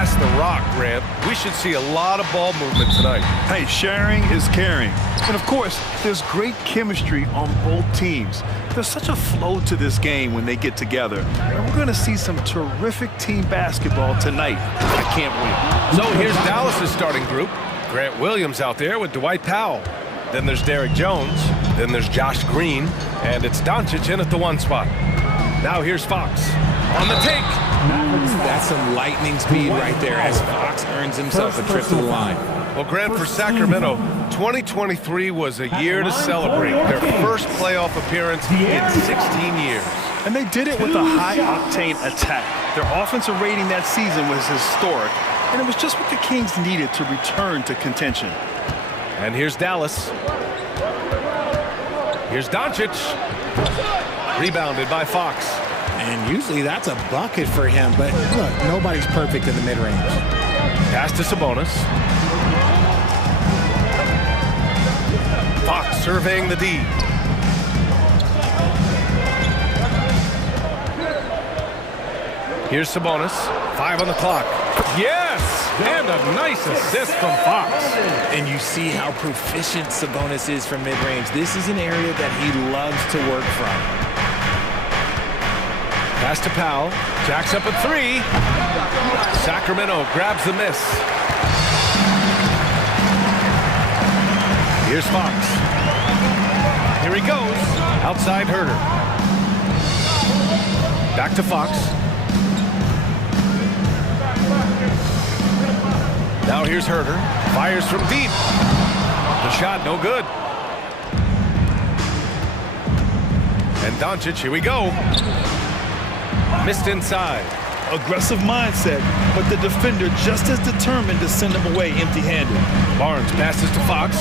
pass the rock, Grant. We should see a lot of ball movement tonight. Hey, sharing is caring. And of course, there's great chemistry on both teams. There's such a flow to this game when they get together. And we're going to see some terrific team basketball tonight. I can't wait. So here's Dallas's starting group. Grant Williams out there with Dwight Powell. Then there's Derek Jones. Then there's Josh Green. And it's Doncic in at the 1 spot. Now here's Fox on the take. That's some lightning speed right there as Fox earns himself a trip to the line. Well, Grant, for Sacramento, 2023 was a year to celebrate. Their first playoff appearance in 16 years. And they did it with a high-octane attack. Their offensive rating that season was historic, and it was just what the Kings needed to return to contention. And here's Dallas. Here's Doncic. Rebounded by Fox. And usually that's a bucket for him, but look, nobody's perfect in the mid-range. Pass to Sabonis. Fox surveying the D. Here's Sabonis. 5 on the clock. Yes! And a nice assist from Fox. And you see how proficient Sabonis is from mid-range. This is an area that he loves to work from. Pass to Powell. Jacks up a 3. Sacramento grabs the miss. Here's Fox. Here he goes. Outside Herter. Back to Fox. Now here's Herter. Fires from deep. The shot no good. And Doncic, here we go. Missed inside. Aggressive mindset, but the defender just as determined to send him away empty-handed. Barnes passes to Fox.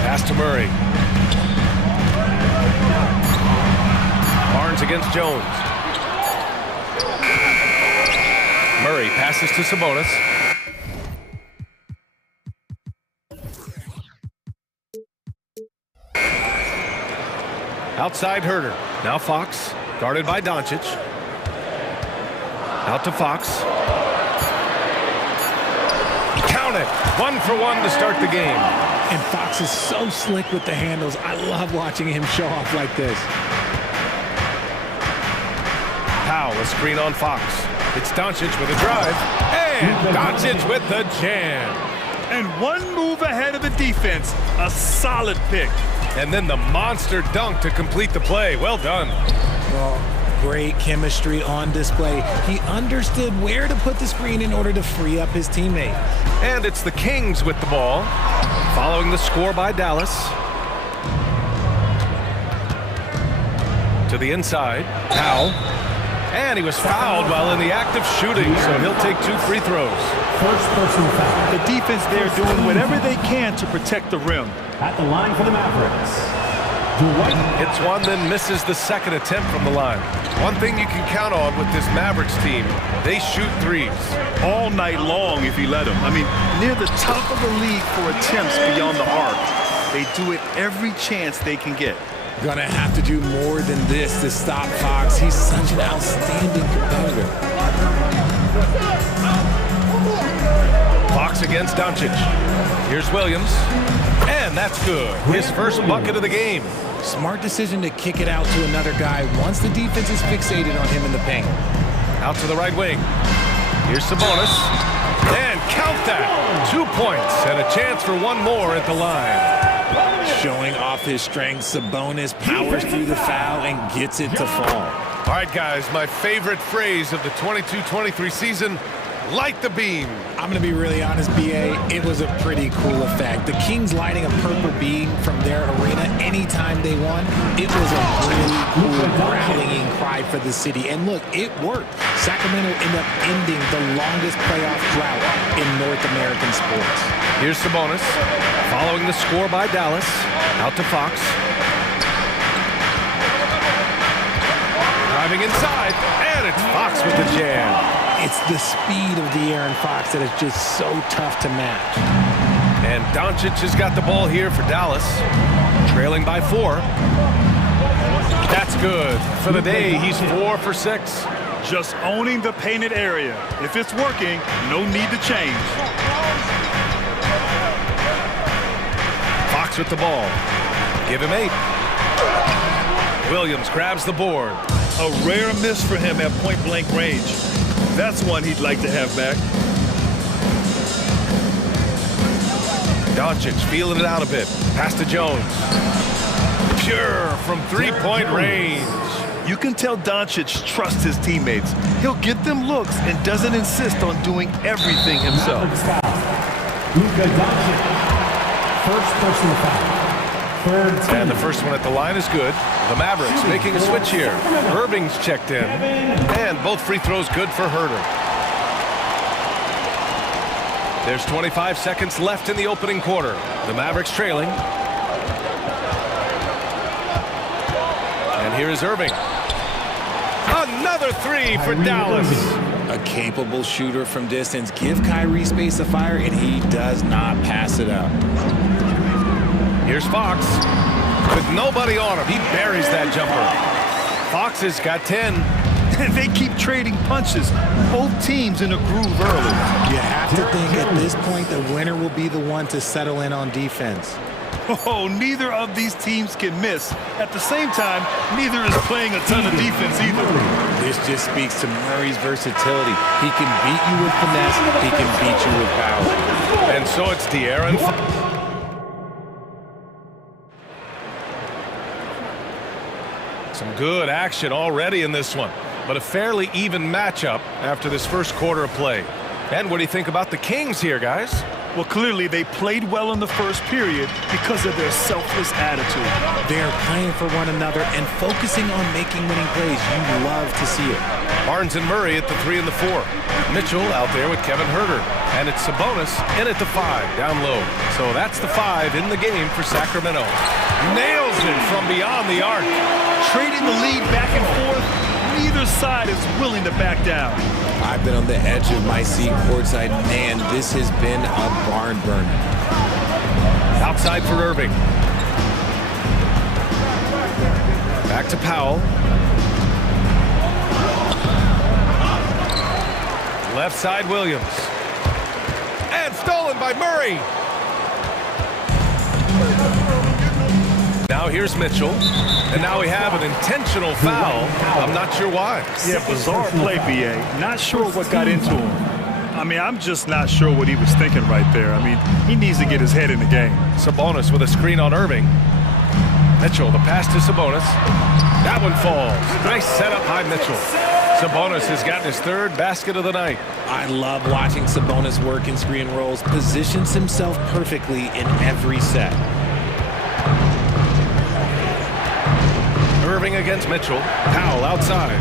Pass to Murray. Barnes against Jones. Murray passes to Sabonis. Outside Herter. Now Fox, guarded by Doncic. Out to Fox. Count it. 1 for 1 to start the game. And Fox is so slick with the handles. I love watching him show off like this. Powell, a screen on Fox. It's Doncic with a drive. And Doncic with the jam. And one move ahead of the defense. A solid pick. And then the monster dunk to complete the play. Well done. Well, great chemistry on display. He understood where to put the screen in order to free up his teammate. And it's the Kings with the ball. Following the score by Dallas. To the inside. Powell. And he was fouled while in the act of shooting, so he'll take 2 free throws. First person foul. The defense there doing whatever they can to protect the rim. At the line for the Mavericks. Dwight. Hits one, then misses the second attempt from the line. One thing you can count on with this Mavericks team, they shoot threes. All night long if you let them. I mean, near the top of the league for attempts beyond the arc. They do it every chance they can get. Gonna have to do more than this to stop Fox. He's such an outstanding competitor. Fox against Doncic. Here's Williams. And that's good. His first bucket of the game. Smart decision to kick it out to another guy once the defense is fixated on him in the paint. Out to the right wing. Here's Sabonis. And count that. 2 points and a chance for one more at the line. Showing off his strength, Sabonis powers through the foul and gets it to fall. All right, guys, my favorite phrase of the 22-23 season, light the beam. I'm going to be really honest, B.A., it was a pretty cool effect. The Kings lighting a purple beam from their arena anytime they won, it was a really cool rallying cry for the city. And look, it worked. Sacramento ended up ending the longest playoff drought in North American sports. Here's Sabonis, following the score by Dallas. Out to Fox. Driving inside, and it's Fox with the jam. It's the speed of De'Aaron Fox that is just so tough to match. And Doncic has got the ball here for Dallas, trailing by 4. That's good. For the day, he's 4 for 6. Just owning the painted area. If it's working, no need to change. Fox with the ball. Give him 8. Williams grabs the board. A rare miss for him at point-blank range. That's one he'd like to have back. Doncic feeling it out a bit. Pass to Jones. Pure from three-point range. You can tell Doncic trusts his teammates. He'll get them looks and doesn't insist on doing everything himself. Luka Doncic. First personal foul. Third team. And the first one at the line is good. The Mavericks making a switch here. Irving's checked in. And both free throws good for Herter. There's 25 seconds left in the opening quarter. The Mavericks trailing. And here is Irving. Another 3 for Dallas. A capable shooter from distance. Give Kyrie space to fire, and he does not pass it up. Here's Fox. With nobody on him, he buries that jumper. Fox has got 10. They keep trading punches. Both teams in a groove early. You have to think at this point the winner will be the one to settle in on defense. Oh, neither of these teams can miss. At the same time, neither is playing a ton of defense either. This just speaks to Murray's versatility. He can beat you with finesse. He can beat you with power. And so it's De'Aaron. Some good action already in this one, but a fairly even matchup after this first quarter of play. And what do you think about the Kings here, guys? Well, clearly they played well in the first period because of their selfless attitude. They're playing for one another and focusing on making winning plays. You love to see it. Barnes and Murray at the 3 and the 4. Mitchell out there with Kevin Herter. And it's Sabonis in at the 5, down low. So that's the 5 in the game for Sacramento. Nails it from beyond the arc. Trading the lead back and forth, neither side is willing to back down. I've been on the edge of my seat courtside. Man, this has been a barn burner. Outside for Irving. Back to Powell. Left side, Williams. And stolen by Murray. Now here's Mitchell. And now we have an intentional foul. I'm not sure why. Yeah, bizarre play, BA. Not sure what got into him. I mean, I'm just not sure what he was thinking right there. I mean, he needs to get his head in the game. Sabonis with a screen on Irving. Mitchell, the pass to Sabonis. That one falls. Nice setup by Mitchell. Sabonis has gotten his 3rd basket of the night. I love watching Sabonis work in screen rolls. Positions himself perfectly in every set. Irving against Mitchell. Powell outside.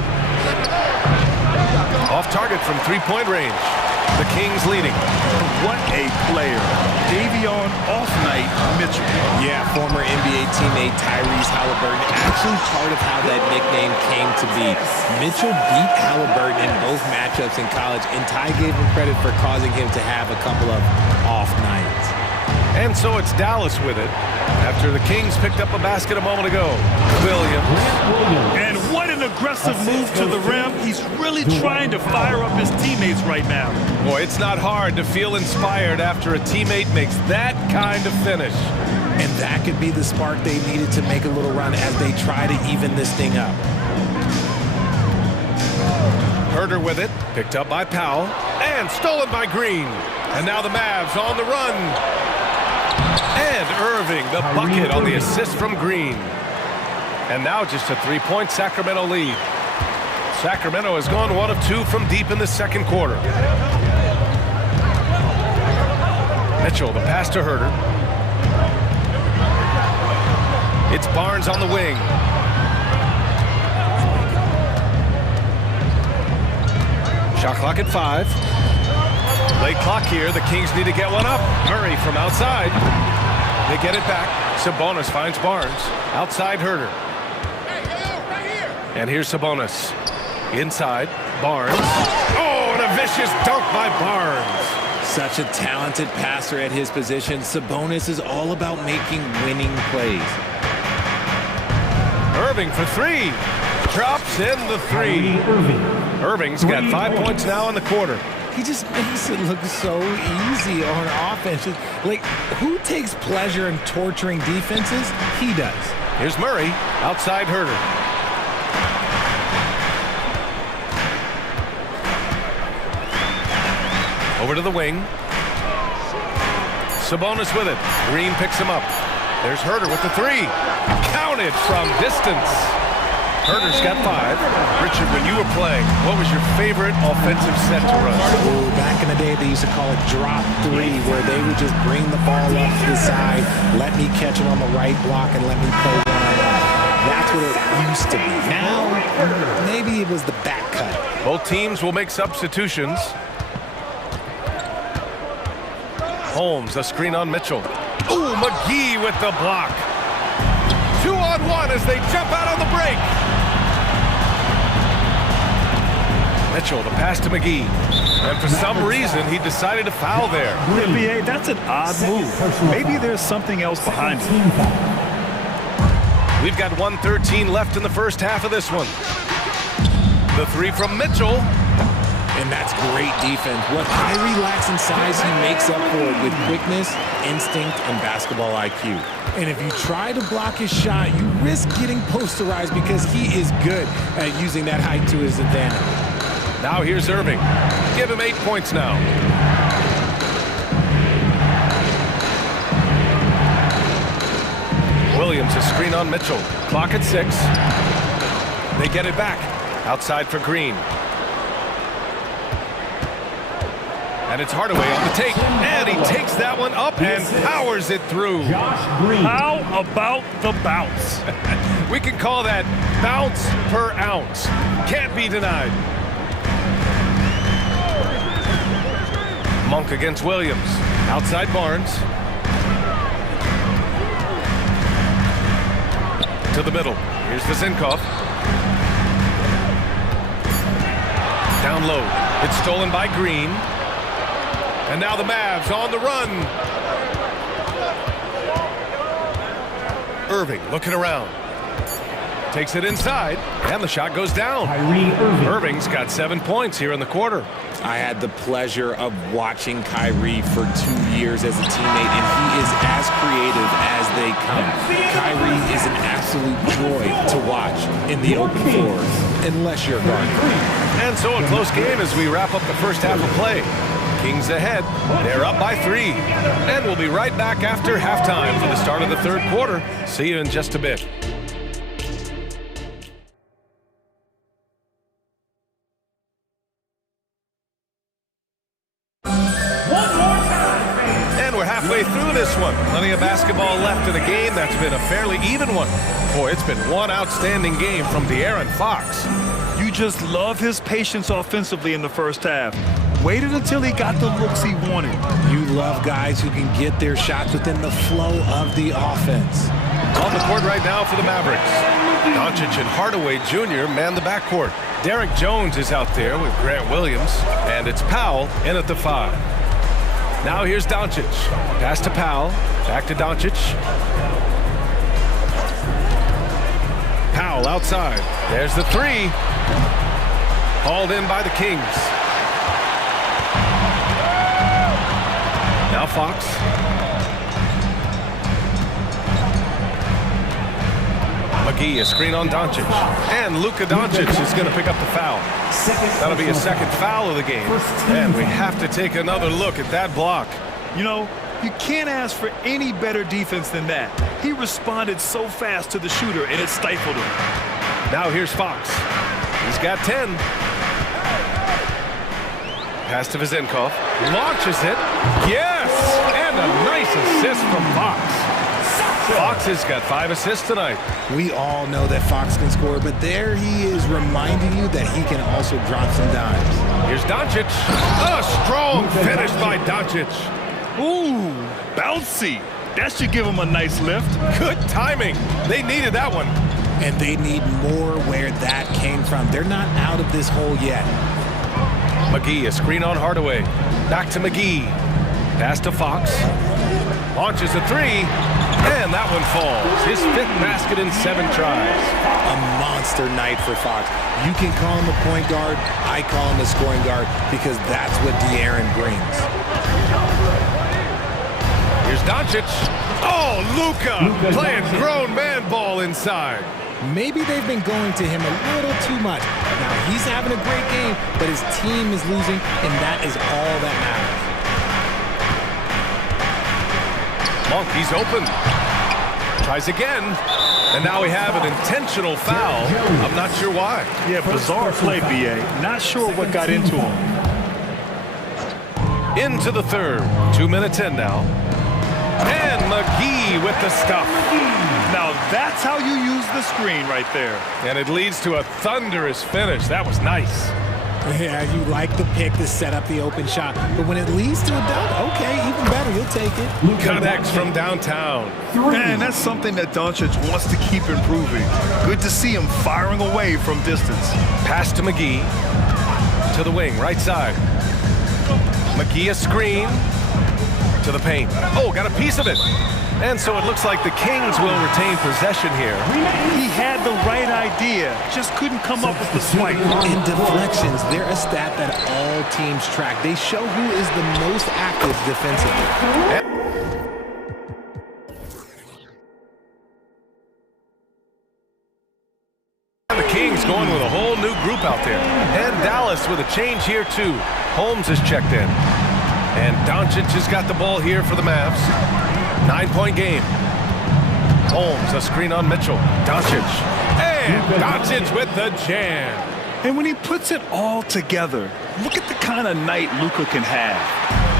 Off target from three-point range. The Kings leading. What a player. Davion off-night Mitchell. Yeah, former NBA teammate Tyrese Halliburton. Actually part of how that nickname came to be. Mitchell beat Halliburton in both matchups in college, and Ty gave him credit for causing him to have a couple of off nights. And so it's Dallas with it after the Kings picked up a basket a moment ago. Williams. And what an aggressive move to the rim. He's really trying to fire up his teammates right now. Boy, it's not hard to feel inspired after a teammate makes that kind of finish. And that could be the spark they needed to make a little run as they try to even this thing up. Herter with it, picked up by Powell, and stolen by Green. And now the Mavs on the run. And Irving, the bucket on the assist from Green. And now just a 3-point Sacramento lead. Sacramento has gone 1 of 2 from deep in the second quarter. Mitchell, the pass to Herter. It's Barnes on the wing. Shot clock at 5. Late clock here. The Kings need to get one up. Murray from outside. They get it back. Sabonis finds Barnes. Outside Herter. And here's Sabonis. Inside. Barnes. Oh, and a vicious dunk by Barnes. Such a talented passer at his position. Sabonis is all about making winning plays. Irving for three. Drops in the three. Irving's got 5 points now in the quarter. He just makes it look so easy on offense. Like, who takes pleasure in torturing defenses? He does. Here's Murray, outside Herter. Over to the wing. Sabonis with it. Green picks him up. There's Herter with the three. Counted from distance. Herter's got 5. Richard, when you were playing, what was your favorite offensive set to run? Ooh, back in the day, they used to call it drop 3, where they would just bring the ball up to the side, let me catch it on the right block, and let me play one-on-one. That's what it used to be. Now, maybe it was the back cut. Both teams will make substitutions. Holmes, a screen on Mitchell. Ooh, McGee with the block. 2-on-1 as they jump out on the break. Mitchell, the pass to McGee. And for some reason, he decided to foul there. NBA, that's an odd move. Maybe there's something else behind it. We've got 1:13 left in the first half of this one. The three from Mitchell. And that's great defense. What Kyrie lacks in size, he makes up for it with quickness, instinct, and basketball IQ. And if you try to block his shot, you risk getting posterized because he is good at using that height to his advantage. Now here's Irving. Give him 8 points now. Williams, a screen on Mitchell. Clock at 6. They get it back. Outside for Green. And it's Hardaway on the take. And he takes that one up and powers it through. How about the bounce? We can call that bounce per ounce. Can't be denied. Monk against Williams. Outside Barnes. To the middle. Here's the Zinkoff. Down low. It's stolen by Green. And now the Mavs on the run. Irving looking around. Takes it inside, and the shot goes down. Irving's got 7 points here in the quarter. I had the pleasure of watching Kyrie for 2 years as a teammate, and he is as creative as they come. Kyrie is an absolute joy to watch in the open floor, unless you're a guard. And so a close game as we wrap up the first half of play. Kings ahead. They're up by 3. And we'll be right back after halftime for the start of the third quarter. See you in just a bit. And we're halfway through this one. Plenty of basketball left in a game that's been a fairly even one. Boy, it's been one outstanding game from De'Aaron Fox. You just love his patience offensively in the first half. Waited until he got the looks he wanted. You love guys who can get their shots within the flow of the offense. On the court right now for the Mavericks. Doncic and Hardaway Jr. man the backcourt. Derek Jones is out there with Grant Williams. And it's Powell in at the 5. Now here's Doncic. Pass to Powell. Back to Doncic. Powell outside. There's the 3. Hauled in by the Kings. Now Fox. McGee, a screen on Doncic. And Luka Doncic is going to pick up the foul. That'll be his second foul of the game. And we have to take another look at that block. You know, you can't ask for any better defense than that. He responded so fast to the shooter, and it stifled him. Now here's Fox. He's got 10. Pass to Zinkoff. Launches it. Yes! And a nice assist from Fox. Fox has got 5 assists tonight. We all know that Fox can score, but there he is reminding you that he can also drop some dimes. Here's Doncic. A strong finish by Doncic. Ooh, bouncy. That should give him a nice lift. Good timing. They needed that one. And they need more where that came from. They're not out of this hole yet. McGee, a screen on Hardaway. Back to McGee. Pass to Fox. Launches a three, and that one falls. His 5th basket in 7 tries. A monster night for Fox. You can call him a point guard. I call him a scoring guard because that's what De'Aaron brings. Here's Doncic. Oh, Luka playing grown man ball inside. Maybe they've been going to him a little too much. Now, he's having a great game, but his team is losing, and that is all that matters. Monk, he's open. Tries again. And now we have an intentional foul. I'm not sure why. Yeah, bizarre play, B.A. Not sure what got into him. Into the 3rd. 2 minutes in now. And McGee with the stuff. Now that's how you use the screen right there. And it leads to a thunderous finish. That was nice. Yeah, you like the pick to set up the open shot, but when it leads to a dunk, okay, even better, you'll take it. Connects from downtown. Man, that's something that Doncic wants to keep improving. Good to see him firing away from distance. Pass to McGee. To the wing, right side. McGee a screen. To the paint. Oh, got a piece of it. And so it looks like the Kings will retain possession here. He had the right idea, just couldn't come up with the swipe. In deflections, they're a stat that all teams track. They show who is the most active defensively. The Kings going with a whole new group out there. And Dallas with a change here too. Holmes is checked in. And Doncic has got the ball here for the Mavs. 9-point game. Holmes, a screen on Mitchell. Doncic. And Doncic with the jam. And when he puts it all together, look at the kind of night Luka can have.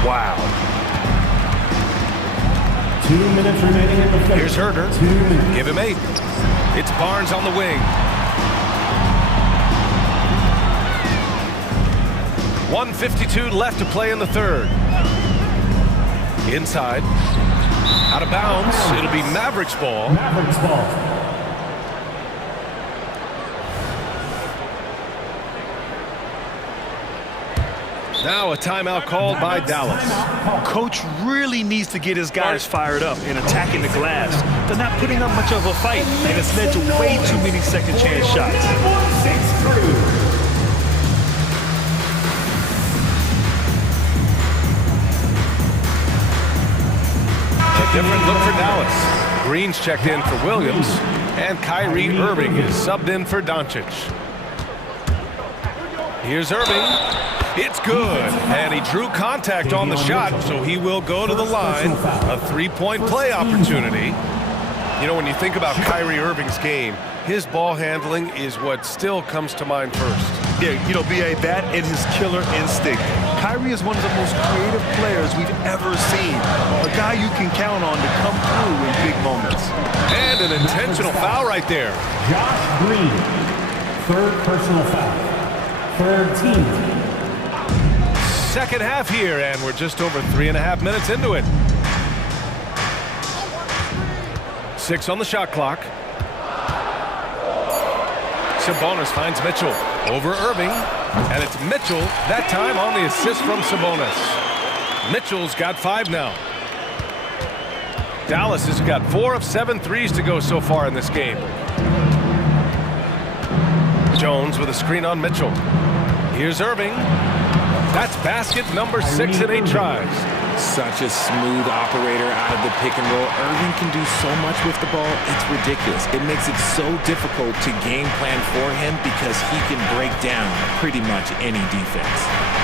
Wow. 2 minutes remaining in the 3rd. Here's Herder. 2 minutes. Give him 8. It's Barnes on the wing. 1:52 left to play in the 3rd. Inside. Out of bounds. It'll be Mavericks ball. Mavericks ball. Now a timeout called by Dallas. Coach really needs to get his guys fired up and attacking the glass. They're not putting up much of a fight, and it's led to way too many second chance shots. Different look for Dallas. Green's checked in for Williams, and Kyrie Irving is subbed in for Doncic. Here's Irving. It's good, and he drew contact on the shot, so he will go to the line. A 3-point play opportunity. You know, when you think about Kyrie Irving's game, his ball handling is what still comes to mind first. Yeah, you know, B.A., that and his killer instinct. Kyrie is one of the most creative players we've ever seen. A guy you can count on to come through in big moments. And an intentional foul right there. Josh Green, 3rd personal foul. 3rd team. Second half here, and we're just over 3.5 minutes into it. 6 on the shot clock. Sabonis finds Mitchell over Irving, and it's Mitchell that time on the assist from Sabonis. Mitchell's got 5 now. Dallas has got 4 of 7 threes to go so far in this game. Jones with a screen on Mitchell. Here's Irving. That's basket number 6 in 8 tries. Such a smooth operator out of the pick and roll. Irving can do so much with the ball, it's ridiculous. It makes it so difficult to game plan for him because he can break down pretty much any defense.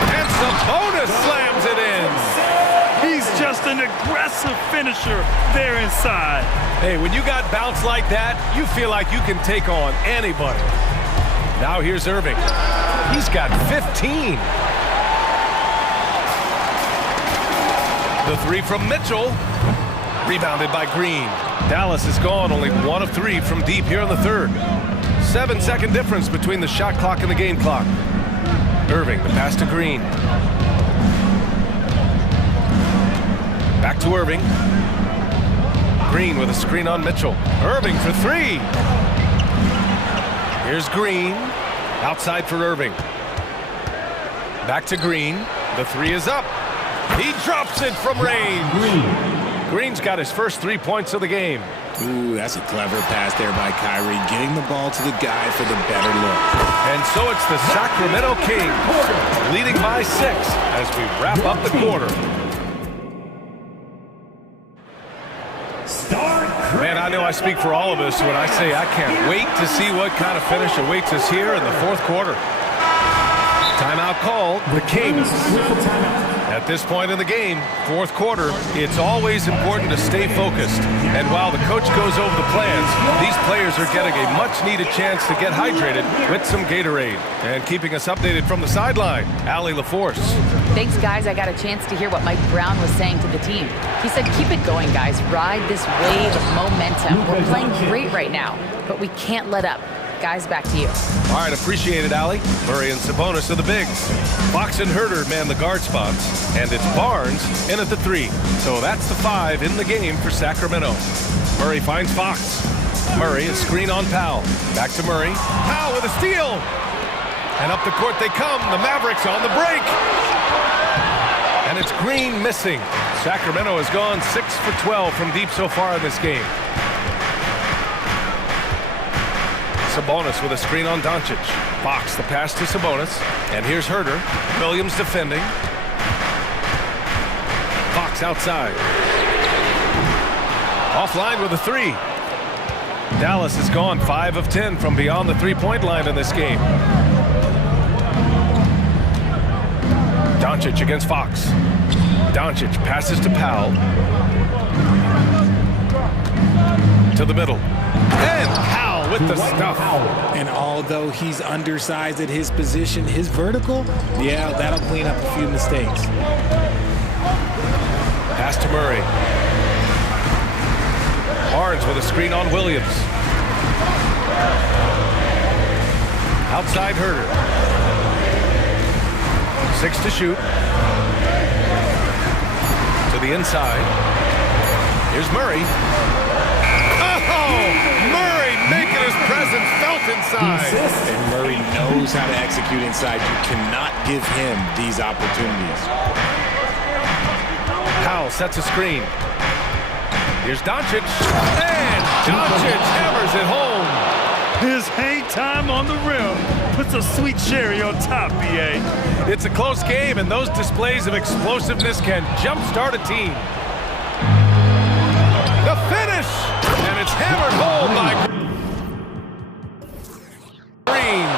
And Sabonis slams it in. He's just an aggressive finisher there inside. Hey, when you got bounce like that, you feel like you can take on anybody. Now here's Irving. He's got 15. The 3 from Mitchell. Rebounded by Green. Dallas is gone, only 1 of 3 from deep here in the 3rd. 7-second difference between the shot clock and the game clock. Irving, the pass to Green. Back to Irving. Green with a screen on Mitchell. Irving for 3. Here's Green. Outside for Irving. Back to Green. The 3 is up. He drops it from range. Green's got his first 3 points of the game. Ooh, that's a clever pass there by Kyrie, getting the ball to the guy for the better look. And so it's the Sacramento Kings leading by 6 as we wrap up the quarter. Man, I know I speak for all of us when I say I can't wait to see what kind of finish awaits us here in the fourth quarter. Timeout called. The Kings. At this point in the game, fourth quarter, it's always important to stay focused. And while the coach goes over the plans, these players are getting a much-needed chance to get hydrated with some Gatorade. And keeping us updated from the sideline, Allie LaForce. Thanks, guys. I got a chance to hear what Mike Brown was saying to the team. He said, keep it going, guys. Ride this wave of momentum. We're playing great right now, but we can't let up. Guys, back to you. All right, appreciate it, Allie. Murray and Sabonis are the bigs. Fox and Herter man the guard spots, and it's Barnes in at the 3. So that's the 5 in the game for Sacramento. Murray finds Fox. Murray, a screen on Powell. Back to Murray. Powell with a steal. And up the court they come. The Mavericks on the break. And it's Green missing. Sacramento has gone 6 for 12 from deep so far in this game. Sabonis with a screen on Doncic. Fox the pass to Sabonis. And here's Herter. Williams defending. Fox outside. Offline with a 3. Dallas has gone 5 of 10 from beyond the three-point line in this game. Doncic against Fox. Doncic passes to Powell. To the middle. And Powell with the stuff. And although he's undersized at his position, his vertical, yeah, that'll clean up a few mistakes. Pass to Murray. Barnes with a screen on Williams. Outside Herter. 6 to shoot. To the inside. Here's Murray. Oh! Murray making his presence felt inside. And Murray knows how to execute inside. You cannot give him these opportunities. Powell sets a screen. Here's Doncic. And Doncic hammers it home. His hang time on the rim puts a sweet cherry on top, BA. It's a close game, and those displays of explosiveness can jumpstart a team. The finish! And it's hammered home by Green.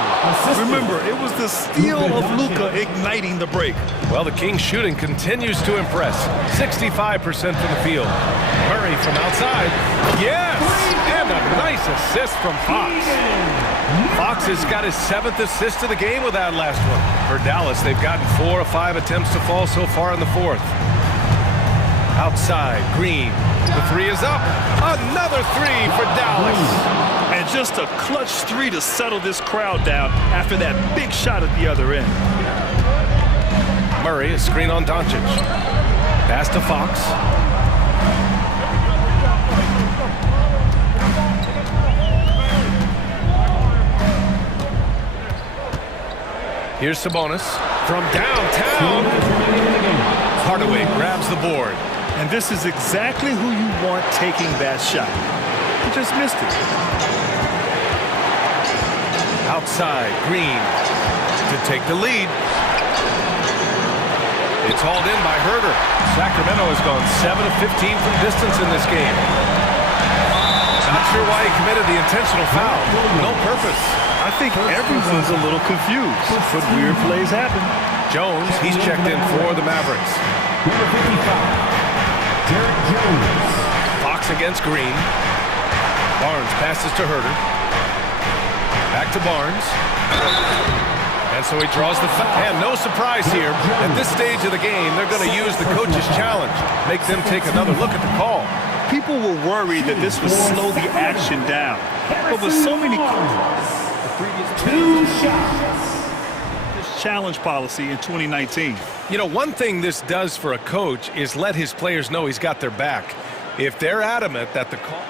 Remember, it was the steal of Luka igniting the break. Well, the Kings shooting continues to impress. 65% from the field. Murray from outside. Yes! And a nice assist from Fox. Fox has got his 7th assist of the game with that last one. For Dallas, they've gotten 4 of 5 attempts to fall so far in the fourth. Outside, Green. The 3 is up. Another 3 for Dallas. And just a clutch 3 to settle this crowd down after that big shot at the other end. Murray, a screen on Doncic. Pass to Fox. Here's Sabonis from downtown. Hardaway grabs the board. And this is exactly who you want taking that shot. He just missed it. Outside, Green to take the lead. It's hauled in by Herter. Sacramento has gone 7 of 15 from distance in this game. Not sure why he committed the intentional foul. No purpose. I think everyone's a little confused, but weird plays happen. Jones, he's checked in for the Mavericks. Number 55, Derek Jones. Fox against Green. Barnes passes to Herter. Back to Barnes. And so he draws the foul. And no surprise here. At this stage of the game, they're going to use the coach's challenge. Make them take another look at the call. People were worried that this would slow the action down. But with so many Two shots. this challenge policy in 2019. You know, one thing this does for a coach is let his players know he's got their back. If they're adamant that the call...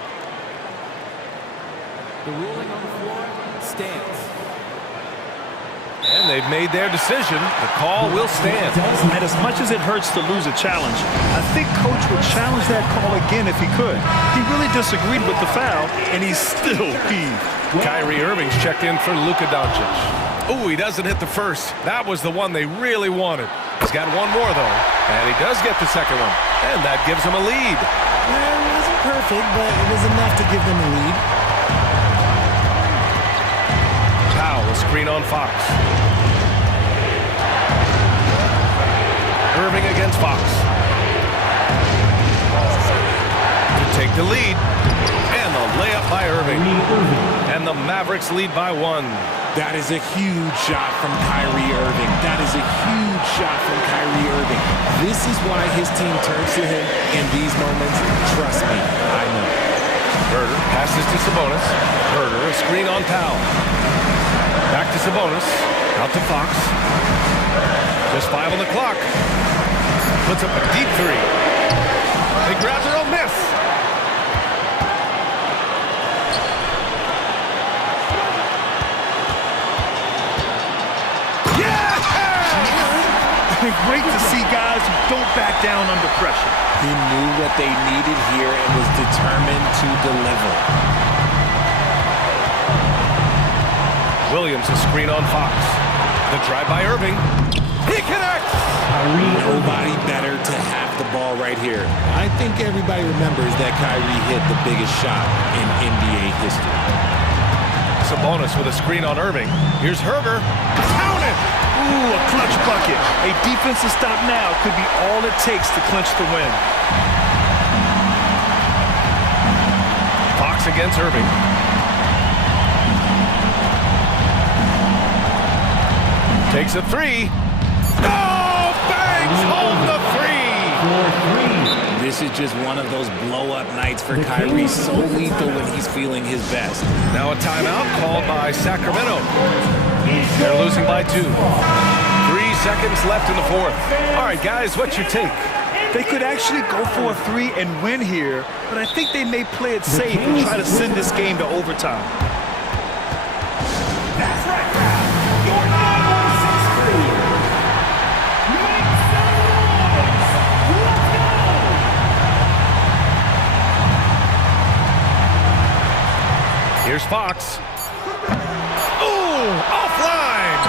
The ruling on the floor stands. And they've made their decision. The call will stand. And as much as it hurts to lose a challenge, I think Coach would challenge that call again if he could. He really disagreed with the foul, and he's still peeved. Kyrie Irving's checked in for Luka Doncic. Ooh, he doesn't hit the first. That was the one they really wanted. He's got one more, though, and he does get the second one. And that gives him a lead. Well, it wasn't perfect, but it was enough to give them a lead. Powell will screen on Fox. Irving against Fox. To take the lead. And the layup by Irving. And the Mavericks lead by 1. That is a huge shot from Kyrie Irving. That is a huge shot from Kyrie Irving. This is why his team turns to him in these moments. Trust me, I know. Herter passes to Sabonis. Herter, a screen on Powell. Back to Sabonis. Out to Fox. Just 5 on the clock. Puts up a deep 3. He grabs it, don't miss. Great to see guys who don't back down under pressure. He knew what they needed here and was determined to deliver. Williams, a screen on Fox. The drive by Irving. He connects! Nobody better to have the ball right here. I think everybody remembers that Kyrie hit the biggest shot in NBA history. Sabonis with a screen on Irving. Here's Herter. Count it! Ooh, a clutch bucket. A defensive stop now could be all it takes to clinch the win. Fox against Irving. Takes a 3. Oh, bangs home the 3. This is just one of those blow-up nights for Kyrie. So lethal when he's feeling his best. Now a timeout called by Sacramento. They're losing by 2. 3 seconds left in the fourth. All right, guys, what's your take? They could actually go for a 3 and win here, but I think they may play it safe and try to send this game to overtime. That's right, crowd. Your number 6 crew. Make some noise. Let's go. Here's Fox. Ooh, offline.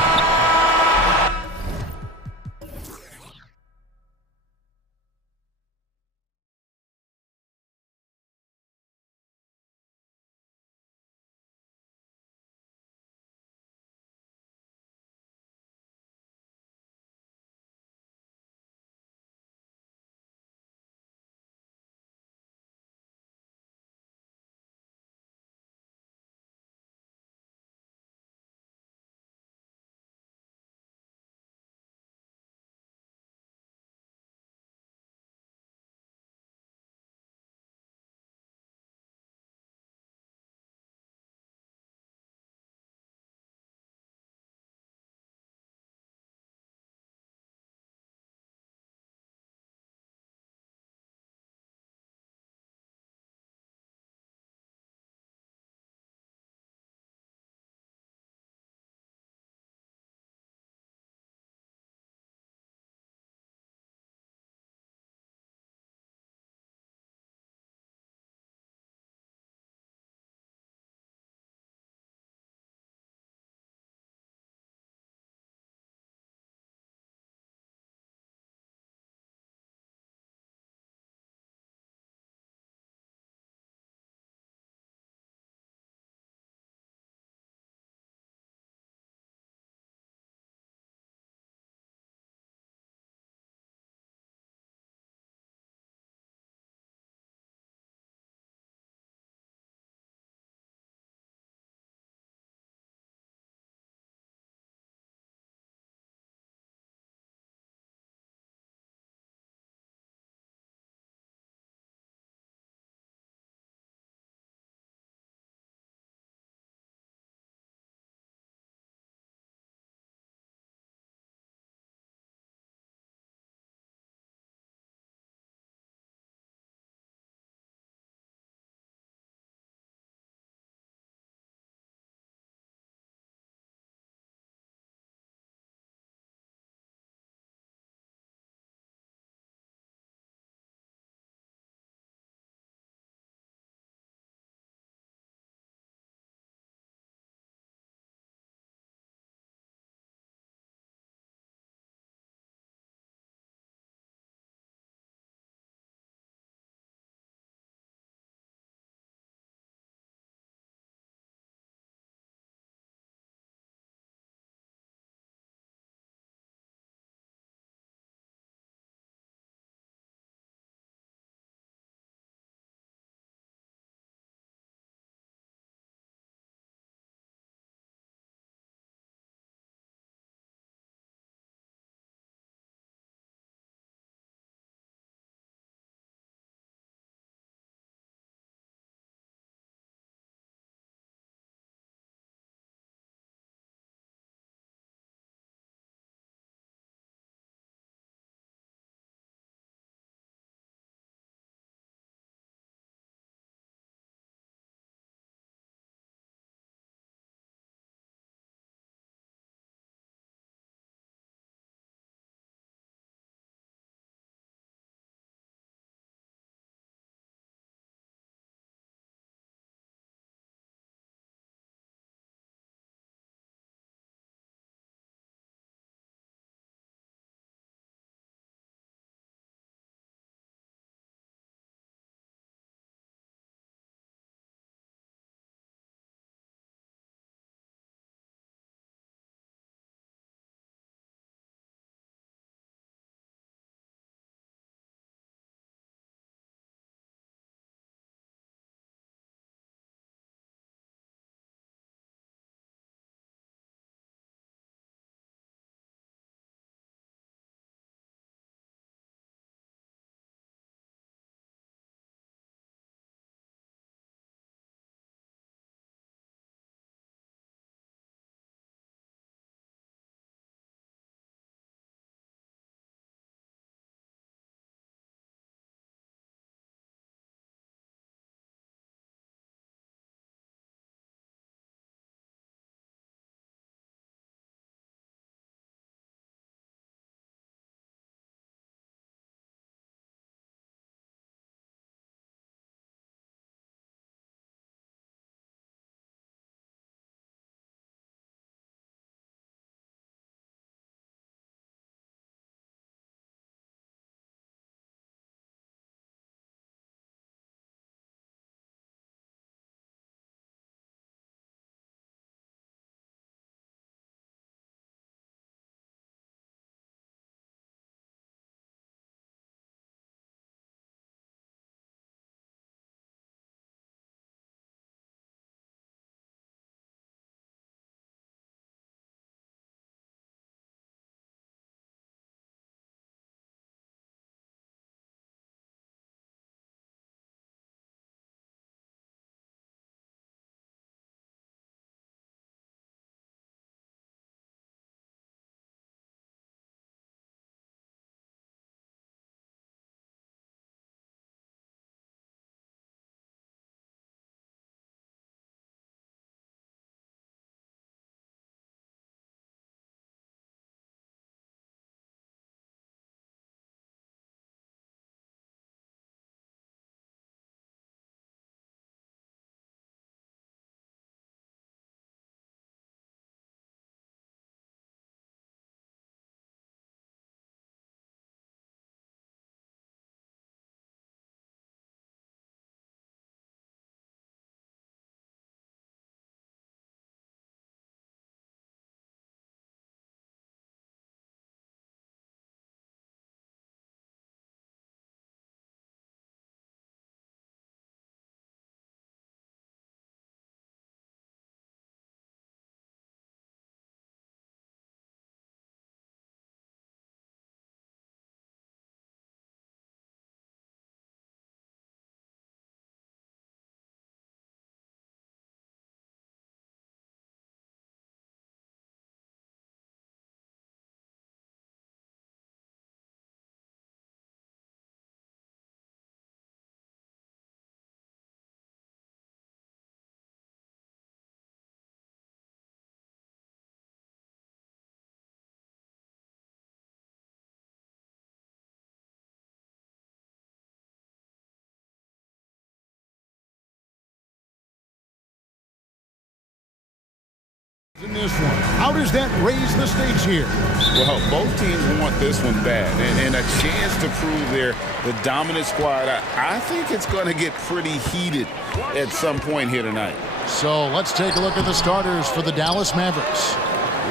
in this one. How does that raise the stakes here? Well, both teams want this one bad, and a chance to prove they're the dominant squad. I think it's going to get pretty heated at some point here tonight. So let's take a look at the starters for the Dallas Mavericks.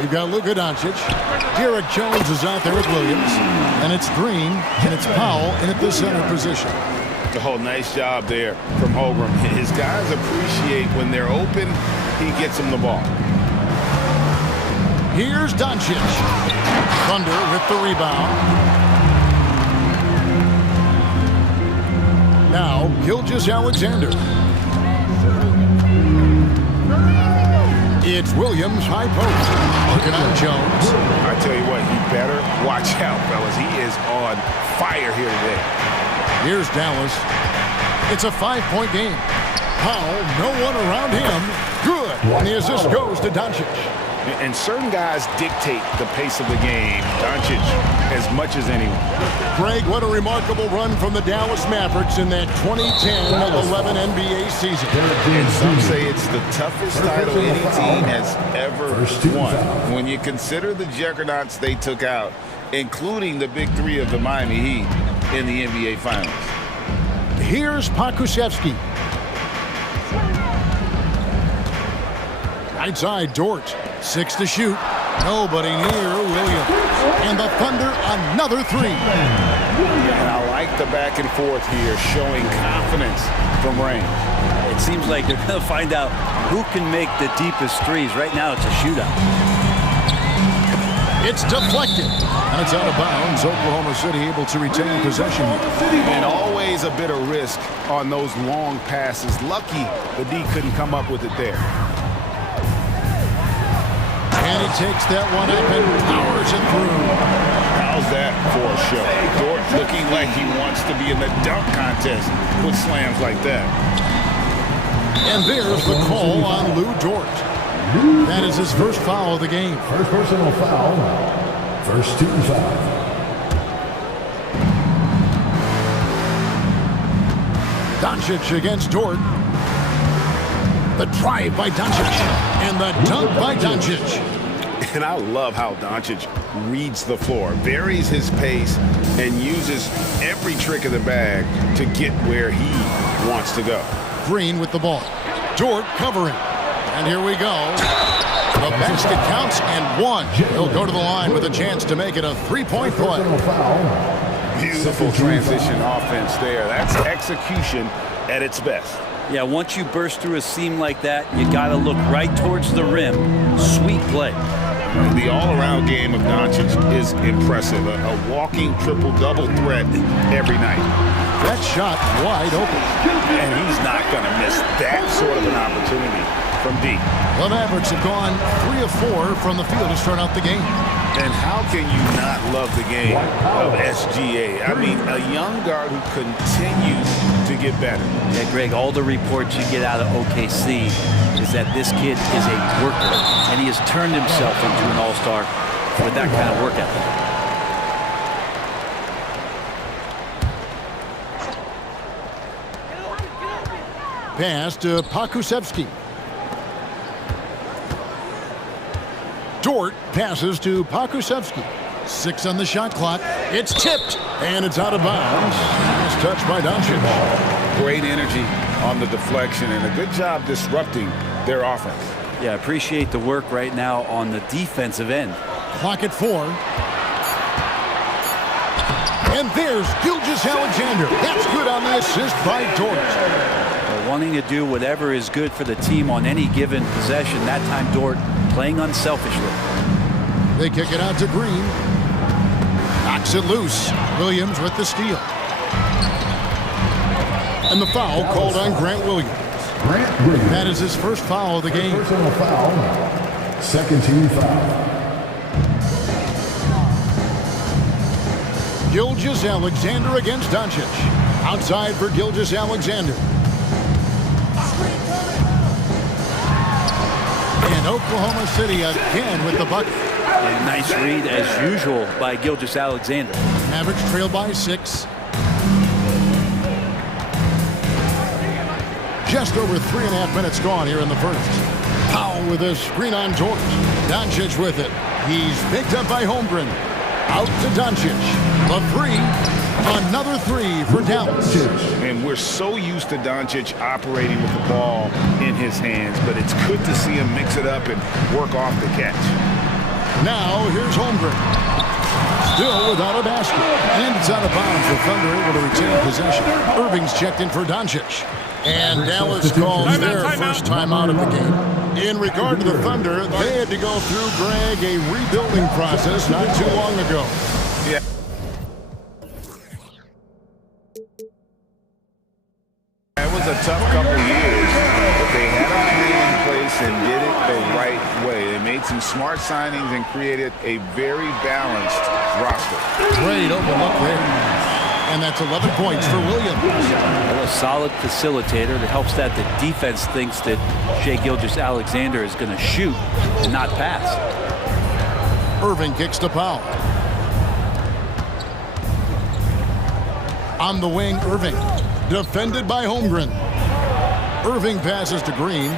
We've got Luka Doncic. Derek Jones is out there with Williams. And it's Green, and it's Powell in at the center position. Oh, nice job there from Holgram. His guys appreciate when they're open, he gets them the ball. Here's Doncic. Thunder with the rebound. Now, Gilgeous-Alexander. It's Williams, high post. Looking on Jones. I tell you what, you better watch out, fellas. He is on fire here today. Here's Dallas. It's a 5-point game. Powell, no one around him. Good. And the assist goes to Doncic. And certain guys dictate the pace of the game. Doncic as much as anyone. Greg, what a remarkable run from the Dallas Mavericks in that 2010-11 NBA season. And some say it's the toughest title any team has ever won. When you consider the juggernauts they took out, including the big three of the Miami Heat in the NBA Finals. Here's Pokusevski. Right side, Dort. 6 to shoot. Nobody near Williams. And the Thunder, another three. And I like the back and forth here, showing confidence from range. It seems like they're going to find out who can make the deepest threes. Right now, it's a shootout. It's deflected. And it's out of bounds. Oklahoma City able to retain possession. And always a bit of risk on those long passes. Lucky the D couldn't come up with it there. And he takes that one up and powers it through. How's that for a show? Dort looking like he wants to be in the dunk contest with slams like that. And there's the call on Lou Dort. That is his first foul of the game. First personal foul. First team foul. Doncic against Dort. The drive by Doncic. And the dunk by Doncic. And I love how Doncic reads the floor, varies his pace, and uses every trick of the bag to get where he wants to go. Green with the ball. Dort covering. And here we go. The basket counts and one. He'll go to the line with a chance to make it a three-point play. Beautiful transition offense there. That's execution at its best. Yeah, once you burst through a seam like that, you got to look right towards the rim. Sweet play. The all-around game of Doncic is impressive. A walking triple-double threat every night. That shot wide open. And he's not going to miss that sort of an opportunity from deep. The Mavericks have gone 3 of 4 from the field to start out the game. And how can you not love the game of SGA? I mean, a young guard who continues to get better. Yeah, Greg, all the reports you get out of OKC is that this kid is a worker, and he has turned himself into an all-star with that kind of work ethic. Pass to Pokusevski. Dort passes to Pokusevski. 6 on the shot clock. It's tipped, and it's out of bounds. Nice touch by Doncic. Great energy on the deflection, and a good job disrupting their offense. Yeah, appreciate the work right now on the defensive end. Clock at 4. And there's Gilgeous-Alexander. That's good on the assist by Dort. Wanting to do whatever is good for the team on any given possession. That time, Dort playing unselfishly. They kick it out to Green. Knocks it loose. Williams with the steal. And the foul called on Grant Williams. That is his first foul of the game. Personal foul. Second team foul. Gilgeous-Alexander against Doncic. Outside for Gilgeous-Alexander. And Oklahoma City again with the bucket. And nice read as usual by Gilgeous-Alexander. Mavericks trail by 6. Just over 3.5 minutes gone here in the first. Powell with a screen on Torch. Doncic with it. He's picked up by Holmgren. Out to Doncic. The three. Another three for Dallas. And we're so used to Doncic operating with the ball in his hands, but it's good to see him mix it up and work off the catch. Now here's Holmgren. Still without a basket. And it's out of bounds. The Thunder able to retain possession. Irving's checked in for Doncic. And Dallas calls their first time out of the game. In regard to the Thunder, they had to go through, Greg, a rebuilding process not too long ago. Yeah. It was a tough couple years, but they had a plan in place and did it the right way. They made some smart signings and created a very balanced roster. Great open look there. And that's 11 points for Williams. Well, a solid facilitator that helps that the defense thinks that Shai Gilgeous-Alexander is going to shoot and not pass. Irving kicks to Powell. On the wing, Irving. Defended by Holmgren. Irving passes to Green.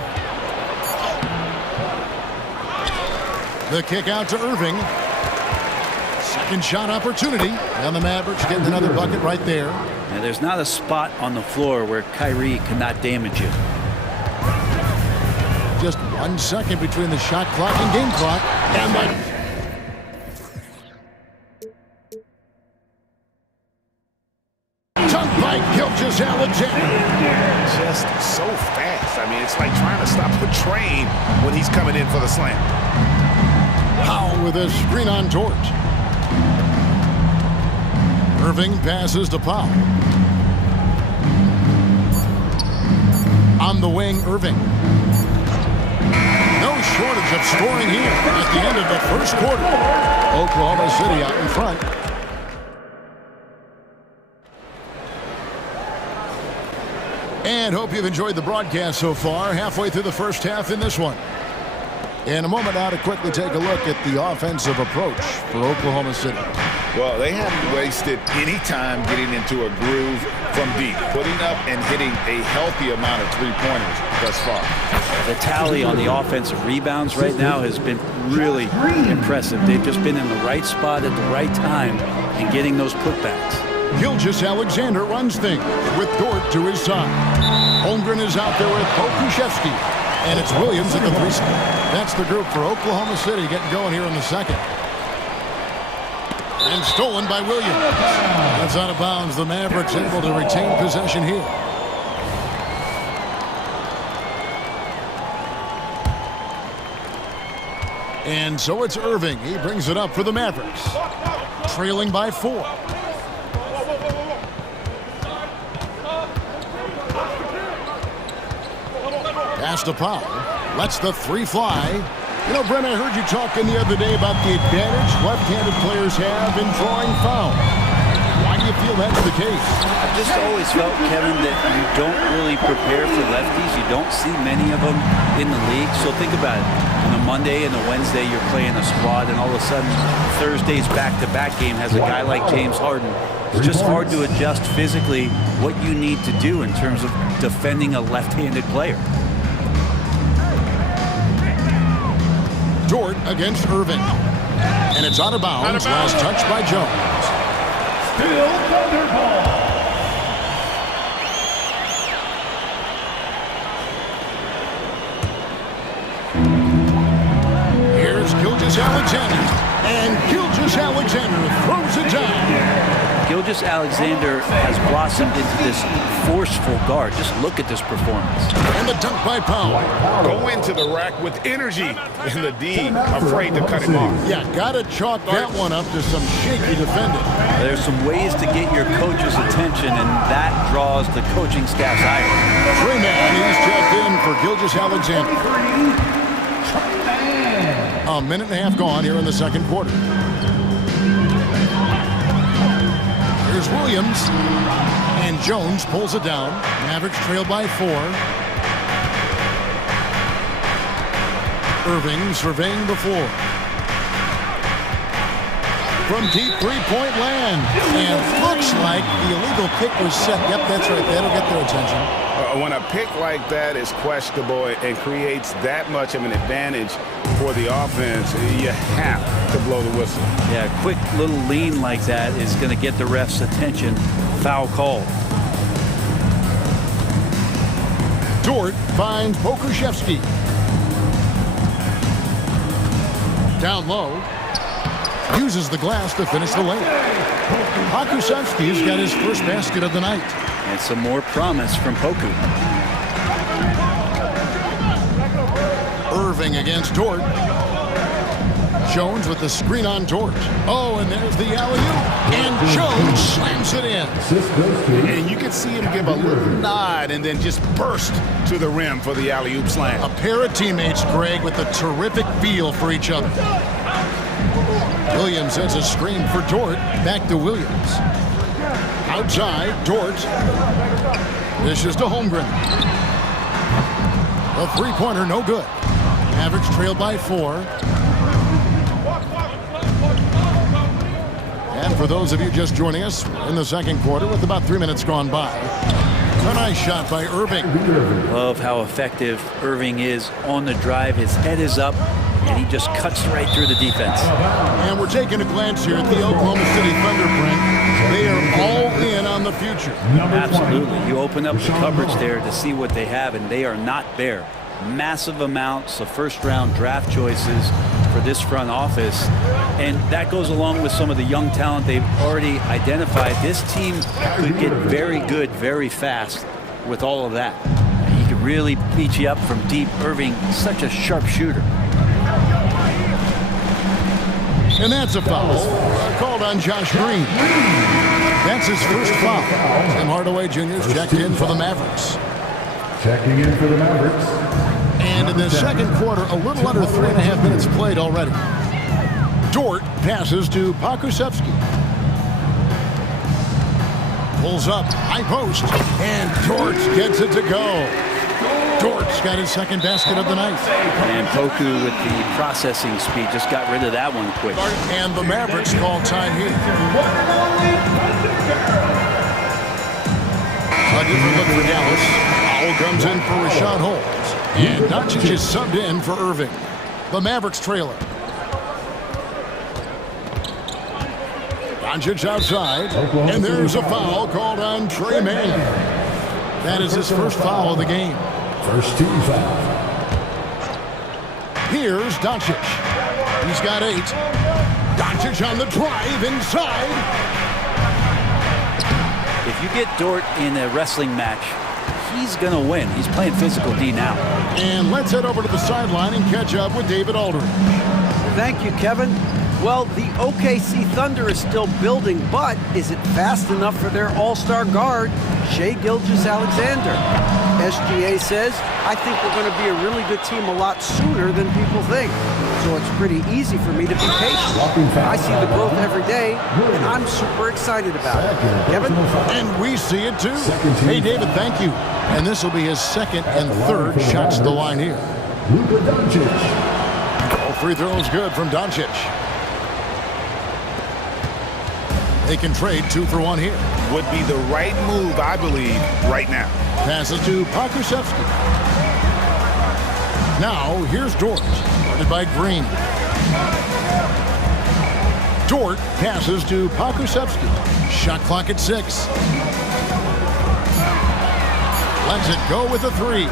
The kick out to Irving. Second shot opportunity. And the Mavericks getting another bucket right there. And there's not a spot on the floor where Kyrie cannot damage you. Just 1 second between the shot clock and game clock. And dunk by Gilgeous-Alexander. Just so fast. I mean, it's like trying to stop a train when he's coming in for the slam. Powell with a screen on Torch. Irving passes to Powell. On the wing, Irving. No shortage of scoring here at the end of the first quarter. Oklahoma City out in front. And hope you've enjoyed the broadcast so far. Halfway through the first half in this one. In a moment now to quickly take a look at the offensive approach for Oklahoma City. Well, they haven't wasted any time getting into a groove from deep, putting up and hitting a healthy amount of three-pointers thus far. The tally on the offensive rebounds right now has been really impressive. They've just been in the right spot at the right time and getting those putbacks. Gilgeous-Alexander runs things with Dort to his side. Holmgren is out there with Pokushevsky. And it's Williams at the three spot. That's the group for Oklahoma City getting going here in the second. And stolen by Williams. That's out of bounds. The Mavericks able to retain possession here. And so it's Irving. He brings it up for the Mavericks. Trailing by 4. Pass to Powell. Lets the three fly. You know, Brent, I heard you talking the other day about the advantage left-handed players have in drawing fouls. Why do you feel that's the case? I've just always felt, Kevin, that you don't really prepare for lefties. You don't see many of them in the league. So think about it. On a Monday and a Wednesday, you're playing a squad, and all of a sudden, Thursday's back-to-back game has a guy like James Harden. It's just hard to adjust physically what you need to do in terms of defending a left-handed player. Dort against Irving. And it's out of bounds. Last touch by Jones. Still Thunderball. Here's Gilgeous-Alexander. And Gilgeous-Alexander throws it down. Gilgeous-Alexander has blossomed into this forceful guard. Just look at this performance. And the dunk by Powell. Go into the rack with energy, and the D afraid to cut him off. Yeah, gotta chalk that one up to some shaky defending. There's some ways to get your coach's attention, and that draws the coaching staff's ire. Freeman, he's checked in for Gilgeous-Alexander. A minute and a half gone here in the second quarter. Here's Williams. And Jones pulls it down. Mavericks trail by 4. Irving surveying the floor. from deep three-point land. And looks like the illegal kick was set. Yep, that's right. That'll get their attention. When a pick like that is questionable and creates that much of an advantage for the offense, you have to blow the whistle. Yeah, a quick little lean like that is going to get the ref's attention. Foul call. Dort finds Pokuševski. Down low. Uses the glass to finish the layup. Pokuševski's got his first basket of the night. And some more promise from Poku. Irving against Dort. Jones with the screen on Dort. Oh, and there's the alley-oop. And Jones slams it in. And you can see him give a little nod and then just burst to the rim for the alley-oop slam. A pair of teammates, Greg, with a terrific feel for each other. Williams sends a screen for Dort. Back to Williams. Outside, Dort. Dishes to Holmgren. The three-pointer, no good. Mavericks trail by 4. And for those of you just joining us, in the second quarter with about 3 minutes gone by. A nice shot by Irving. Love how effective Irving is on the drive. His head is up, and he just cuts right through the defense. And we're taking a glance here at the Oklahoma City Thunder, Brent. They are all in on the future. Absolutely. You open up the coverage there to see what they have, and they are not bare. Massive amounts of first-round draft choices for this front office, and that goes along with some of the young talent they've already identified. This team could get very good very fast with all of that. He could really beat you up from deep. Irving, such a sharp shooter. And that's a foul called on Josh Green. That's his first foul. Tim Hardaway Jr.'s checked in for the Mavericks. Checking in for the Mavericks. And in the second quarter, a little under 3.5 minutes played already. Dort passes to Pokuševski. Pulls up, high post, and Dort gets it to go. Dort's got his second basket of the night. And Poku with the processing speed just got rid of that one quick. And the Mavericks call time here. A different look for Dallas. Foul comes in for Rashad Holmes. And Doncic is subbed in for Irving. The Mavericks trailer. Doncic outside. And there's a foul called on Trey Mann. That is his first foul of the game. First team foul. Here's Doncic. He's got 8. Doncic on the drive inside. If you get Dort in a wrestling match, he's going to win. He's playing physical D now. And let's head over to the sideline and catch up with David Aldridge. Thank you, Kevin. Well, the OKC Thunder is still building, but is it fast enough for their all-star guard, Shai Gilgeous-Alexander? SGA says, I think we're going to be a really good team a lot sooner than people think. So it's pretty easy for me to be patient. I see the growth every day, and I'm super excited about it. Kevin? And we see it too. Hey, David, thank you. And this will be his second and third shots to the line here. Luka Doncic. All free throws good from Doncic. They can trade 2 for 1 here. Would be the right move, I believe, right now. Passes to Pokuševski. Now, here's Dort, guarded by Green. Dort passes to Pokuševski. Shot clock at 6. Lets it go with a 3.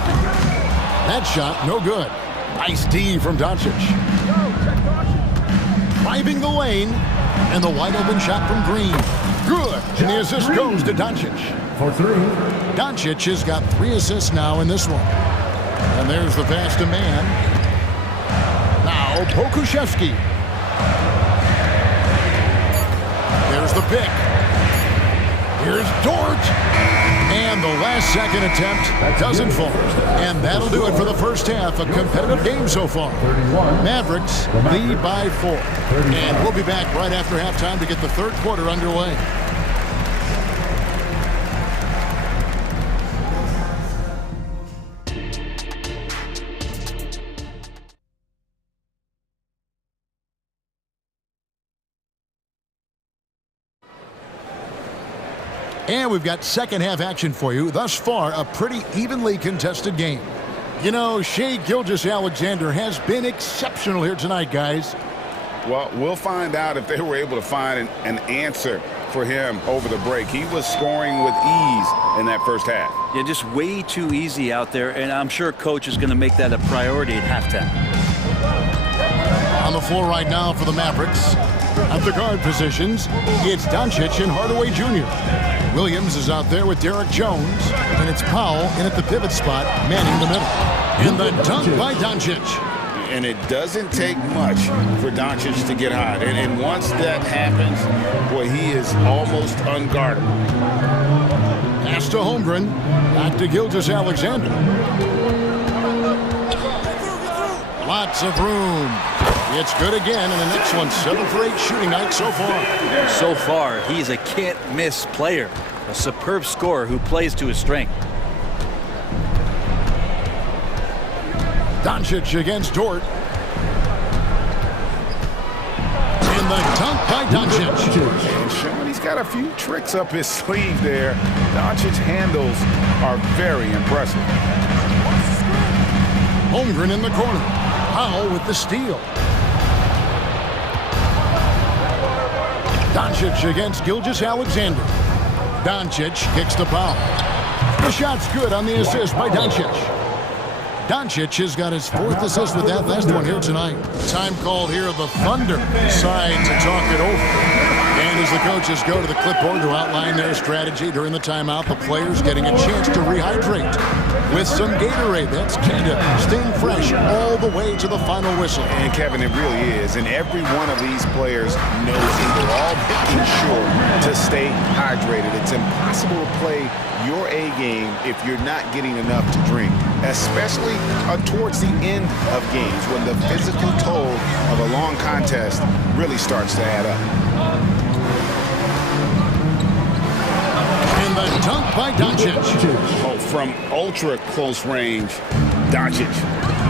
That shot, no good. Nice D from Doncic. Driving the lane, and the wide open shot from Green. Good. And the assist goes to Doncic. For 3. Doncic has got 3 assists now in this one. And there's the pass to Mann. Now Pokuševski. There's the pick. Here's Dort. And the last second attempt doesn't fall. And that'll do it for the first half. A competitive game so far. Mavericks lead by 4. And we'll be back right after halftime to get the third quarter underway. And we've got second half action for you. Thus far, a pretty evenly contested game. You know, Shai Gilgeous-Alexander has been exceptional here tonight, guys. Well, we'll find out if they were able to find an answer for him over the break. He was scoring with ease in that first half. Yeah, just way too easy out there, and I'm sure coach is going to make that a priority at halftime. On the floor right now for the Mavericks. At the guard positions, it's Doncic and Hardaway Jr. Williams is out there with Derek Jones, and it's Powell in at the pivot spot, manning the middle. And the dunk by Doncic. And it doesn't take much for Doncic to get hot. And once that happens, boy, he is almost unguardable. Pass to Holmgren. Back to Gilgeous-Alexander. Lots of room. It's good again, and an excellent 7 for 8 shooting night so far. So far, he's a can't-miss player. A superb scorer who plays to his strength. Doncic against Dort. And the dunk by Doncic. And showing he's got a few tricks up his sleeve there. Doncic's handles are very impressive. Holmgren in the corner. Powell with the steal. Doncic against Gilgeous-Alexander. Doncic kicks to Powell. The shot's good on the assist by Doncic. Doncic has got his 4th assist with that last one here tonight. Time called here. The Thunder decide to talk it over. And as the coaches go to the clipboard to outline their strategy during the timeout, the players getting a chance to rehydrate with some Gatorade. That's key to staying fresh all the way to the final whistle. And Kevin, it really is. And every one of these players knows it. They're all making sure to stay hydrated. It's impossible to play your A game if you're not getting enough to drink, especially towards the end of games when the physical toll of a long contest really starts to add up. And the dunk by Doncic. Oh, from ultra close range, Doncic.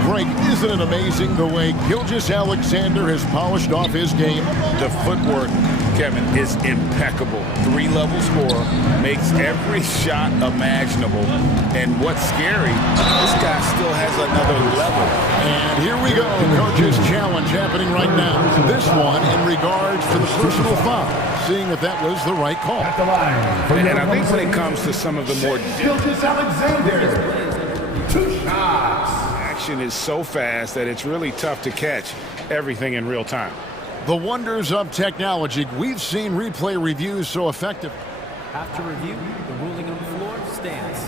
Greg, isn't it amazing the way Gilgeous-Alexander has polished off his game? The footwork, Kevin, is impeccable. 3-level scorer, makes every shot imaginable. And what's scary, this guy still has another level. And here we go, coach's challenge happening right now. This one in regards to the personal foul, seeing if that was the right call. And I think when it comes to some of the more Gilgeous-Alexander, 2 shots. action is so fast that it's really tough to catch everything in real time. The wonders of technology. We've seen replay reviews so effective. After review, the ruling on the floor stands.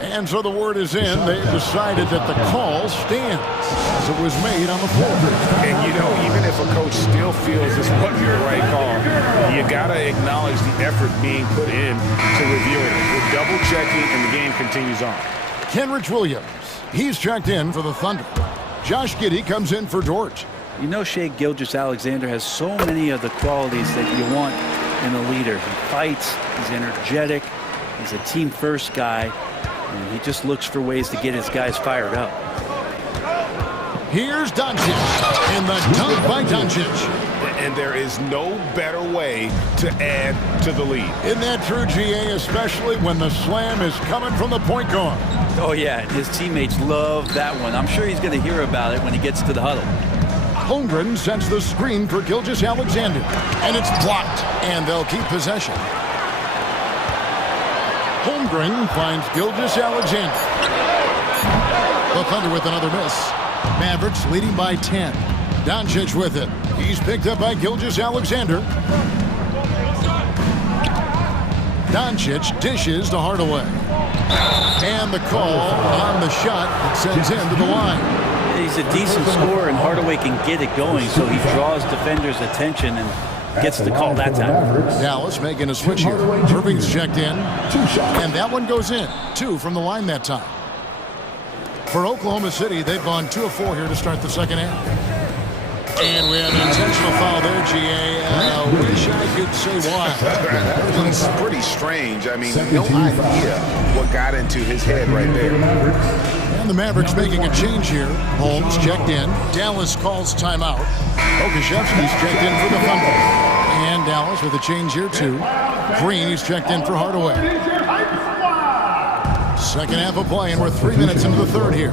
And so the word is in. They've decided that the call stands as it was made on the floor. And you know, even if a coach still feels this wasn't the right call, you got to acknowledge the effort being put in to review it. We're double checking and the game continues on. Kenrich Williams, he's checked in for the Thunder. Josh Giddey comes in for Dort. You know, Shai Gilgeous-Alexander has so many of the qualities that you want in a leader. He fights, he's energetic, he's a team-first guy, and he just looks for ways to get his guys fired up. Here's Doncic, and the dunk by Doncic. And there is no better way to add to the lead. Isn't that true, GA, especially when the slam is coming from the point guard? Oh, yeah, his teammates love that one. I'm sure he's going to hear about it when he gets to the huddle. Holmgren sends the screen for Gilgeous-Alexander, and it's blocked, and they'll keep possession. Holmgren finds Gilgeous-Alexander. The Thunder with another miss. Mavericks leading by 10. Doncic with it. He's picked up by Gilgeous-Alexander. Doncic dishes to Hardaway. And the call on the shot sends him to the line. He's a decent scorer, and Hardaway can get it going, so he draws defenders' attention and gets the call that time. Dallas making a switch here. Irving's checked in, and that one goes in. 2 from the line that time. For Oklahoma City, they've gone 2 of 4 here to start the second half. And we have an intentional foul there, GA. Wish I could say why. It's pretty strange. I mean, no idea what got into his head right there. And the Mavericks making a change here. Holmes checked in. Dallas calls timeout. Okashevsky's checked in for the Thunder. And Dallas with a change here, too. Green, he's checked in for Hardaway. Second half of play, and we're 3 minutes into the third here.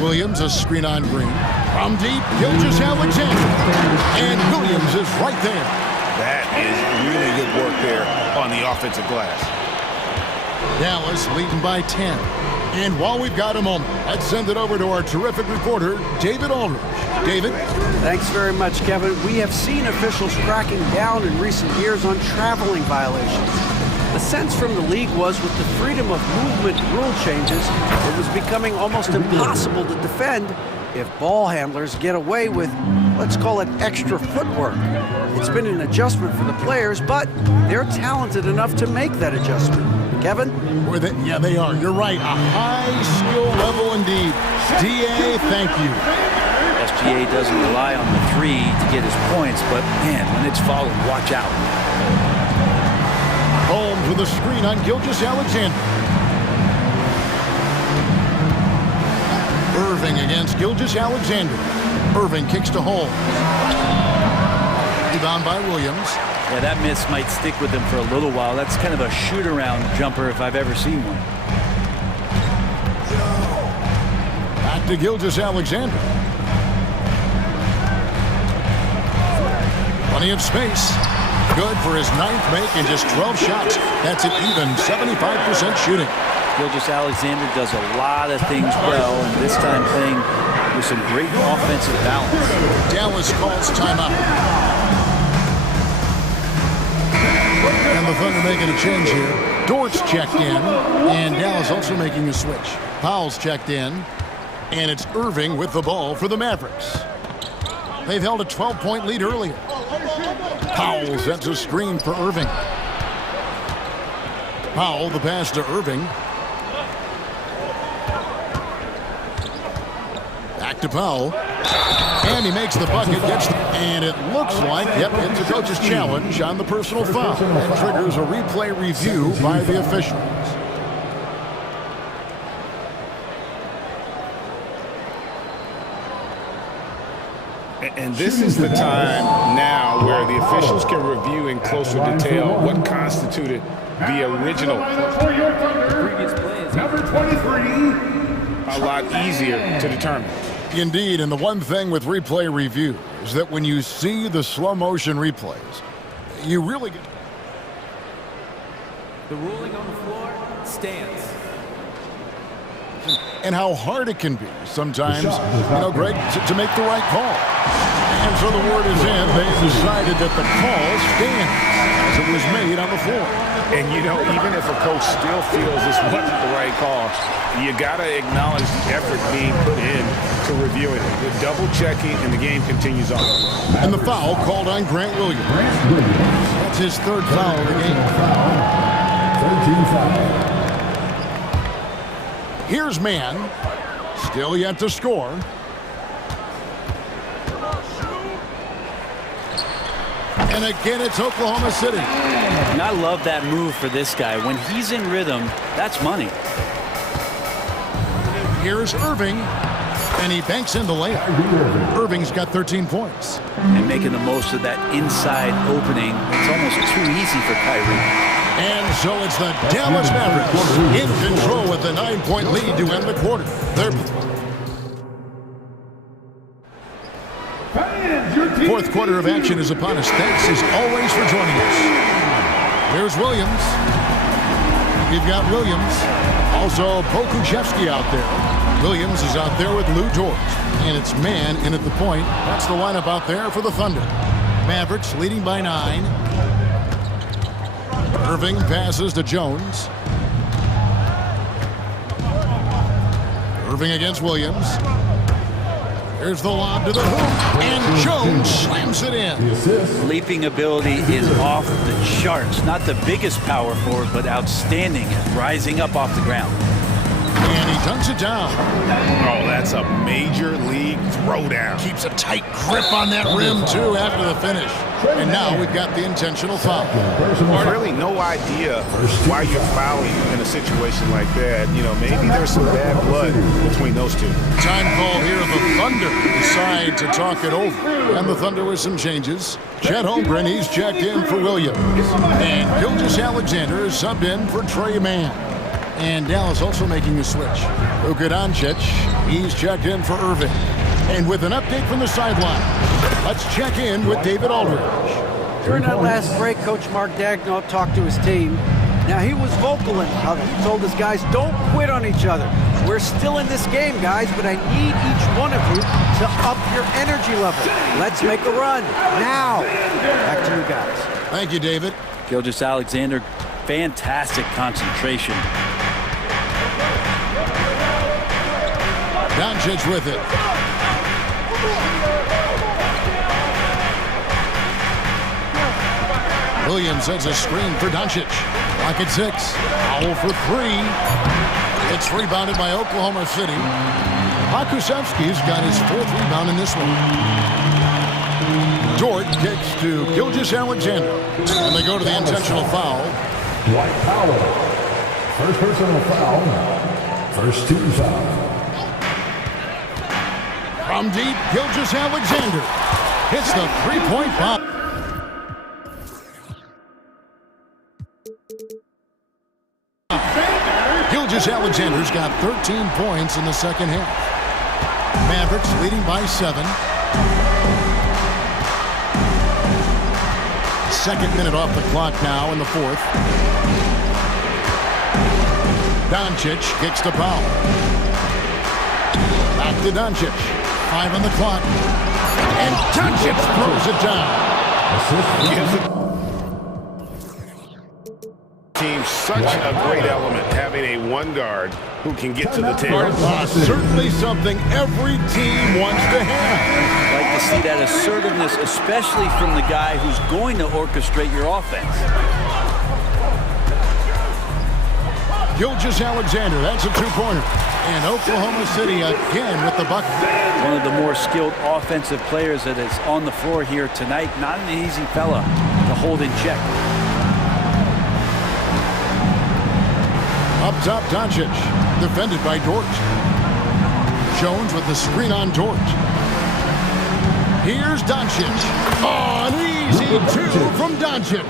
Williams, a screen on Green. From deep, Gilgeous-Alexander. And Williams is right there. That is really good work there on the offensive glass. Dallas leading by 10. And while we've got a moment, let's send it over to our terrific reporter, David Aldridge. David? Thanks very much, Kevin. We have seen officials cracking down in recent years on traveling violations. The sense from the league was with the freedom of movement rule changes, it was becoming almost impossible to defend if ball handlers get away with, let's call it, extra footwork. It's been an adjustment for the players, but they're talented enough to make that adjustment. Kevin? Yeah, they are. You're right. A high skill level indeed. DA, thank you. SGA doesn't rely on the three to get his points, but man, when it's fouled, watch out. Holmes with a screen on Gilgeous-Alexander. Irving against Gilgeous-Alexander. Irving kicks to Holmes. Rebound by Williams. Yeah, that miss might stick with him for a little while. That's kind of a shoot-around jumper if I've ever seen one. Back to Gilgeous-Alexander. Plenty of space. Good for his 9th make and just 12 shots. That's an even 75% shooting. Gilgeous-Alexander does a lot of things well, and this time playing with some great offensive balance. Dallas calls timeout. And the Thunder making a change here. Dort's checked in, and Dallas also making a switch. Powell's checked in, and it's Irving with the ball for the Mavericks. They've held a 12-point lead earlier. Powell sets a screen for Irving. Powell, the pass to Irving. Back to Powell. And he makes the bucket, and it looks like, it's a coach's challenge on the personal foul. That triggers a replay review by the officials. And this is the time now where the officials can review in closer detail what constituted the original. Number 23. A lot easier to determine. Indeed, and the one thing with replay review is that when you see the slow motion replays, you really get... The ruling on the floor stands. And how hard it can be sometimes, Greg, to make the right call. And so the word is in. They decided that the call stands as it was made on the floor. And, even if a coach still feels this wasn't the right call, you got to acknowledge the effort being put in to reviewing it. The double checking, and the game continues on. And the foul called on Grant Williams. That's his 3rd foul of the game. 13-5. Here's Mann. Still yet to score. And again, it's Oklahoma City. And I love that move for this guy. When he's in rhythm, that's money. Here's Irving. And he banks in the layup. Irving's got 13 points. And making the most of that inside opening. It's almost too easy for Kyrie. And so it's the Dallas Mavericks in control with the 9-point lead to end the quarter. Fourth quarter of action is upon us. Thanks as always for joining us. Here's Williams. We've got Williams. Also Pokuševski out there. Williams is out there with Lou Dort. And it's Mann in at the point. That's the lineup out there for the Thunder. Mavericks leading by 9. Irving passes to Jones. Irving against Williams. Here's the lob to the hoop. And Jones slams it in. Leaping ability is off the charts. Not the biggest power forward, but outstanding at rising up off the ground. And he dunks it down. Oh, that's a major league throwdown. Keeps a tight grip on that rim, too, after the finish. And now we've got the intentional foul. Really no idea why you're fouling in a situation like that. Maybe there's some bad blood between those two. Time call here of the Thunder. side to talk it over. And the Thunder with some changes. Chet Holmgren, he's checked in for Williams. And Gilgeous Alexander is subbed in for Trey Mann. And Dallas also making a switch. Luka Doncic, he's checked in for Irving. And with an update from the sideline, let's check in with David Aldridge. During that last break, Coach Mark Daigneault talked to his team. Now, he was vocal in how he told his guys, don't quit on each other. We're still in this game, guys, but I need each one of you to up your energy level. Let's make a run now. Back to you guys. Thank you, David. Gilgeous Alexander, fantastic concentration. Doncic with it. Williams sends a screen for Doncic. Lock at 6. Foul for 3. It's rebounded by Oklahoma City. Pakusevski's got his 4th rebound in this one. Dort kicks to Gilgeous Alexander. And they go to the intentional foul. Dwight Powell. First personal foul. First team foul. From deep, Gilgeous Alexander hits the three-point bomb. Gilgeous Alexander's got 13 points in the second half. Mavericks leading by 7. Second minute off the clock now in the 4th. Doncic kicks to Powell. Back to Doncic. 5 on the clock. And Doncic throws it down. Team, such a great element, having a one guard who can get to the table. Certainly something every team wants to have. I'd like to see that assertiveness, especially from the guy who's going to orchestrate your offense. Gilgeous Alexander, that's a 2-pointer. And Oklahoma City again with the bucket. One of the more skilled offensive players that is on the floor here tonight. Not an easy fella to hold in check. Up top, Doncic, defended by Dort. Jones with the screen on Dort. Here's Doncic. Oh, an easy 2 from Doncic.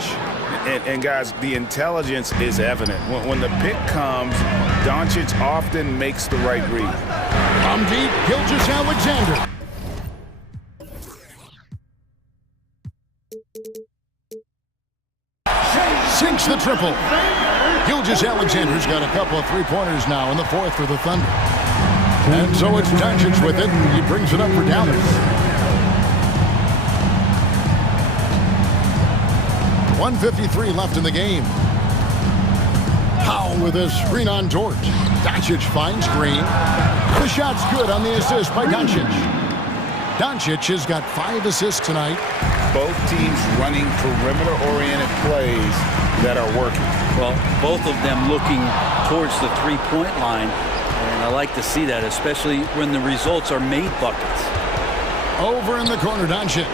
And guys, the intelligence is evident. When the pick comes, Doncic often makes the right read. From deep, Gilgeous Alexander. Sinks the triple. Gilgeous Alexander's got a couple of 3-pointers now in the 4th for the Thunder. And so it's Doncic with it. He brings it up for Dallas. 1:53 left in the game. Powell with a screen on Dort. Doncic finds Green. The shot's good on the assist by Doncic. Doncic has got 5 assists tonight. Both teams running perimeter-oriented plays that are working. Well, both of them looking towards the three-point line, and I like to see that, especially when the results are made buckets. Over in the corner, Doncic.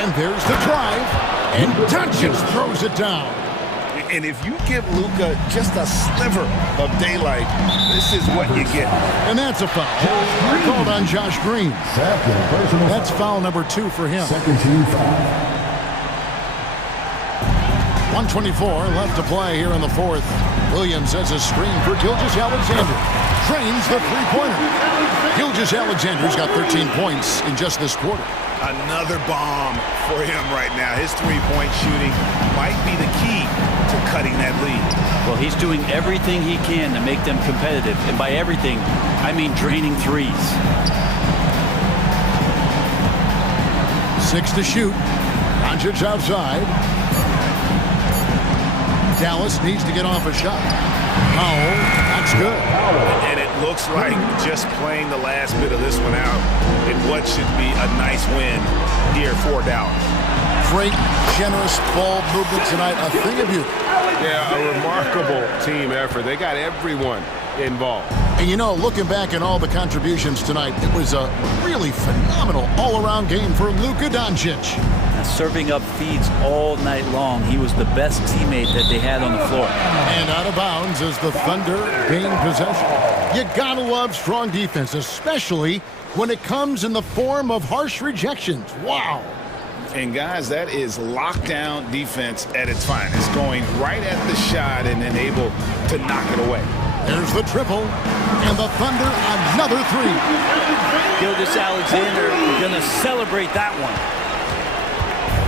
And there's the drive, and Doncic throws it down. And if you give Luka just a sliver of daylight, this is what you get. And that's a foul. Called on Josh Green. That's foul number 2 for him. Second team foul. 1:24 left to play here in the 4th. Williams has a screen for Gilgeous Alexander. Trains the three-pointer. Gilgeous Alexander's got 13 points in just this quarter. Another bomb for him right now. His three-point shooting might be the key to cutting that lead. Well, he's doing everything he can to make them competitive. And by everything, I mean draining threes. 6 to shoot. Doncic outside. Dallas needs to get off a shot. Powell, that's good. And it looks like just playing the last bit of this one out in what should be a nice win here for Dallas. Great, generous ball movement tonight. A thing of beauty. Yeah, a remarkable team effort. They got everyone involved. And you know, looking back at all the contributions tonight, it was a really phenomenal all-around game for Luka Doncic. serving up feeds all night long. He was the best teammate that they had on the floor. And out of bounds as the Thunder gain possession. You gotta love strong defense, especially when it comes in the form of harsh rejections. Wow. And guys, that is lockdown defense at its finest, going right at the shot and then able to knock it away. There's the triple, and the Thunder another three. Gilgeous-Alexander going to celebrate that one.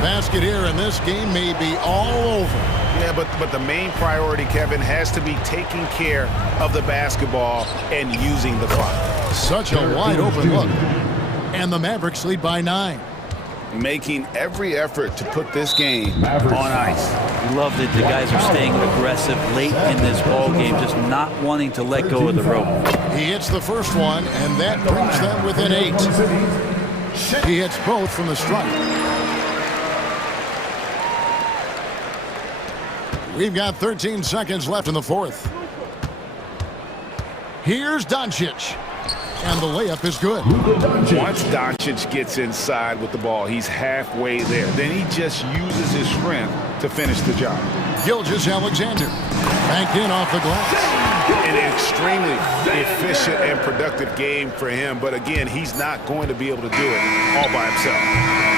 Basket here, and this game may be all over. Yeah, but the main priority, Kevin, has to be taking care of the basketball and using the clock. Such a wide open look. And the Mavericks lead by 9. Making every effort to put this game on ice. Love that the guys are staying aggressive late in this ball game, just not wanting to let go of the rope. He hits the first one, and that brings them within 8. He hits both from the stripe. We've got 13 seconds left in the fourth. Here's Doncic. And the layup is good. Once Doncic gets inside with the ball, he's halfway there. Then he just uses his strength to finish the job. Gilgeous-Alexander banked in off the glass. An extremely efficient and productive game for him. But again, he's not going to be able to do it all by himself.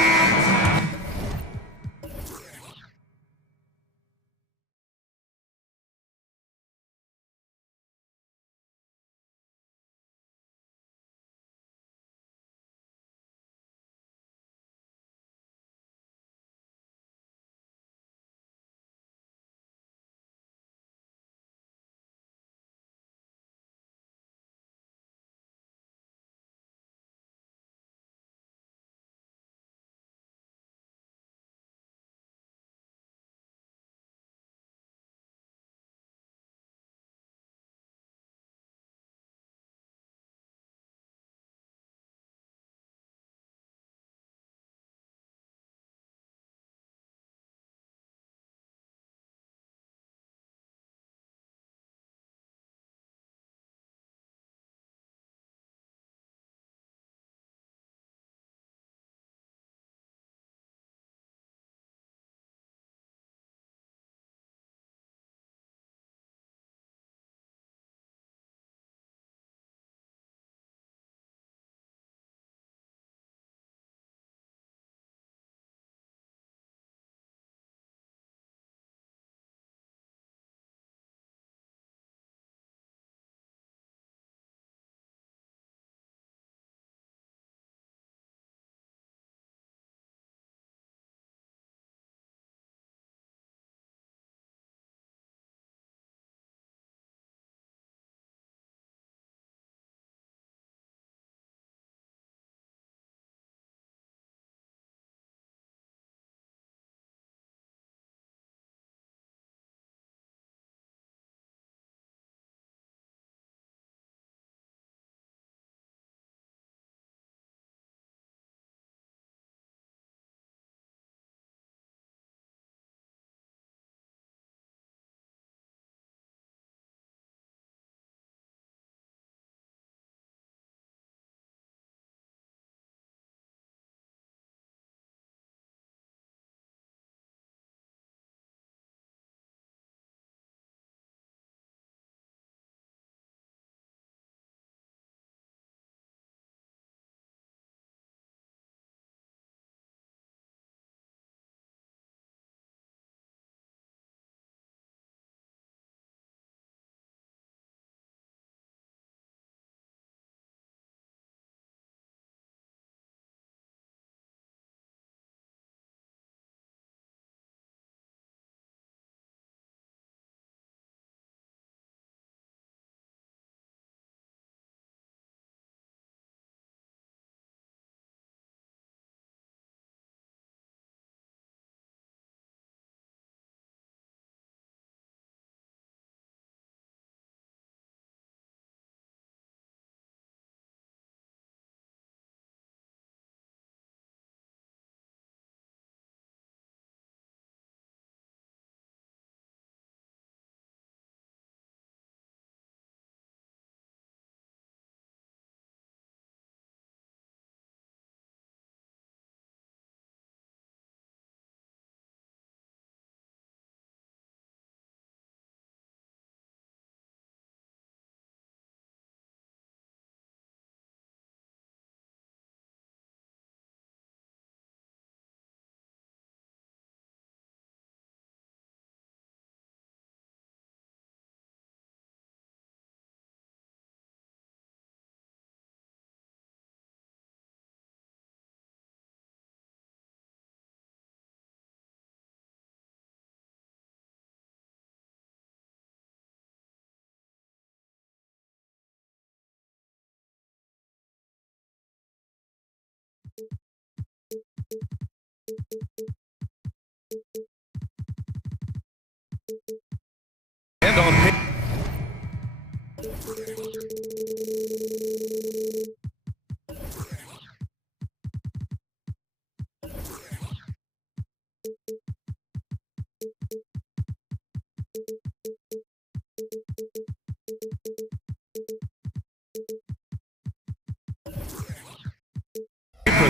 And on pin.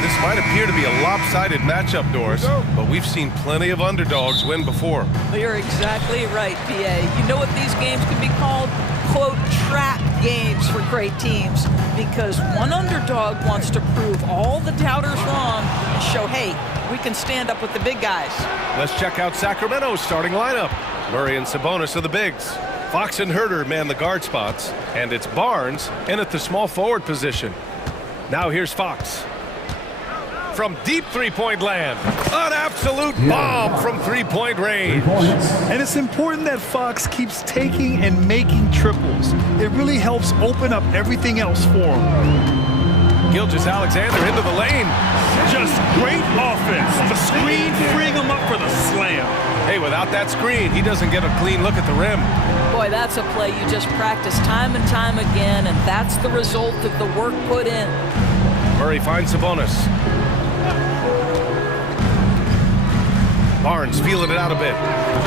This might appear to be a lopsided matchup, Doris, but we've seen plenty of underdogs win before. Well, you're exactly right, PA. You know what these games can be called? Quote, trap games for great teams, because one underdog wants to prove all the doubters wrong and show, hey, we can stand up with the big guys. Let's check out Sacramento's starting lineup. Murray and Sabonis are the bigs. Fox and Herter man the guard spots, and it's Barnes in at the small forward position. Now here's Fox. From deep three-point land, an absolute bomb from three-point range. And it's important that Fox keeps taking and making triples. It really helps open up everything else for him. Gilgeous-Alexander into the lane. Just great offense. The screen freeing him up for the slam. Hey, without that screen, he doesn't get a clean look at the rim. Boy, that's a play you just practice time and time again, and that's the result of the work put in. Murray finds Sabonis. Barnes feeling it out a bit.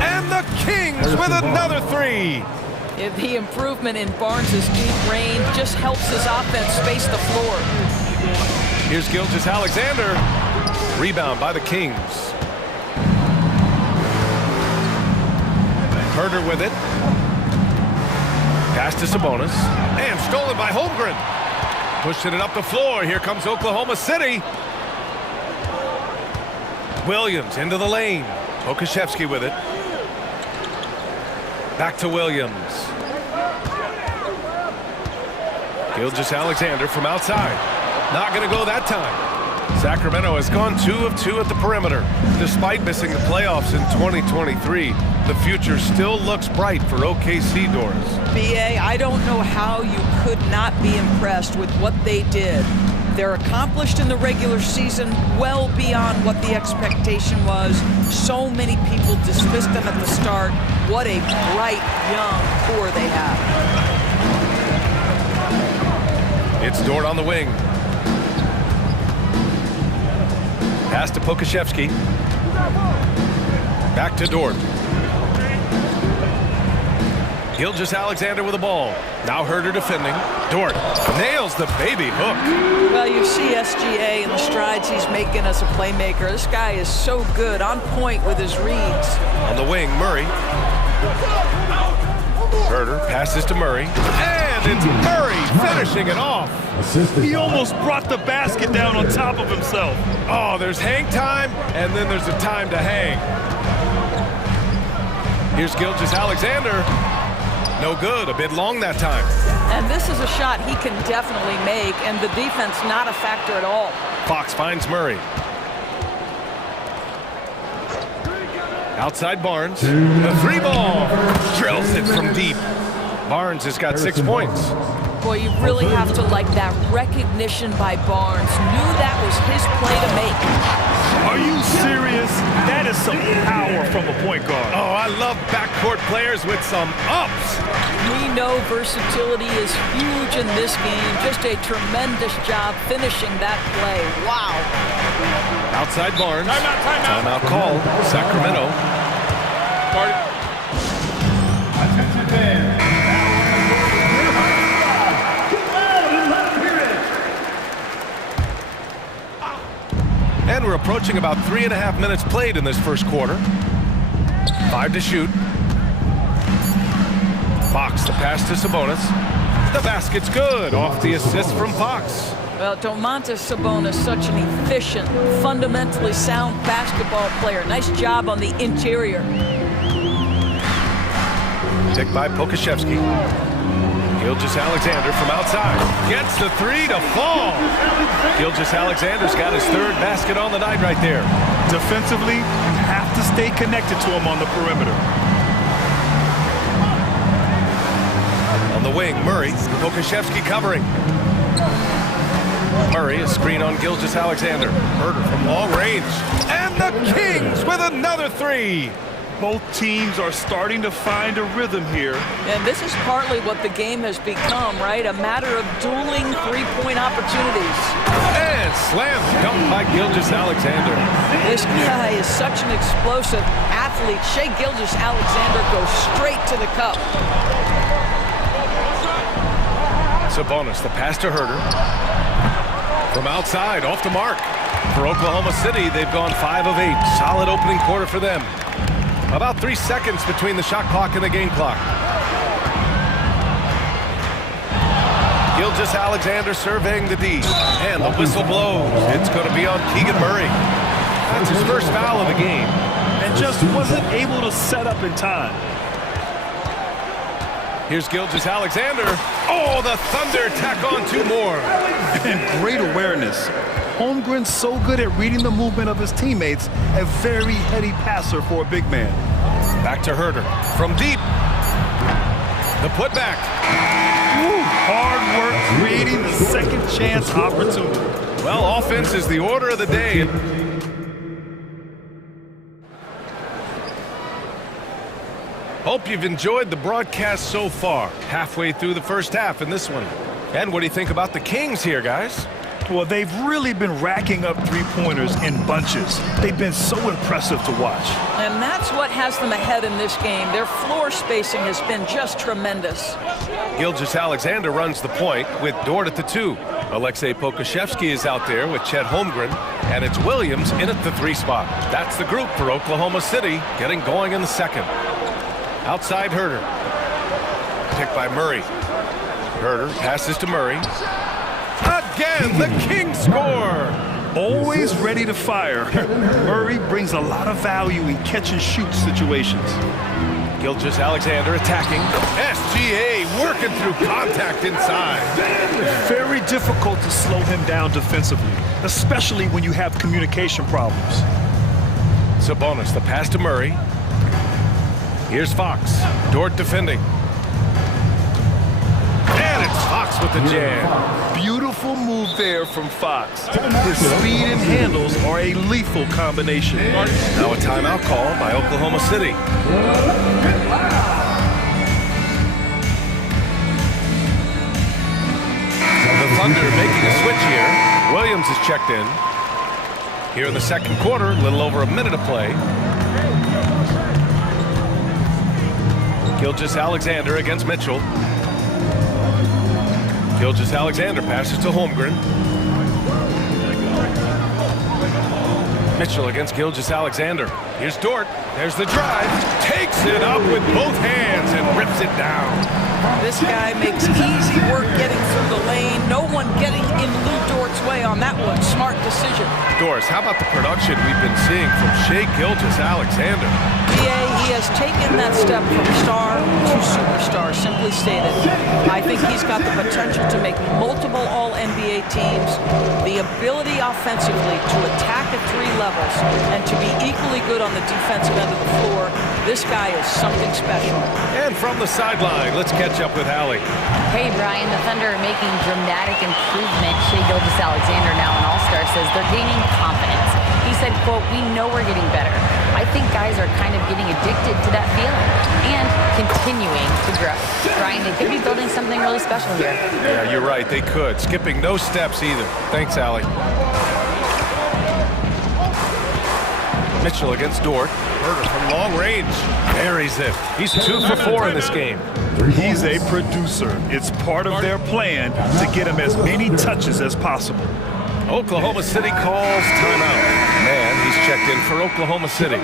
And the Kings with another three. The improvement in Barnes' deep range just helps his offense space the floor. Here's Gilgeous-Alexander. Rebound by the Kings. Herter with it. Pass to Sabonis. And stolen by Holmgren. Pushing it up the floor. Here comes Oklahoma City. Williams into the lane. Okashevsky with it. Back to Williams. Gilgeous-Alexander from outside. Not going to go that time. Sacramento has gone 2 of 2 at the perimeter. Despite missing the playoffs in 2023, the future still looks bright for OKC, Doris. BA, I don't know how you could not be impressed with what they did. They're accomplished in the regular season well beyond what the expectation was. So many people dismissed them at the start. What a bright, young core they have. It's Dort on the wing. Pass to Pokashevsky. Back to Dort. Gilgeous-Alexander with the ball. Now Herter defending. Dort nails the baby hook. Well, you see SGA and the strides he's making as a playmaker. This guy is so good, on point with his reads. On the wing, Murray. Herter passes to Murray. And it's Murray finishing it off. He almost brought the basket down on top of himself. Oh, there's hang time, and then there's a time to hang. Here's Gilgeous-Alexander. No good, a bit long that time. And this is a shot he can definitely make, and the defense not a factor at all. Fox finds Murray. Outside Barnes. The three ball. Drills it from deep. Barnes has got 6 points. Boy, you really have to like that recognition by Barnes. Knew that was his play to make. Are you serious? That is some power from a point guard. Oh, I love backcourt players with some ups. We know versatility is huge in this game. Just a tremendous job finishing that play. Wow. Outside Barnes. Timeout call. Sacramento. And we're approaching about 3.5 minutes played in this first quarter. 5 to shoot. Fox, the pass to Sabonis. The basket's good. Off the assist from Fox. Well, Domantas Sabonis, such an efficient, fundamentally sound basketball player. Nice job on the interior. Picked by Pokashevsky. Gilgeous-Alexander from outside. Gets the three to fall. Gilgeous-Alexander's got his third basket on the night right there. Defensively, you have to stay connected to him on the perimeter. On the wing, Murray. Pokashevsky covering. Murray, a screen on Gilgeous-Alexander. Herder from long range. And the Kings with another three. Both teams are starting to find a rhythm here. And this is partly what the game has become, right? A matter of dueling three-point opportunities. And slam dunk by Gilgeous-Alexander. This guy is such an explosive athlete. Shai Gilgeous-Alexander goes straight to the cup. Sabonis, the pass to Herder. From outside, off the mark. For Oklahoma City, they've gone 5 of 8. Solid opening quarter for them. About 3 seconds between the shot clock and the game clock. Gilgeous-Alexander surveying the D. And the whistle blows. It's going to be on Keegan Murray. That's his first foul of the game. And just wasn't able to set up in time. Here's Gilgeous-Alexander. Oh, the Thunder tack on 2 more. And great awareness. Holmgren's so good at reading the movement of his teammates, a very heady passer for a big man. Back to Herder. From deep. The putback. Hard work creating the second chance opportunity. Well, offense is the order of the day. Hope you've enjoyed the broadcast so far. Halfway through the first half in this one. And what do you think about the Kings here, guys? Well, they've really been racking up three-pointers in bunches. They've been so impressive to watch. And that's what has them ahead in this game. Their floor spacing has been just tremendous. Gilgeous-Alexander runs the point with Dort at the 2. Alexei Pokusevski is out there with Chet Holmgren. And it's Williams in at the 3 spot. That's the group for Oklahoma City, getting going in the second. Outside Herder. Picked by Murray. Herder passes to Murray. Again, the Kings score! Always ready to fire. Murray brings a lot of value in catch-and-shoot situations. Gilgeous-Alexander attacking. SGA working through contact inside. Very difficult to slow him down defensively, especially when you have communication problems. Sabonis, the pass to Murray. Here's Fox. Dort defending. And it's Fox with the jam. Beautiful move there from Fox. His speed and handles are a lethal combination. Now a timeout call by Oklahoma City. The Thunder making a switch here. Williams is checked in. Here in the second quarter, a little over a minute of play. Gilgeous-Alexander against Mitchell. Gilgeous-Alexander passes to Holmgren. Mitchell against Gilgeous-Alexander. Here's Dort. There's the drive. Takes it up with both hands and rips it down. This guy makes easy work getting through the lane. No one getting in Lou Dort's way on that one. Smart decision. Doris, how about the production we've been seeing from Shai Gilgeous-Alexander? He has taken that step from star to superstar, simply stated. I think he's got the potential to make multiple All-NBA teams, the ability offensively to attack at 3 levels, and to be equally good on the defensive end of the floor. This guy is something special. And from the sideline, let's catch up with Allie. Hey, Brian, the Thunder are making dramatic improvement. Shai Gilgeous-Alexander, now an All-Star, says they're gaining confidence. He said, quote, "We know we're getting better. I think guys are kind of getting addicted to that feeling and continuing to grow." Brian, they could be building something really special here. Yeah, you're right. They could. Skipping no steps either. Thanks, Allie. Mitchell against Dort. Herder from long range. Buries it. He's 2 for 4 in this game. He's a producer. It's part of their plan to get him as many touches as possible. Oklahoma City calls timeout. Man, he's checked in for Oklahoma City.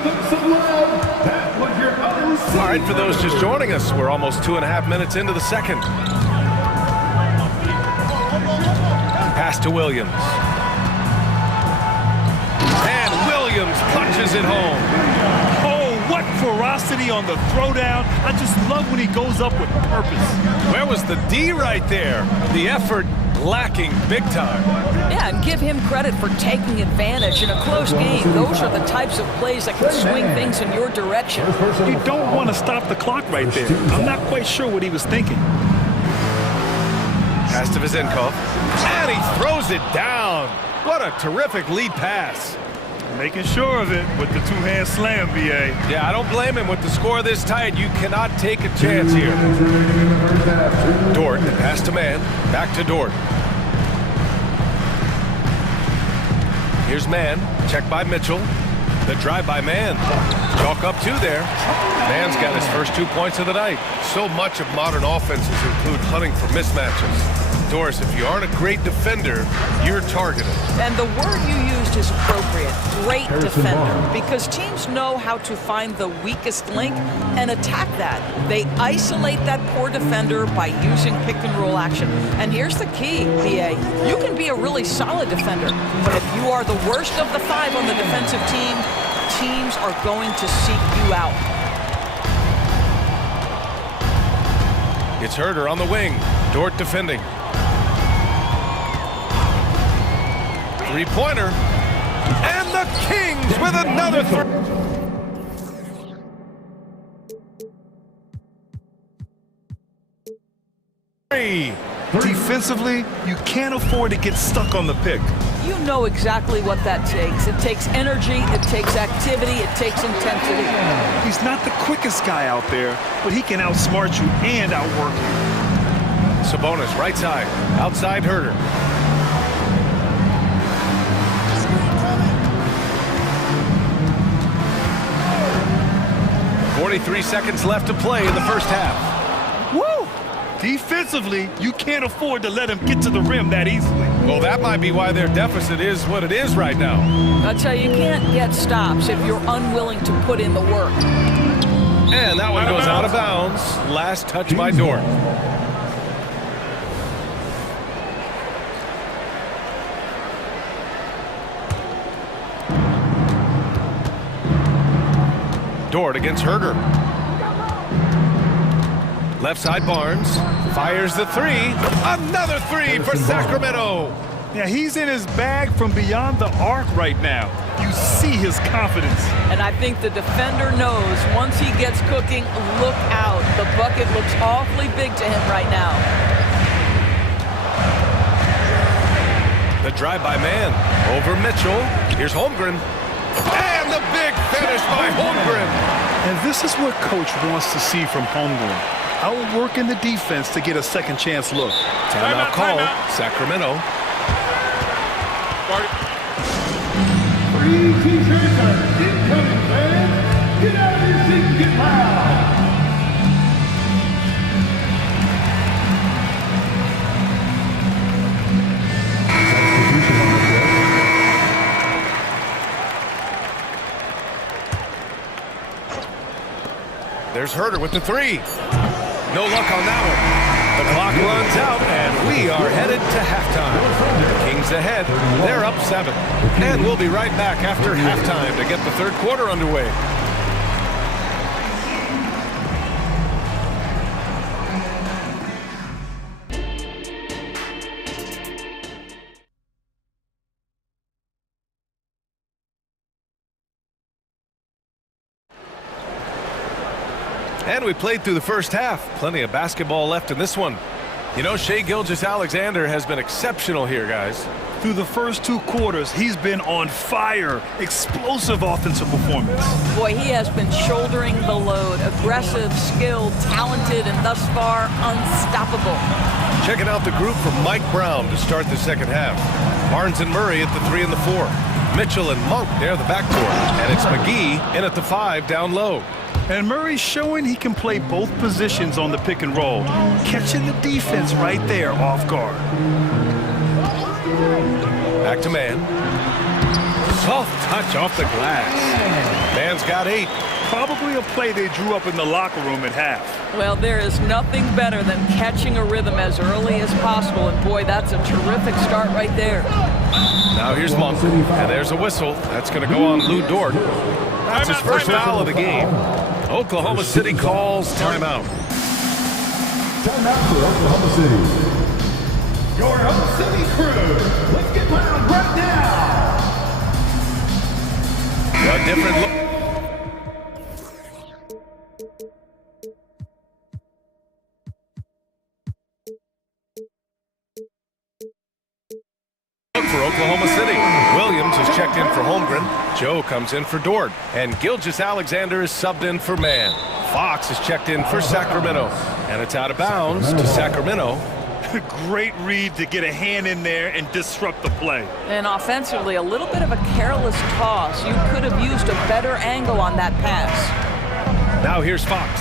All right, for those just joining us, we're almost 2.5 minutes into the second. Pass to Williams. And Williams punches it home. Oh, what ferocity on the throwdown. I just love when he goes up with purpose. Where was the D right there? The effort lacking big time. Yeah, and give him credit for taking advantage in a close game. Those are the types of plays that can swing things in your direction. You don't want to stop the clock right there. I'm not quite sure what he was thinking. Pass rest of his in-cuff. And he throws it down. What a terrific lead pass. Making sure of it with the two-hand slam, BA. Yeah, I don't blame him. With the score this tight, you cannot take a chance here. Dort, pass to man. Back to Dort. Here's man. Check by Mitchell. The drive by man. Chalk up two there. Man's got his first 2 points of the night. So much of modern offenses include hunting for mismatches. Doris, if you aren't a great defender, you're targeted. And the word you used is appropriate, great defender, because teams know how to find the weakest link and attack that. They isolate that poor defender by using pick and roll action. And here's the key, BA. You can be a really solid defender, but if you are the worst of the five on the defensive team, teams are going to seek you out. It's Herder on the wing. Dort defending. Three-pointer. And the Kings with another three. Defensively, you can't afford to get stuck on the pick. You know exactly what that takes. It takes energy, it takes activity, it takes intensity. He's not the quickest guy out there, but he can outsmart you and outwork you. Sabonis, right side. Outside Herder. 43 seconds left to play in the first half. Woo! Defensively, you can't afford to let him get to the rim that easily. Well, that might be why their deficit is what it is right now. I tell you, you can't get stops if you're unwilling to put in the work. And that one goes out of bounds. Last touch by Dort. Dort against Herder. Left side Barnes. Fires the three. Another three for Sacramento. Yeah, he's in his bag from beyond the arc right now. You see his confidence. And I think the defender knows once he gets cooking, look out. The bucket looks awfully big to him right now. The drive by man. Over Mitchell. Here's Holmgren. And the big finish by Holmgren. And this is what coach wants to see from Holmgren. Outworking the defense to get a second chance look. Timeout call. Sacramento. Free t-shirts are incoming, fans. Get out of your seat and get loud. There's Herder with the three. No luck on that one. The clock runs out, and we are headed to halftime. Kings ahead. They're up 7. And we'll be right back after halftime to get the third quarter underway. And we played through the first half. Plenty of basketball left in this one. You know, Shai Gilgeous-Alexander has been exceptional here, guys. Through the first 2 quarters, he's been on fire. Explosive offensive performance. Boy, he has been shouldering the load. Aggressive, skilled, talented, and thus far, unstoppable. Checking out the group from Mike Brown to start the second half. Barnes and Murray at the 3 and the 4. Mitchell and Monk near the backcourt. And it's McGee in at the 5 down low. And Murray's showing he can play both positions on the pick and roll, catching the defense right there off guard. Back to man. Soft touch off the glass. Man's got 8. Probably a play they drew up in the locker room at half. Well, there is nothing better than catching a rhythm as early as possible. And boy, that's a terrific start right there. Now here's Monk. And there's a whistle. That's going to go on Lou Dort. That's his first foul of the game. Oklahoma City calls timeout. Timeout for Oklahoma City. Your Oklahoma City crew, let's get loud right now. A different look. Oklahoma City. Williams is checked in for Holmgren. Joe comes in for Dort. And Gilgeous-Alexander is subbed in for Mann. Fox is checked in for Sacramento. And it's out of bounds to Sacramento. Great read to get a hand in there and disrupt the play. And offensively, a little bit of a careless toss. You could have used a better angle on that pass. Now here's Fox.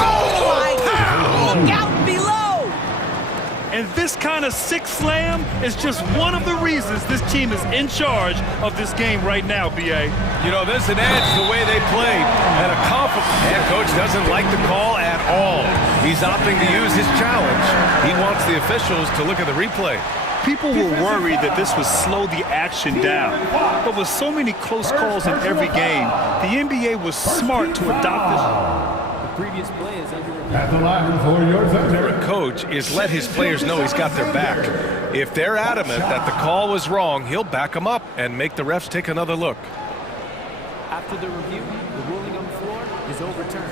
Oh my God! Look out below! And this kind of sick slam is just one of the reasons this team is in charge of this game right now, B.A. You know, there's an edge the way they played. And a confident head coach doesn't like the call at all. He's opting to use his challenge. He wants the officials to look at the replay. People were worried that this would slow the action down. But with so many close calls in every game, the NBA was smart to adopt this. Previous play is under review. At the line for your thunder. The coach is let his players know he's got their back. If they're adamant that the call was wrong, he'll back them up and make the refs take another look. After the review, the ruling on the floor is overturned.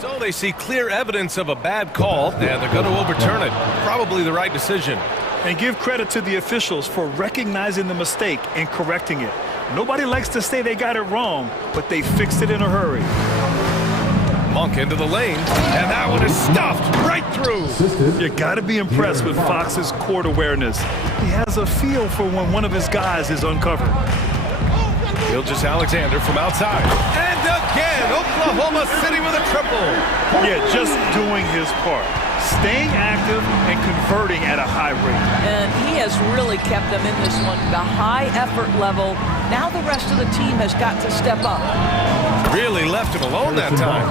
So they see clear evidence of a bad call, and they're going to overturn it. Probably the right decision. And give credit to the officials for recognizing the mistake and correcting it. Nobody likes to say they got it wrong, but they fixed it in a hurry. Monk into the lane, and that one is stuffed right through. You got to be impressed with Fox's court awareness. He has a feel for when one of his guys is uncovered. Gilgeous-Alexander from outside. And again, Oklahoma City with a triple. Yeah, just doing his part. Staying active and converting at a high rate. And he has really kept them in this one. The high effort level. Now the rest of the team has got to step up. Really left him alone that time.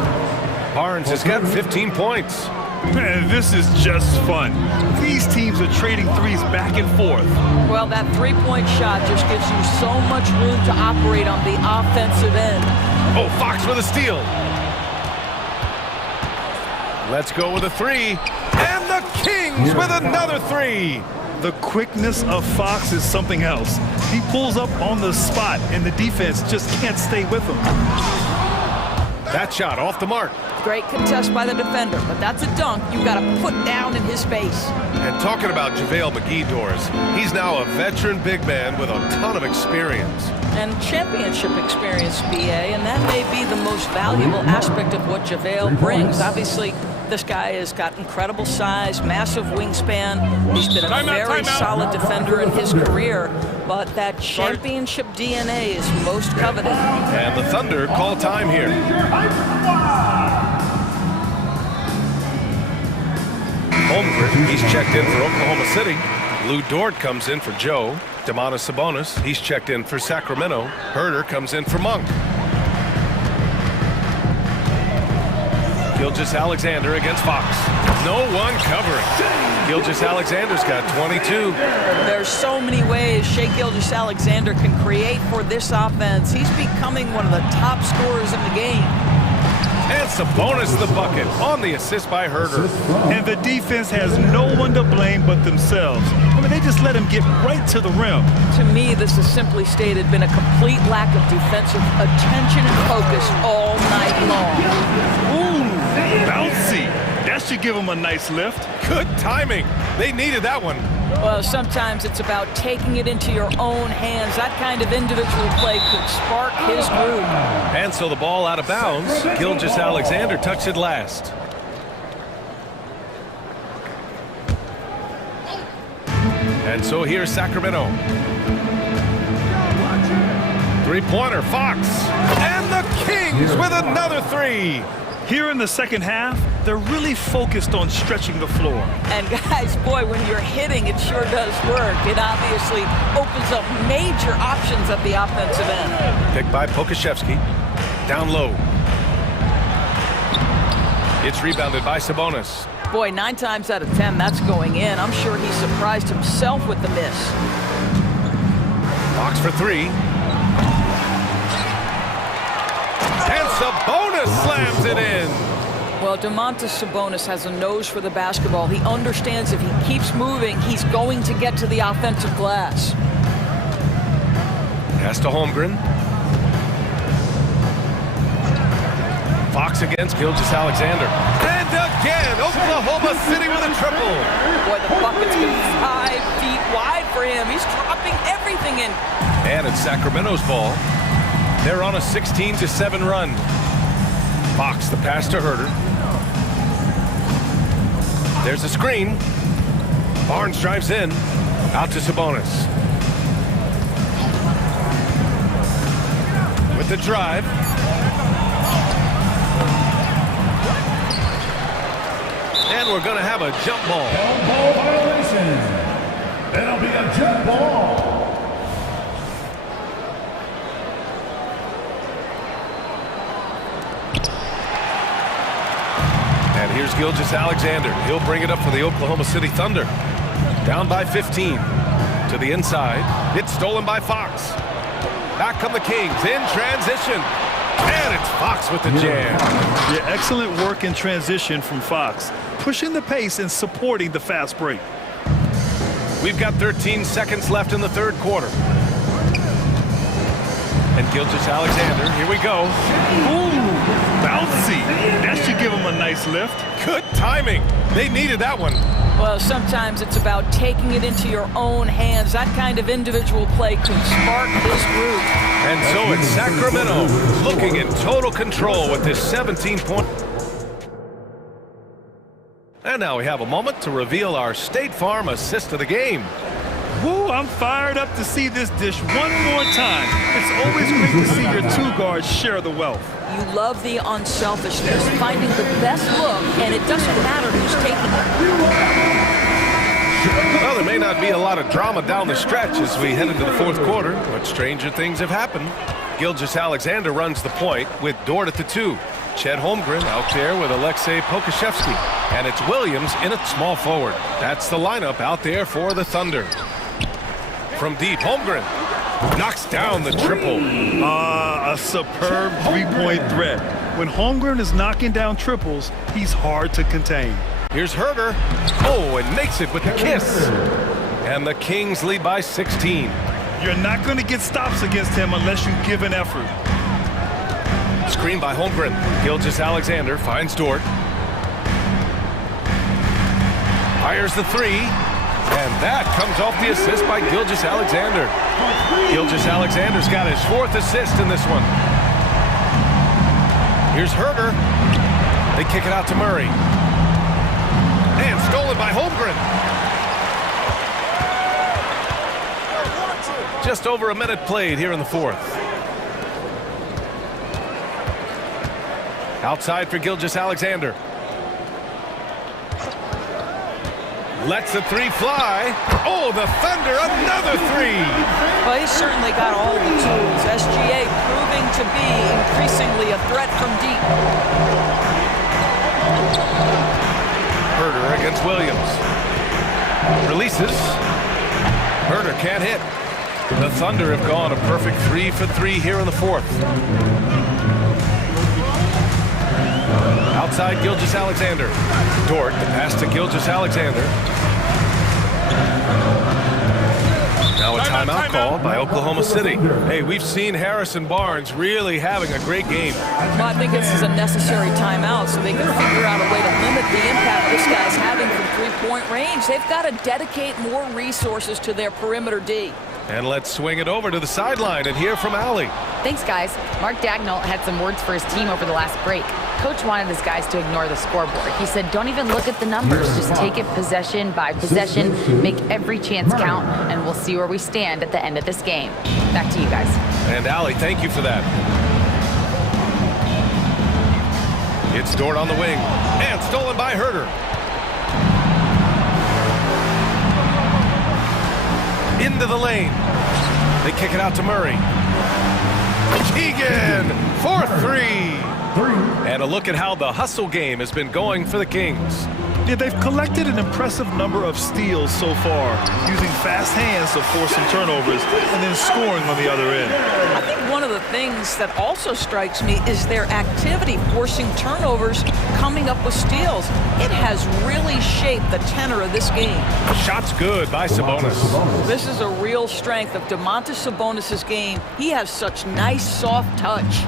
Barnes has got 15 points. Man, this is just fun. These teams are trading threes back and forth. Well, that three-point shot just gives you so much room to operate on the offensive end. Oh, Fox with a steal. Let's go with a three. And the Kings with another three. The quickness of Fox is something else. He pulls up on the spot, and the defense just can't stay with him. That shot off the mark. Great contest by the defender, but that's a dunk you've got to put down in his face. And talking about JaVale McGee, Doris, he's now a veteran big man with a ton of experience. And championship experience, BA, and that may be the most valuable aspect of what JaVale brings. Obviously, this guy has got incredible size, massive wingspan. He's been a very solid defender in his career, but that championship DNA is most coveted. And the Thunder call time here. Holmgren, he's checked in for Oklahoma City. Lou Dort comes in for Joe. Domantas Sabonis, he's checked in for Sacramento. Herder comes in for Monk. Gilgeous-Alexander against Fox. No one covering. Gilgeous-Alexander's got 22. There's so many ways Shai Gilgeous-Alexander can create for this offense. He's becoming one of the top scorers in the game. And Sabonis the bucket on the assist by Herder. And the defense has no one to blame but themselves. I mean, they just let him get right to the rim. To me, this has simply stated been a complete lack of defensive attention and focus all night long. Ooh, bouncy. That should give him a nice lift. Good timing. They needed that one. Well, sometimes it's about taking it into your own hands. That kind of individual play could spark his group. And so the ball out of bounds. Gilgeous-Alexander touched it last. And so here's Sacramento. Three-pointer, Fox. And the Kings with another three. Here in the second half, they're really focused on stretching the floor. And guys, boy, when you're hitting, it sure does work. It obviously opens up major options at the offensive end. Picked by Pokashevsky. Down low. It's rebounded by Sabonis. Boy, 9 times out of 10, that's going in. I'm sure he surprised himself with the miss. Fox for three. And Sabonis slams it in. Well, Domantas Sabonis has a nose for the basketball. He understands if he keeps moving, he's going to get to the offensive glass. Pass to Holmgren. Fox against Gilgeous-Alexander. And again, Oklahoma Oklahoma City with a triple. Boy, the bucket's been 5 feet wide for him. He's dropping everything in. And it's Sacramento's ball. They're on a 16-7 run. Fox, the pass to Herder. There's a screen. Barnes drives in. Out to Sabonis. With the drive. And we're going to have a jump ball. Ball violation. That'll be a jump ball. And here's Gilgeous-Alexander. He'll bring it up for the Oklahoma City Thunder. Down by 15. To the inside. It's stolen by Fox. Back come the Kings in transition. And it's Fox with the jam. Yeah, excellent work in transition from Fox. Pushing the pace and supporting the fast break. We've got 13 seconds left in the third quarter. And Gilgeous-Alexander, here we go. Ooh, bouncy. That should give him a nice lift. Good timing. They needed that one. Well, sometimes it's about taking it into your own hands. That kind of individual play could spark this group. And so it's Sacramento looking in total control with this 17-point. And now we have a moment to reveal our State Farm assist of the game. Woo, I'm fired up to see this dish one more time. It's always great to see your two guards share the wealth. You love the unselfishness, finding the best look, and it doesn't matter who's taking it. Well, there may not be a lot of drama down the stretch as we head into the fourth quarter, but stranger things have happened. Gilgeous-Alexander runs the point with Dort at the 2. Chet Holmgren out there with Alexei Pokashevsky. And it's Williams in at small forward. That's the lineup out there for the Thunder. From deep, Holmgren knocks down the triple. A superb three-point threat. When Holmgren is knocking down triples, he's hard to contain. Here's Herder. Oh, and makes it with the kiss. And the Kings lead by 16. You're not going to get stops against him unless you give an effort. Screen by Holmgren. Gilgeous-Alexander finds Dort. Fires the 3. And that comes off the assist by Gilgeous-Alexander. Gilgeous-Alexander's got his 4th assist in this one. Here's Herder. They kick it out to Murray. And stolen by Holmgren. Just over a minute played here in the fourth. Outside for Gilgeous-Alexander. Lets the 3 fly. Oh, the Thunder, another 3. Well, he's certainly got all the tools. SGA proving to be increasingly a threat from deep. Herder against Williams. Releases. Herder can't hit. The Thunder have gone a perfect 3 for 3 here in the fourth. Outside Gilgeous-Alexander. Dort, the pass to Gilgeous-Alexander. Now a timeout call by Oklahoma City. Hey, we've seen Harrison Barnes really having a great game. Well, I think this is a necessary timeout so they can figure out a way to limit the impact this guy's having from three-point range. They've got to dedicate more resources to their perimeter D. And let's swing it over to the sideline and hear from Allie. Thanks, guys. Mark Dagnall had some words for his team over the last break. Coach wanted his guys to ignore the scoreboard. He said, don't even look at the numbers. Just take it possession by possession, make every chance count, and we'll see where we stand at the end of this game. Back to you guys. And Allie, thank you for that. It's Dort on the wing, and stolen by Herder. Into the lane. They kick it out to Murray. Keegan for 3. And a look at how the hustle game has been going for the Kings. Yeah, they've collected an impressive number of steals so far, using fast hands to force some turnovers and then scoring on the other end. I think one of the things that also strikes me is their activity forcing turnovers, coming up with steals. It has really shaped the tenor of this game. Shot's good by Sabonis. This is a real strength of Domantas Sabonis' game. He has such nice, soft touch.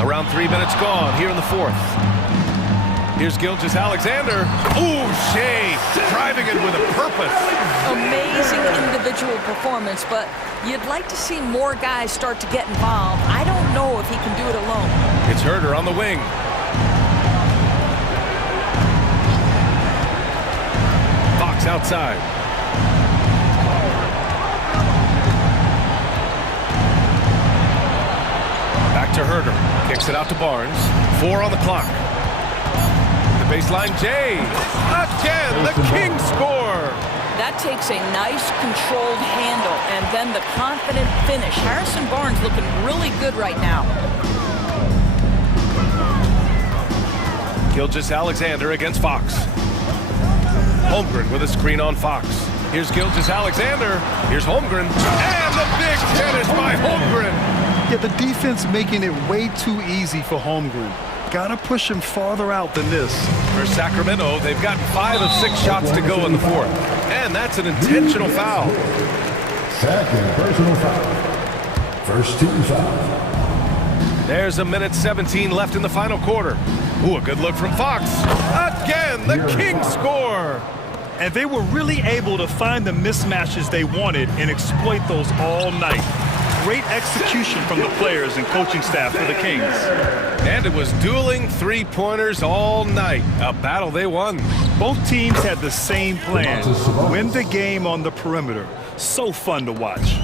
Around 3 minutes gone here in the fourth. Here's Gilgeous-Alexander. Ooh, Shea driving it with a purpose. Amazing individual performance, but you'd like to see more guys start to get involved. I don't know if he can do it alone. It's Herder on the wing. Fox outside. Back to Herder. Kicks it out to Barnes. 4 on the clock. The baseline, Jay. Again, the Kings score. That takes a nice controlled handle and then the confident finish. Harrison Barnes looking really good right now. Gilgeous-Alexander against Fox. Holmgren with a screen on Fox. Here's Gilgeous-Alexander. Here's Holmgren. And the big finish by Holmgren. Yeah, the defense making it way too easy for Holmgren. Gotta push him farther out than this. For Sacramento, they've gotten 5 of 6 shots to go in the fourth. And that's an intentional foul. Second personal foul. First team foul. There's a minute 17 left in the final quarter. Ooh, a good look from Fox. Again, the Kings score. And they were really able to find the mismatches they wanted and exploit those all night. Great execution from the players and coaching staff for the Kings. And it was dueling three-pointers all night. A battle they won. Both teams had the same plan. Win the game on the perimeter. So fun to watch.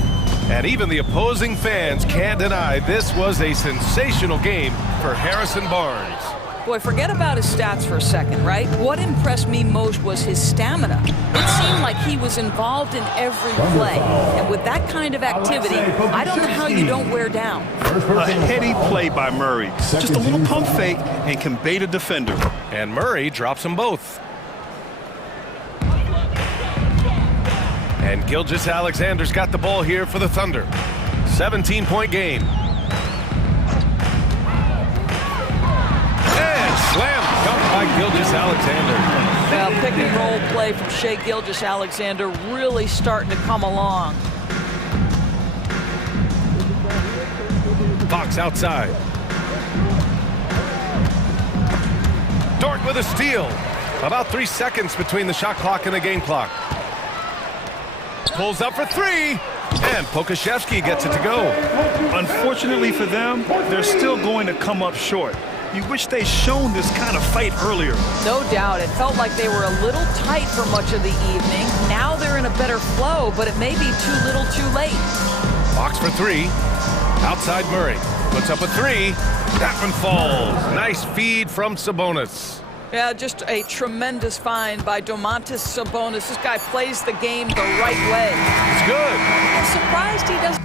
And even the opposing fans can't deny this was a sensational game for Harrison Barnes. Boy, forget about his stats for a second, right? What impressed me most was his stamina. It seemed like he was involved in every play. And with that kind of activity, I don't know how you don't wear down. A heady play by Murray. Just a little pump fake and can bait a defender. And Murray drops them both. And Gilgeous-Alexander's got the ball here for the Thunder. 17-point game. Slam dunk by Gilgeous-Alexander. Well, pick and roll play from Shai Gilgeous-Alexander really starting to come along. Fox outside. Dort with a steal. About 3 seconds between the shot clock and the game clock. Pulls up for 3. And Pokashevsky gets it to go. Unfortunately for them, they're still going to come up short. You wish they'd shown this kind of fight earlier. No doubt. It felt like they were a little tight for much of the evening. Now they're in a better flow, but it may be too little too late. Fox for 3. Outside Murray. Puts up a 3. That one falls. Nice feed from Sabonis. Yeah, just a tremendous find by Domantas Sabonis. This guy plays the game the right way. It's good. I'm surprised he doesn't.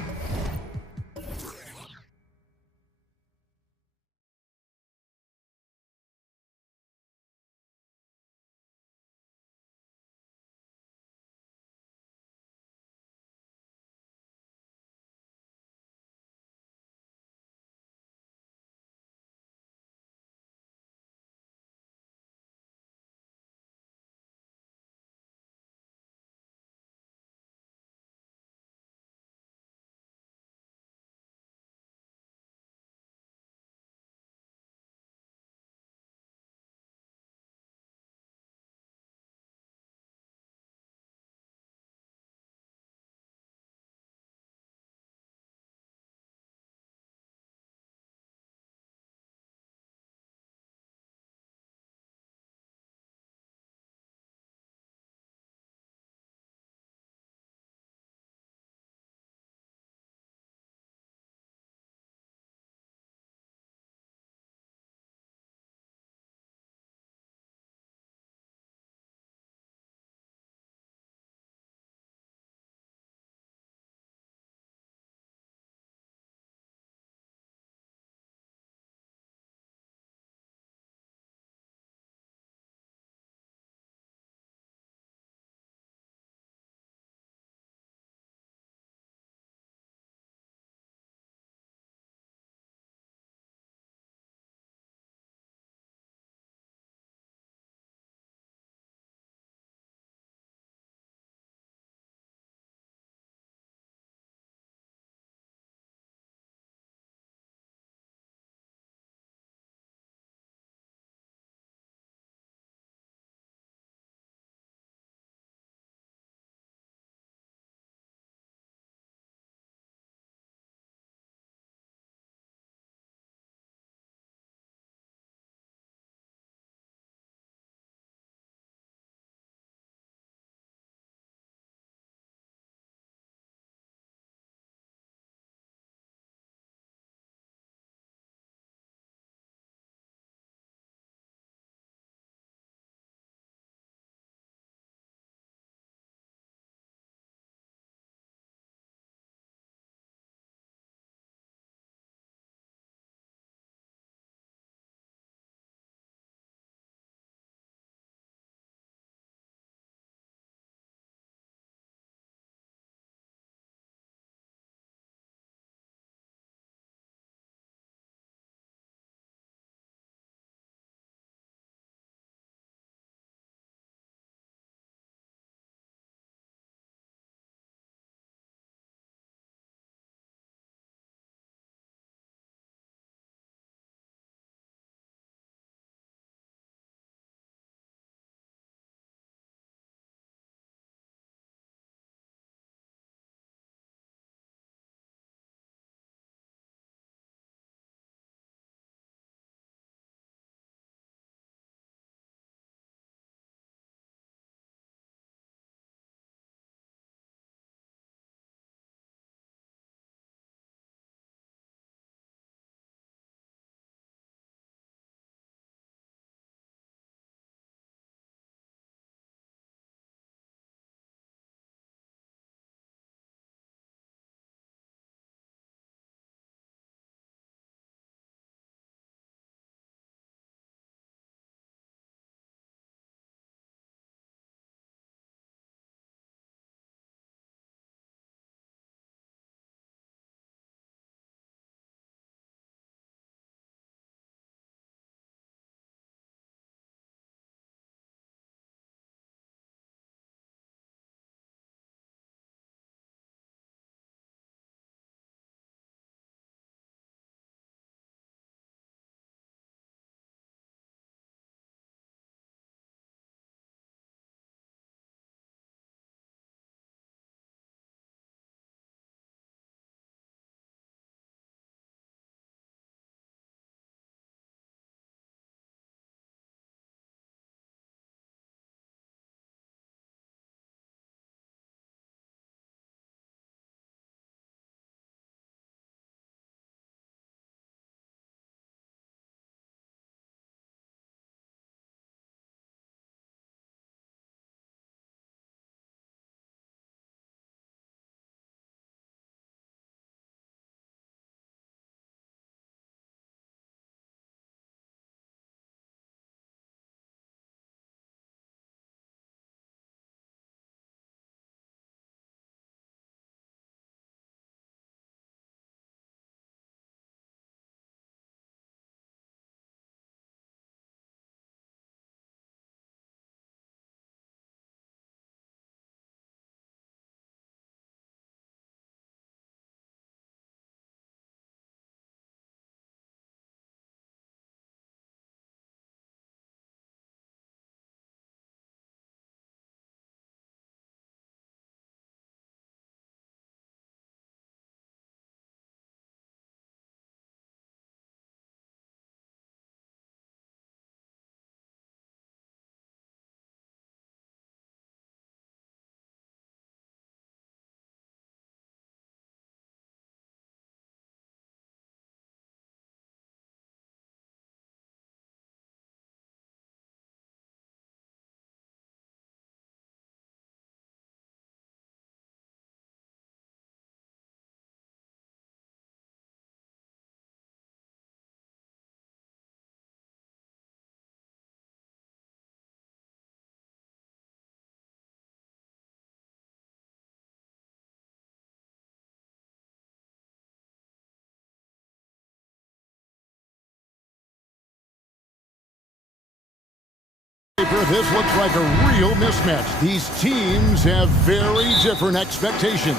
paper, this looks like a real mismatch. These teams have very different expectations.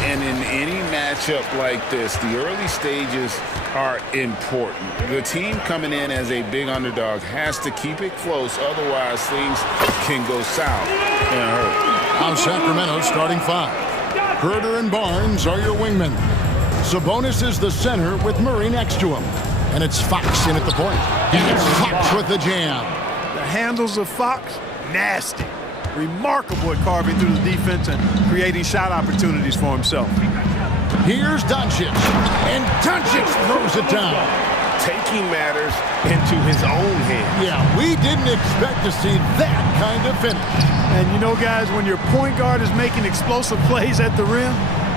And in any matchup like this, the early stages are important. The team coming in as a big underdog has to keep it close, otherwise things can go south in a hurry. Now Sacramento starting five. Herter and Barnes are your wingmen. Sabonis is the center with Murray next to him. And it's Fox in at the point. And it's Fox with the jam. The handles of Fox, nasty. Remarkable at carving through the defense and creating shot opportunities for himself. Here's Doncic. And Doncic throws it down. Taking matters into his own hands. Yeah, we didn't expect to see that kind of finish. And you know, guys, when your point guard is making explosive plays at the rim,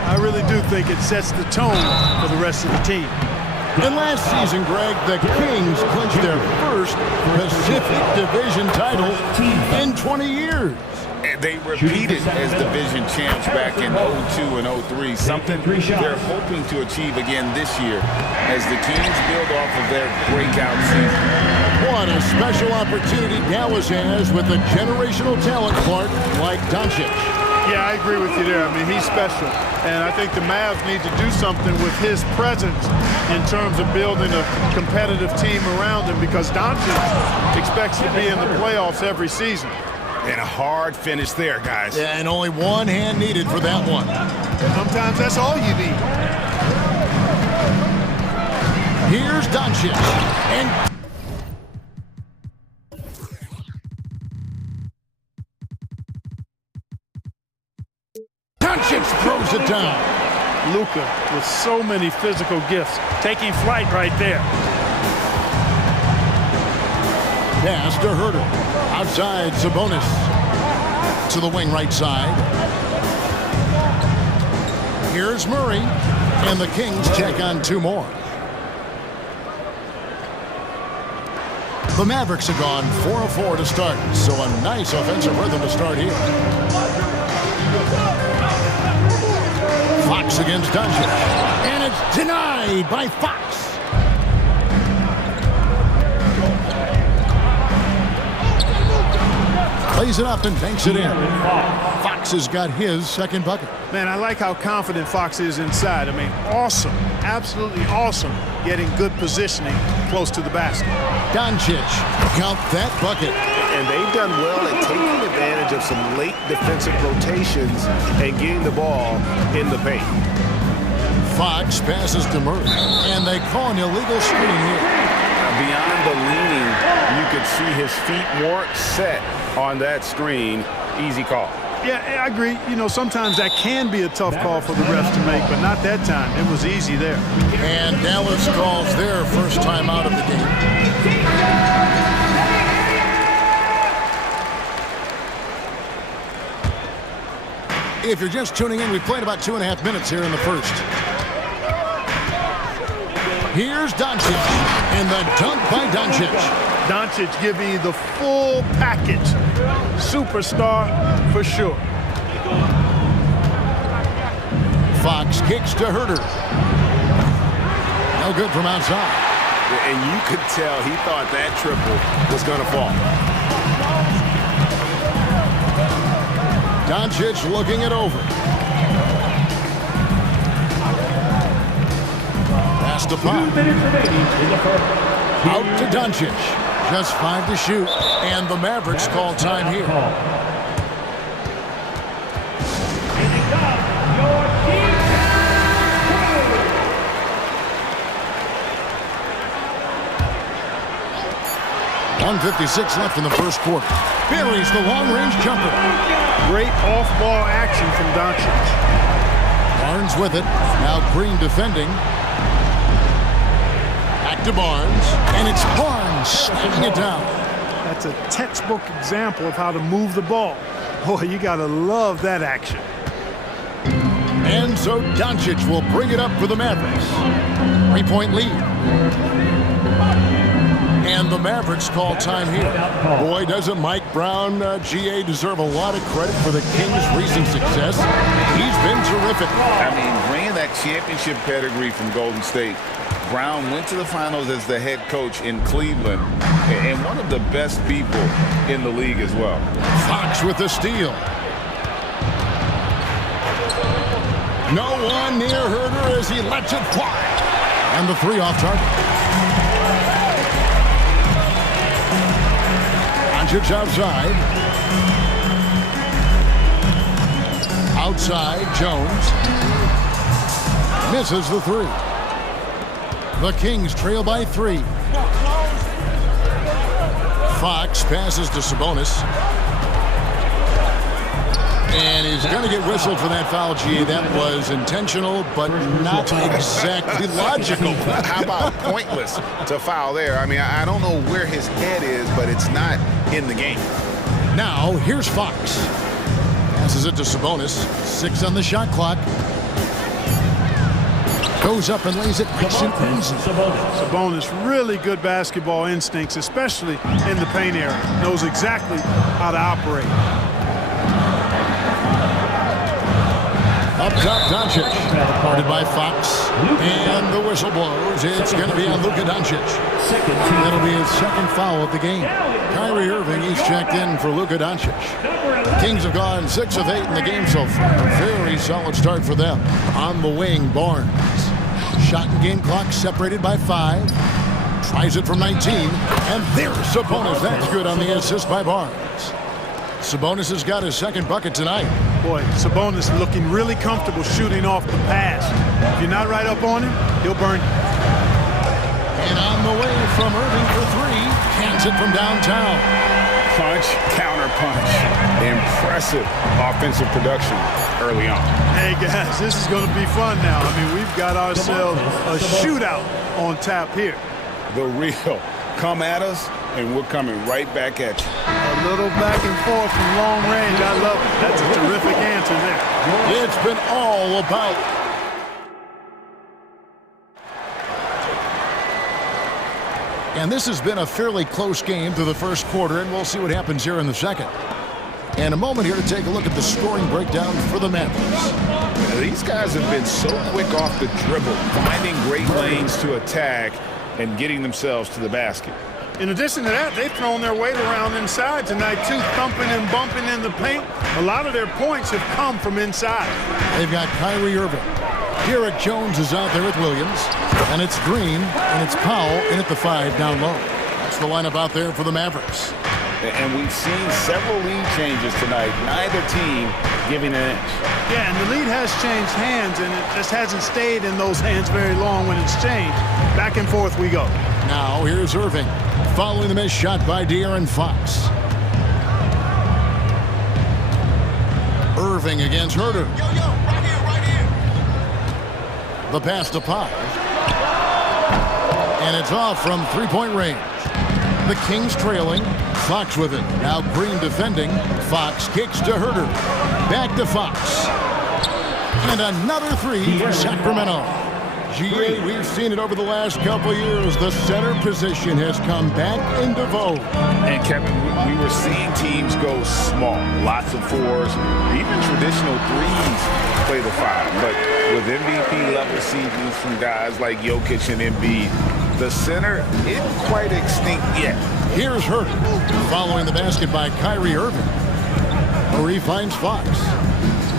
I really do think it sets the tone for the rest of the team. And last season, Greg, the Kings clinched their first Pacific Division title in 20 years. And they repeated as division champs back in 02 and 03, something they're hoping to achieve again this year as the Kings build off of their breakout season. What a special opportunity Dallas has with a generational talent, Clark, like Doncic. Yeah, I agree with you there. I mean, he's special. And I think the Mavs need to do something with his presence in terms of building a competitive team around him, because Doncic expects to be in the playoffs every season. And a hard finish there, guys. Yeah, and only one hand needed for that one. Sometimes that's all you need. Here's Doncic. And Doncic throws it down. Luka with so many physical gifts, taking flight right there. Pass to Herter. Outside, Sabonis. To the wing right side. Here's Murray. And the Kings check on two more. The Mavericks have gone 4 of 4 to start, so a nice offensive rhythm to start here. Fox against Doncic. And it's denied by Fox. Plays it up and banks it in. Fox has got his second bucket. Man, I like how confident Fox is inside. I mean, awesome, absolutely awesome, getting good positioning close to the basket. Doncic, count that bucket. And they've done well at taking advantage of some late defensive rotations and getting the ball in the paint. Fox passes to Murray, and they call an illegal screen here. Beyond the leaning, you could see his feet weren't set on that screen. Easy call. Yeah, I agree. You know, sometimes that can be a tough call for the refs to make, but not that time. It was easy there. And Dallas calls their first time out of the game. If you're just tuning in, we played about 2.5 minutes here in the first. Here's Doncic, and the dunk by Doncic. Doncic giving you the full package. Superstar for sure. Fox kicks to Herter. No good from outside. And you could tell he thought that triple was going to fall. Doncic looking it over. Pass to Fox. Out to Doncic. Just 5 to shoot. And the Mavericks call time here. .156 left in the first quarter. Buries the long-range jumper. Great off-ball action from Doncic. Barnes with it. Now Green defending. Back to Barnes. And it's Barnes slamming it down. That's a textbook example of how to move the ball. Boy, you got to love that action. And so Doncic will bring it up for the Mavericks. 3-point lead. And the Mavericks call time here. Boy, doesn't Mike Brown, GA, deserve a lot of credit for the Kings' recent success. He's been terrific. I mean, bringing that championship pedigree from Golden State, Brown went to the finals as the head coach in Cleveland and one of the best people in the league as well. Fox with the steal. No one near Herder as he lets it fly. And the three off target. Doncic outside. Outside, Jones. Misses the three. The Kings trail by 3. Fox passes to Sabonis. And he's going to get whistled for that foul, G. That was intentional, but not exactly logical. How about pointless to foul there? I mean, I don't know where his head is, but it's not in the game. Now, here's Fox. Passes it to Sabonis. 6 on the shot clock. Goes up and lays it nice and easy. Sabonis, really good basketball instincts, especially in the paint area. Knows exactly how to operate. Up top, Doncic. Guarded by Fox. And the whistle blows. It's going to be on Luka Doncic. That'll be his second foul of the game. Kyrie Irving, he's checked in for Luka Doncic. Kings have gone 6 of 8 in the game so far. Very solid start for them. On the wing, Barnes. Shot and game clock separated by 5. Tries it from 19. And there's Sabonis. That's good on the assist by Barnes. Sabonis has got his second bucket tonight. Boy, Sabonis looking really comfortable shooting off the pass. If you're not right up on him, he'll burn you. And on the way from Irving for 3. Cans it from downtown. Punch, counter punch. Impressive offensive production early on. Hey, guys, this is going to be fun now. I mean, we've got ourselves a shootout on tap here. The real. Come at us, and we're coming right back at you. A little back and forth from long range. I love it. That's a terrific answer there. It's been all about. And this has been a fairly close game through the first quarter, and we'll see what happens here in the second. And a moment here to take a look at the scoring breakdown for the Mavericks. These guys have been so quick off the dribble, finding great lanes to attack and getting themselves to the basket. In addition to that, they've thrown their weight around inside tonight, too, thumping and bumping in the paint. A lot of their points have come from inside. They've got Kyrie Irving. Derek Jones is out there with Williams. And it's Green, and it's Powell in at the 5 down low. That's the lineup out there for the Mavericks. And we've seen several lead changes tonight. Neither team giving an inch. Yeah, and the lead has changed hands, and it just hasn't stayed in those hands very long when it's changed. Back and forth we go. Now here's Irving, following the missed shot by De'Aaron Fox. Irving against Herder. Right here. The pass to Powell. And it's off from three-point range. The Kings trailing. Fox with it. Now Green defending. Fox kicks to Herder. Back to Fox. And another 3 for Sacramento. GA, we've seen it over the last couple years. The center position has come back into vogue. And Kevin, we were seeing teams go small. Lots of 4s, even traditional 3s play the 5. But with MVP level seasons from guys like Jokic and Embiid, the center isn't quite extinct yet. Here's Herder, following the basket by Kyrie Irving. Murray finds Fox.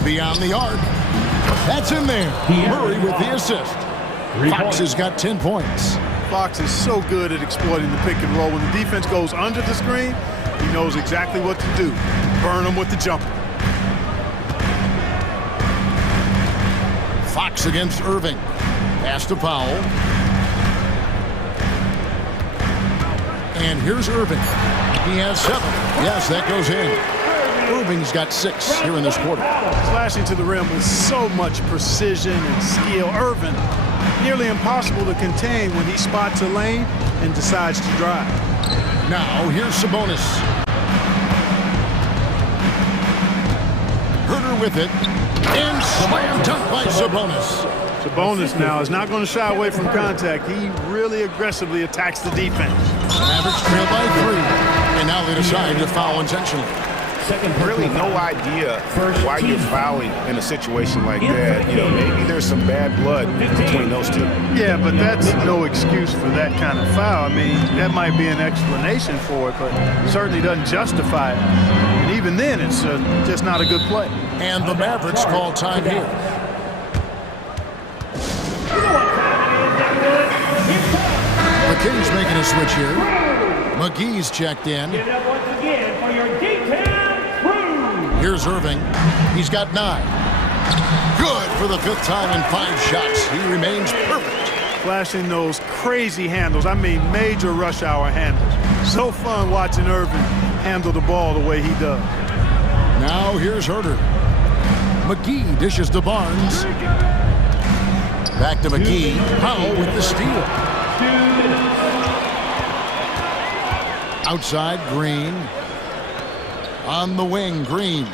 Beyond the arc. That's in there. Murray with the assist. Fox has got 10 points. Fox is so good at exploiting the pick and roll. When the defense goes under the screen, he knows exactly what to do. Burn them with the jumper. Fox against Irving. Pass to Powell. And here's Irving. He has 7. Yes, that goes in. Irving's got 6 here in this quarter. Slashing to the rim with so much precision and skill. Irving, nearly impossible to contain when he spots a lane and decides to drive. Now, here's Sabonis. Herder with it. And slam dunk by Sabonis. Sabonis now is not going to shy away from contact. He really aggressively attacks the defense. Mavericks trail by 3. And now they decide to foul intentionally. really no idea why you're fouling in a situation like that. You know, maybe there's some bad blood between those two. Yeah, but that's no excuse for that kind of foul. I mean, that might be an explanation for it, but it certainly doesn't justify it. And even then, it's just not a good play. And the Mavericks call time here. The Kings making a switch here. McGee's checked in. Here's Irving. He's got 9. Good for the 5th time in 5 shots. He remains perfect. Flashing those crazy handles. I mean, major rush hour handles. So fun watching Irving handle the ball the way he does. Now here's Herter. McGee dishes to Barnes. Back to McGee. Powell with the steal. Outside, Green. On the wing, Green.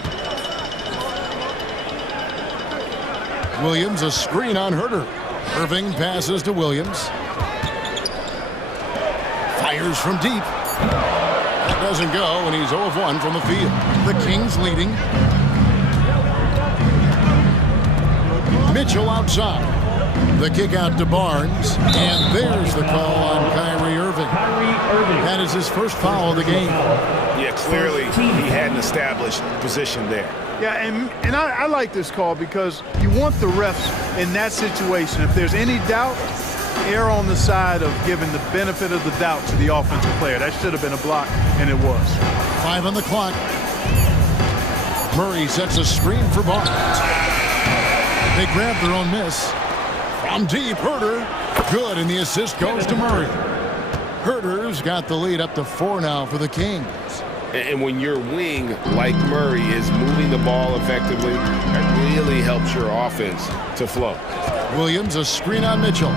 Williams, a screen on Herter. Irving passes to Williams. Fires from deep. That doesn't go, and he's 0 of 1 from the field. The Kings leading. Mitchell outside. The kick out to Barnes, and there's the call on Kyrie Irving. That is his first foul of the game. Yeah, clearly he had an established position there. Yeah, and I like this call because you want the refs in that situation. If there's any doubt, err on the side of giving the benefit of the doubt to the offensive player. That should have been a block, and it was. 5 on the clock. Murray sets a screen for Barnes. They grab their own miss. From deep, Herter. Good, and the assist goes to Murray. Herter's got the lead up to 4 now for the Kings. And when your wing, like Murray, is moving the ball effectively, that really helps your offense to flow. Williams, a screen on Mitchell.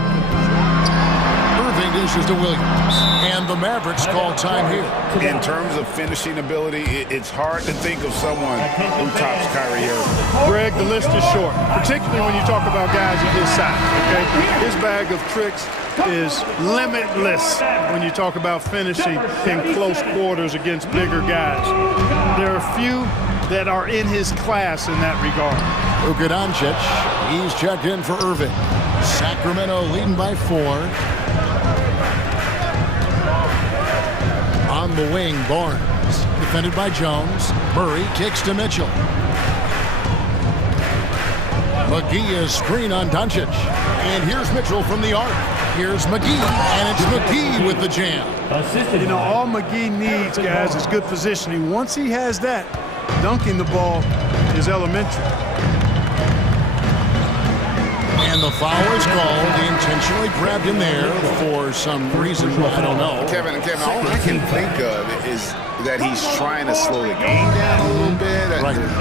Irving dishes to Williams. And the Mavericks call time here. In terms of finishing ability, it's hard to think of someone who tops Kyrie Irving. Greg, the list is short, particularly when you talk about guys of his size, okay? His bag of tricks is limitless when you talk about finishing in close quarters against bigger guys. There are few that are in his class in that regard. Luka Doncic, he's checked in for Irving. Sacramento leading by 4. On the wing, Barnes, defended by Jones. Murray kicks to Mitchell. McGee is screen on Doncic. And here's Mitchell from the arc. Here's McGee, and it's McGee with the jam. You know, all McGee needs, guys, is good positioning. Once he has that, dunking the ball is elementary. And the foul is called. He intentionally grabbed him there for some reason. I don't know. Kevin, all I can think of is that he's trying to slow the game down a little bit.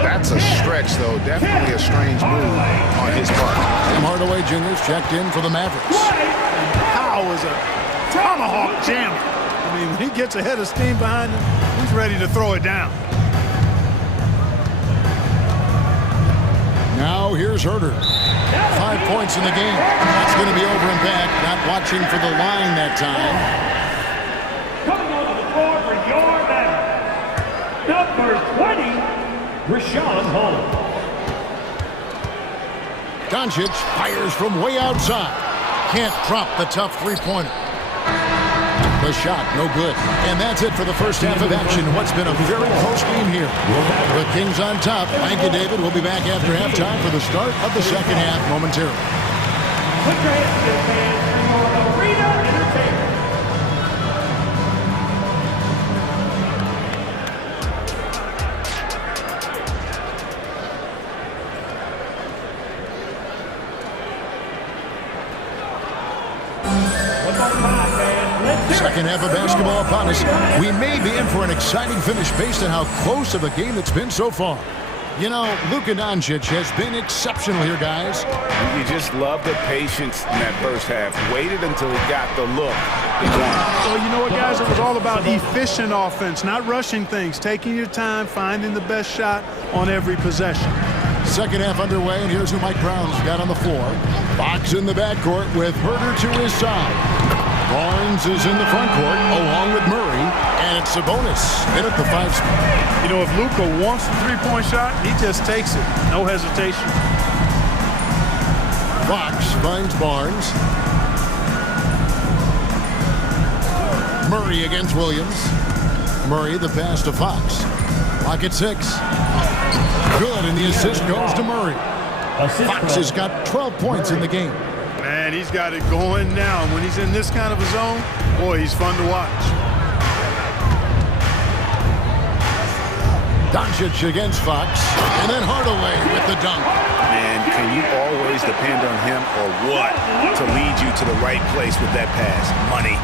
That's a stretch, though. Definitely a strange move on his part. Tim Hardaway Jr.'s checked in for the Mavericks. Powell is a tomahawk jammer. I mean, when he gets a head of steam behind him, he's ready to throw it down. Now here's Herter. 5 points in the game. That's going to be over and back. Not watching for the line that time. Coming onto the floor for your man, number 20, Rashawn Holmes. Doncic fires from way outside. Can't drop the tough three-pointer. The shot, no good. And that's it for the first half of action. What's been a very close game here. The Kings on top. Thank you, David. We'll be back after halftime for the start of the second half momentarily. Put your hands in your hands for Arena Entertainment. Second half of basketball upon us. We may be in for an exciting finish based on how close of a game it's been so far. You know, Luka Doncic has been exceptional here, guys. You just love the patience in that first half. Waited until he got the look. Well, you know what, guys? It was all about efficient offense, not rushing things, taking your time, finding the best shot on every possession. Second half underway, and here's who Mike Brown's got on the floor. Fox in the backcourt with Herter to his side. Barnes is in the front court along with Murray, and it's Sabonis in at the 5 spot. You know, if Luka wants a three-point shot, he just takes it. No hesitation. Fox finds Barnes. Murray against Williams. Murray the pass to Fox. Lock at 6. Good, and the assist goes to Murray. Fox has got 12 points in the game. Man, he's got it going now. When he's in this kind of a zone, boy, he's fun to watch. Doncic against Fox, and then Hardaway with the dunk. Man, can you always depend on him or what to lead you to the right place with that pass? Money.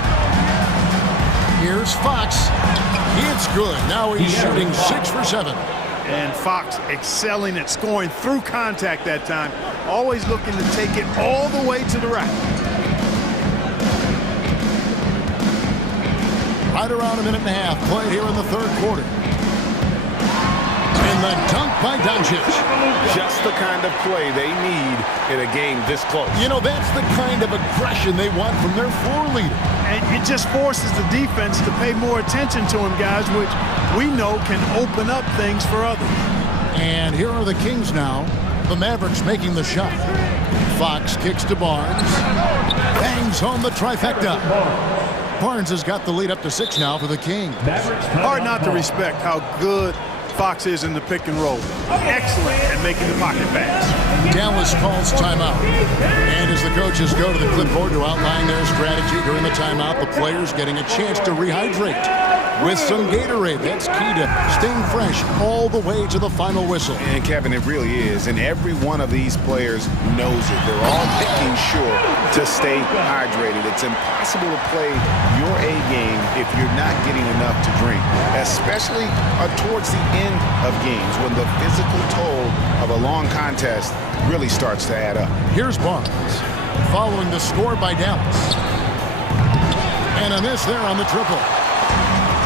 Here's Fox. It's good. Now he's shooting 6 for 7. And Fox excelling at scoring through contact that time. Always looking to take it all the way to the rack. Right around a minute and a half played here in the third quarter. And the dunk by Doncic. Just the kind of play they need in a game this close. You know, that's the kind of aggression they want from their floor leader. And it just forces the defense to pay more attention to him, guys, which we know can open up things for others. And here are the Kings now. The Mavericks making the shot. Fox kicks to Barnes. Bangs home the trifecta. Barnes has got the lead up to 6 now for the Kings. Hard not to respect how good Fox is in the pick and roll. Excellent at making the pocket pass. Dallas calls timeout. And as the coaches go to the clipboard to outline their strategy during the timeout, the players getting a chance to rehydrate with some Gatorade. That's key to staying fresh all the way to the final whistle. And Kevin, it really is. And every one of these players knows it. They're all making sure to stay hydrated. It's impossible to play your A game if you're not getting enough to drink, especially towards the end of games when the physical toll of a long contest really starts to add up. Here's Barnes following the score by Dallas. And a miss there on the triple.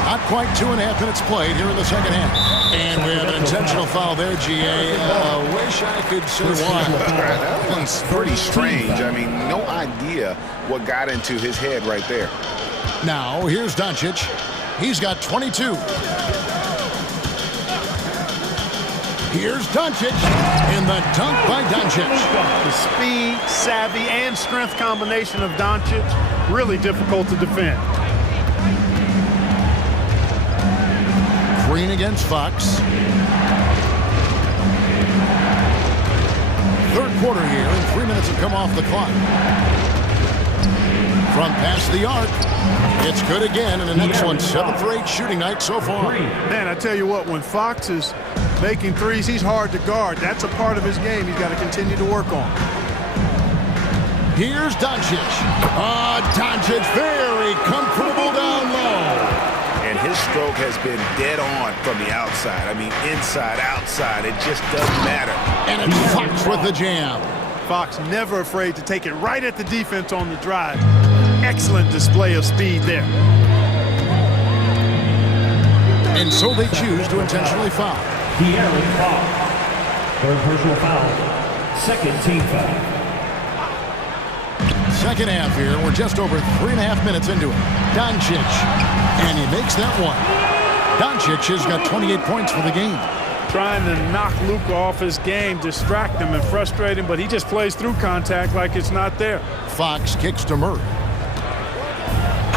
Not quite 2.5 minutes played here in the second half. And we have an intentional foul there, GA. Wish I could say why. That one's pretty strange. I mean, no idea what got into his head right there. Now, here's Doncic. He's got 22. Here's Doncic, and the dunk by Doncic. The speed, savvy, and strength combination of Doncic, really difficult to defend. Green against Fox. Third quarter here, and 3 minutes have come off the clock. From past the arc, it's good again, and an excellent 7 for 8 shooting night so far. Man, I tell you what, when Fox is making threes, he's hard to guard. That's a part of his game he's got to continue to work on. Here's Doncic. Doncic very comfortable down low. And his stroke has been dead on from the outside. I mean, inside, outside, it just doesn't matter. And it's Fox with the jam. Fox never afraid to take it right at the defense on the drive. Excellent display of speed there. And so they choose to intentionally foul. De'Aaron Fox. Third personal foul. Second team foul. Second half here. We're just over 3.5 minutes into it. Doncic. And he makes that one. Doncic has got 28 points for the game. Trying to knock Luka off his game, distract him and frustrate him, but he just plays through contact like it's not there. Fox kicks to Murray.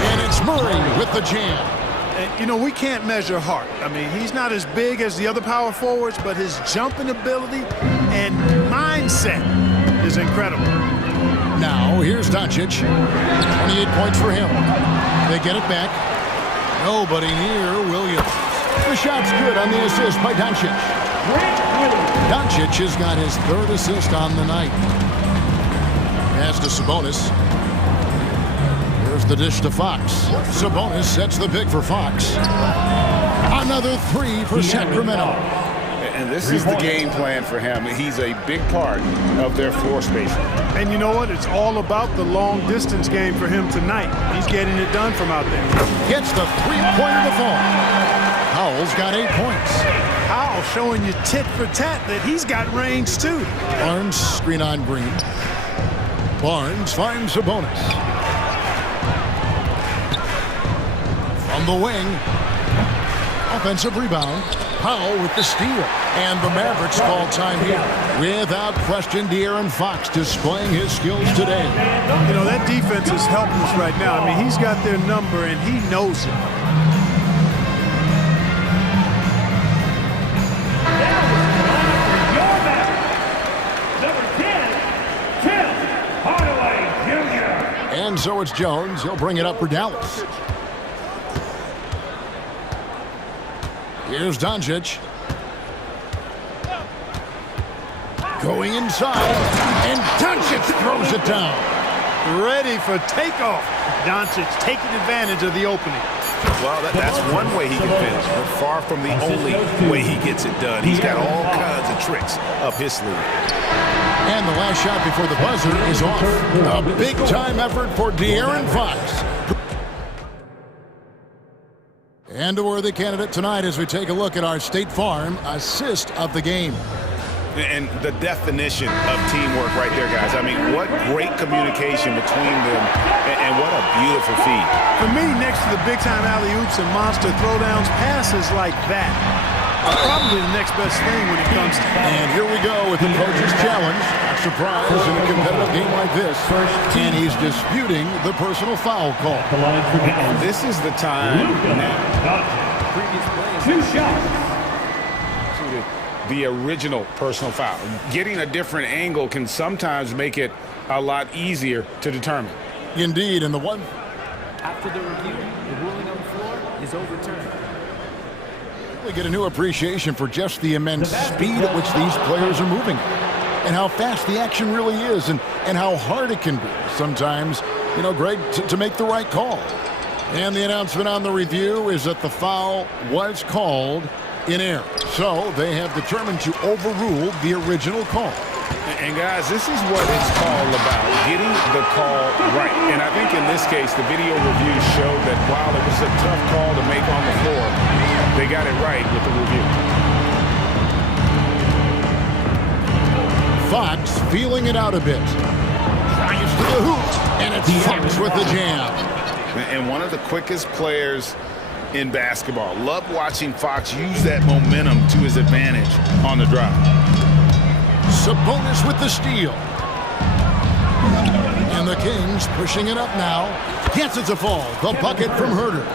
And it's Murray with the jam. And, you know, we can't measure heart. I mean, he's not as big as the other power forwards, but his jumping ability and mindset is incredible. Now, here's Doncic. 28 points for him. They get it back. Nobody near Williams. The shot's good on the assist by Doncic. Doncic has got his 3rd assist on the night. Pass to Sabonis. Here's the dish to Fox. Sabonis sets the pick for Fox. Another 3 for Sacramento. And this is the game plan for him. He's a big part of their floor spacing. And you know what? It's all about the long distance game for him tonight. He's getting it done from out there. Gets the 3-pointer to fall. Howell's got 8 points. Howell showing you tit for tat that he's got range too. Barnes screen on Green. Barnes finds Sabonis. From the wing, Offensive rebound. Powell with the steal. And the Mavericks call time here. Without question, De'Aaron Fox displaying his skills today. You know, that defense is helpless right now. I mean, he's got their number, and he knows it. And so it's Jones. He'll bring it up for Dallas. Here's Doncic. Going inside. And Doncic throws it down. Ready for takeoff. Doncic taking advantage of the opening. Well, that's one way he can finish, but far from the only way he gets it done. He's got all kinds of tricks up his sleeve. And the last shot before the buzzer is off. A big-time effort for De'Aaron Fox. And a worthy candidate tonight as we take a look at our State Farm assist of the game. And the definition of teamwork right there, guys. I mean, what great communication between them, and what a beautiful feed. For me, next to the big-time alley-oops and monster throwdowns, passes like that are probably the next best thing when it comes to... And here we go with the coach's challenge. A surprise in a competitive game like this. And he's disputing the personal foul call. And this is the time now. Two shots. The original personal foul. Getting a different angle can sometimes make it a lot easier to determine. Indeed, and the one... After the review, the ruling on the floor is overturned. We get a new appreciation for just the immense speed at which these players are moving and how fast the action really is and how hard it can be sometimes, you know, Greg, to make the right call. And the announcement on the review is that the foul was called in error. So they have determined to overrule the original call. And guys, this is what it's all about, getting the call right. And I think in this case, the video review showed that while it was a tough call to make on the floor, they got it right with the review. Fox feeling it out a bit. Drives to the hoop, and it's Fox with the jam. And one of the quickest players in basketball. Love watching Fox use that momentum to his advantage on the drive. Sabonis with the steal. And the Kings pushing it up now. Yes, it's a fall. The bucket from Herter.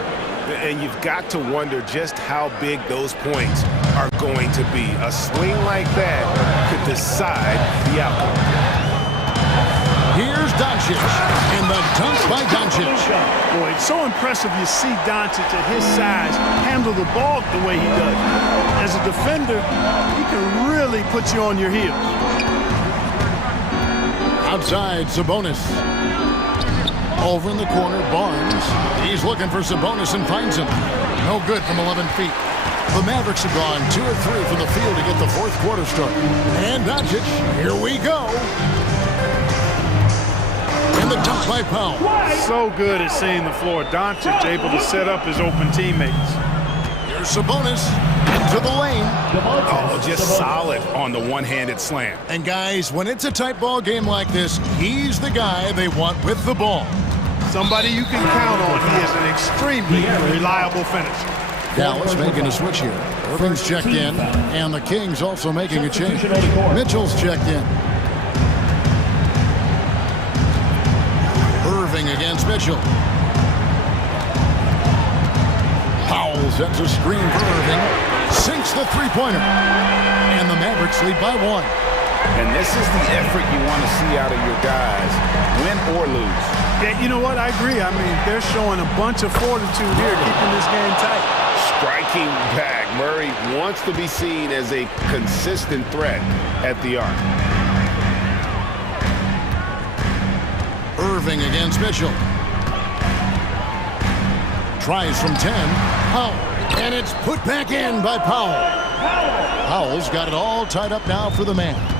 And you've got to wonder just how big those points are going to be. A swing like that could decide the outcome. Here's Doncic, and the dunk by Doncic. Boy, it's so impressive you see Doncic at his size handle the ball the way he does. As a defender, he can really put you on your heels. Outside, Sabonis. Over in the corner, Barnes. He's looking for Sabonis and finds him. No good from 11 feet. The Mavericks have gone 2 of 3 from the field to get the fourth quarter started. And Doncic, here we go. And the dunk by Powell. So good at seeing the floor. Doncic able to set up his open teammates. Here's Sabonis into the lane. Oh, just solid on the one-handed slam. And guys, when it's a tight ball game like this, he's the guy they want with the ball. Somebody you can count on. He is an extremely reliable finisher. Dallas making a switch here. Irving's checked in, and the Kings also making a change. Mitchell's checked in. Irving against Mitchell. Powell sets a screen for Irving. Sinks the three-pointer. And the Mavericks lead by 1. And this is the effort you want to see out of your guys, win or lose. Yeah, you know what? I agree. I mean, they're showing a bunch of fortitude here, keeping this game tight. Striking back. Murray wants to be seen as a consistent threat at the arc. Irving against Mitchell. Tries from 10. Powell. And it's put back in by Powell. Powell's got it all tied up now for the Mavs.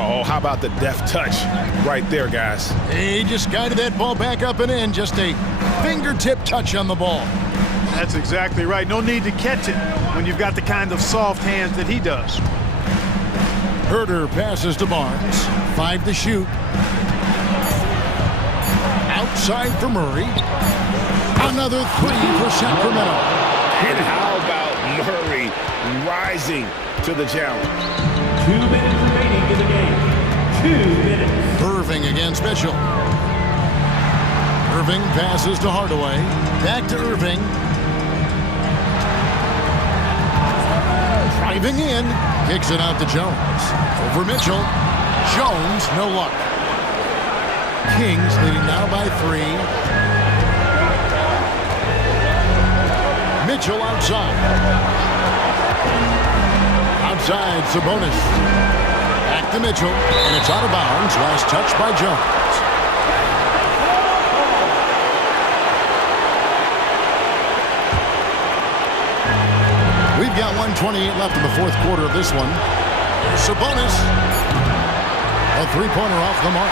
Oh, how about the deft touch right there, guys? He just guided that ball back up and in. Just a fingertip touch on the ball. That's exactly right. No need to catch it when you've got the kind of soft hands that he does. Herter passes to Barnes. 5 to shoot. Outside for Murray. Another 3 for Sacramento. And how about Murray rising to the challenge? 2 minutes remaining in the game. 2 minutes. Irving against Mitchell. Irving passes to Hardaway. Back to Irving. Driving in. Kicks it out to Jones. Over Mitchell. Jones, no luck. Kings leading now by 3. Mitchell outside. Outside, Sabonis. Back to Mitchell, and it's out of bounds. Last touch by Jones. We've got 1:28 left in the fourth quarter of this one. Sabonis. A three-pointer off the mark.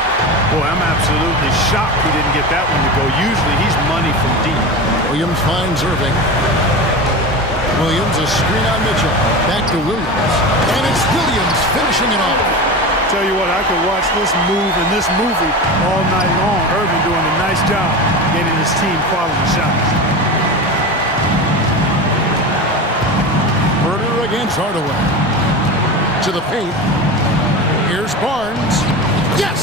Boy, I'm absolutely shocked he didn't get that one to go. Usually he's money from deep. Williams finds Irving. Williams, a screen on Mitchell. Back to Williams. And it's Williams finishing it off. Tell you what, I could watch this move and this movie all night long. Irving doing a nice job getting his team quality shots. Murder against Hardaway. To the paint. Here's Barnes. Yes!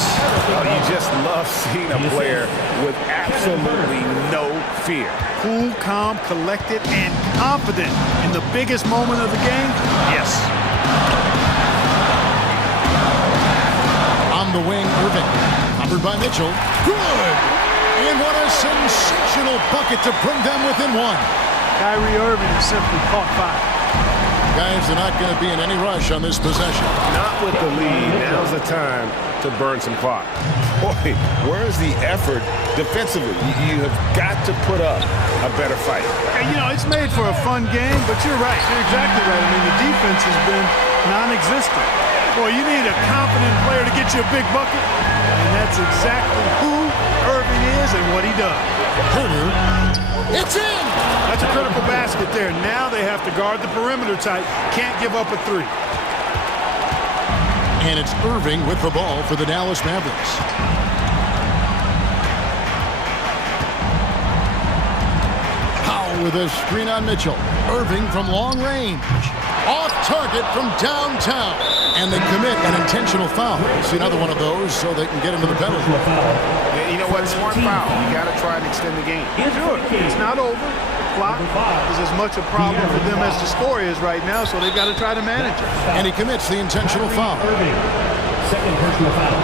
Oh, you just love seeing a player with absolutely no fear. Cool, calm, collected, and confident in the biggest moment of the game. Yes. On the wing, Irving. Covered by Mitchell. Good! And what a sensational bucket to bring them within 1. Kyrie Irving has simply caught fire. Guys are not going to be in any rush on this possession. Not with the lead. Now's the time to burn some clock. Boy, where's the effort defensively? You have got to put up a better fight. Hey, you know, it's made for a fun game, but you're right. You're exactly right. I mean, the defense has been non-existent. Boy, you need a confident player to get you a big bucket, and that's exactly who Irving is and what he does. Herder. It's in! That's a critical basket there. Now they have to guard the perimeter tight. Can't give up a 3. And it's Irving with the ball for the Dallas Mavericks. Powell with a screen on Mitchell. Irving from long range. Off target from downtown. And they commit an intentional foul. See another one of those so they can get into the penalty. Yeah, you know what? Smart foul. You got to try and extend the game. Sure. It's not over. Clock is as much a problem for them as the score is right now, so they've got to try to manage it. And he commits the intentional foul. Irving, second personal foul.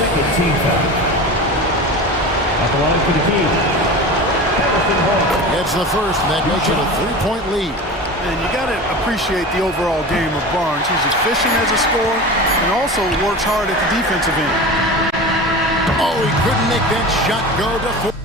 Second team foul. At the line for the Kings. It's the first, and that makes it a 3-point lead. And you got to appreciate the overall game of Barnes. He's efficient as a scorer and also works hard at the defensive end. Oh, he couldn't make that shot go to 4.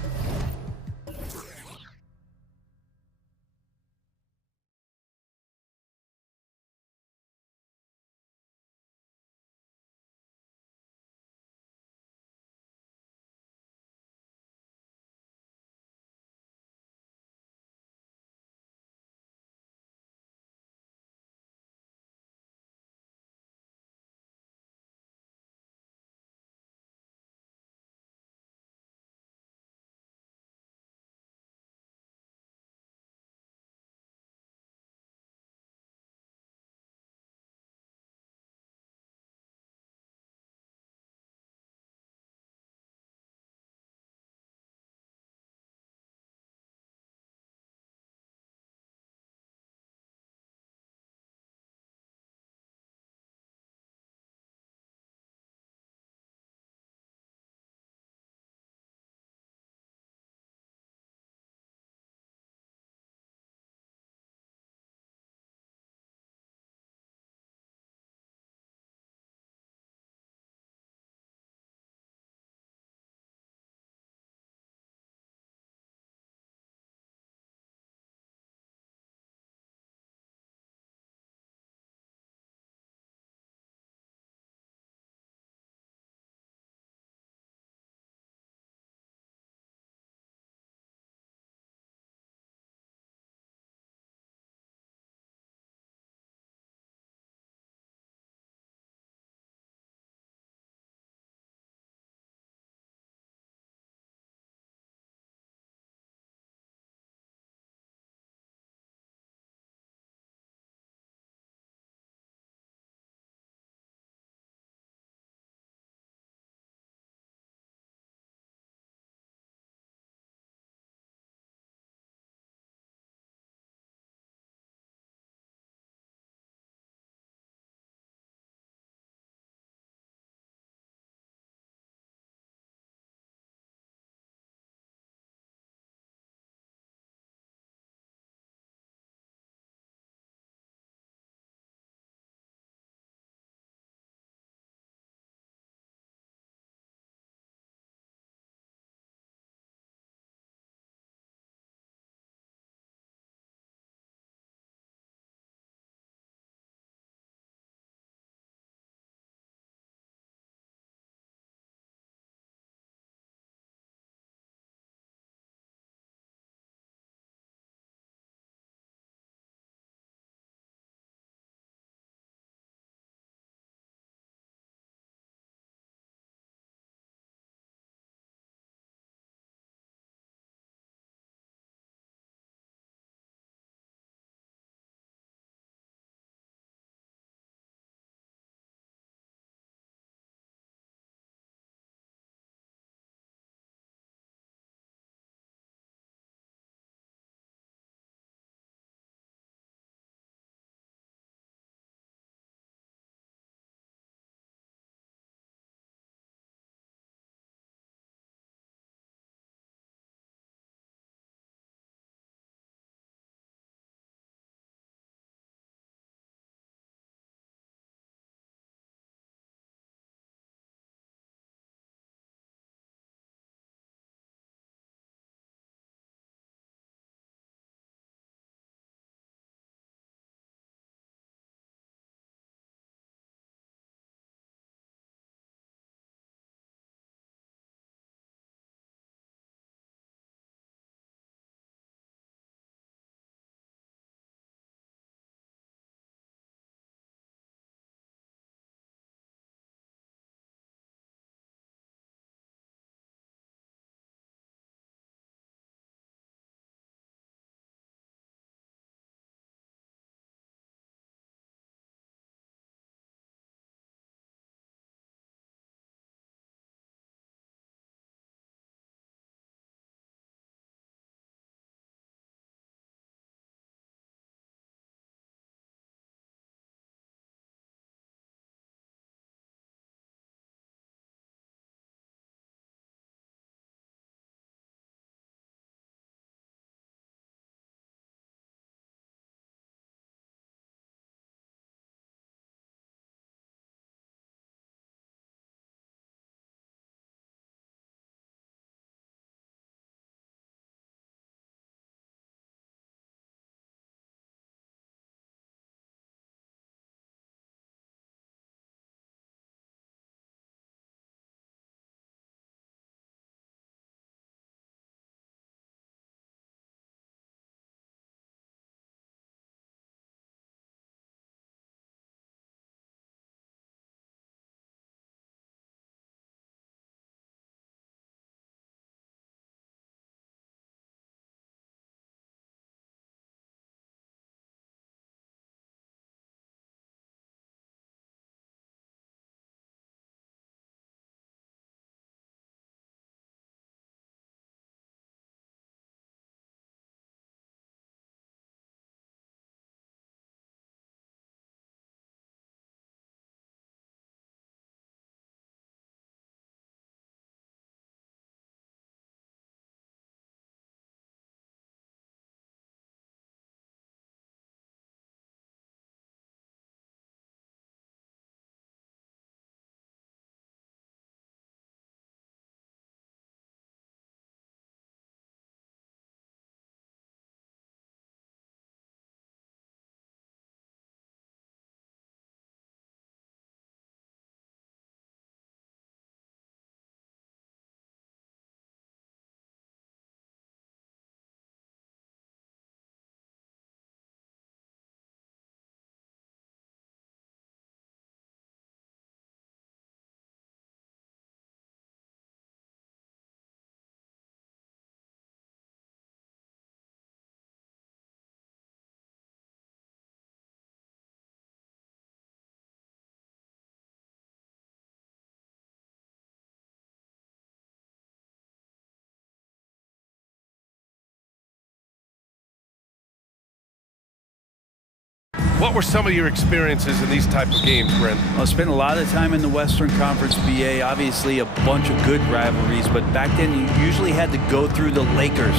What were some of your experiences in these type of games, Brent? I spent a lot of time in the Western Conference BA, obviously a bunch of good rivalries, but back then you usually had to go through the Lakers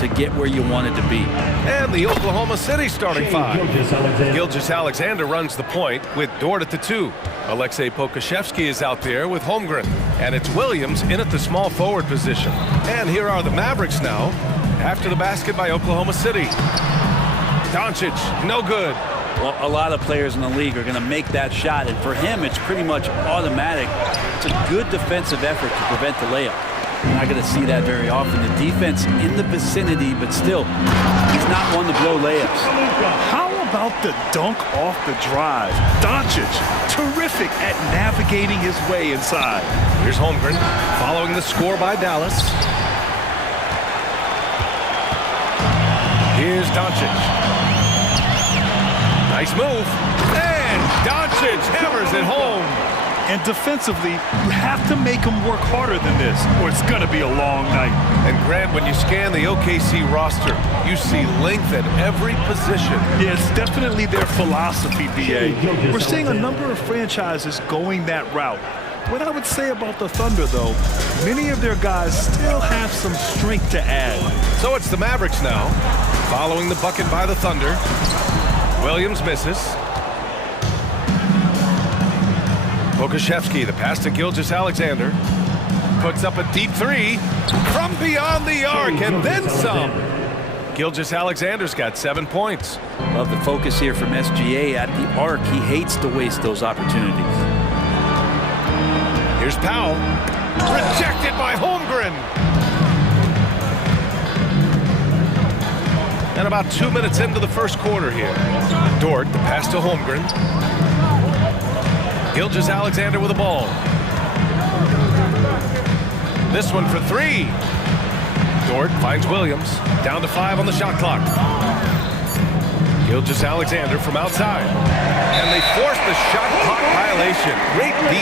to get where you wanted to be. And the Oklahoma City starting five. Gilgeous-Alexander runs the point with Dort at the 2. Alexei Pokashevsky is out there with Holmgren. And it's Williams in at the small forward position. And here are the Mavericks now after the basket by Oklahoma City. Doncic, no good. Well, a lot of players in the league are going to make that shot, and for him, it's pretty much automatic. It's a good defensive effort to prevent the layup. You're not going to see that very often. The defense in the vicinity, but still, he's not one to blow layups. How about the dunk off the drive? Doncic, terrific at navigating his way inside. Here's Holmgren following the score by Dallas. Here's Doncic. Nice move. And Doncic hammers it home. And defensively, you have to make him work harder than this, or it's going to be a long night. And Grant, when you scan the OKC roster, you see length at every position. Yeah, it's definitely their philosophy, BA. We're seeing a number of franchises going that route. What I would say about the Thunder, though, many of their guys still have some strength to add. So it's the Mavericks now, following the bucket by the Thunder. Williams misses. Pokashevsky, the pass to Gilgeous-Alexander. Puts up a deep 3 from beyond the arc and then some. Gilgeous-Alexander's got 7 points. Love the focus here from SGA at the arc. He hates to waste those opportunities. Here's Powell. Rejected by Holmgren. And about 2 minutes into the first quarter here. Dort, the pass to Holmgren. Gilgeous-Alexander with the ball. This one for 3. Dort finds Williams. Down to 5 on the shot clock. Gilgeous-Alexander from outside. And they force the shot clock violation. Great D.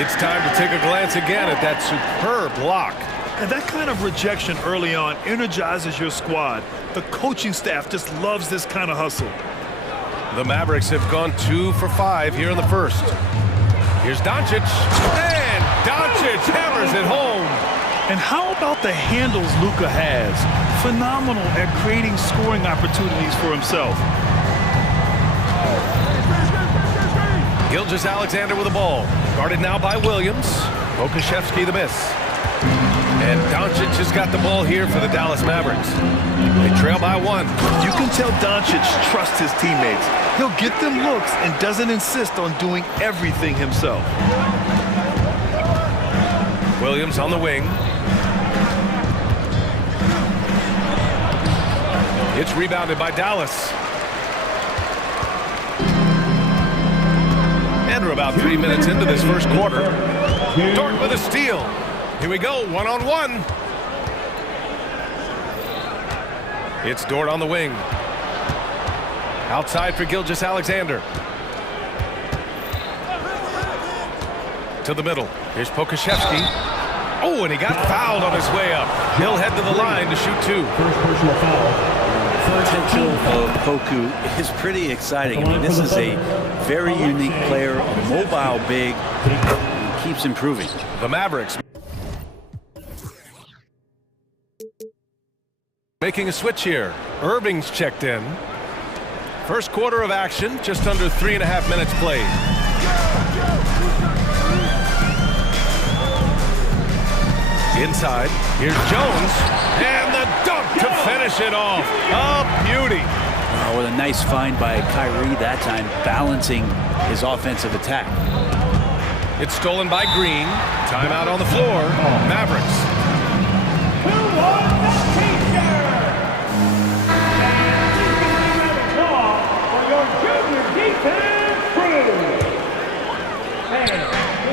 It's time to take a glance again at that superb block. And that kind of rejection early on energizes your squad. The coaching staff just loves this kind of hustle. The Mavericks have gone 2 for 5 here in the first. Here's Doncic. And Doncic hammers it home. And how about the handles Luka has? Phenomenal at creating scoring opportunities for himself. Gilgeous-Alexander with the ball. Guarded now by Williams. Pokashevsky the miss. And Doncic has got the ball here for the Dallas Mavericks. They trail by 1. You can tell Doncic trusts his teammates. He'll get them looks and doesn't insist on doing everything himself. Williams on the wing. It's rebounded by Dallas. And we're about 3 minutes into this first quarter. Dort with a steal. Here we go, 1-on-1. It's Dort on the wing. Outside for Gilgeous-Alexander. To the middle. Here's Pokashevsky. Oh, and he got fouled on his way up. He'll head to the line to shoot 2. First personal foul. Potential of Poku is pretty exciting. I mean, this is a very unique player, a mobile big. He keeps improving. The Mavericks making a switch here. Irving's checked in. First quarter of action, just under 3.5 minutes played. Inside, here's Jones, and the dunk to finish it off. A beauty. Oh, what a nice find by Kyrie that time, balancing his offensive attack. It's stolen by Green. Timeout on the floor. Mavericks.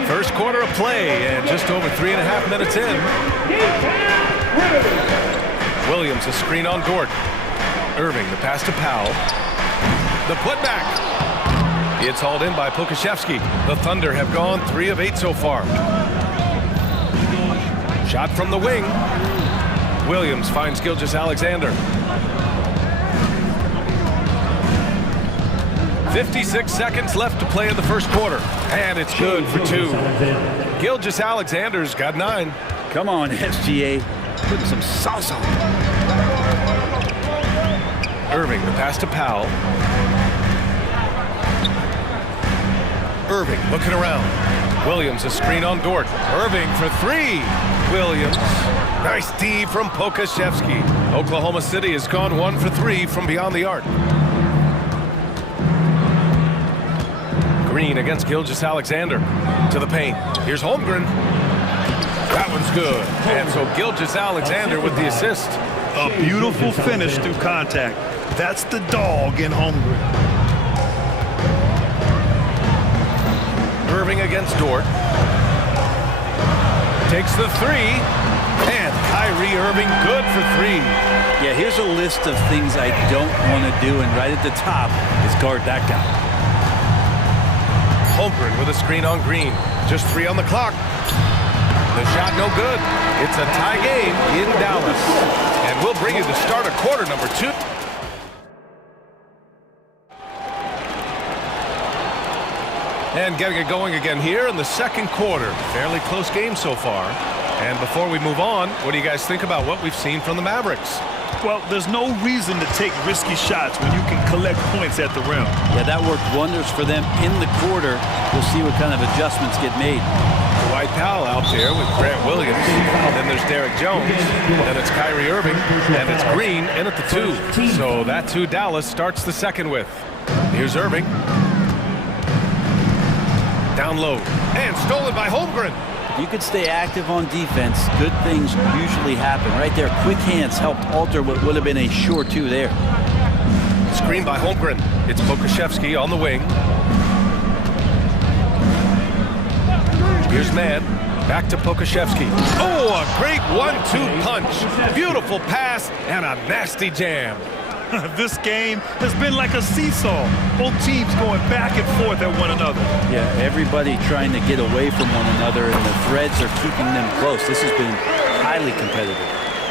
First quarter of play, and just over 3.5 minutes in. Williams, a screen on Dort. Irving, the pass to Powell. The putback. It's hauled in by Pokashevsky. The Thunder have gone 3 of 8 so far. Shot from the wing. Williams finds Gilgeous-Alexander. 56 seconds left to play in the first quarter. And it's good for 2. Gilgeous Alexander's got 9. Come on, SGA. Putting some sauce on. Irving, the pass to Powell. Irving looking around. Williams, a screen on Dort. Irving for 3. Williams. Nice D from Pokashevsky. Oklahoma City has gone 1 for 3 from beyond the arc. Green against Gilgeous Alexander. To the paint. Here's Holmgren. That one's good. And so Gilgeous Alexander with the assist. A beautiful finish through contact. That's the dog in Holmgren. Irving against Dort. Takes the 3. And Kyrie Irving good for 3. Yeah, here's a list of things I don't want to do, and right at the top is guard that guy. Holmgren with a screen on Green. Just 3 on the clock. The shot no good. It's a tie game in Dallas. And we'll bring you the start of quarter number 2. And getting it going again here in the second quarter. Fairly close game so far. And before we move on, what do you guys think about what we've seen from the Mavericks? Well, there's no reason to take risky shots when you can collect points at the rim. Yeah, that worked wonders for them in the quarter. We'll see what kind of adjustments get made. Dwight Powell out there with Grant Williams. Then there's Derek Jones. Then it's Kyrie Irving. And it's Green in at the 2. So that's who Dallas starts the second with. Here's Irving. Down low. And stolen by Holmgren. You could stay active on defense. Good things usually happen. Right there, quick hands helped alter what would have been a sure 2 there. Screen by Holmgren. It's Pokashevsky on the wing. Here's Mann. Back to Pokashevsky. Oh, a great 1-2 punch. Beautiful pass and a nasty jam. This game has been like a seesaw. Both teams going back and forth at one another. Yeah, everybody trying to get away from one another, and the threads are keeping them close. This has been highly competitive.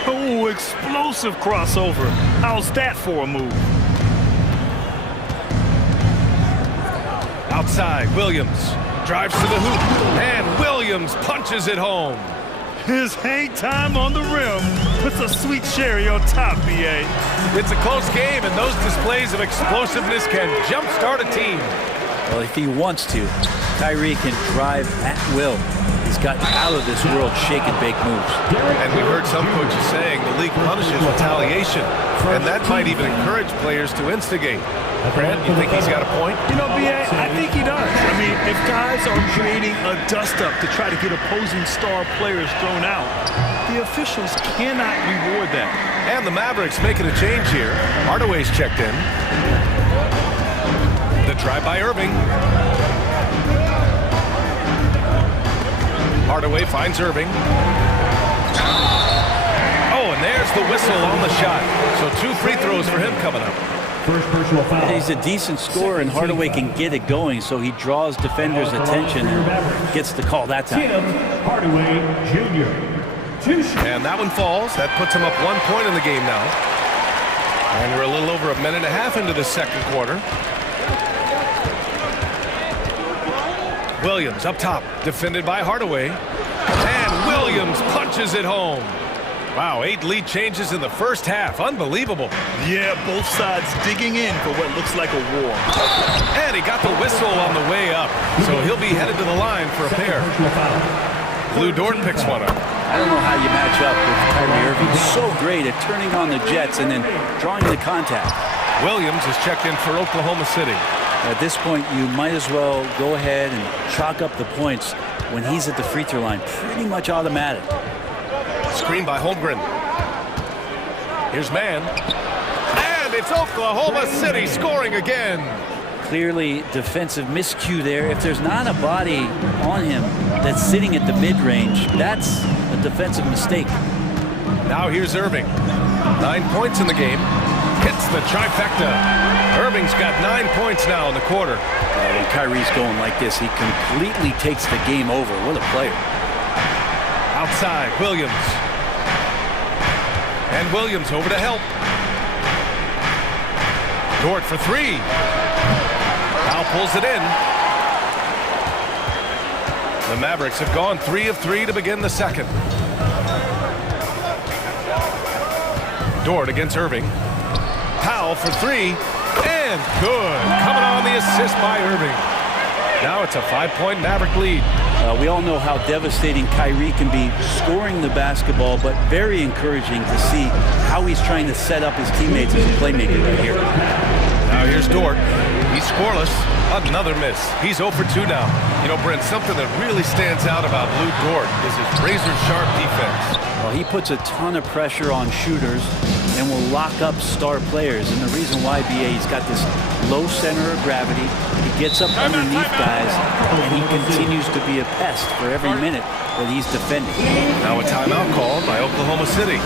Oh, explosive crossover. How's that for a move? Outside, Williams drives to the hoop, and Williams punches it home. His hang time on the rim puts a sweet cherry on top, BA. It's a close game, and those displays of explosiveness can jumpstart a team. Well, if he wants to, Kyrie can drive at will. He's got out of this world shake and bake moves. And we heard some coaches saying the league punishes retaliation, and that might even encourage players to instigate. Grant, you think he's got a point? You know, BA, I think he does. I mean, if guys are creating a dust-up to try to get opposing star players thrown out, the officials cannot reward that. And the Mavericks making a change here. Hardaway's checked in. The drive by Irving. Hardaway finds Irving. Oh, and there's the whistle on the shot. So 2 free throws for him coming up. First personal foul. He's a decent scorer, and Hardaway can get it going, so he draws defenders' attention and gets the call that time. Hardaway Jr. And that one falls. That puts him up 1 point in the game now. And we're a little over a minute and a half into the second quarter. Williams up top, defended by Hardaway. And Williams punches it home. Wow, 8 lead changes in the first half. Unbelievable. Yeah, both sides digging in for what looks like a war. And he got the whistle on the way up. So he'll be headed to the line for a pair. Lou Dort picks one up. I don't know how you match up with Kyrie Irving. So great at turning on the jets and then drawing the contact. Williams is checked in for Oklahoma City. At this point, you might as well go ahead and chalk up the points when he's at the free throw line. Pretty much automatic. Screen by Holmgren. Here's Mann. And it's Oklahoma City scoring again. Clearly defensive miscue there. If there's not a body on him that's sitting at the mid-range, that's a defensive mistake. Now here's Irving. 9 points in the game. Hits the trifecta. Irving's got 9 points now in the quarter. When Kyrie's going like this, he completely takes the game over. What a player. Outside, Williams. And Williams over to help. Dort for 3. Powell pulls it in. The Mavericks have gone 3 of 3 to begin the second. Dort against Irving. Powell for 3, and good. Coming on the assist by Irving. Now it's a 5-point Maverick lead. We all know how devastating Kyrie can be scoring the basketball, but very encouraging to see how he's trying to set up his teammates as a playmaker right here. Now here's Dort. He's scoreless. Another miss. He's 0 for 2 now. You know, Brent, something that really stands out about Lou Dort is his razor-sharp defense. Well, he puts a ton of pressure on shooters and will lock up star players. And the reason why, BA, he's got this low center of gravity. He gets up underneath guys, and he continues to be a pest for every minute that he's defending. Now a timeout called by Oklahoma City.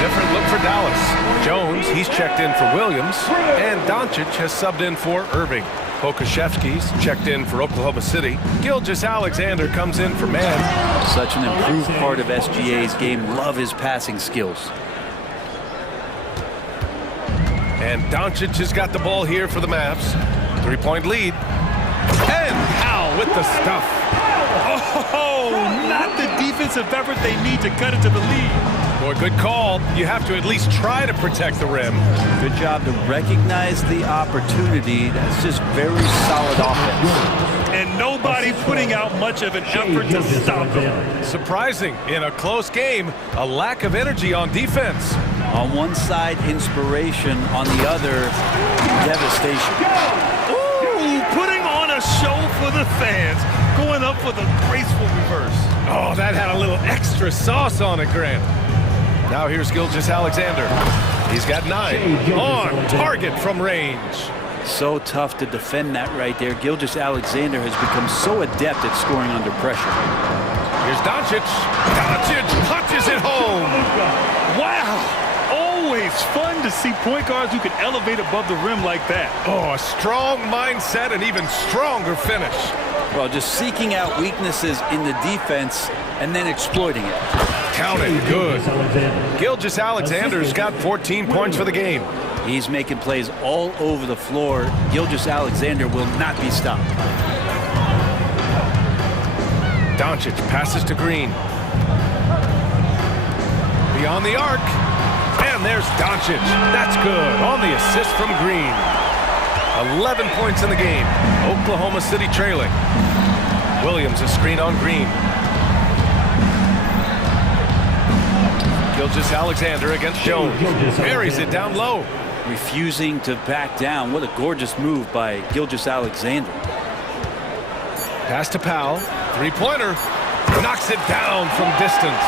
Different look for Dallas. Jones, he's checked in for Williams, and Doncic has subbed in for Irving. Pokashevsky's checked in for Oklahoma City. Gilgeous-Alexander comes in for Man. Such an improved part of SGA's game. Love his passing skills. And Doncic has got the ball here for the Mavs. 3-point lead. And Powell with the stuff. Oh, not the defensive effort they need to cut into the lead. Boy, good call. You have to at least try to protect the rim. Good job to recognize the opportunity. That's just very solid offense. And nobody putting out much of an effort to stop them. Surprising. In a close game, a lack of energy on defense. On one side, inspiration. On the other, devastation. Ooh, putting on a show for the fans. Going up with a graceful reverse. Oh, that had a little extra sauce on it, Grant. Now here's Gilgeous-Alexander. He's got 9 on target from range. So tough to defend that right there. Gilgeous-Alexander has become so adept at scoring under pressure. Here's Doncic. Doncic punches it home. Wow. Always fun to see point guards who can elevate above the rim like that. Oh, a strong mindset and even stronger finish. Well, just seeking out weaknesses in the defense and then exploiting it. Counted. Good. Gilgeous-Alexander's got 14 points for the game. He's making plays all over the floor. Gilgeous-Alexander will not be stopped. Doncic passes to Green. Beyond the arc. And there's Doncic. That's good. On the assist from Green. 11 points in the game. Oklahoma City trailing. Williams a screen on Green. Gilgeous-Alexander against Jones. Buries it down low. Refusing to back down. What a gorgeous move by Gilgeous-Alexander. Pass to Powell. 3-pointer. Knocks it down from distance.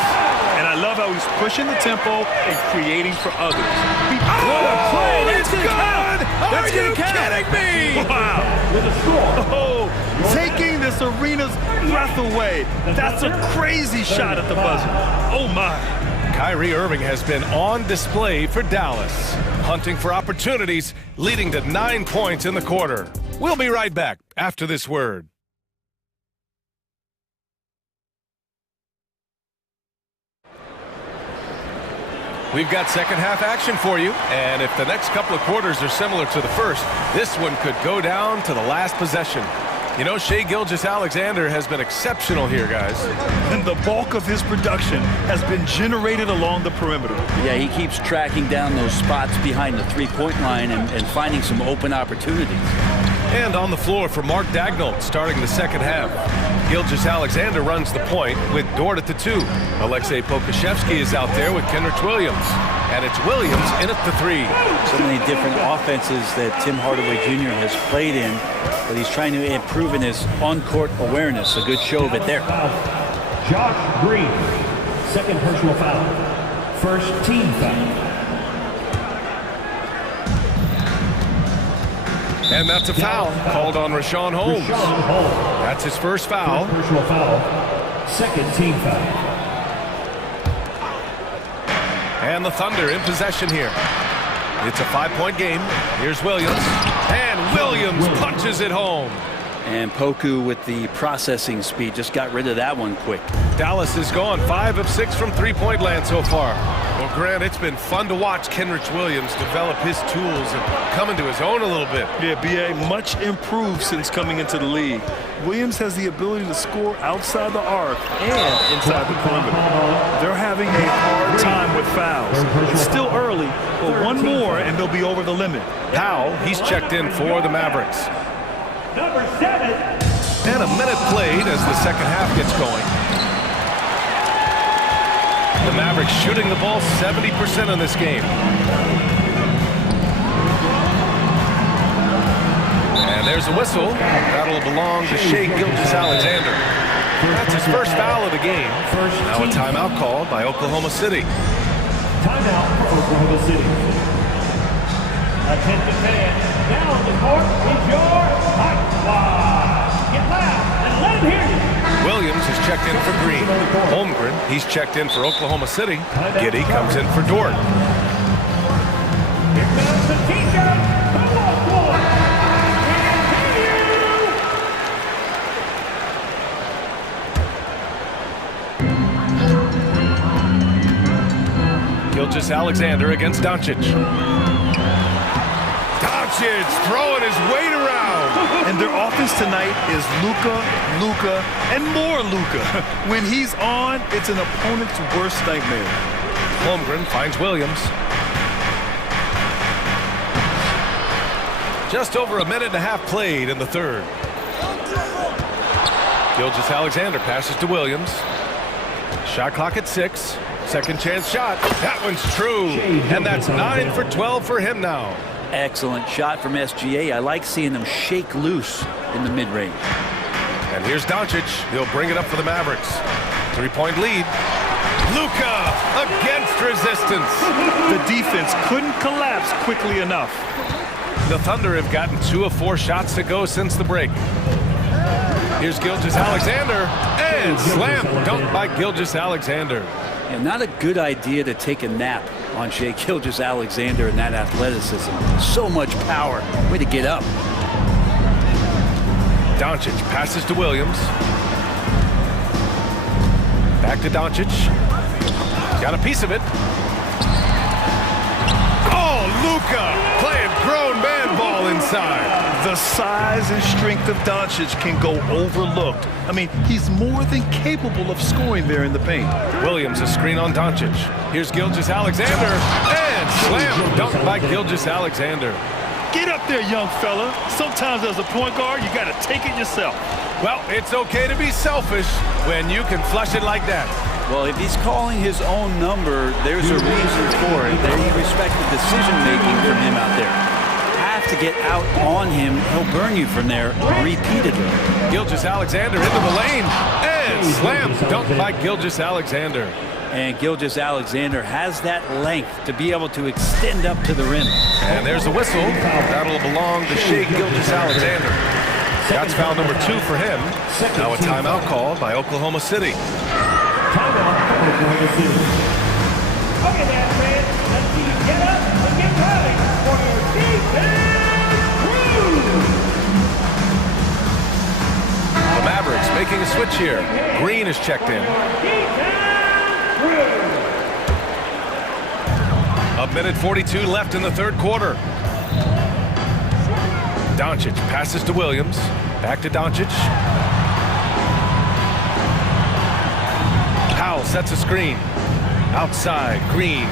And I love how he's pushing the tempo and creating for others. What a play! It's good! Are you kidding me? Wow! Oh, taking this arena's breath away. That's a crazy shot at the buzzer. Oh, my. Kyrie Irving has been on display for Dallas, hunting for opportunities, leading to 9 points in the quarter. We'll be right back after this word. We've got second half action for you, and if the next couple of quarters are similar to the first, this one could go down to the last possession. You know, Shai Gilgeous-Alexander has been exceptional here, guys. And the bulk of his production has been generated along the perimeter. Yeah, he keeps tracking down those spots behind the three-point line and finding some open opportunities. And on the floor for Mark Daigneault starting the second half. Gilgeous-Alexander runs the point with Dort at the 2. Aleksej Pokashevsky is out there with Kenrich Williams. And it's Williams in at the 3. So many different offenses that Tim Hardaway Jr. has played in, but he's trying to improve in his on-court awareness. A good show of it there. Josh Green, second personal foul. First team foul. And that's a foul called on Richaun Holmes. That's his first foul. Personal foul. Second team foul. And the Thunder in possession here. It's a 5-point game. Here's Williams. And Williams punches it home. And Poku with the processing speed just got rid of that one quick. Dallas is gone 5 of 6 from three-point land so far. Well, Grant, it's been fun to watch Kenrich Williams develop his tools and come into his own a little bit. Yeah, B.A. much improved since coming into the league. Williams has the ability to score outside the arc and inside the perimeter. They're having a hard time with fouls. It's still early, but one more and they'll be over the limit. Powell, he's checked in for the Mavericks. Number 7. And a minute played as the second half gets going. The Mavericks shooting the ball 70% in this game. And there's a whistle. That'll belong to Shai Gilgeous-Alexander. That's his first foul of the game. Now a timeout called by Oklahoma City. Timeout for Oklahoma City. Attention fans, now on the court is your hot squad. Get loud and let him hear you. Williams is checked in for Green. Holmgren, he's checked in for Oklahoma City. Giddey comes in for Dort. Here comes the teacher, the walk boy. Gilgeous-Alexander against Doncic. Doncic throwing his weight around. And their offense tonight is Luka, and more Luka. When he's on, it's an opponent's worst nightmare. Holmgren finds Williams. Just over a minute and a half played in the third. Gilgeous-Alexander passes to Williams. Shot clock at 6. Second chance shot. That one's true. And that's 9 for 12 for him now. Excellent shot from SGA. I like seeing them shake loose in the mid-range. And here's Doncic. He'll bring it up for the Mavericks. 3-point lead. Luka against resistance. The defense couldn't collapse quickly enough. The Thunder have gotten 2 of 4 shots to go since the break. Here's Gilgeous-Alexander. And slam dunk by Gilgeous-Alexander. And not a good idea to take a nap on Shai Gilgeous-Alexander and that athleticism. So much power. Way to get up. Doncic passes to Williams. Back to Doncic. Got a piece of it. Oh, Luka playing grown man ball inside. The size and strength of Doncic can go overlooked. I mean, he's more than capable of scoring there in the paint. Williams a screen on Doncic. Here's Gilgeous-Alexander. And slam dunk by Gilgeous-Alexander. Get up there, young fella. Sometimes as a point guard, you got to take it yourself. Well, it's okay to be selfish when you can flush it like that. Well, if he's calling his own number, there's a reason for it. They respect the decision-making from him out there. Have to get out on him. He'll burn you from there repeatedly. Gilgeous-Alexander into the lane. And slam dunk by Gilgeous-Alexander. And Gilgeous-Alexander has that length to be able to extend up to the rim. And there's a whistle. That'll belong to Shai Gilgeous-Alexander. That's foul number 2 for him. Now a timeout called by Oklahoma City. Timeout for Oklahoma City. Okay, now, fans, let's see you get up and get rallied for your defense crew. The Mavericks making a switch here. Green is checked in. A minute 42 left in the third quarter. Doncic passes to Williams. Back to Doncic. Powell sets a screen. Outside, Green.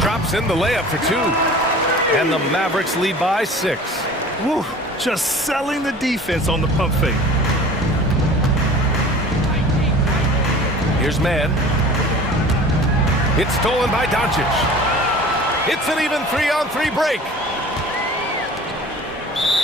Drops in the layup for 2. And the Mavericks lead by 6. Woo, just selling the defense on the pump fake. Here's Mann. It's stolen by Doncic. It's an even 3-on-3 break.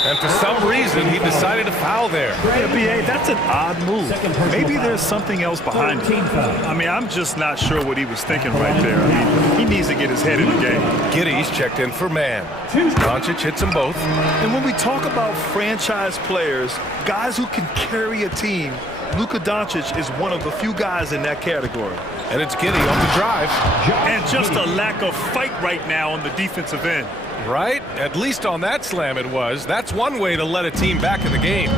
And for some reason, he decided to foul there. Yeah, B.A., that's an odd move. Maybe there's something else behind it. I mean, I'm just not sure what he was thinking right there. I mean, he needs to get his head in the game. Giddey's checked in for Mann. Doncic hits them both. And when we talk about franchise players, guys who can carry a team, Luka Doncic is one of the few guys in that category. And it's Giddey on the drive. And just a lack of fight right now on the defensive end. Right? At least on that slam it was. That's one way to let a team back in the game.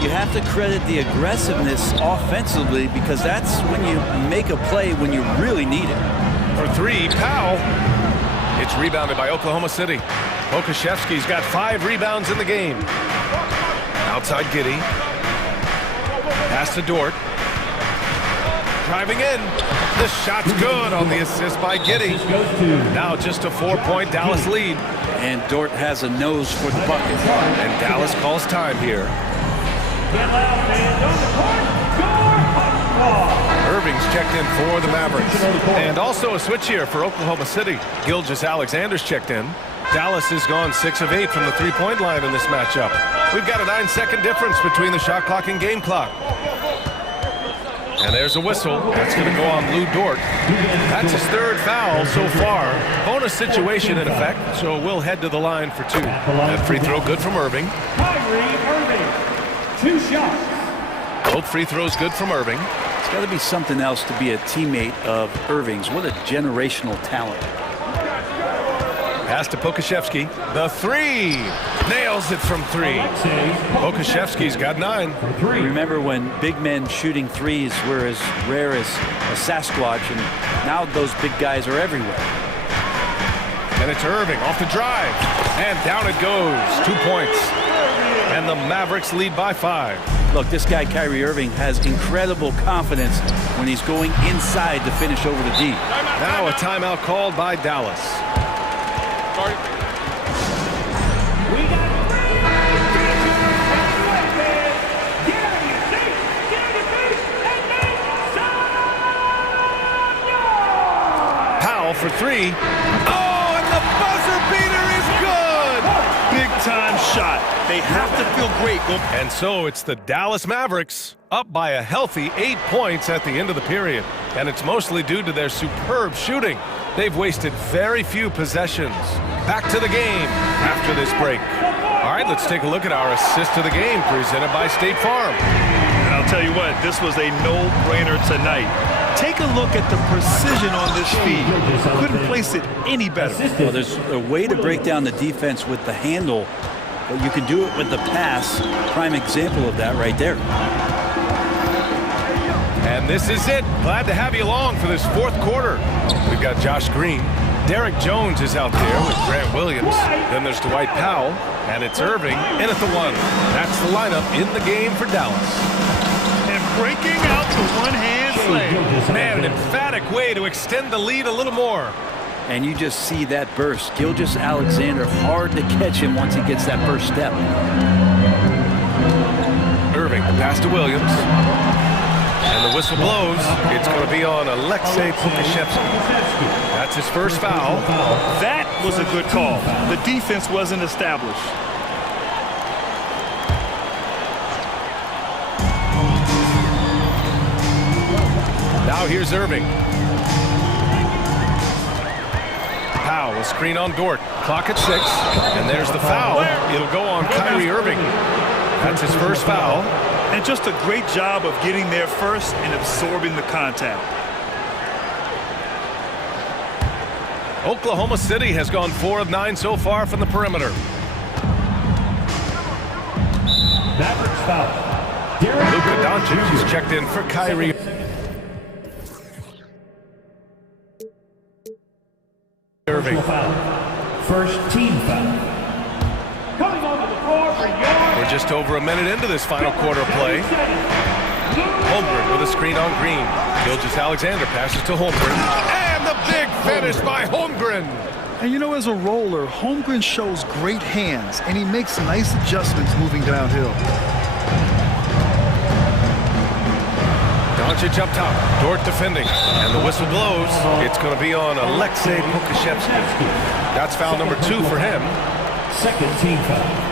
You have to credit the aggressiveness offensively because that's when you make a play when you really need it. For three, Powell. It's rebounded by Oklahoma City. Okashevsky's got 5 rebounds in the game. Outside Giddey. Pass to Dort. Driving in. The shot's good on the assist by Giddey. Now just a 4-point Dallas lead. And Dort has a nose for the bucket. And Dallas calls time here. Irving's checked in for the Mavericks. And also a switch here for Oklahoma City. Gilgeous-Alexander's checked in. Dallas has gone 6 of 8 from the three-point line in this matchup. We've got a 9-second difference between the shot clock and game clock. And there's a whistle. That's going to go on Lou Dort. That's his 3rd foul so far. Bonus situation in effect, so we'll head to the line for 2. That free throw good from Irving. Kyrie Irving, 2 shots. Both free throws good from Irving. It's got to be something else to be a teammate of Irving's. What a generational talent. Pass to Pokashevsky. The 3. Nails it from 3. Pokashevsky's got 9. Remember when big men shooting threes were as rare as a Sasquatch, and now those big guys are everywhere. And it's Irving off the drive. And down it goes. 2 points. And the Mavericks lead by 5. Look, this guy, Kyrie Irving, has incredible confidence when he's going inside to finish over the D. Now a timeout called by Dallas. Powell for 3. Oh, and the buzzer beater is good! Big-time shot. They have to feel great. And so it's the Dallas Mavericks up by a healthy 8 points at the end of the period. And it's mostly due to their superb shooting. They've wasted very few possessions. Back to the game after this break. All right, let's take a look at our assist of the game presented by State Farm. And I'll tell you what, this was a no-brainer tonight. Take a look at the precision on this feed. Couldn't place it any better. Well, there's a way to break down the defense with the handle, but you can do it with the pass. Prime example of that right there. And this is it. Glad to have you along for this 4th quarter. We've got Josh Green. Derek Jones is out there with Grant Williams. Then there's Dwight Powell. And it's Irving in at the 1. That's the lineup in the game for Dallas. And breaking out the one-hand slam. Man, an emphatic way to extend the lead a little more. And you just see that burst. Gilgeous-Alexander, hard to catch him once he gets that first step. Irving, pass to Williams. And the whistle blows. It's going to be on Alexei Pokashevsky. That's his first foul. That was a good call. The defense wasn't established. Now here's Irving. Powell will screen on Dort. Clock at 6. And there's the foul. It'll go on Kyrie Irving. That's his first foul. And just a great job of getting there first and absorbing the contact. Oklahoma City has gone 4 of 9 so far from the perimeter. Mavericks foul. Luka Doncic is checked in for Kyrie. Irving. First team foul. Coming onto the floor for your... We're just over a minute into this final quarter play. Holmgren with a screen on Green. Gilgeous-Alexander passes to Holmgren. And the big finish by Holmgren. And you know, as a roller, Holmgren shows great hands, and he makes nice adjustments moving downhill. Doncic up top. Dort defending. And the whistle blows. It's going to be on Alexei Pokashevsky. That's foul number 2 for him. Second team foul.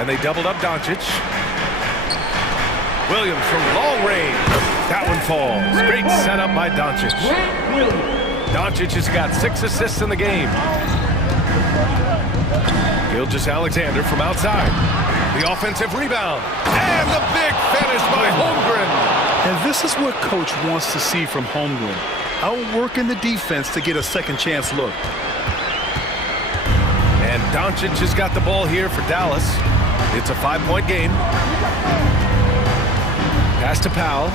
And they doubled up Doncic. Williams from long range. That one falls. Great setup by Doncic. Doncic has got 6 assists in the game. Gilgeous-Alexander from outside. The offensive rebound. And the big finish by Holmgren. And this is what Coach wants to see from Holmgren. outworking the defense to get a second chance look. And Doncic has got the ball here for Dallas. It's a 5-point game. Pass to Powell.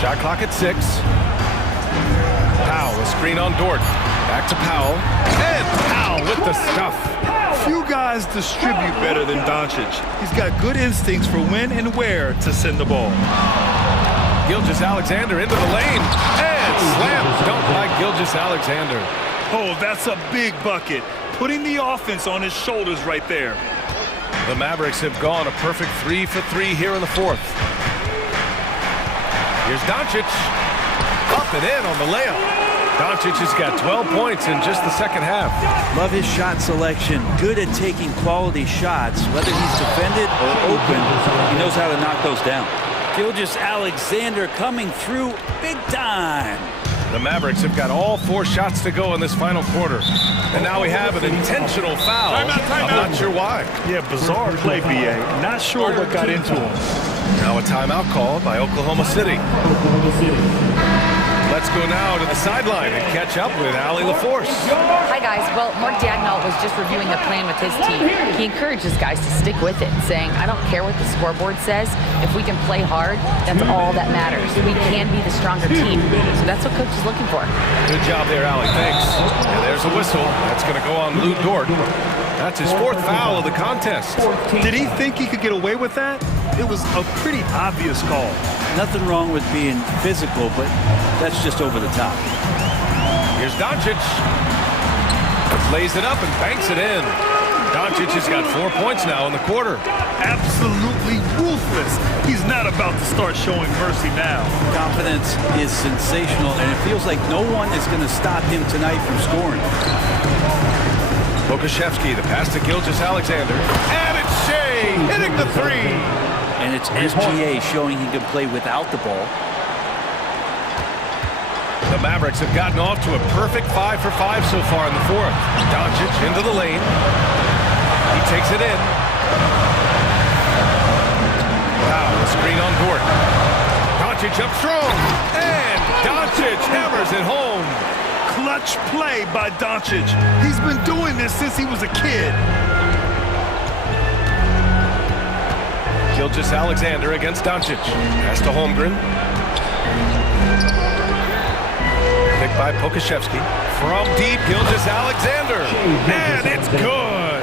Shot clock at 6. Powell, a screen on Dort. Back to Powell. And Powell with the stuff. Few guys distribute better than Doncic. He's got good instincts for when and where to send the ball. Gilgeous-Alexander into the lane. And slam dunk by Gilgeous-Alexander. Oh, that's a big bucket. Putting the offense on his shoulders right there. The Mavericks have gone a perfect 3 for 3 here in the fourth. Here's Doncic. Up and in on the layup. Doncic has got 12 points in just the second half. Love his shot selection. Good at taking quality shots. Whether he's defended or open, he knows how to knock those down. Gilgeous-Alexander coming through big time. The Mavericks have got all 4 shots to go in this final quarter. And now we have an intentional foul. I'm not sure why. Yeah, bizarre play, BA. Not sure what got into him. Now a timeout called by Oklahoma City. Let's go now to the sideline and catch up with Allie LaForce. Hi, guys. Well, Mark Dagnall was just reviewing the plan with his team. He encourages guys to stick with it, saying, I don't care what the scoreboard says. If we can play hard, that's all that matters. We can be the stronger team. So that's what Coach is looking for. Good job there, Allie. Thanks. And there's a whistle. That's going to go on Lou Dort. That's his 4th foul of the contest. Did he think he could get away with that? It was a pretty obvious call. Nothing wrong with being physical, but that's just over the top. Here's Doncic. Lays it up and banks it in. Doncic has got 4 points now in the quarter. Absolutely ruthless. He's not about to start showing mercy now. Confidence is sensational, and it feels like no one is going to stop him tonight from scoring. Pokashevsky, the pass to Gilgeous-Alexander. And it's Shea hitting the 3. And it's SGA showing he can play without the ball. The Mavericks have gotten off to a perfect 5 for 5 so far in the fourth. Doncic into the lane. He takes it in. Wow, a screen on Dort. Doncic up strong. And Doncic hammers it home. Clutch play by Doncic. He's been doing this since he was a kid. Gilgeous-Alexander against Doncic. Pass to Holmgren. Picked by Pokashevsky. From deep, Gilgeous-Alexander. And it's good.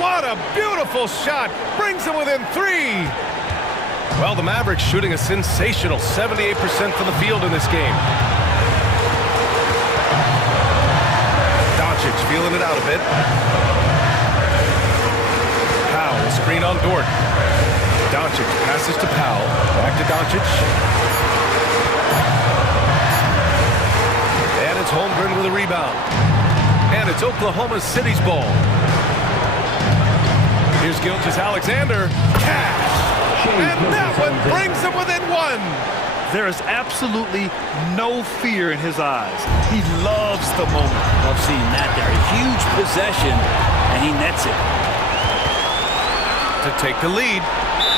What a beautiful shot. Brings them within 3. Well, the Mavericks shooting a sensational 78% from the field in this game. Doncic feeling it out a bit. Powell, screen on Dort. Doncic passes to Powell. Back to Doncic. And it's Holmgren with a rebound. And it's Oklahoma City's ball. Here's Gilgeous-Alexander. Cash! And that one brings them within 1. There is absolutely no fear in his eyes. He loves the moment. Love seeing that there. A huge possession, and he nets it. To take the lead.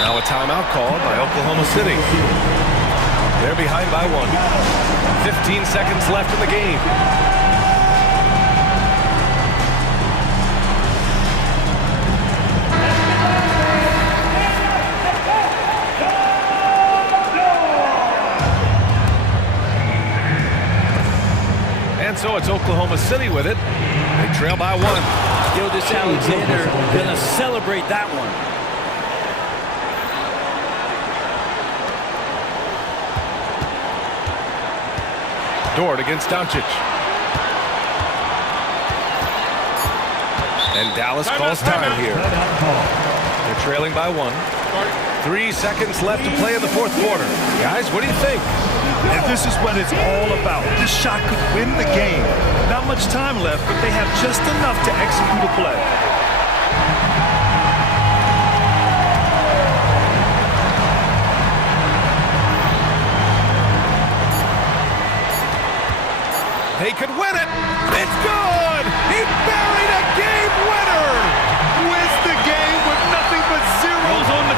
Now a timeout called by Oklahoma City. They're behind by 1. 15 seconds left in the game. And so it's Oklahoma City with it. They trail by 1. Gilgeous-Alexander gonna celebrate that one. Dort against Doncic. And Dallas calls time here. They're trailing by 1. 3 seconds left to play in the fourth quarter. Guys, what do you think? And this is what it's all about. This shot could win the game. Not much time left, but they have just enough to execute a play. They could win it. It's good. He buried a game winner. Wins the game with nothing but zeros on the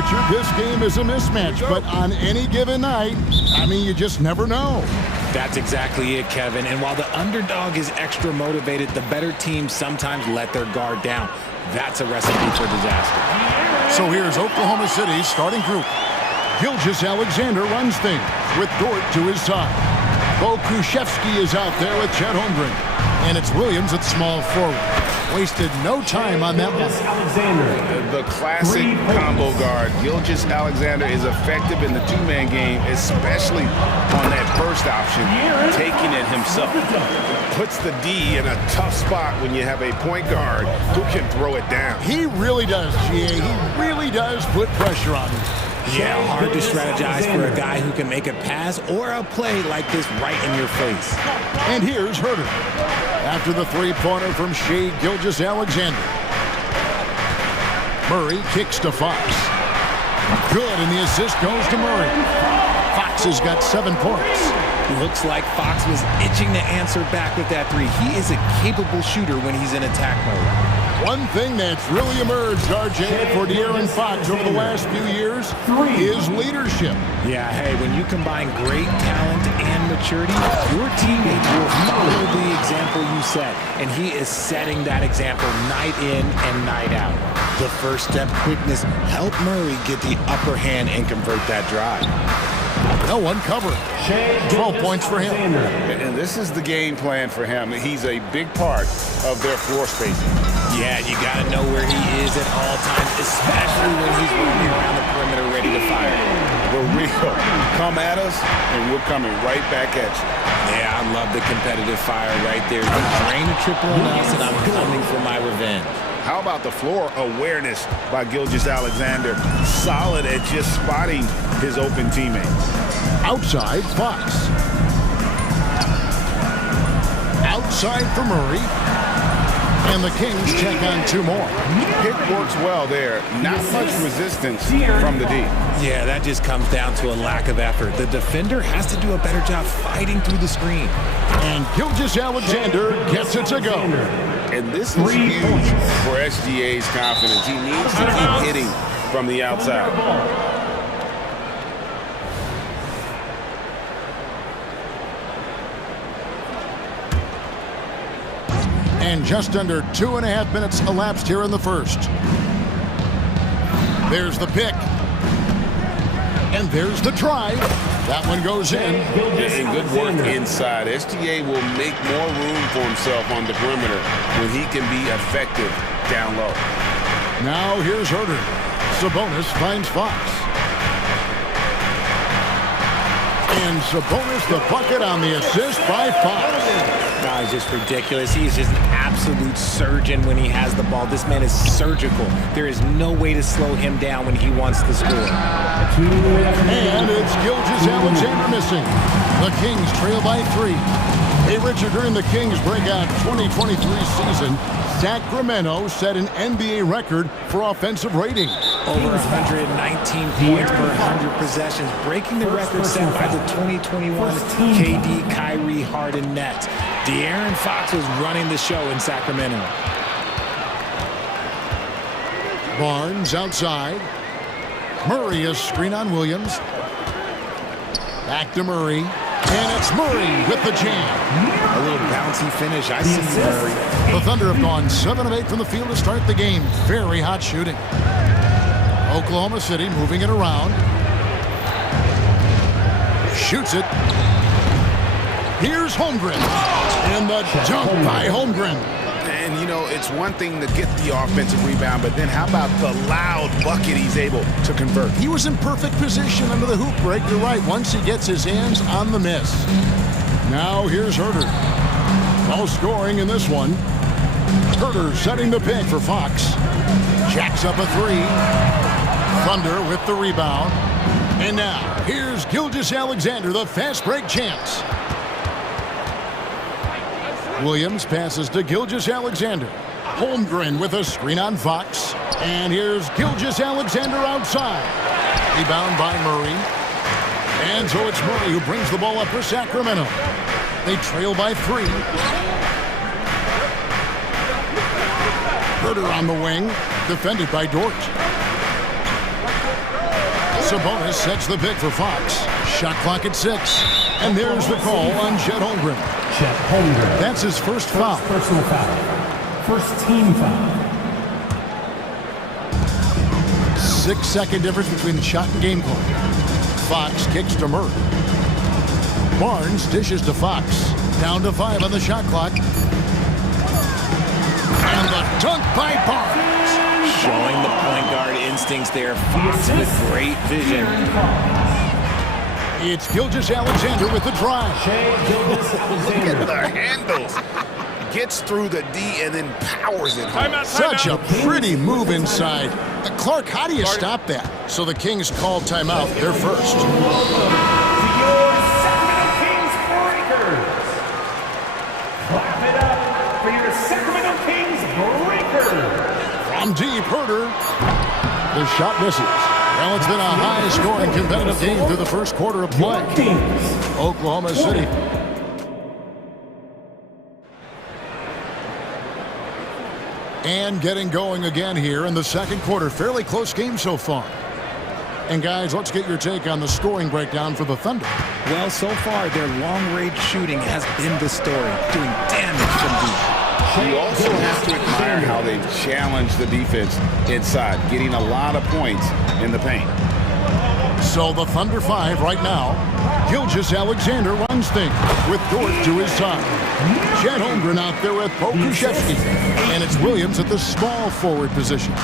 Richard, this game is a mismatch, but on any given night, I mean, you just never know. That's exactly it, Kevin. And while the underdog is extra motivated, the better teams sometimes let their guard down. That's a recipe for disaster. So here's Oklahoma City's starting group. Gilgeous-Alexander runs things with Dort to his side. Bo Kushevsky is out there with Chet Holmgren. And it's Williams at small forward. Wasted no time on that one. The classic combo guard. Gilgeous-Alexander is effective in the two-man game, especially on that first option, taking it himself. Puts the D in a tough spot when you have a point guard who can throw it down. He really does, GA. He really does put pressure on him. Yeah, hard to strategize for a guy who can make a pass or a play like this right in your face. And here's Herter. After the three-pointer from Shai Gilgeous-Alexander. Murray kicks to Fox. Good, and the assist goes to Murray. Fox has got 7 points. Looks like Fox was itching to answer back with that three. He is a capable shooter when he's in attack mode. One thing that's really emerged, RJ, for De'Aaron Fox over the last few years is leadership. Yeah, hey, when you combine great talent and maturity, your teammates will follow the example you set, and he is setting that example night in and night out. The first step quickness helped Murray get the upper hand and convert that drive. No one covered. 12 points for him. And this is the game plan for him. He's a big part of their floor spacing. Yeah, you got to know where he is at all times, especially when he's running around the perimeter ready to fire. The real come at us, and we're coming right back at you. Yeah, I love the competitive fire right there. You drain a triple on us, and I'm coming for my revenge. How about the floor awareness by Gilgeous-Alexander? Solid at just spotting his open teammates. Outside, Fox. Outside for Murray. And the Kings check on 2 more. Pick works well there. Not much resistance from the D. Yeah, that just comes down to a lack of effort. The defender has to do a better job fighting through the screen. And Gilgeous-Alexander gets it to go. And this is huge for SGA's confidence. He needs to keep hitting from the outside. And just under 2.5 minutes elapsed here in the first. There's the pick. And there's the drive. That one goes in. And good work inside. SGA will make more room for himself on the perimeter when he can be effective down low. Now here's Herter. Sabonis finds Fox. And Sabonis the bucket on the assist by Fox. No, it's just ridiculous. He's just an absolute surgeon when he has the ball. This man is surgical. There is no way to slow him down when he wants to score. And it's Gilgeous-Alexander missing. The Kings trail by 3. Hey, Richard, during the Kings breakout 2023 season, Sacramento set an NBA record for offensive rating. Over 119 points per 100 possessions, breaking the record set by the 2021 KD Kyrie Harden Nets. De'Aaron Fox was running the show in Sacramento. Barnes outside. Murray a screen on Williams. Back to Murray. And it's Murray with the jam. A little bouncy finish. I see Murray. The Thunder have gone 7 of 8 from the field to start the game. Very hot shooting. Oklahoma City moving it around. Shoots it. Here's Holmgren. And the dunk by Holmgren. And, you know, it's one thing to get the offensive rebound, but then how about the loud bucket he's able to convert? He was in perfect position under the hoop break. You're right, once he gets his hands on the miss. Now here's Herter. No scoring in this one. Herter setting the pick for Fox. Jacks up a 3. Thunder with the rebound. And now, here's Gilgeous-Alexander, the fast break champs. Williams passes to Gilgeous-Alexander. Holmgren with a screen on Fox. And here's Gilgeous-Alexander outside. Rebound by Murray. And so it's Murray who brings the ball up for Sacramento. They trail by 3. Herter on the wing, defended by Dort. Sabonis sets the pick for Fox. Shot clock at 6. And there's the call on Chet Holmgren. Chet Holmgren. That's his first foul. Personal foul. First team foul. 6-second difference between the shot and game clock. Fox kicks to Murray. Barnes dishes to Fox. Down to 5 on the shot clock. And the dunk by Barnes. Showing the point guard instincts there. Fox with great vision. It's Gilgeous-Alexander with the drive. Look at the handles. Gets through the D and then powers it home. Such a pretty move inside. Clark, how do you stop that? So the Kings call timeout. They're first. To your Sacramento Kings breakers. Clap it up for your Sacramento Kings breakers. From deep, Herter. The shot misses. Well, it's been a high-scoring competitive game through the first quarter of play. Oklahoma City. And getting going again here in the second quarter. Fairly close game so far. And guys, let's get your take on the scoring breakdown for the Thunder. Well, so far, their long-range shooting has been the story, doing damage from deep. You also have to admire how they've challenged the defense inside, getting a lot of points in the paint. So the Thunder 5 right now. Gilgeous-Alexander runs things with Dort to his side. Chet Holmgren out there with Pokuševski. And it's Williams at the small forward position.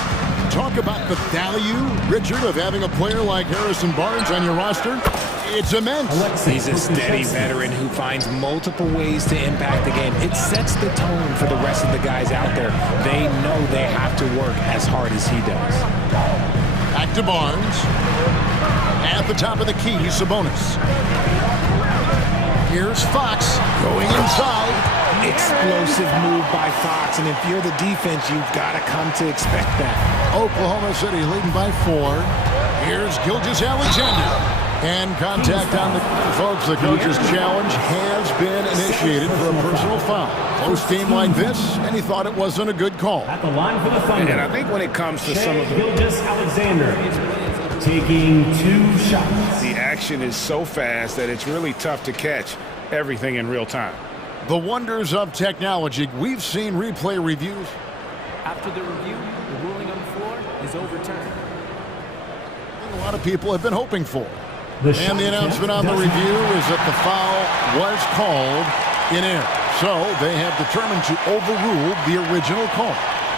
Talk about the value, Richard, of having a player like Harrison Barnes on your roster. It's immense. He's a steady veteran who finds multiple ways to impact the game. It sets the tone for the rest of the guys out there. They know they have to work as hard as he does. Back to Barnes. At the top of the key, Sabonis. Here's Fox going inside. Explosive move by Fox, and if you're the defense, you've got to come to expect that. Oklahoma City leading by 4. Here's Gilgeous-Alexander. And contact on the folks. The coach's challenge has been initiated for a personal foul. Close game like this, and he thought it wasn't a good call. At the line for the Thunder. And I think when it comes to some of the Gilgeous-Alexander taking 2 shots. The action is so fast that it's really tough to catch everything in real time. The wonders of technology. We've seen replay reviews. After the review, the ruling on the floor is overturned. A lot of people have been hoping for. And the announcement on the review is that the foul was called in error. So they have determined to overrule the original call.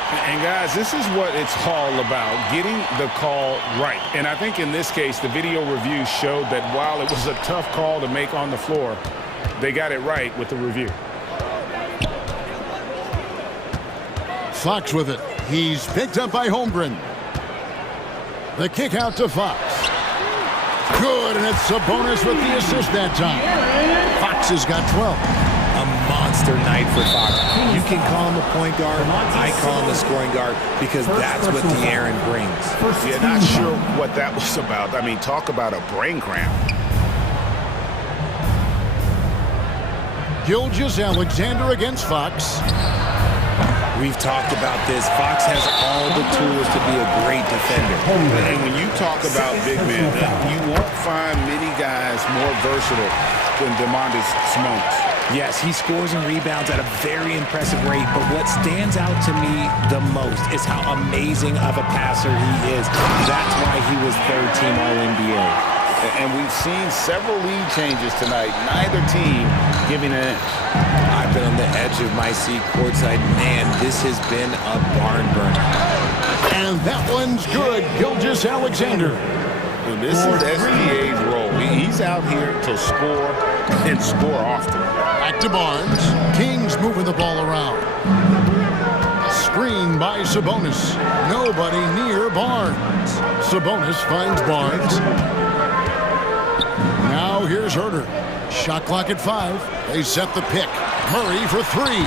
And guys, this is what it's all about, getting the call right. And I think in this case, the video review showed that while it was a tough call to make on the floor, they got it right with the review. Fox with it. He's picked up by Holmgren. The kick out to Fox. Good, and it's Sabonis with the assist that time. Fox has got 12. A monster night for Fox. You can call him a point guard. I call him a scoring guard because that's what the Aaron brings. Yeah, not sure what that was about. I mean, talk about a brain cramp. Gilgeous-Alexander against Fox. We've talked about this. Fox has all the tools to be a great defender. And when you talk about big men, you won't find many guys more versatile than Demontis Sabonis. Yes, he scores and rebounds at a very impressive rate, but what stands out to me the most is how amazing of a passer he is. That's why he was third-team All-NBA. And we've seen several lead changes tonight, neither team giving an inch. I've been on the edge of my seat courtside. Man, this has been a barn burner. And that one's good. Gilgeous-Alexander. And this is SGA's role. He's out here to score and score often. Back to Barnes. Kings moving the ball around. Screen by Sabonis. Nobody near Barnes. Sabonis finds Barnes. Now here's Herter. Shot clock at 5. They set the pick. Murray for 3.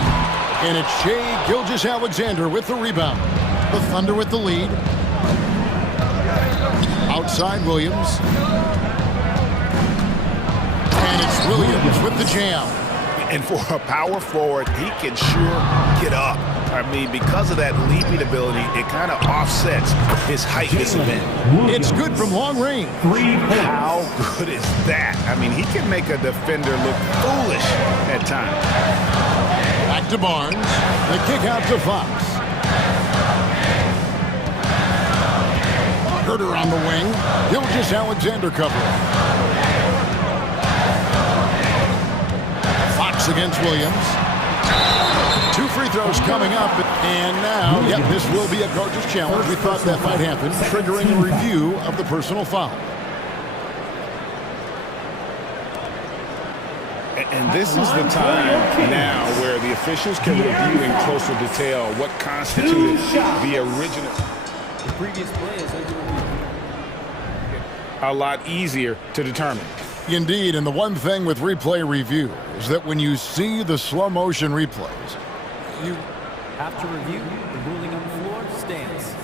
And it's Shai Gilgeous-Alexander with the rebound. The Thunder with the lead. Outside Williams. And it's Williams with the jam. And for a power forward, he can sure get up. I mean, because of that leaping ability, it kind of offsets his height disadvantage. It's good from long range. How good is that? I mean, he can make a defender look foolish at times. Back to Barnes. The kick out to Fox. Herter on the wing. Gilgeous-Alexander covering. Fox against Williams. 2 free throws coming up. And now, yep, this will be a coach's challenge. We thought that might happen, triggering a review of the personal foul. And this is the time now where the officials can review in closer detail what constituted the original. The previous play is under review. A lot easier to determine. Indeed, and the one thing with replay review is that when you see the slow motion replays, you... After review, the ruling on the floor stands.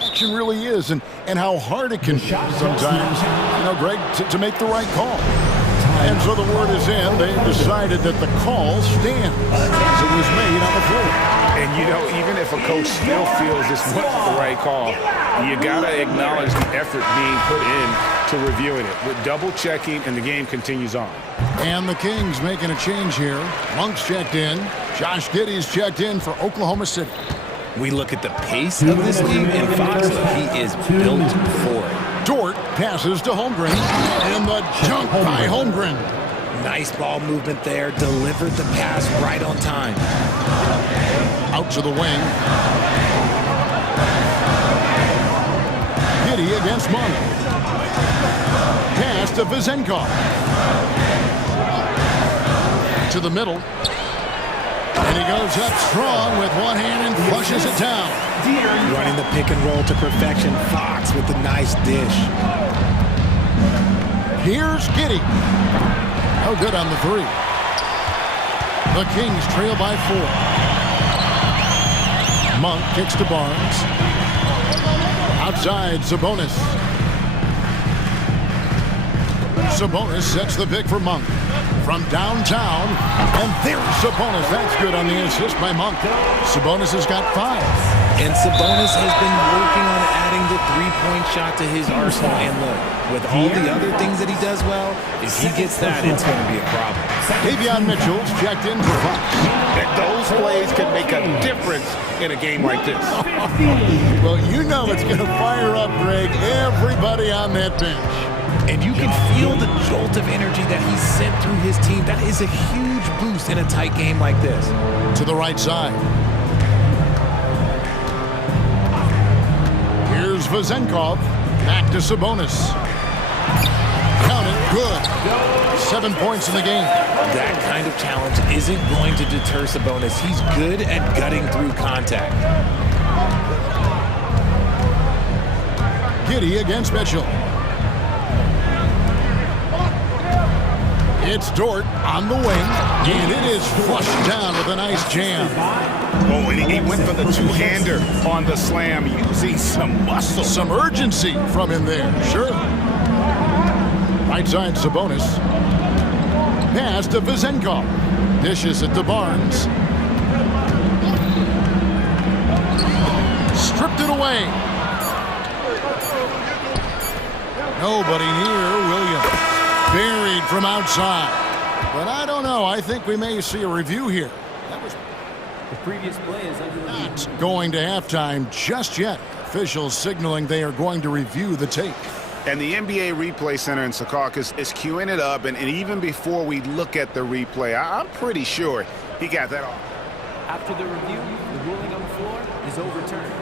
Action really is, and how hard it can be sometimes, you know, Greg, to make the right call. And so the word is in. They decided that the call stands as it was made on the floor. And, you know, even if a coach still feels this wasn't the right call, you got to acknowledge the effort being put in to reviewing it. With double checking, and the game continues on. And the Kings making a change here. Monk's checked in. Josh Giddey's checked in for Oklahoma City. We look at the pace of this team, and Fox, he is built for it. Dort passes to Holmgren, and the jump by Holmgren. Nice ball movement there, delivered the pass right on time. Out to the wing. Giddey against Monk. Pass to Vizenkov. To the middle. And he goes up strong with one hand and flushes it down. Running the pick and roll to perfection. Fox with a nice dish. Here's Giddey. No good on the 3. The Kings trail by 4. Monk kicks to Barnes. Outside, Sabonis. Sabonis sets the pick for Monk. From downtown, and there's Sabonis. That's good on the assist by Monk. Sabonis has got 5. And Sabonis has been working on adding the three-point shot to his arsenal. And look, with all the other things that he does well, if he gets that, it's going to be a problem. Davion Mitchell's checked in for Fox. Those plays can make a difference in a game like this. Well, you know it's going to fire up, Greg, everybody on that bench. And you can feel the jolt of energy that he sent through his team. That is a huge boost in a tight game like this. To the right side. Here's Vizenkov. Back to Sabonis. Count it. Good. 7 points in the game. That kind of challenge isn't going to deter Sabonis. He's good at gutting through contact. Giddey against Mitchell. It's Dort on the wing, and it is flushed down with a nice jam. Oh, and he went for the two-hander on the slam, using some muscle. Some urgency from him there, sure. Right side, Sabonis. Pass to Vizenkov. Dishes it to Barnes. Stripped it away. Nobody near Williams. Buried from outside. But I don't know. I think we may see a review here. That was the previous play is under review. Not going to halftime just yet. Officials signaling they are going to review the tape. And the NBA Replay Center in Secaucus is queuing it up. And even before we look at the replay, I'm pretty sure he got that off. After the review, the ruling on the floor is overturned.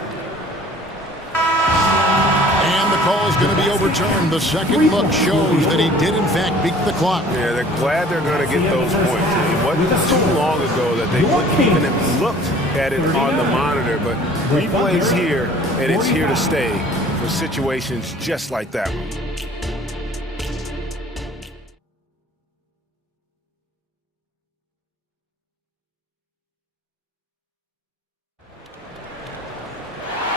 And the call is going to be overturned. The second look shows that he did, in fact, beat the clock. Yeah, they're glad they're going to get those points. It wasn't too long ago that they wouldn't even have looked at it on the monitor, but replay's here, and it's here to stay for situations just like that one.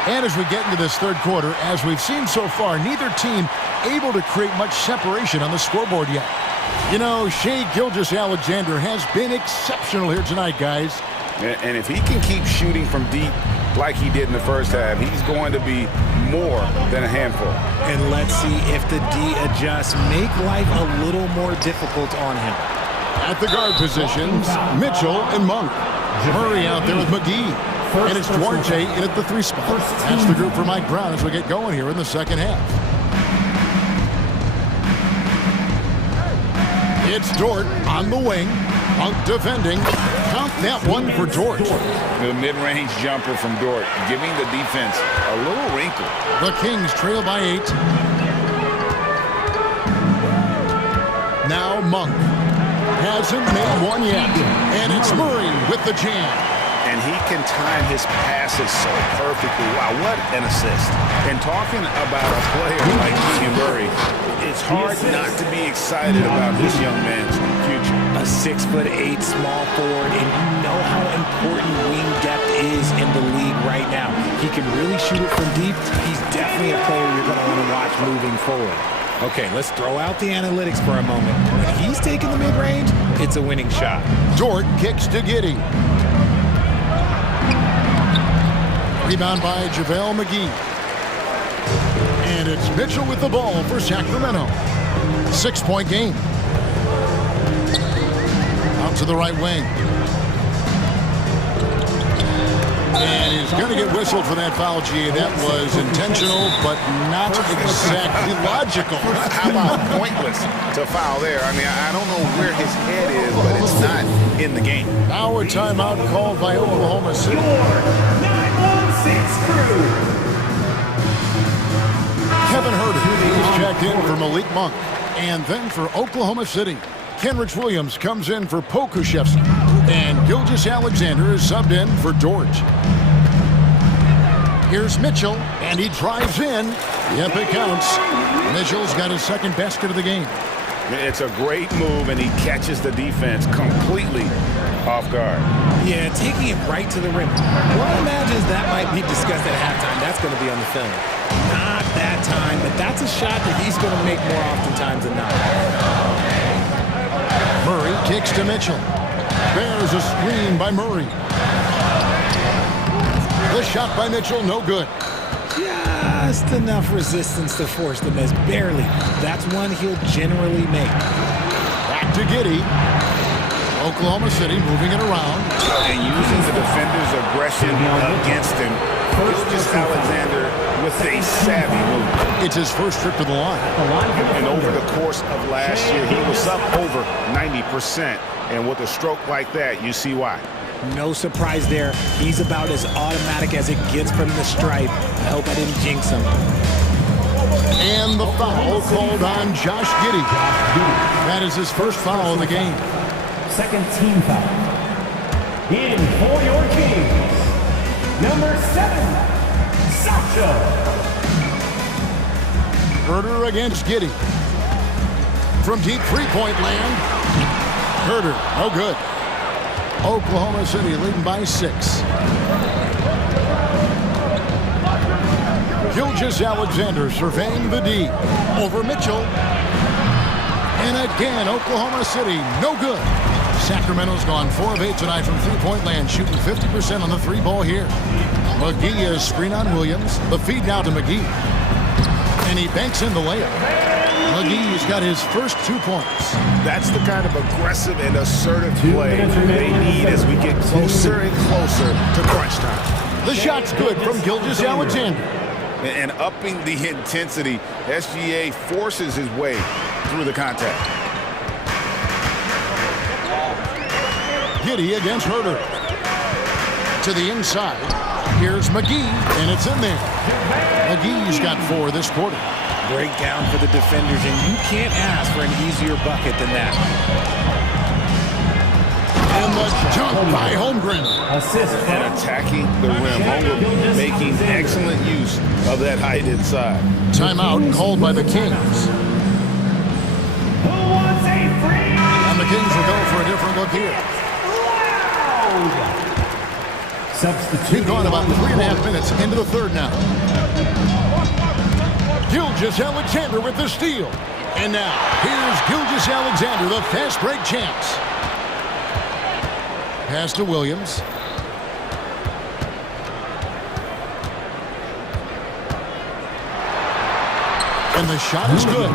And as we get into this third quarter, as we've seen so far, neither team able to create much separation on the scoreboard yet. You know, Shai Gilgeous-Alexander has been exceptional here tonight, guys. And if he can keep shooting from deep like he did in the first half, he's going to be more than a handful. And let's see if the D adjusts, make life a little more difficult on him. At the guard positions, Mitchell and Monk. Murray out there with McGee. And it's Duarte in at the 3 spot. That's the group for Mike Brown as we get going here in the second half. It's Dort on the wing. Monk defending. Count that one for Dort. The mid-range jumper from Dort, giving the defense a little wrinkle. The Kings trail by 8. Now Monk. Hasn't made one yet. And it's Murray with the jam. And he can time his passes so perfectly. Wow, what an assist. And talking about a player like Murray, it's hard not to be excited about this young man's future. A 6'8" small forward, and you know how important wing depth is in the league right now. He can really shoot it from deep. He's definitely a player you're going to want to watch moving forward. Okay, let's throw out the analytics for a moment. When he's taking the mid-range, it's a winning shot. Dort kicks to Giddey. Rebound by JaVale McGee. And it's Mitchell with the ball for Sacramento. 6-point game. Out to the right wing. And he's going to get whistled for that foul, G. That was intentional, but not exactly logical. How about pointless to foul there? I mean, I don't know where his head is, but it's not in the game. Now a timeout called by Oklahoma City. 916 crew. Kevin Herter is checked in for Malik Monk. And then for Oklahoma City, Kenrich Williams comes in for Pokushevsky. And Gilgeous-Alexander is subbed in for Dort. Here's Mitchell, and he drives in. Yep, it counts. Mitchell's got his second basket of the game. It's a great move, and he catches the defense completely off guard. Yeah, taking it right to the rim. One imagines that might be discussed at halftime. That's going to be on the film. Not that time, but that's a shot that he's going to make more oftentimes than not. Murray kicks to Mitchell. There's a screen by Murray. The shot by Mitchell, no good. Just enough resistance to force the miss. Barely. That's one he'll generally make. Back to Giddey. Oklahoma City moving it around. And using the defender's aggression against him. Gilgeous-Alexander with a savvy move. It's his first trip to the line. And over the course of last year, he was up over 90%. And with a stroke like that, you see why. No surprise there. He's about as automatic as it gets from the stripe. I hope I didn't jinx him. And the foul called on Josh Giddey. That is his first foul of the game. Second team foul. In for your Kings, number 7, Sasha. Herter against Giddey. From deep three-point land. Herter, no good. Oklahoma City leading by 6. Gilgeous-Alexander surveying the D. Over Mitchell. And again, Oklahoma City, no good. Sacramento's gone 4 of 8 tonight from three-point land, shooting 50% on the 3-ball here. McGee is screen on Williams. The feed now to McGee. And he banks in the layup. McGee's got his first 2 points. That's the kind of aggressive and assertive play they need as we get closer and closer to crunch time. The shot's good from Gilgeous-Alexander. And upping the intensity, SGA forces his way through the contact. Giddey against Herter. To the inside. Here's McGee, and it's in there. McGee's got 4 this quarter. Breakdown for the defenders, and you can't ask for an easier bucket than that. And the jump by Holmgren. Assist And attacking the rim. Holmgren making excellent use of that height inside. Timeout called by the Kings. Who wants a free? And the Kings will go for a different look here. We've gone about 3.5 minutes into the third now. Gilgeous-Alexander with the steal. And now, here's Gilgeous-Alexander, the fast break champs. Pass to Williams. And the shot is good.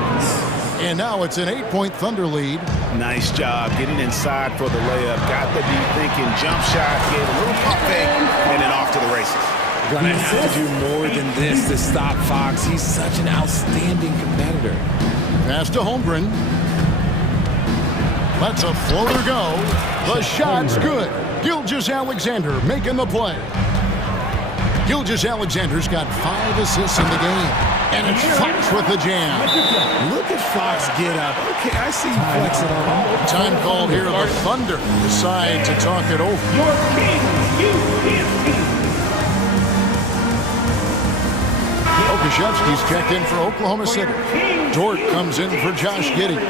And now it's an 8-point Thunder lead. Nice job getting inside for the layup. Got the deep thinking jump shot, gave a little pump fake, and then off to the races. Gonna have to do more than this to stop Fox. He's such an outstanding competitor. Pass to Holmgren. Lets a floater go. The shot's good. Gilgeous-Alexander making the play. Gilgeous-Alexander's got 5 assists in the game. And it's Fox with the jam. Look at Fox get up. Okay, I see you flexing on him. Time called here. The Thunder decide to talk it over. Your king, Okashevsky's checked in for Oklahoma City. Dort comes in for Josh Giddey.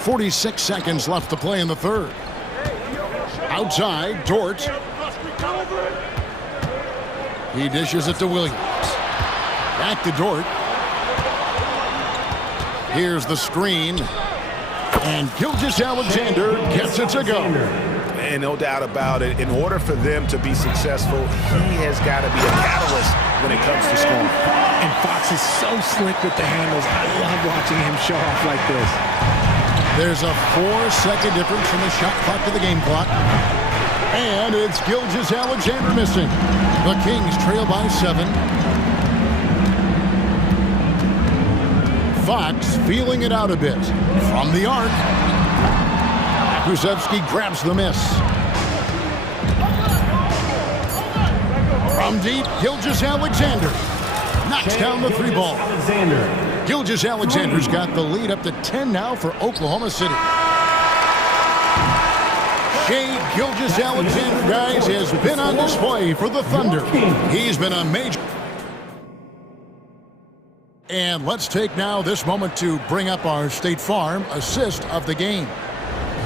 46 seconds left to play in the third. Outside, Dort. He dishes it to Williams. Back to Dort. Here's the screen. And Gilgeous-Alexander gets it to go. And no doubt about it, in order for them to be successful, he has got to be a catalyst when it comes to scoring. And Fox is so slick with the handles. I love watching him show off like this. There's a 4-second difference from the shot clock to the game clock. And it's Gilgeous-Alexander missing. The Kings trail by 7. Fox feeling it out a bit. From the arc. Krusevsky grabs the miss. From deep, Gilgeous-Alexander knocks down the 3 ball. Gilgeous-Alexander's got the lead up to 10 now for Oklahoma City. Shai Gilgeous-Alexander, guys, has been on display for the Thunder. He's been a major... And let's take now this moment to bring up our State Farm assist of the game.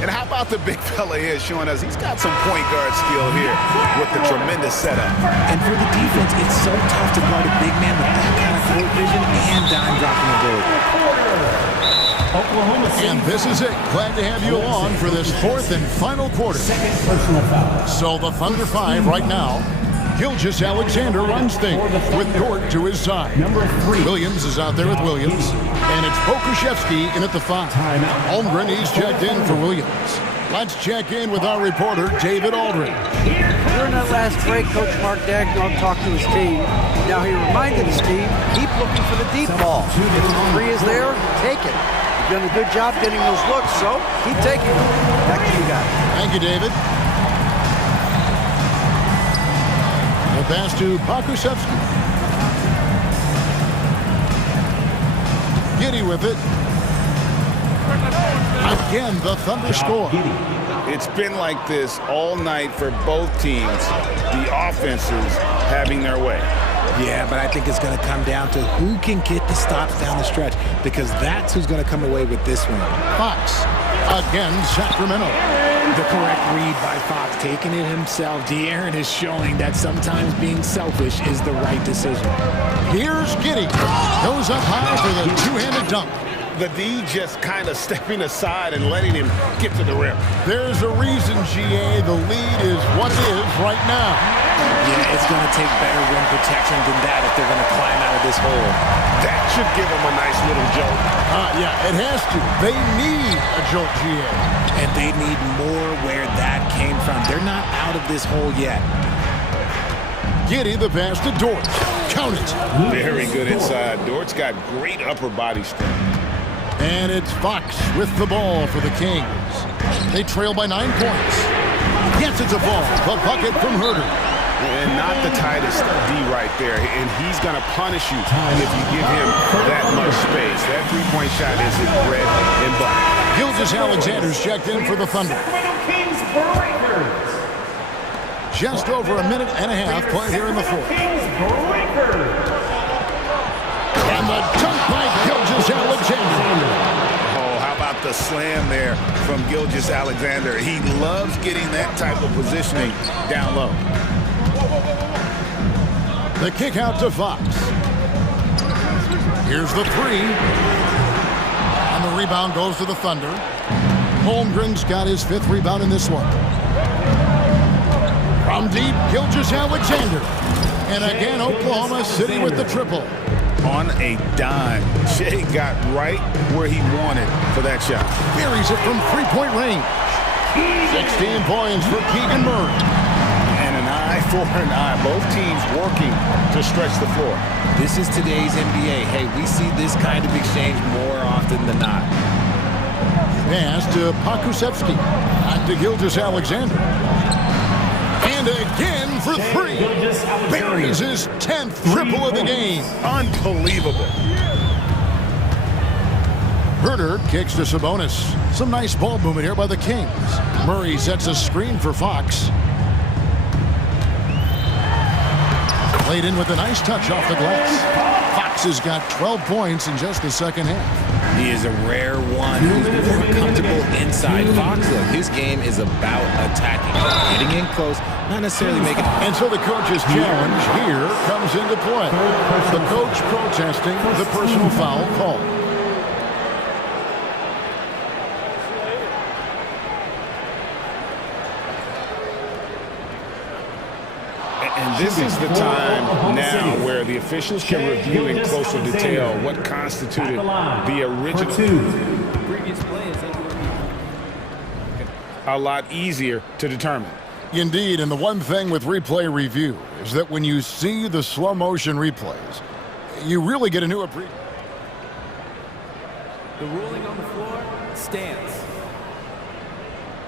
And how about the big fella here showing us he's got some point guard skill here with the tremendous setup. And for the defense, it's so tough to guard a big man with that kind of court vision and dime dropping ability. And this is it. Glad to have you along for this 4th and final quarter. So the Thunder 5 right now. Gilgeous-Alexander runs things with Dort to his side. Williams is out there with Williams. And it's Pokushevsky in at the 5. Holmgren, he's checked in for Williams. Let's check in with our reporter, David Aldridge. During that last break, Coach Mark Dagnall talked to his team. Now he reminded his team, keep looking for the deep ball. If the 3 is there, take it. You've done a good job getting those looks, so keep taking them. Back to you guys. Thank you, David. The pass to Pokusevsky. Giddey with it. Again, the Thunder score. It's been like this all night for both teams. The offenses having their way. Yeah, but I think it's going to come down to who can get the stops down the stretch, because that's who's going to come away with this one. Fox, again, Sacramento. The correct read by Fox, taking it himself. De'Aaron is showing that sometimes being selfish is the right decision. Here's Giddey. Goes up high for the 2-handed dunk. The D just kind of stepping aside and letting him get to the rim. There's a reason, GA, the lead is what it is right now. Yeah, it's going to take better rim protection than that if they're going to climb out of this hole. That should give them a nice little jolt. Yeah, it has to. They need a jolt, GA. And they need more where that came from. They're not out of this hole yet. Giddey, the pass to Dort. Count it. Very good inside. Dort's got great upper body strength. And it's Fox with the ball for the Kings. They trail by 9 points. Gets it to ball. The bucket from Herter. And not the tightest D right there. And he's going to punish you if you give him that much space. That three-point shot is his bread and butter. Gilgeous-Alexander's checked in for the Thunder. Just over a minute and a half play here in the 4th. And the dunk by Gilgeous-Alexander. Oh, how about the slam there from Gilgeous-Alexander? He loves getting that type of positioning down low. The kick out to Fox. Here's the 3. And the rebound goes to the Thunder. Holmgren's got his 5th rebound in this one. From deep, Gilgeous-Alexander. And again, Oklahoma City with the triple. on a dime. Shea got right where he wanted for that shot. Buries it from three-point range. 16 points for Keegan Murray. And an eye for an eye. Both teams working to stretch the floor. This is today's NBA. Hey, we see this kind of exchange more often than not. Pass to Pakusevsky. Back to Gilgeous-Alexander. And again for three. Buries his 10th triple of the game. Unbelievable. Herter kicks to Sabonis. Some nice ball movement here by the Kings. Murray sets a screen for Fox. Played in with a nice touch off the glass. Fox has got 12 points in just the second half. He is a rare one who's more comfortable inside. Fox, look, his game is about attacking, getting in close, not necessarily making. And so the coach's challenge here comes into play. The coach protesting the personal foul call. And this is the time now where the officials can review in closer detail what constituted the original. Previous play is a lot easier to determine. Indeed, and the one thing with replay review is that when you see the slow motion replays, you really get a new appreciation. the ruling on the floor stands.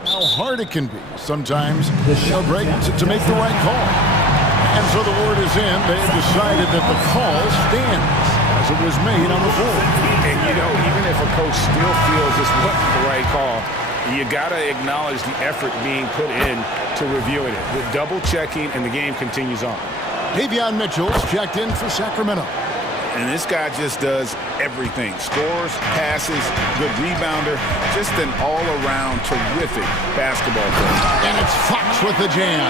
How hard it can be sometimes to make the right call. And so the word is in. They have decided that the call stands as it was made on the floor. And, you know, even if a coach still feels this wasn't the right call, you got to acknowledge the effort being put in to reviewing it. The double checking, and the game continues on. Davion Mitchell's checked in for Sacramento. And this guy just does everything. Scores, passes, good rebounder, just an all-around terrific basketball player. And it's Fox with the jam.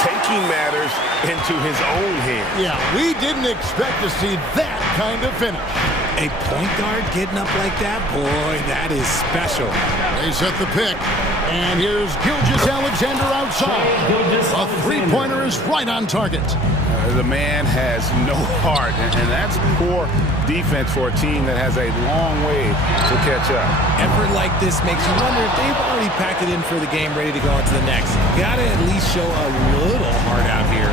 Taking matters into his own hands. Yeah, we didn't expect to see that kind of finish. A point guard getting up like that, boy, that is special. They set the pick, and here's Gilgeous-Alexander outside. A three-pointer is right on target. The man has no heart, and that's poor defense for a team that has a long way to catch up. Effort like this makes you wonder if they've already packed it in for the game, ready to go on to the next. Got to at least show a little heart out here.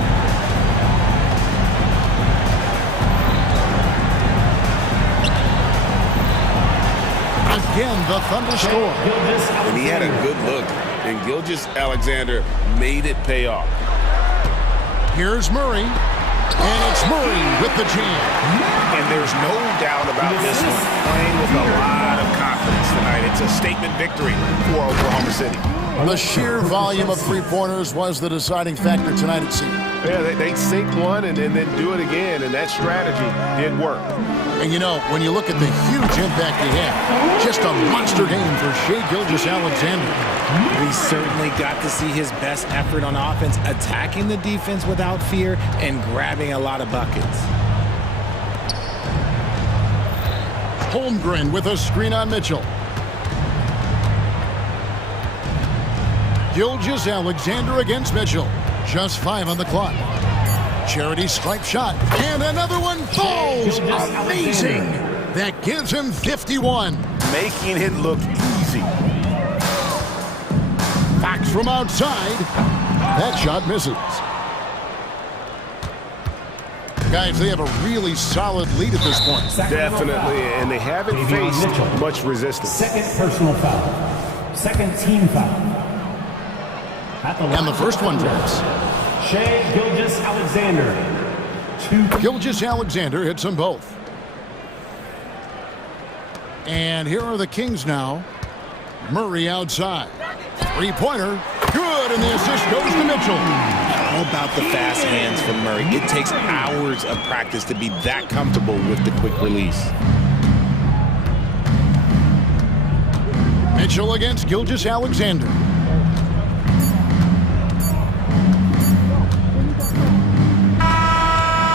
Again, the Thunder score. And he had a good look, and Gilgeous-Alexander made it pay off. Here's Murray, and it's Murray with the jam. And there's no doubt about this one. Playing with a lot of confidence tonight. It's a statement victory for Oklahoma City. The sheer volume of three-pointers was the deciding factor tonight, it seemed. Yeah, they sink one and then do it again, and that strategy did work. And you know, when you look at the huge impact he had, just a monster game for Shai Gilgeous-Alexander. We certainly got to see his best effort on offense, attacking the defense without fear and grabbing a lot of buckets. Holmgren with a screen on Mitchell. Gilgeous-Alexander against Mitchell. Just 5 on the clock. Charity stripe shot, and another one falls. Amazing. That gives him 51. Making it look easy. Fox from outside. That shot misses. Guys, they have a really solid lead at this point. Definitely, and they haven't faced much resistance. Second personal foul. Second team foul. And the first one drops. Shai Gilgeous-Alexander. Gilgeous-Alexander hits them both. And here are the Kings now. Murray outside. Three-pointer. Good, and the assist goes to Mitchell. All about the fast hands from Murray. It takes hours of practice to be that comfortable with the quick release. Mitchell against Gilgeous-Alexander.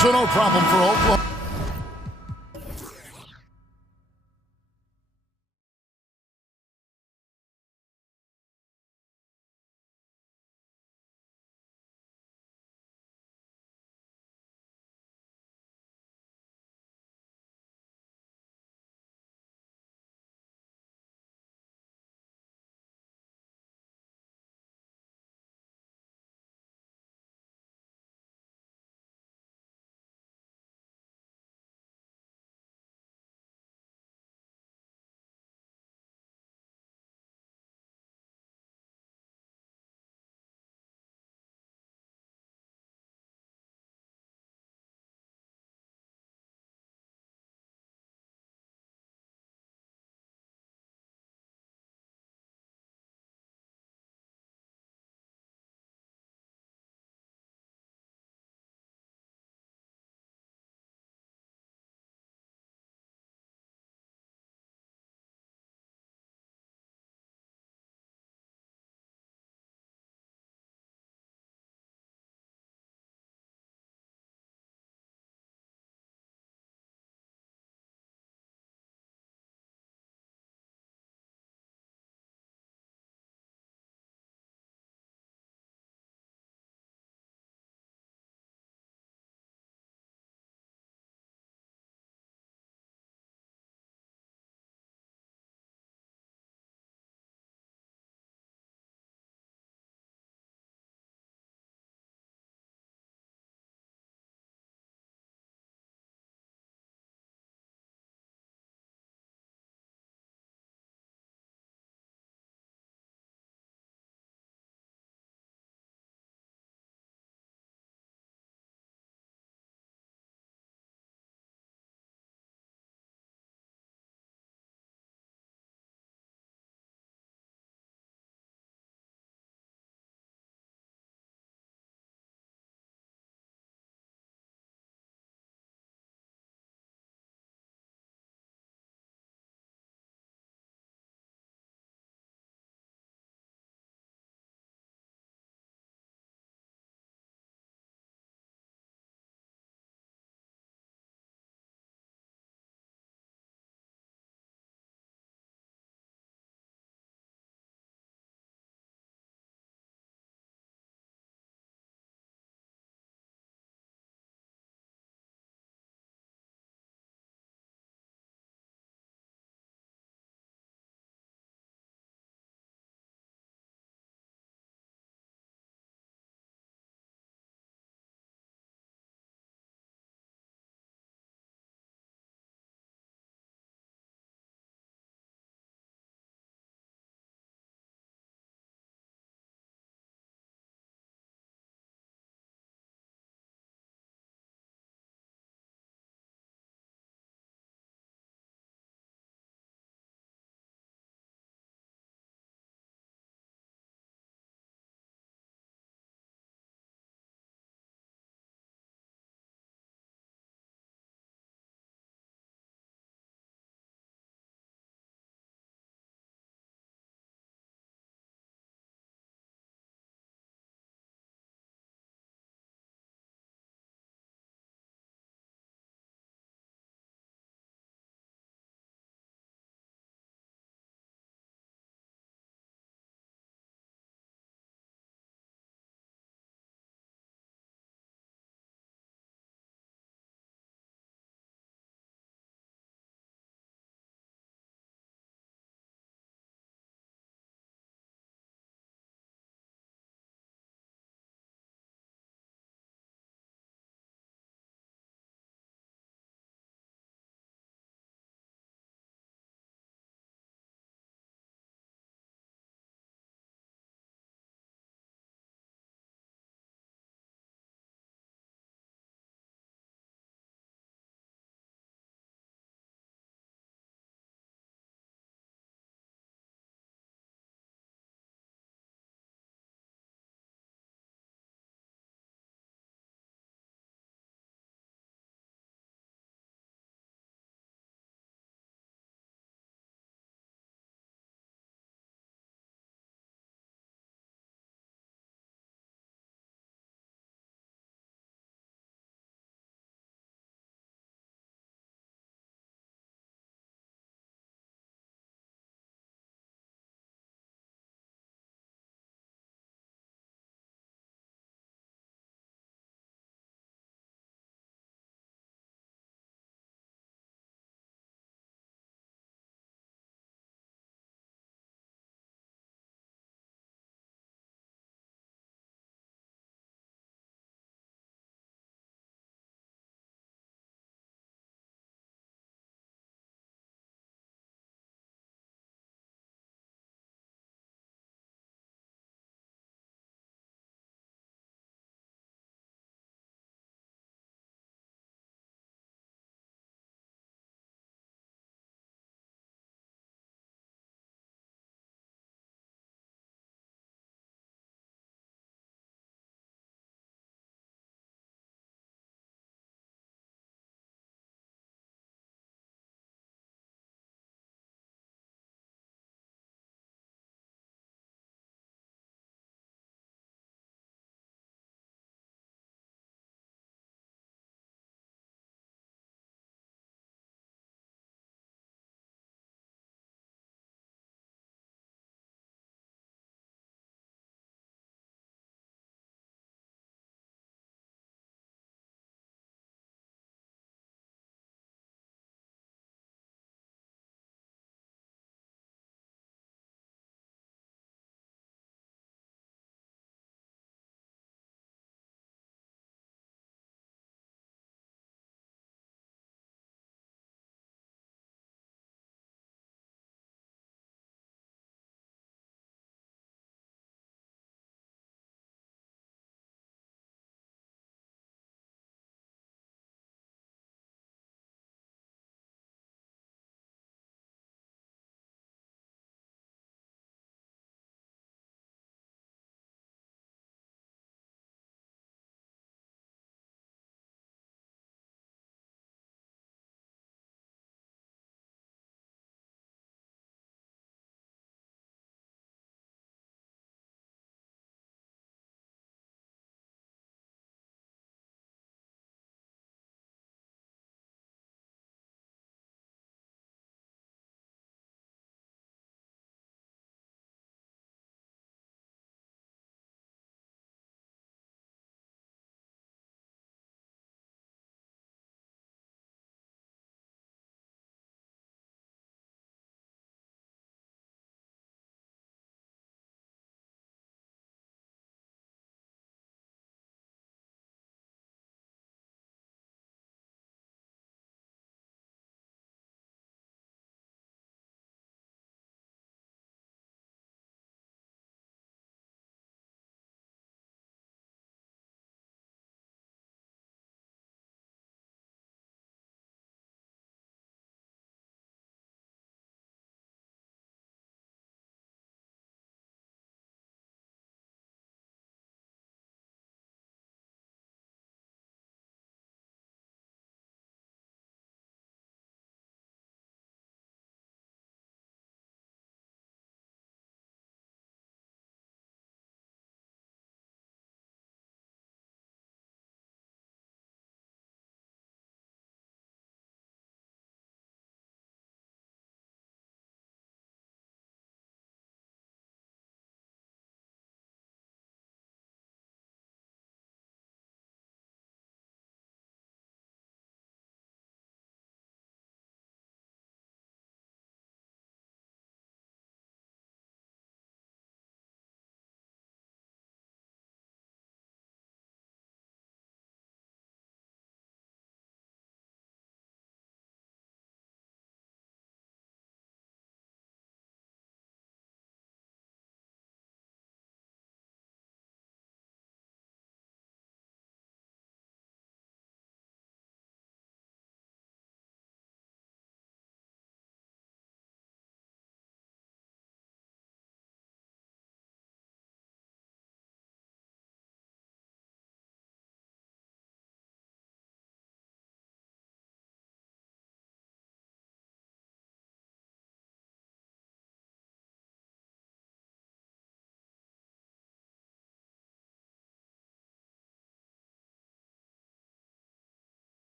So no problem for Oklahoma.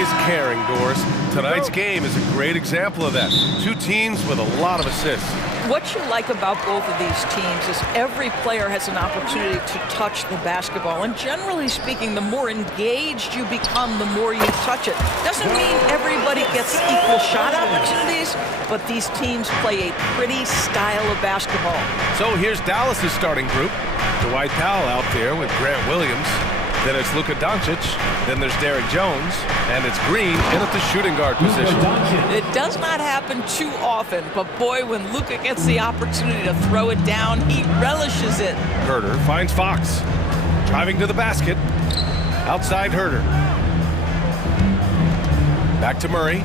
is caring, Doris. Tonight's game is a great example of that. Two teams with a lot of assists. What you like about both of these teams is every player has an opportunity to touch the basketball. And generally speaking, the more engaged you become, the more you touch it. Doesn't mean everybody gets equal shot opportunities, but these teams play a pretty style of basketball. So here's Dallas's starting group. Dwight Powell out there with Grant Williams. Then it's Luka Doncic. Then there's Derek Jones. And it's Green in at the shooting guard position. It does not happen too often, but boy, when Luka gets the opportunity to throw it down, he relishes it. Herder finds Fox. Driving to the basket. Outside Herder. Back to Murray.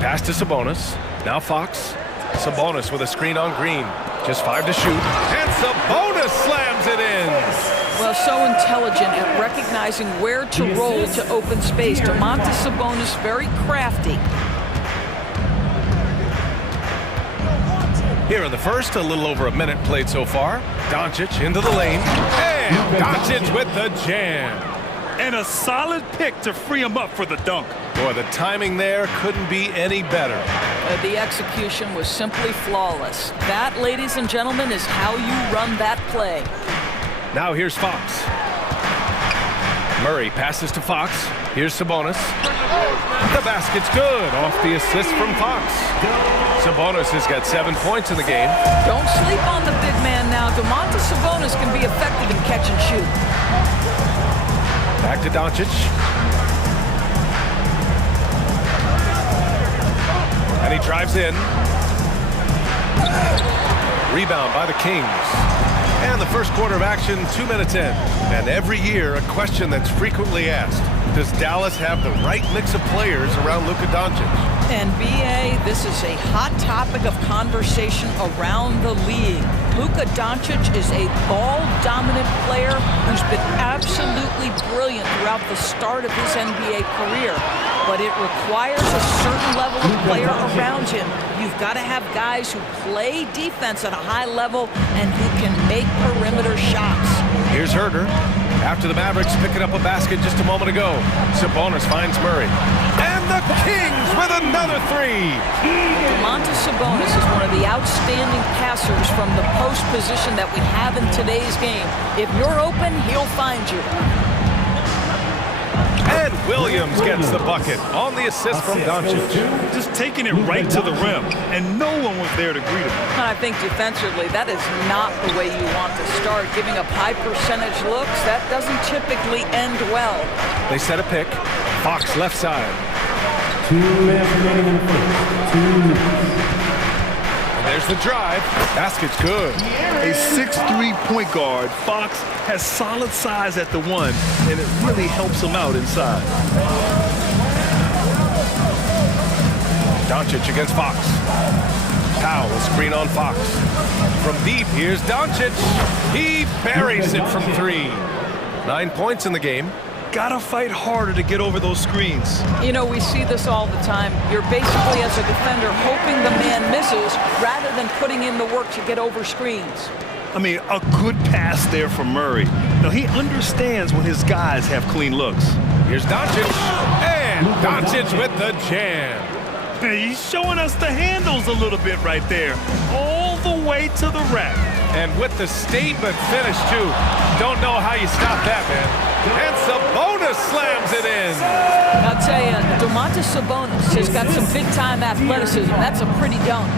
Pass to Sabonis. Now Fox. Sabonis with a screen on Green. Just 5 to shoot. And Sabonis slams it in. Well, so intelligent at recognizing where to roll to open space. Domantas Sabonis, very crafty. Here in the first, a little over a minute played so far. Doncic into the lane. And Doncic with the jam. And a solid pick to free him up for the dunk. Boy, the timing there couldn't be any better. The execution was simply flawless. That, ladies and gentlemen, is how you run that play. Now here's Fox. Murray passes to Fox. Here's Sabonis. The basket's good off the assist from Fox. Sabonis has got 7 points in the game. Don't sleep on the big man now. Domantas Sabonis can be effective in catch and shoot. Back to Doncic. And he drives in. Rebound by the Kings. And the first quarter of action, 2 minutes in. And every year, a question that's frequently asked. Does Dallas have the right mix of players around Luka Doncic? And BA, this is a hot topic of conversation around the league. Luka Doncic is a ball-dominant player who's been absolutely brilliant throughout the start of his NBA career. But it requires a certain level of player around him. You've got to have guys who play defense at a high level and who can make perimeter shots. Here's Herder. After the Mavericks picking up a basket just a moment ago. Sabonis finds Murray. And the Kings with another three. Domantas Sabonis is one of the outstanding passers from the post position that we have in today's game. If you're open, he'll find you. And Williams gets the bucket on the assist from Doncic. Just taking it right to the rim, and no one was there to greet him. I think defensively, that is not the way you want to start. Giving up high percentage looks, that doesn't typically end well. They set a pick. Fox left side. 2 minutes remaining in the first. 2 minutes. And there's the drive. Basket's good. A 6'3" point guard, Fox has solid size at the one, and it really helps him out inside. Doncic against Fox. Powell, a screen on Fox. From deep, here's Doncic. He buries it from 3. 9 points in the game. Gotta fight harder to get over those screens. You know, we see this all the time. You're basically, as a defender, hoping the man misses rather than putting in the work to get over screens. I mean, a good pass there from Murray. Now, he understands when his guys have clean looks. Here's Doncic. And Doncic with the jam. He's showing us the handles a little bit right there. All the way to the rack. And with the statement finish, too. Don't know how you stop that, man. And Sabonis slams it in. I'll tell you, Domantas Sabonis has got some big-time athleticism. That's a pretty dunk.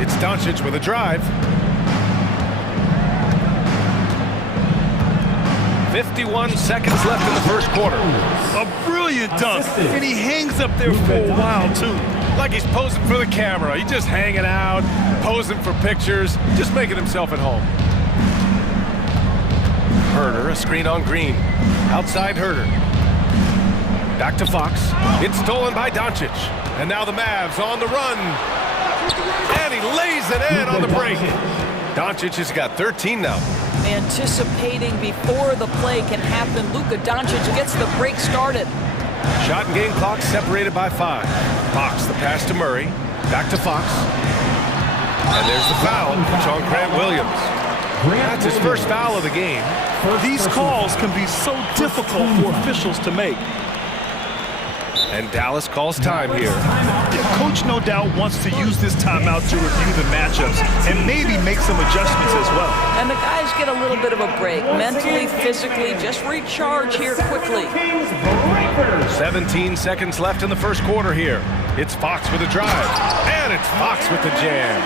It's Doncic with a drive. 51 seconds left in the first quarter. A brilliant dunk, and he hangs up there for a while, too. Like he's posing for the camera. He's just hanging out, posing for pictures, just making himself at home. Herder, a screen on Green. Outside Herder. Back to Fox. It's stolen by Doncic. And now the Mavs on the run. And he lays it in on the break. Doncic has got 13 now. Anticipating before the play can happen, Luka Doncic gets the break started. Shot and game clock separated by 5. Fox, the pass to Murray. Back to Fox. And there's the foul on Grant Williams. That's his first foul of the game. These calls can be so difficult for officials to make. And Dallas calls time here. The coach no doubt wants to use this timeout to review the matchups and maybe make some adjustments as well. And the guys get a little bit of a break, mentally, physically, just recharge here quickly. 17 seconds left in the first quarter here. It's Fox with a drive, and it's Fox with the jam.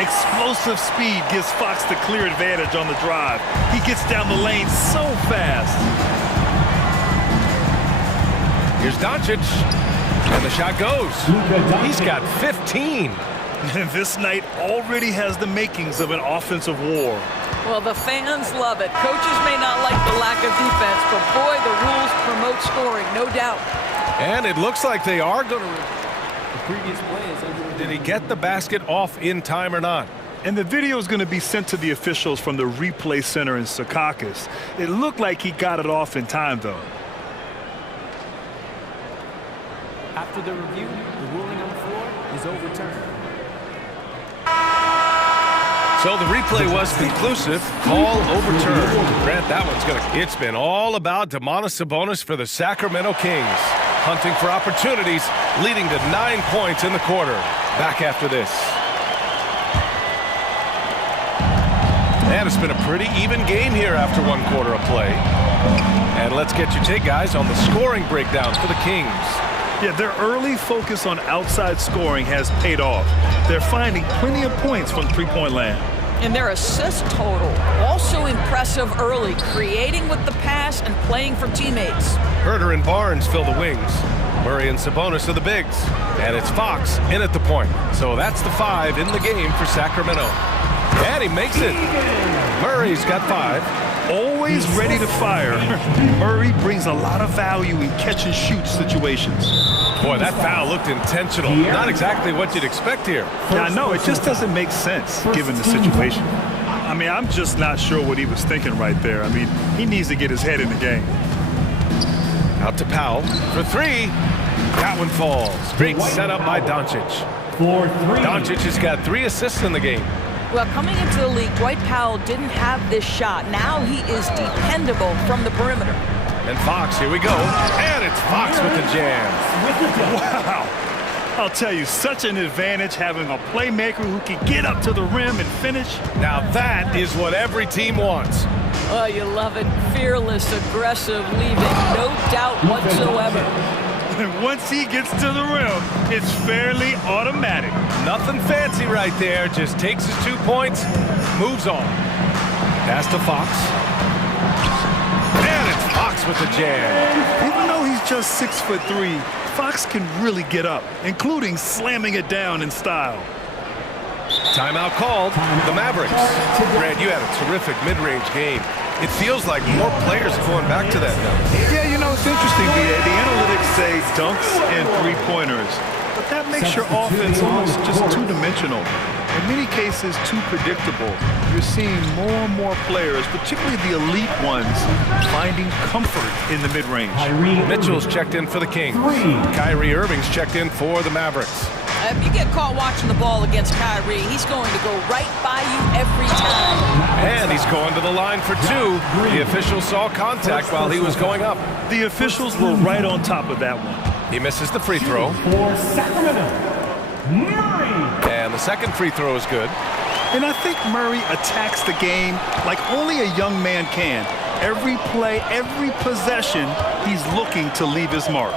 Explosive speed gives Fox the clear advantage on the drive. He gets down the lane so fast. Here's Doncic, and the shot goes. He's got 15. And this night already has the makings of an offensive war. Well, the fans love it. Coaches may not like the lack of defense, but boy, the rules promote scoring, no doubt. And it looks like they are going to... Did he get the basket off in time or not? And the video is going to be sent to the officials from the replay center in Secaucus. It looked like he got it off in time, though. After the review, the ruling on the floor is overturned. So the replay was conclusive. Call overturned. Grant, that one's going to... It's been all about Domantas Sabonis for the Sacramento Kings. Hunting for opportunities, leading to 9 points in the quarter. Back after this. And it's been a pretty even game here after one quarter of play. And let's get your take, guys, on the scoring breakdown for the Kings. Yeah, their early focus on outside scoring has paid off. They're finding plenty of points from three-point land. And their assist total, also impressive early, creating with the pass and playing for teammates. Herter and Barnes fill the wings. Murray and Sabonis are the bigs. And it's Fox in at the point. So that's the 5 in the game for Sacramento. And he makes it. Murray's got 5. Always ready to fire. Murray brings a lot of value in catch-and-shoot situations. Boy, that foul looked intentional. Not exactly what you'd expect here. Yeah, I know. It just doesn't make sense given the situation. I mean, I'm just not sure what he was thinking right there. I mean, he needs to get his head in the game. Out to Powell for 3. That one falls. Great setup by Doncic. Doncic has got 3 assists in the game. Well, coming into the league, Dwight Powell didn't have this shot. Now he is dependable from the perimeter. And Fox, here we go. And it's Fox with the jam. Wow. I'll tell you, such an advantage having a playmaker who can get up to the rim and finish. Now that is what every team wants. Oh, you love it. Fearless, aggressive, leaving no doubt whatsoever. And once he gets to the rim, it's fairly automatic. Nothing fancy right there. Just takes his 2 points, moves on. Pass to Fox. And it's Fox with the jam. Even though he's just 6'3", Fox can really get up, including slamming it down in style. Timeout called. The Mavericks. Grant, you had a terrific mid-range game. It feels like more players are going back to that now. Yeah, you know, it's interesting, B.A. The analytics say dunks and three-pointers, but that makes your offense almost just two-dimensional. In many cases, too predictable. You're seeing more and more players, particularly the elite ones, finding comfort in the mid-range. Mitchell's checked in for the Kings. Kyrie Irving's checked in for the Mavericks. If you get caught watching the ball against Kyrie, he's going to go right by you every time. And he's going to the line for 2. The officials saw contact while he was going up. The officials were right on top of that one. He misses the free throw. For Sacramento, Murray. And the second free throw is good. And I think Murray attacks the game like only a young man can. Every play, every possession, he's looking to leave his mark.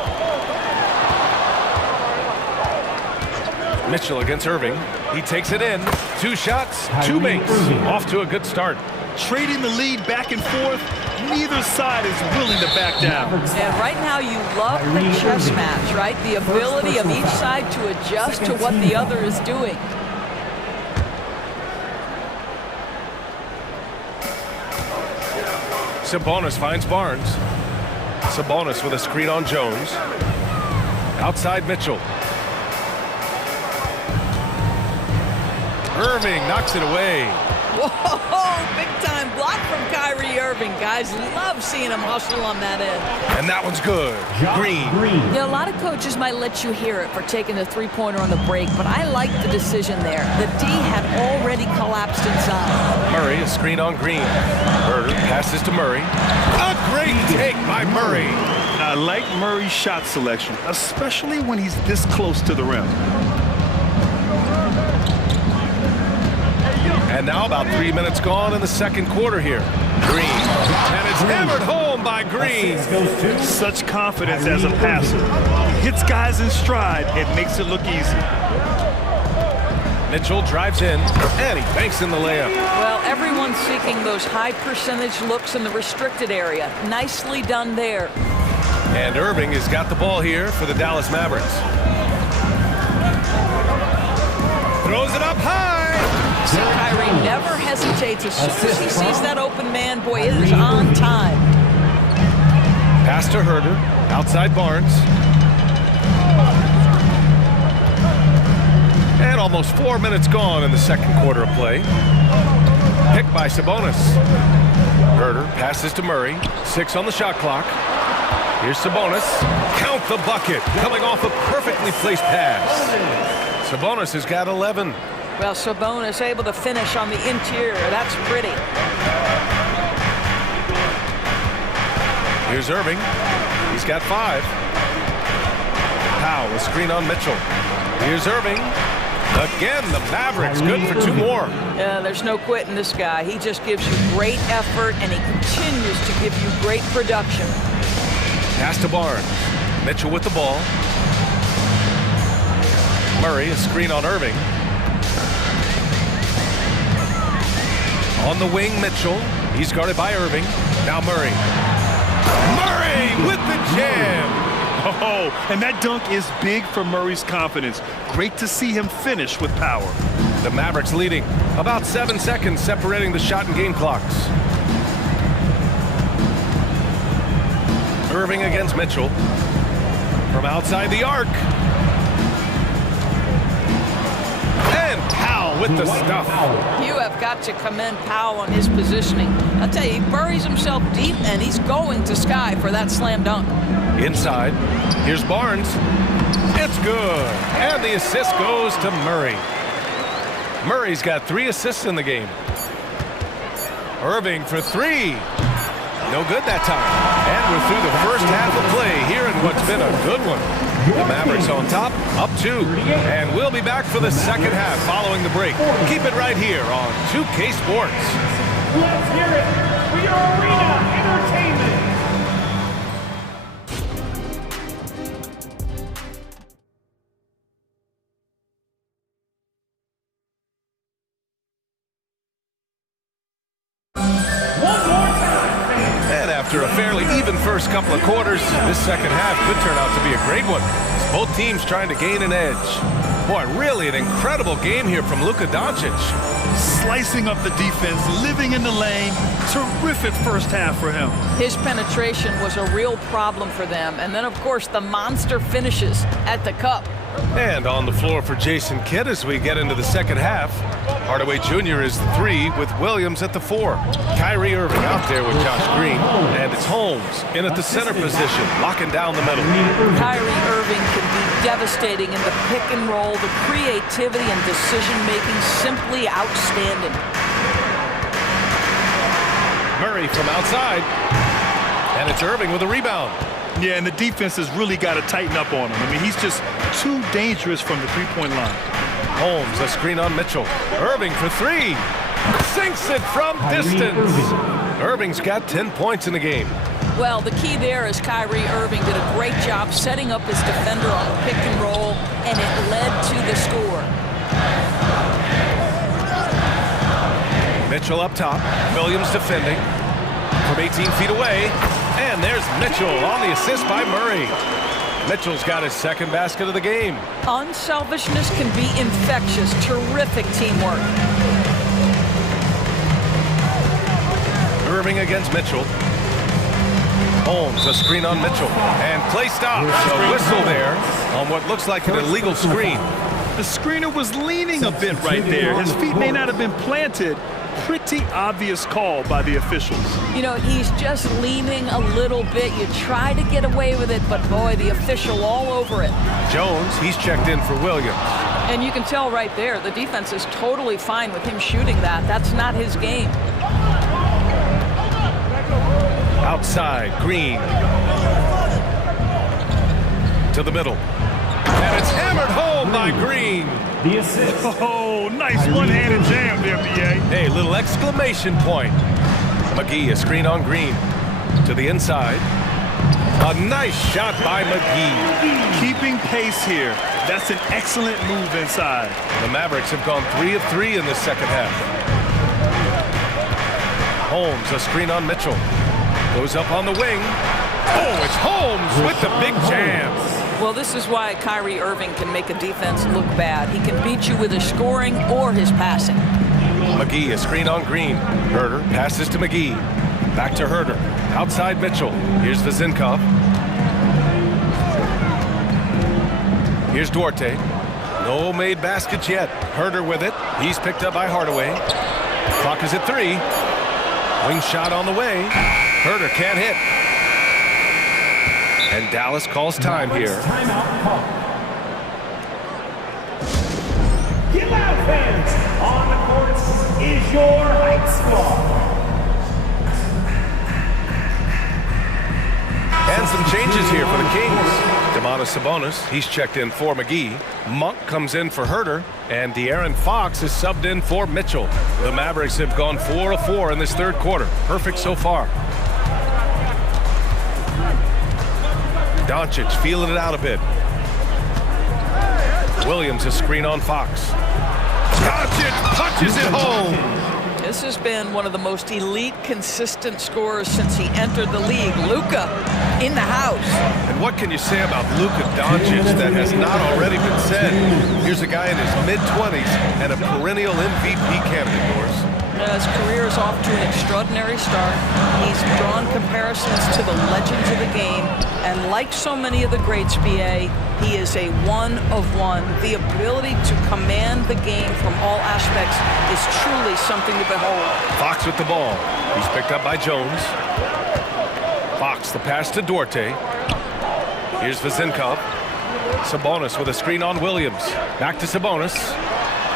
Mitchell against Irving. He takes it in. 2 shots, 2 makes. Off to a good start. Trading the lead back and forth, neither side is willing to back down. And right now you love the chess match, right? The ability of each side to adjust to what the other is doing. Sabonis finds Barnes. Sabonis with a screen on Jones. Outside Mitchell. Irving knocks it away. Whoa, big time block from Kyrie Irving. Irving. Guys love seeing him hustle on that end. And that one's good. Green. Yeah, a lot of coaches might let you hear it for taking the three-pointer on the break, but I like the decision there. The D had already collapsed inside. Murray, a screen on Green. Herder passes to Murray. A great take by Murray. I like Murray's shot selection, especially when he's this close to the rim. And now about 3 minutes gone in the second quarter here. Green. And it's hammered home by Green. Such confidence as a passer. He hits guys in stride and makes it look easy. Mitchell drives in, and he banks in the layup. Well, everyone's seeking those high percentage looks in the restricted area. Nicely done there. And Irving has got the ball here for the Dallas Mavericks. Throws it up high. See, Kyrie never hesitates. As soon as he sees that open man, boy, it is on time. Pass to Herder, outside Barnes. And almost 4 minutes gone in the second quarter of play. Picked by Sabonis. Herder passes to Murray. 6 on the shot clock. Here's Sabonis. Count the bucket. Coming off a perfectly placed pass. Sabonis has got 11. Well, Sabonis able to finish on the interior. That's pretty. Here's Irving. He's got 5. Powell, a screen on Mitchell. Here's Irving. Again, the Mavericks good for 2 more. Yeah, there's no quitting this guy. He just gives you great effort, and he continues to give you great production. Pass to Barnes. Mitchell with the ball. Murray, a screen on Irving. On the wing, Mitchell. He's guarded by Irving. Now Murray. Murray with the jam. Oh, and that dunk is big for Murray's confidence. Great to see him finish with power. The Mavericks leading. About 7 seconds separating the shot and game clocks. Irving against Mitchell. From outside the arc. And Powell with the stuff. You have got to commend Powell on his positioning. I'll tell you, he buries himself deep, and he's going to sky for that slam dunk. Inside. Here's Barnes. It's good. And the assist goes to Murray. Murray's got 3 assists in the game. Irving for 3. No good that time. And we're through the first half of play here in what's been a good one. The Mavericks on top, up 2. And we'll be back for the second half following the break. Keep it right here on 2K Sports. Let's hear it for your arena entertainment. After a fairly even first couple of quarters, this second half could turn out to be a great one. As both teams trying to gain an edge. Boy, really an incredible game here from Luka Doncic. Slicing up the defense, living in the lane. Terrific first half for him. His penetration was a real problem for them. And then, of course, the monster finishes at the cup. And on the floor for Jason Kidd as we get into the second half. Hardaway Jr. is the 3 with Williams at the 4. Kyrie Irving out there with Josh Green. And it's Holmes in at the center position, locking down the middle. Kyrie Irving can be devastating in the pick and roll. The creativity and decision-making simply outstanding. Murray from outside. And it's Irving with a rebound. Yeah, and the defense has really got to tighten up on him. I mean, he's just too dangerous from the three-point line. Holmes, a screen on Mitchell. Irving for 3. Sinks it from distance. Irving's got 10 points in the game. Well, the key there is Kyrie Irving did a great job setting up his defender on the pick and roll, and it led to the score. Mitchell up top. Williams defending from 18 feet away. And there's Mitchell on the assist by Murray. Mitchell's got his second basket of the game. Unselfishness can be infectious. Terrific teamwork. Irving against Mitchell. Holmes, a screen on Mitchell. And play stops. A whistle there on what looks like an illegal screen. The screener was leaning a bit right there. His feet may not have been planted, pretty obvious call by the officials. You know, he's just leaning a little bit. You try to get away with it, but boy, the official all over it. Jones, he's checked in for Williams. And you can tell right there, the defense is totally fine with him shooting that. That's not his game. Outside, Green. To the middle. And it's hammered home by Green. The assist. Oh, nice one-handed jam there, B.A. Hey, little exclamation point. McGee, a screen on Green. To the inside. A nice shot by McGee. Keeping pace here. That's an excellent move inside. The Mavericks have gone 3 of 3 in the second half. Holmes, a screen on Mitchell. Goes up on the wing. Oh, it's Holmes with the big jam. Well, this is why Kyrie Irving can make a defense look bad. He can beat you with his scoring or his passing. McGee, a screen on Green. Herter passes to McGee. Back to Herter. Outside Mitchell. Here's Vezinkov. Here's Duarte. No made baskets yet. Herter with it. He's picked up by Hardaway. Clock is at 3. Wing shot on the way. Herter can't hit. And Dallas calls time here. Timeout call. Get loud, fans. On the courts is your hype squad. And some changes here for the Kings. Domantas Sabonis, he's checked in for McGee. Monk comes in for Herter. And De'Aaron Fox is subbed in for Mitchell. The Mavericks have gone 4 of 4 in this third quarter. Perfect so far. Doncic feeling it out a bit. Williams, a screen on Fox. Doncic punches it home. This has been one of the most elite, consistent scorers since he entered the league. Luka in the house. And what can you say about Luka Doncic that has not already been said? Here's a guy in his mid-20s and a perennial MVP candidate, Doris. His career is off to an extraordinary start. He's drawn comparisons to the legends of the game. And like so many of the greats, B.A., he is a one of one. The ability to command the game from all aspects is truly something to behold. Fox with the ball. He's picked up by Jones. Fox, the pass to Duarte. Here's Vezinkov. Sabonis with a screen on Williams. Back to Sabonis.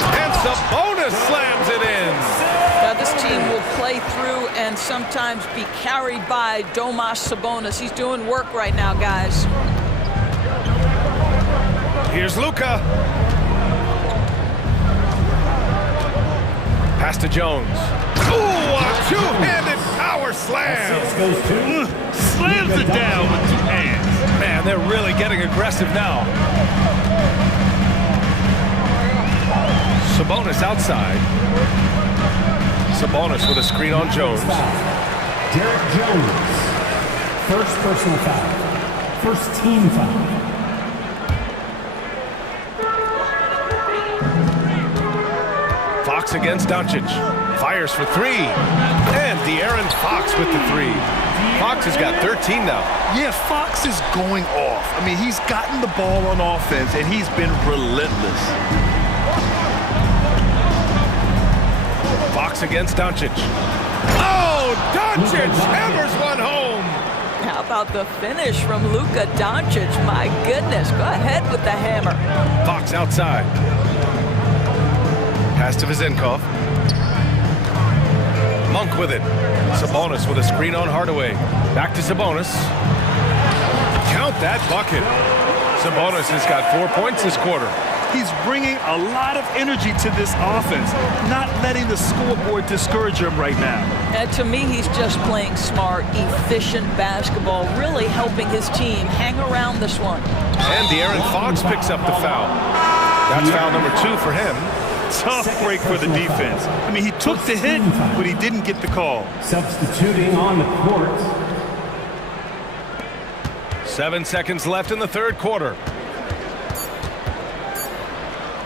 And Sabonis slams it in. Now this team will play through and sometimes be carried by Domas Sabonis. He's doing work right now, guys. Here's Luka. Pass to Jones. Ooh, a two-handed power slam. Slams it down with 2 hands. Man, they're really getting aggressive now. Sabonis outside. Sabonis with a screen on Jones. Derek Jones. First personal foul. First team foul. Fox against Doncic. Fires for 3. And De'Aaron Fox with the 3. Fox has got 13 now. Yeah, Fox is going off. I mean, he's gotten the ball on offense, and he's been relentless. Fox against Doncic. Oh, Doncic hammers one home. How about the finish from Luka Doncic? My goodness, go ahead with the hammer. Fox outside. Pass to Vezinkov. Monk with it. Sabonis with a screen on Hardaway. Back to Sabonis. Count that bucket. Sabonis has got 4 points this quarter. He's bringing a lot of energy to this offense, not letting the scoreboard discourage him right now. And to me, he's just playing smart, efficient basketball, really helping his team hang around this one. And De'Aaron Fox picks up the foul. That's foul number 2 for him. Tough break for the defense. I mean, he took the hit, but he didn't get the call. Substituting on the court. 7 seconds left in the third quarter.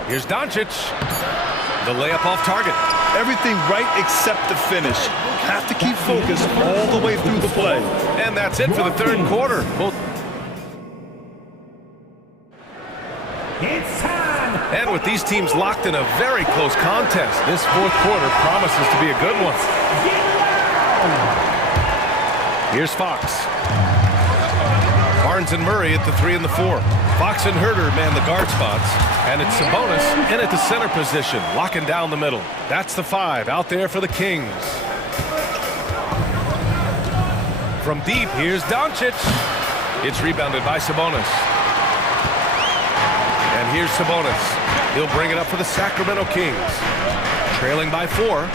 Here's Doncic. The layup off target. Everything right except the finish. Have to keep focused all the way through the play. And that's it for the third quarter. It's time And with these teams locked in a very close contest, this fourth quarter promises to be a good one. Here's Fox. Barnes and Murray at the 3 and the 4. Fox and Herder man the guard spots. And it's Sabonis in at the center position, locking down the middle. That's the 5 out there for the Kings. From deep, here's Doncic. It's rebounded by Sabonis. And here's Sabonis. He'll bring it up for the Sacramento Kings. Trailing by 4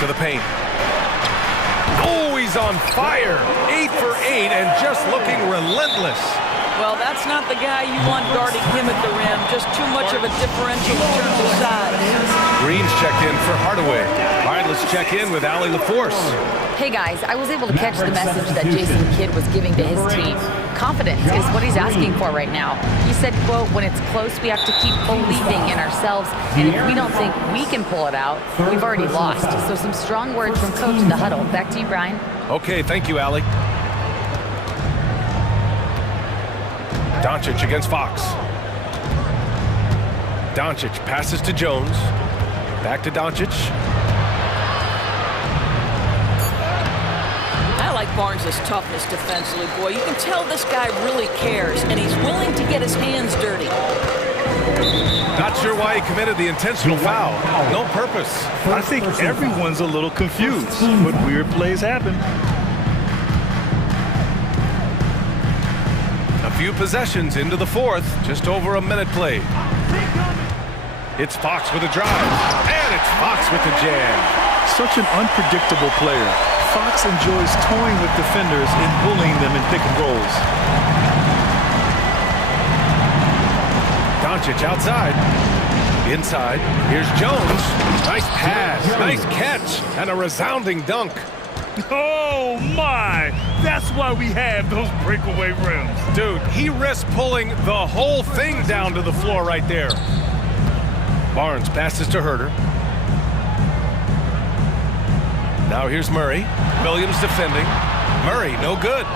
to the paint. Oh, he's on fire. 8 for 8 and just looking relentless. Well, that's not the guy you want guarding him at the rim. Just too much of a differential in terms of size. Green's checked in for Hardaway. All right, let's check in with Allie LaForce. Hey guys, I was able to catch the message that Jason Kidd was giving to his team. Confidence is what he's asking for right now. He said, quote, when it's close, we have to keep believing in ourselves. And if we don't think we can pull it out, we've already lost. So some strong words from coach in the huddle. Back to you, Brian. Okay, thank you, Allie. Doncic against Fox. Doncic passes to Jones. Back to Doncic. I like Barnes' toughness defensively, boy. You can tell this guy really cares, and he's willing to get his hands dirty. Not sure why he committed the intentional foul. No purpose. I think everyone's a little confused, but weird plays happen. A few possessions into the fourth, just over a minute played. It's Fox with a drive, and it's Fox with the jam. Such an unpredictable player. Fox enjoys toying with defenders and bullying them in pick and rolls. Doncic outside. Inside, here's Jones. Nice pass, nice catch, and a resounding dunk. Oh my! That's why we have those breakaway rims. Dude, he risked pulling the whole thing down to the floor right there. Barnes passes to Herder. Now here's Murray. Williams defending. Murray, no good.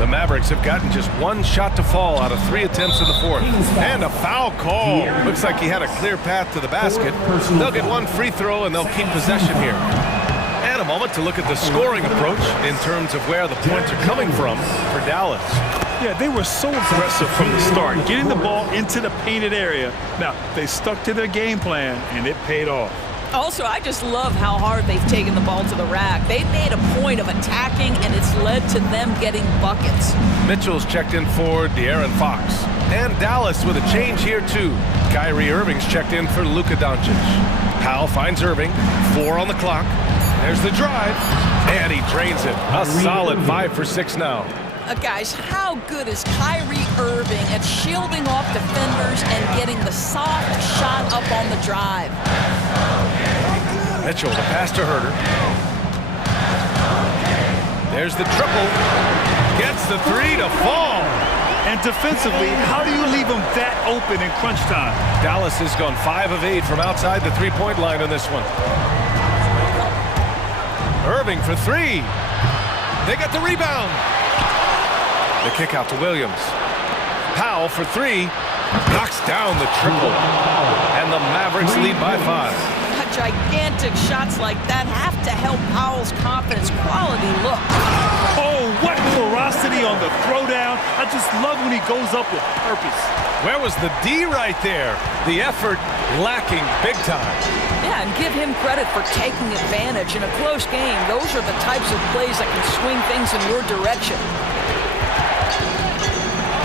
The Mavericks have gotten just one shot to fall out of 3 attempts in the fourth. And a foul call. Looks like he had a clear path to the basket. They'll get one free throw and they'll keep possession here. And a moment to look at the scoring approach in terms of where the points are coming from for Dallas. Yeah, they were so aggressive from the start, getting the ball into the painted area. Now, they stuck to their game plan, and it paid off. Also, I just love how hard they've taken the ball to the rack. They've made a point of attacking, and it's led to them getting buckets. Mitchell's checked in for De'Aaron Fox. And Dallas with a change here, too. Kyrie Irving's checked in for Luka Doncic. Powell finds Irving. 4 on the clock. There's the drive. And he drains it. A solid 5 for 6 now. Guys, how good is Kyrie Irving at shielding off defenders and getting the soft shot up on the drive? Mitchell, the pass to Herder. There's the triple. Gets the 3 to fall. And defensively, how do you leave them that open in crunch time? Dallas has gone 5 of 8 from outside the three-point line on this one. Irving for 3. They got the rebound. The kick out to Williams. Powell for 3. Knocks down the triple. And the Mavericks lead by 5. Gigantic shots like that have to help Powell's confidence. Quality look. Oh, what ferocity on the throwdown. I just love when he goes up with purpose. Where was the D right there? The effort lacking big time. Yeah, and give him credit for taking advantage in a close game. Those are the types of plays that can swing things in your direction.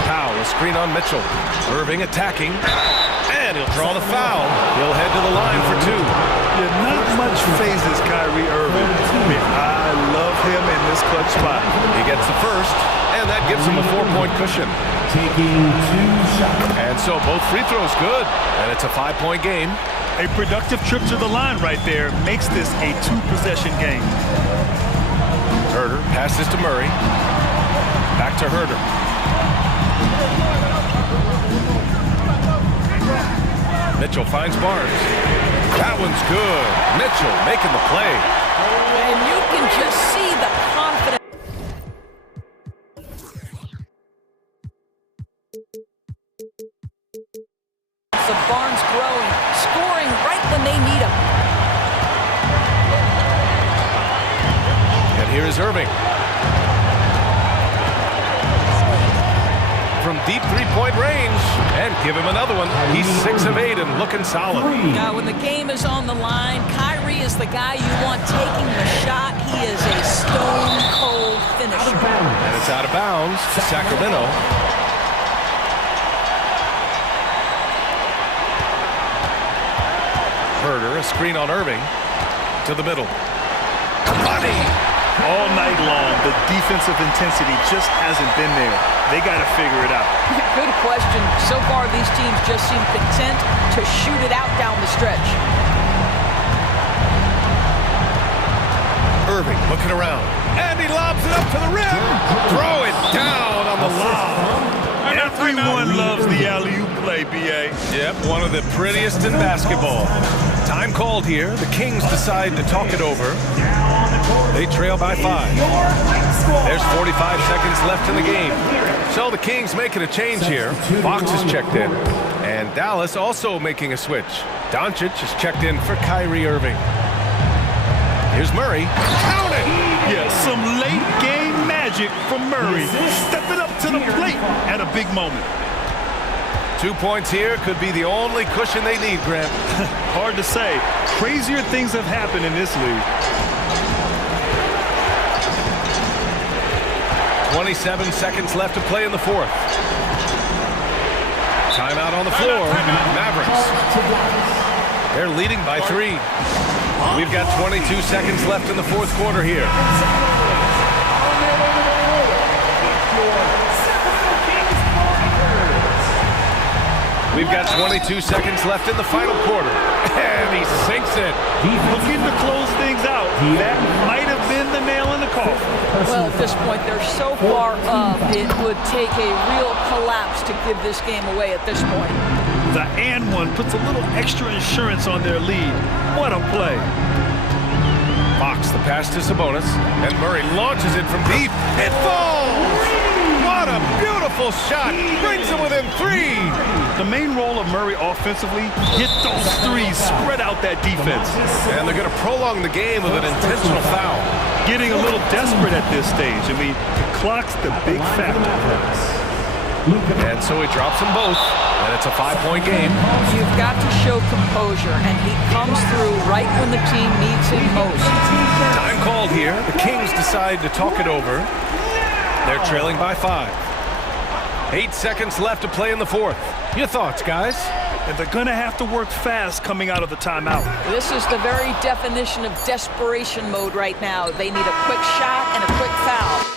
Powell, a screen on Mitchell. Irving attacking. And he'll draw the foul. He'll head to the line for 2. Yeah, not much phases Kyrie Irving. I love him in this clutch spot. He gets the first, and that gives him a 4-point cushion. Taking 2 shots. And so both free throws good, and it's a 5-point game. A productive trip to the line right there makes this a 2-possession game. Herder passes to Murray. Back to Herder. Mitchell finds Barnes. That one's good. Mitchell making the play. And you can just see the confidence. is Irving. From deep three-point range, and give him another one. He's 6 of 8 and looking solid. Now, when the game is on the line, Kyrie is the guy you want taking the shot. He is a stone-cold finisher. And it's out of bounds to Sacramento. Herder, a screen on Irving. To the middle. Money! All night long, the defensive intensity just hasn't been there. They got to figure it out. Good question. So far, these teams just seem content to shoot it out down the stretch. Irving looking around. And he lobs it up to the rim. Throw it down on the lob. Everyone loves the alley-oop play, B.A. Yep, one of the prettiest in basketball. Time called here. The Kings decide to talk it over. They trail by 5. There's 45 seconds left in the game. So the Kings making a change here. Fox is checked in. And Dallas also making a switch. Doncic is checked in for Kyrie Irving. Here's Murray. Count it! Yeah, some late game magic from Murray. Stepping up to the plate at a big moment. 2 points here could be the only cushion they need, Grant. Hard to say. Crazier things have happened in this league. 27 seconds left to play in the fourth. Timeout on the floor. Mavericks. They're leading by 3. We've got 22 seconds left in the fourth quarter here. We've got 22 seconds left in the final quarter. And he sinks it. Looking to close things out. That might have been the nail in the coffin. Well, at this point, they're so far up, it would take a real collapse to give this game away at this point. The and one puts a little extra insurance on their lead. What a play. Fox, the pass to Sabonis. And Murray launches it from deep. It falls! What a beautiful shot. Brings them within 3. The main role of Murray offensively, hit those threes, spread out that defense. And they're going to prolong the game with an intentional foul. Getting a little desperate at this stage. I mean, the clock's the big factor. And so he drops them both, and it's a 5-point game. You've got to show composure, and he comes through right when the team needs him most. Time called here. The Kings decide to talk it over. They're trailing by 5. 8 seconds left to play in the fourth. Your thoughts, guys? And they're going to have to work fast coming out of the timeout. This is the very definition of desperation mode right now. They need a quick shot and a quick foul.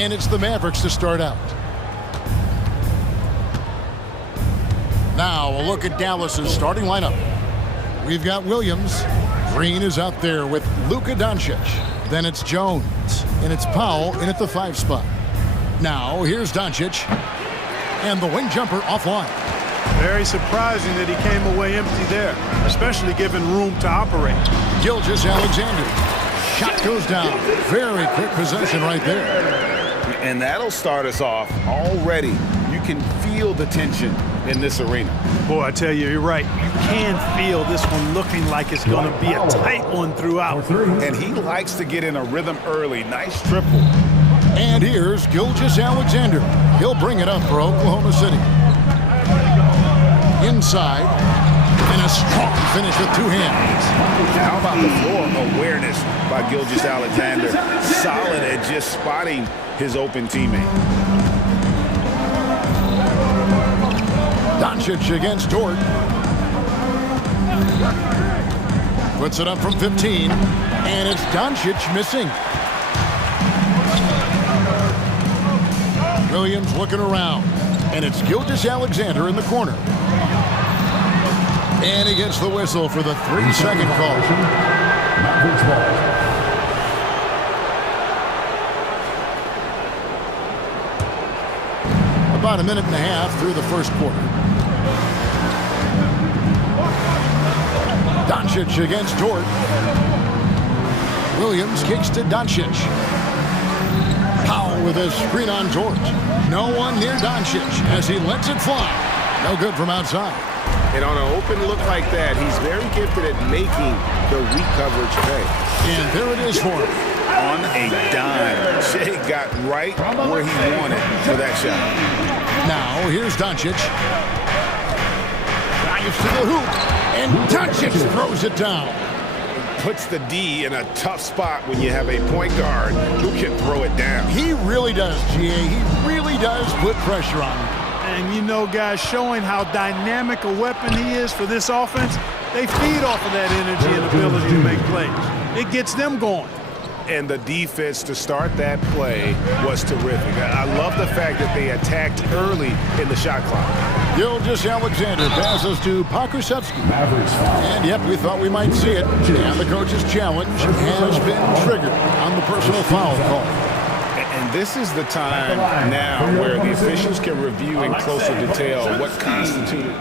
And it's the Mavericks to start out. Now a look at Dallas's starting lineup. We've got Williams. Green is out there with Luka Doncic. Then it's Jones. And it's Powell in at the 5 spot. Now here's Doncic. And the wing jumper offline. Very surprising that he came away empty there, especially given room to operate. Gilgeous-Alexander. Shot goes down. Very quick possession right there. And that'll start us off already. You can feel the tension in this arena. Boy, I tell you, you're right. You can feel this one looking like it's going to be a tight one throughout. And he likes to get in a rhythm early. Nice triple. And here's Gilgeous-Alexander. He'll bring it up for Oklahoma City. Inside. And a strong finish with 2 hands. How about the floor awareness by Gilgeous-Alexander? Solid at just spotting his open teammate. Doncic against Dort. Puts it up from 15. And it's Doncic missing. Williams looking around. And it's Gilgeous-Alexander in the corner. And he gets the whistle for the 3-second call. About a minute and a half through the first quarter. Doncic against Dort. Williams kicks to Doncic. Powell with a screen on Dort. No one near Doncic as he lets it fly. No good from outside. And on an open look like that, he's very gifted at making the weak coverage pay. And there it is for him. On a dime. Shea got right where he wanted for that shot. Now, here's Doncic. Drives to the hoop. And Doncic throws it down. Puts the D in a tough spot when you have a point guard who can throw it down. He really does, GA. He really does put pressure on him. And you know, guys, showing how dynamic a weapon he is for this offense, they feed off of that energy and ability to make plays. It gets them going. And the defense to start that play was terrific. I love the fact that they attacked early in the shot clock. Gilgeous-Alexander passes to Pokusevski. And yep, we thought we might see it. And the coach's challenge has been triggered on the personal foul call. And this is the time now where the officials can review in closer detail what constituted.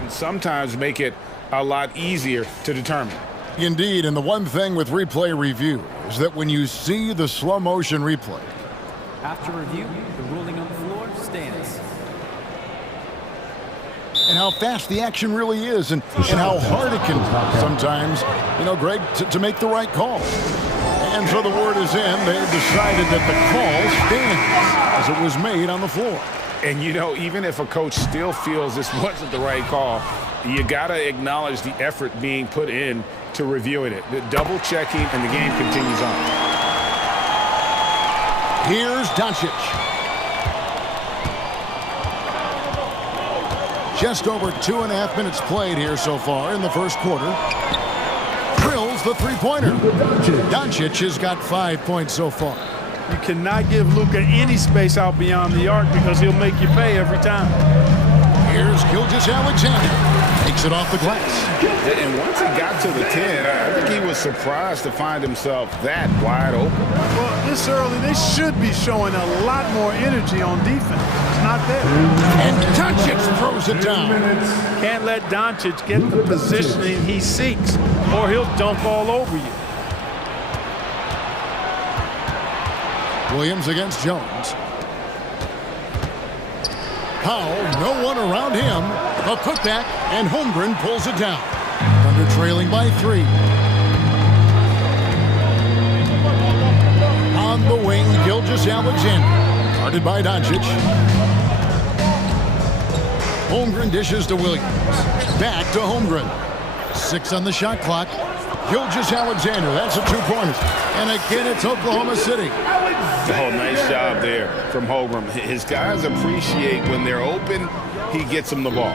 And sometimes make it a lot easier to determine. Indeed, and the one thing with replay review is that when you see the slow motion replay. After review, the ruling on the floor stands. And how fast the action really is and how hard it can sometimes, you know, Greg, to make the right call. And so the word is in. They've decided that the call stands as it was made on the floor. And, you know, even if a coach still feels this wasn't the right call, you got to acknowledge the effort being put in to reviewing it. The double checking, and the game continues on. Here's Doncic. Just over 2.5 minutes played here so far in the first quarter. Drills the three-pointer. Doncic has got 5 points so far. You cannot give Luka any space out beyond the arc because he'll make you pay every time. Here's Gilgeous-Alexander. Takes it off the glass. And once he got to the 10, I think he was surprised to find himself that wide open. Well, this early, they should be showing a lot more energy on defense. It's not there. And Doncic throws it down. Can't let Doncic get the positioning he seeks, or he'll dunk all over you. Williams against Jones. Powell, no one around him. A putback, and Holmgren pulls it down. Thunder trailing by 3. On the wing, Gilgeous-Alexander. Guarded by Doncic. Holmgren dishes to Williams. Back to Holmgren. 6 on the shot clock. Gilgeous-Alexander, that's a 2-pointer. And again, it's Oklahoma City. Oh, nice job there from Holmgren. His guys appreciate when they're open, he gets them the ball.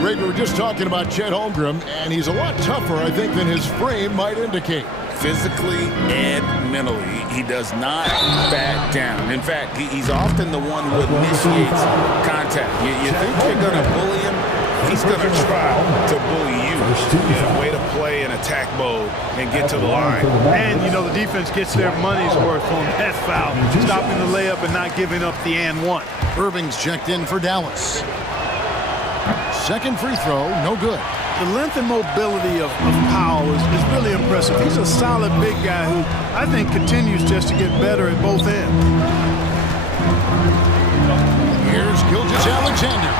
Greg, we were just talking about Chet Holmgren, and he's a lot tougher, I think, than his frame might indicate. physically and mentally. He does not back down. In fact, he's often the one who initiates contact. You think you're going to bully him, he's going to try to bully you. Yeah, way to play in attack mode and get to the line. And, you know, the defense gets their money's worth on that foul, stopping the layup and not giving up the and one. Irving's checked in for Dallas. Second free throw, no good. The length and mobility of Powell is really impressive. He's a solid big guy who I think continues just to get better at both ends. Here's Gilgeous-Alexander.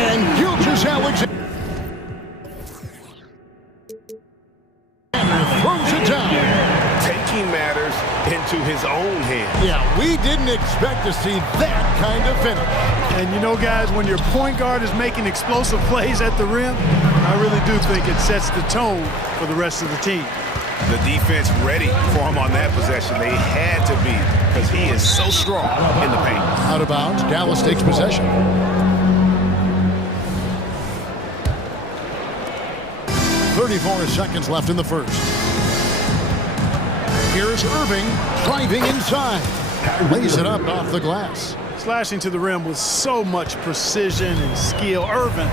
And Gilgeous-Alexander throws it down. Taking matters into his own hands. Yeah, we didn't expect to see that kind of finish. And you know, guys, when your point guard is making explosive plays at the rim, I really do think it sets the tone for the rest of the team. The defense ready for him on that possession. They had to be, because he is so strong in the paint. Out of bounds, Dallas takes possession. 34 seconds left in the first. Here's Irving driving inside. Lays it up off the glass. Slashing to the rim with so much precision and skill. Irving,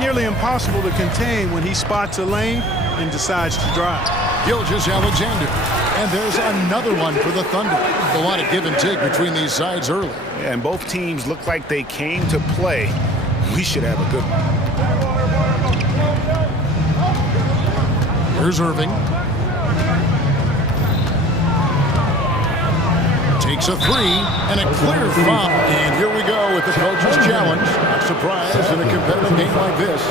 nearly impossible to contain when he spots a lane and decides to drive. Gilgeous-Alexander. And there's another one for the Thunder. A lot of give and take between these sides early. Yeah, and both teams look like they came to play. We should have a good one. Here's Irving. Takes a three and a clear foul. And here we go with the coach's challenge. Not surprised in a competitive game like this.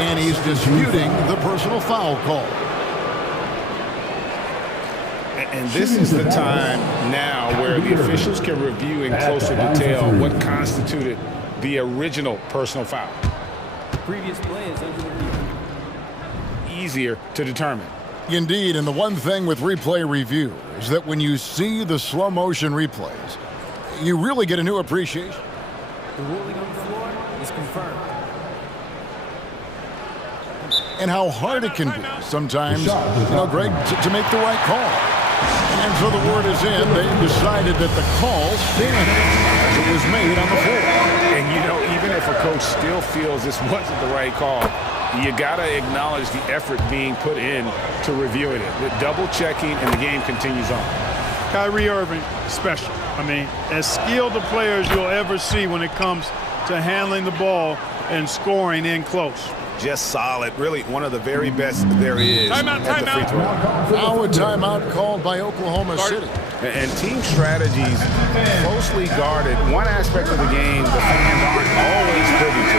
And he's disputing the personal foul call. And this is the time now where the officials can review in closer detail what constituted the original personal foul. The previous play is under the review. Easier to determine. Indeed, and the one thing with replay review is that when you see the slow motion replays, you really get a new appreciation. The ruling on the floor is confirmed. And how hard it can be sometimes, Greg, to make the right call. And so the word is in. They've decided that the call stands as it was made on the floor. And, even if a coach still feels this wasn't the right call, you got to acknowledge the effort being put in to reviewing it. With double checking, and the game continues on. Kyrie Irving, special. I mean, as skilled a player as you'll ever see when it comes to handling the ball and scoring in close. Just solid. Really one of the very best there is at the free throw. Now a timeout called by Oklahoma City. And team strategies closely guarded. One aspect of the game the fans aren't always privy to.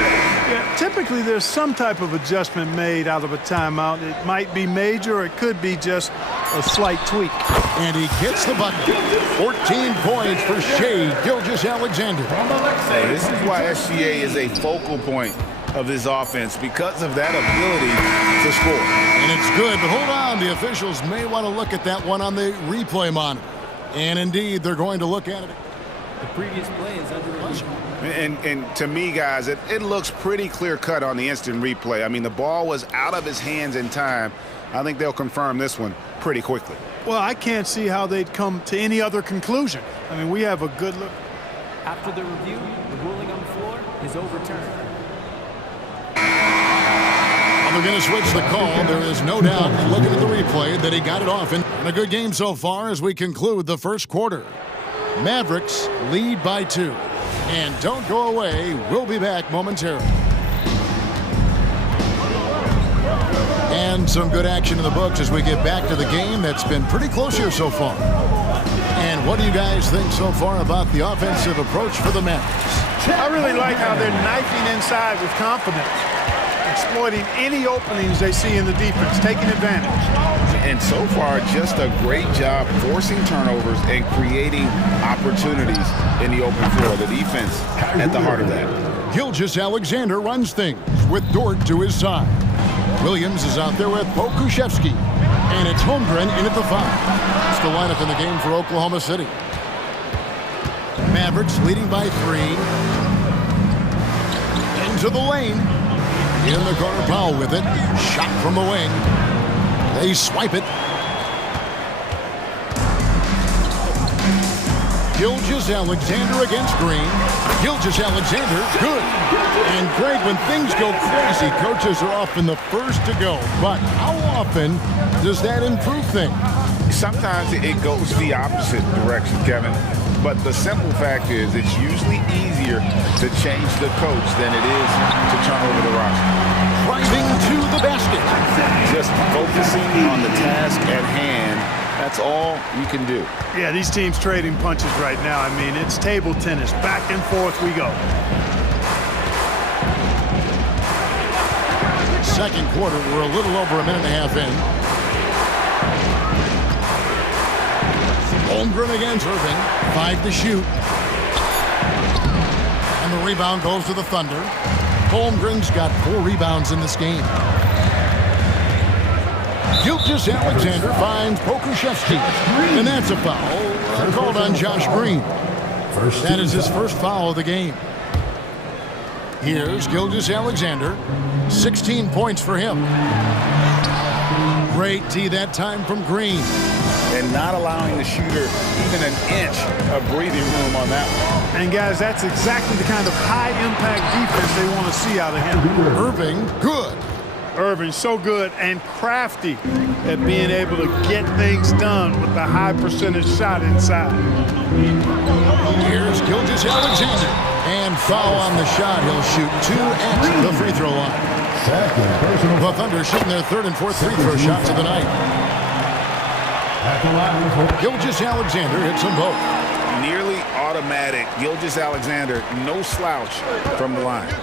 Yeah, typically there's some type of adjustment made out of a timeout. It might be major, or it could be just a slight tweak. And he gets the bucket. 14 points for Shai Gilgeous-Alexander. Hey, this is why SGA is a focal point of this offense, because of that ability to score. And it's good, but hold on. The officials may want to look at that one on the replay monitor. And indeed, they're going to look at it. The previous play is under review. And to me, guys, it looks pretty clear-cut on the instant replay. I mean, the ball was out of his hands in time. I think they'll confirm this one pretty quickly. Well, I can't see how they'd come to any other conclusion. I mean, we have a good look. After the review, the ruling on the floor is overturned. They're going to switch the call. There is no doubt, looking at the replay, that he got it off. And a good game so far as we conclude the first quarter. Mavericks lead by 2. And don't go away. We'll be back momentarily. And some good action in the books as we get back to the game that's been pretty close here so far. And what do you guys think so far about the offensive approach for the Mavericks? I really like how they're knifing inside with confidence, exploiting any openings they see in the defense, taking advantage. And so far, just a great job forcing turnovers and creating opportunities in the open floor. The defense at the heart of that. Gilgeous-Alexander runs things with Dort to his side. Williams is out there with Pokuševski. And it's Holmgren in at the 5. That's the lineup in the game for Oklahoma City. Mavericks leading by 3. Into the lane. In the corner, Powell with it. Shot from the wing. They swipe it. Gilgeous-Alexander against Green. Gilgeous-Alexander, good. And Greg, when things go crazy, coaches are often the first to go. But how often does that improve things? Sometimes it goes the opposite direction, Kevin. But the simple fact is it's usually easier to change the coach than it is to turn over the roster. Driving to the basket. Just focusing on the task at hand. That's all you can do. Yeah, these teams trading punches right now. I mean, it's table tennis. Back and forth we go. Second quarter, we're a little over a minute and a half in. Holmgren against Irving. 5 to shoot. And the rebound goes to the Thunder. Holmgren's got 4 rebounds in this game. Gilgeous-Alexander finds Pokuševski. And that's a foul called on Josh Green. That is his first foul of the game. Here's Gilgeous-Alexander. 16 points for him. Great tee that time from Green. And not allowing the shooter even an inch of breathing room on that one. And guys, that's exactly the kind of high-impact defense they want to see out of him. Irving, good. Irving, so good and crafty at being able to get things done with the high percentage shot inside. Here's Gilgeous-Alexander. And foul on the shot. He'll shoot 2 at the free throw line. The Thunder shooting their 3rd and 4th free throw shots of the night. Gilgeous-Alexander hits them both. Nearly automatic. Gilgeous-Alexander, no slouch from the line.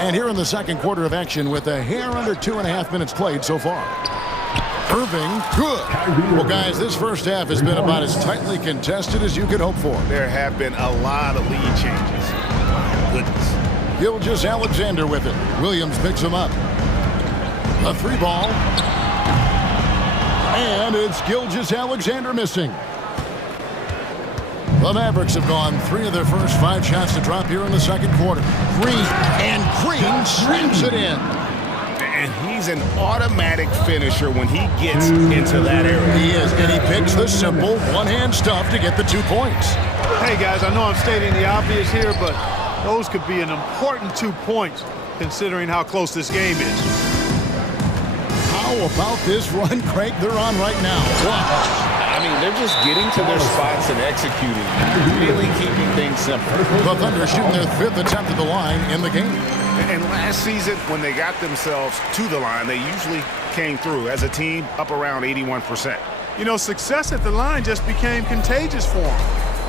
And here in the second quarter of action with a hair under 2.5 minutes played so far. Irving, good. Well, guys, this first half has been about as tightly contested as you could hope for. There have been a lot of lead changes. My goodness. Gilgeous-Alexander with it. Williams picks him up. A 3 ball. And it's Gilgeous-Alexander missing. The Mavericks have gone 3 of their first 5 shots to drop here in the second quarter. Green slams it in. And he's an automatic finisher when he gets into that area. He is, and he picks the simple one-hand stuff to get the 2 points. Hey, guys, I know I'm stating the obvious here, but those could be an important 2 points considering how close this game is. How about this run, Craig, they're on right now? Wow. I mean, they're just getting to their spots and executing, really keeping things simple. The Thunder shooting their 5th attempt at the line in the game. And last season, when they got themselves to the line, they usually came through as a team up around 81%. You know, success at the line just became contagious for them.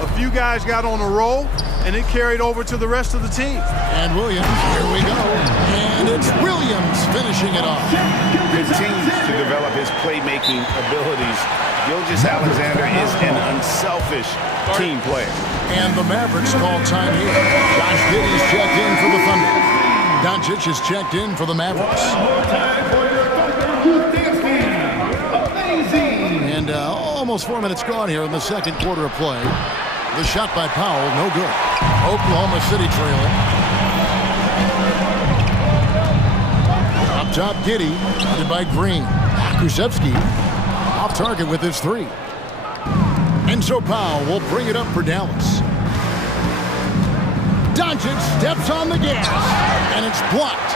A few guys got on a roll, and it carried over to the rest of the team. And Williams, here we go. And it's Williams finishing it off. Continues to develop his playmaking abilities. Gilgeous-Alexander is an unselfish team player. And the Mavericks call time here. Josh Giddey's checked in for the Thunder. Doncic is checked in for the Mavericks. And almost 4 minutes gone here in the second quarter of play. The shot by Powell, no good. Oklahoma City trailing. Up top, Giddey, guarded by Green. Pokuševski off target with his 3. And so Powell will bring it up for Dallas. Doncic steps on the gas, and it's blocked.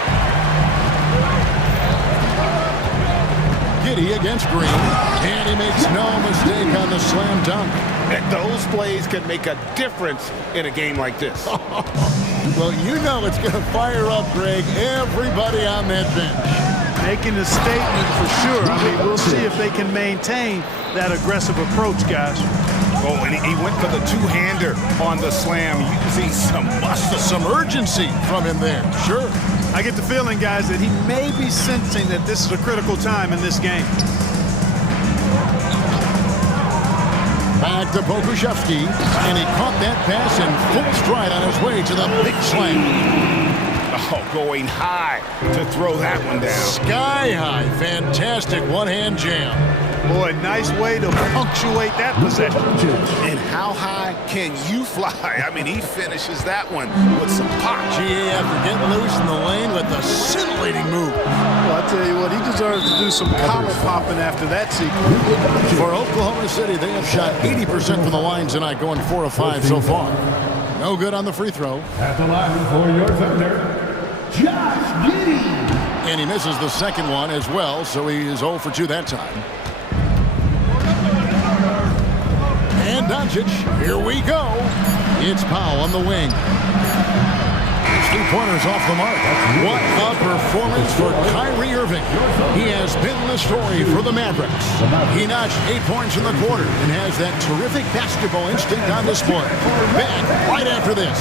Giddey against Green, and he makes no mistake on the slam dunk. And those plays can make a difference in a game like this. Well, you know it's going to fire up, Greg, everybody on that bench. Making a statement for sure. I mean, we'll see if they can maintain that aggressive approach, guys. Oh, and he went for the two-hander on the slam, using some muscle. Some urgency from him there, sure. I get the feeling, guys, that he may be sensing that this is a critical time in this game. Back to Pokuševski, and he caught that pass in full stride on his way to the big slam. Oh, going high to throw that one down. Sky high. Fantastic one-hand jam. Boy, nice way to punctuate that possession. And how high can you fly? I mean, he finishes that one with some pop. GA after getting loose in the lane with a scintillating move. Well, I tell you what, he deserves to do some collar popping after that sequence. For Oklahoma City, they have shot 80% from the line tonight, going 4 of 5 so far. No good on the free throw. At the line for your Thunder, Josh Giddey. And he misses the second one as well, so he is 0 for 2 that time. And Doncic, here we go. It's Powell on the wing. 3-pointers off the mark. What a performance for Kyrie Irving. He has been the story for the Mavericks. He notched 8 points in the quarter and has that terrific basketball instinct on display. Back right after this.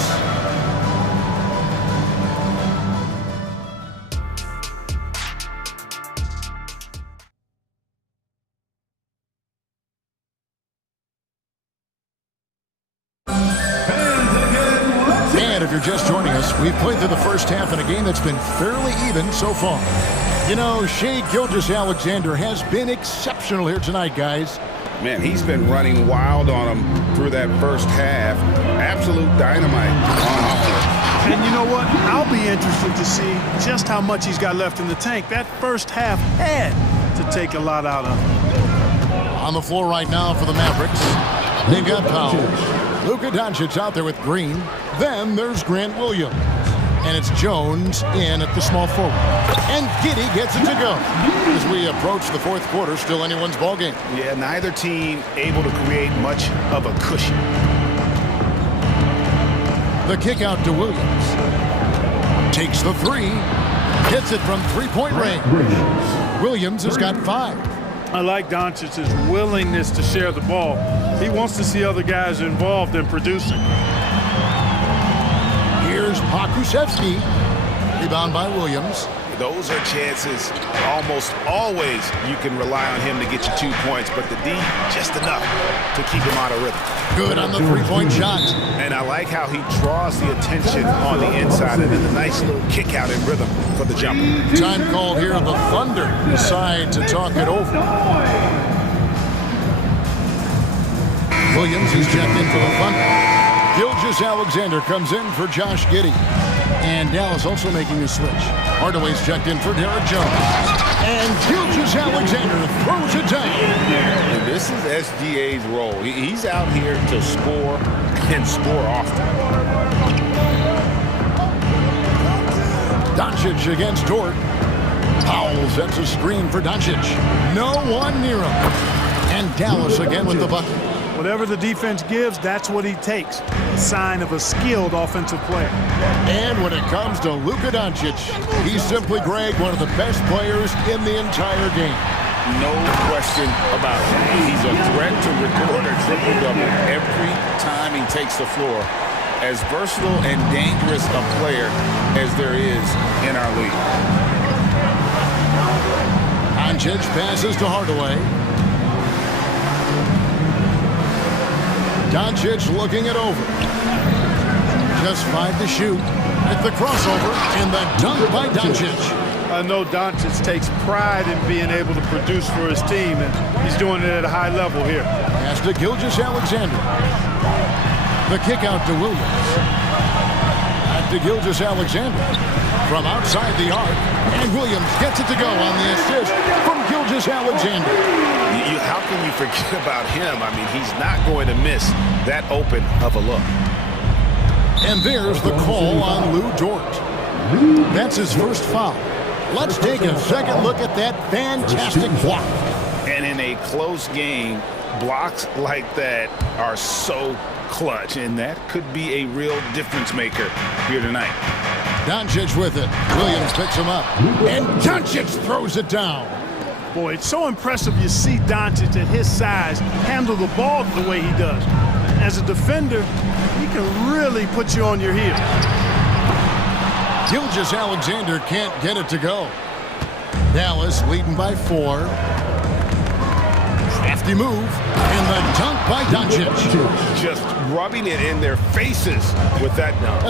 And if you're just joining us, we've played through the first half in a game that's been fairly even so far. You know, Shai Gilgeous-Alexander has been exceptional here tonight, guys. Man, he's been running wild on him through that first half. Absolute dynamite on offense. And you know what? I'll be interested to see just how much he's got left in the tank. That first half had to take a lot out of him. On the floor right now for the Mavericks, they've got Powell. Luka Doncic out there with Green. Then there's Grant Williams. And it's Jones in at the small forward. And Giddey gets it to go. As we approach the fourth quarter, still anyone's ballgame. Yeah, neither team able to create much of a cushion. The kick out to Williams. Takes the three. Gets it from three-point range. Williams has got 5. I like Doncic's willingness to share the ball. He wants to see other guys involved in producing. Here's Pokusevski. Rebound by Williams. Those are chances almost always you can rely on him to get you 2 points, but the D, just enough to keep him out of rhythm. Good on the three-point shot. And I like how he draws the attention on the inside and then the nice little kick out in rhythm for the jumper. Time called here. The Thunder decide to talk it over. Williams is checked in for the Thunder. Gilgeous-Alexander comes in for Josh Giddey. And Dallas also making a switch. Hardaway's checked in for Derek Jones. And Gilgeous-Alexander throws it down. And this is SGA's role. He's out here to score and score often. Doncic against Dort. Powell sets a screen for Doncic. No one near him. And Dallas again with the bucket. Whatever the defense gives, that's what he takes. A sign of a skilled offensive player. And when it comes to Luka Doncic, he's simply, Greg, one of the best players in the entire game. No question about it. He's a threat to record a triple-double every time he takes the floor. As versatile and dangerous a player as there is in our league. Doncic passes to Hardaway. Doncic looking it over. Just 5 to shoot. At the crossover and the dunk by Doncic. I know Doncic takes pride in being able to produce for his team, and he's doing it at a high level here. Pass to Gilgeous-Alexander. The kick out to Williams. Back to Gilgeous-Alexander. From outside the arc. And Williams gets it to go on the assist from Gilgeous-Alexander. How can you forget about him? I mean, he's not going to miss that open of a look. And there's the call on Lou Dort. That's his first foul. Let's take a second look at that fantastic block. And in a close game, blocks like that are so clutch, and that could be a real difference maker here tonight. Doncic with it. Williams picks him up. And Doncic throws it down. Boy, it's so impressive you see Doncic at his size handle the ball the way he does. As a defender, he can really put you on your heels. Gilgeous-Alexander can't get it to go. Dallas leading by 4. Crafty move, and the dunk by Doncic. Just rubbing it in their faces with that dunk.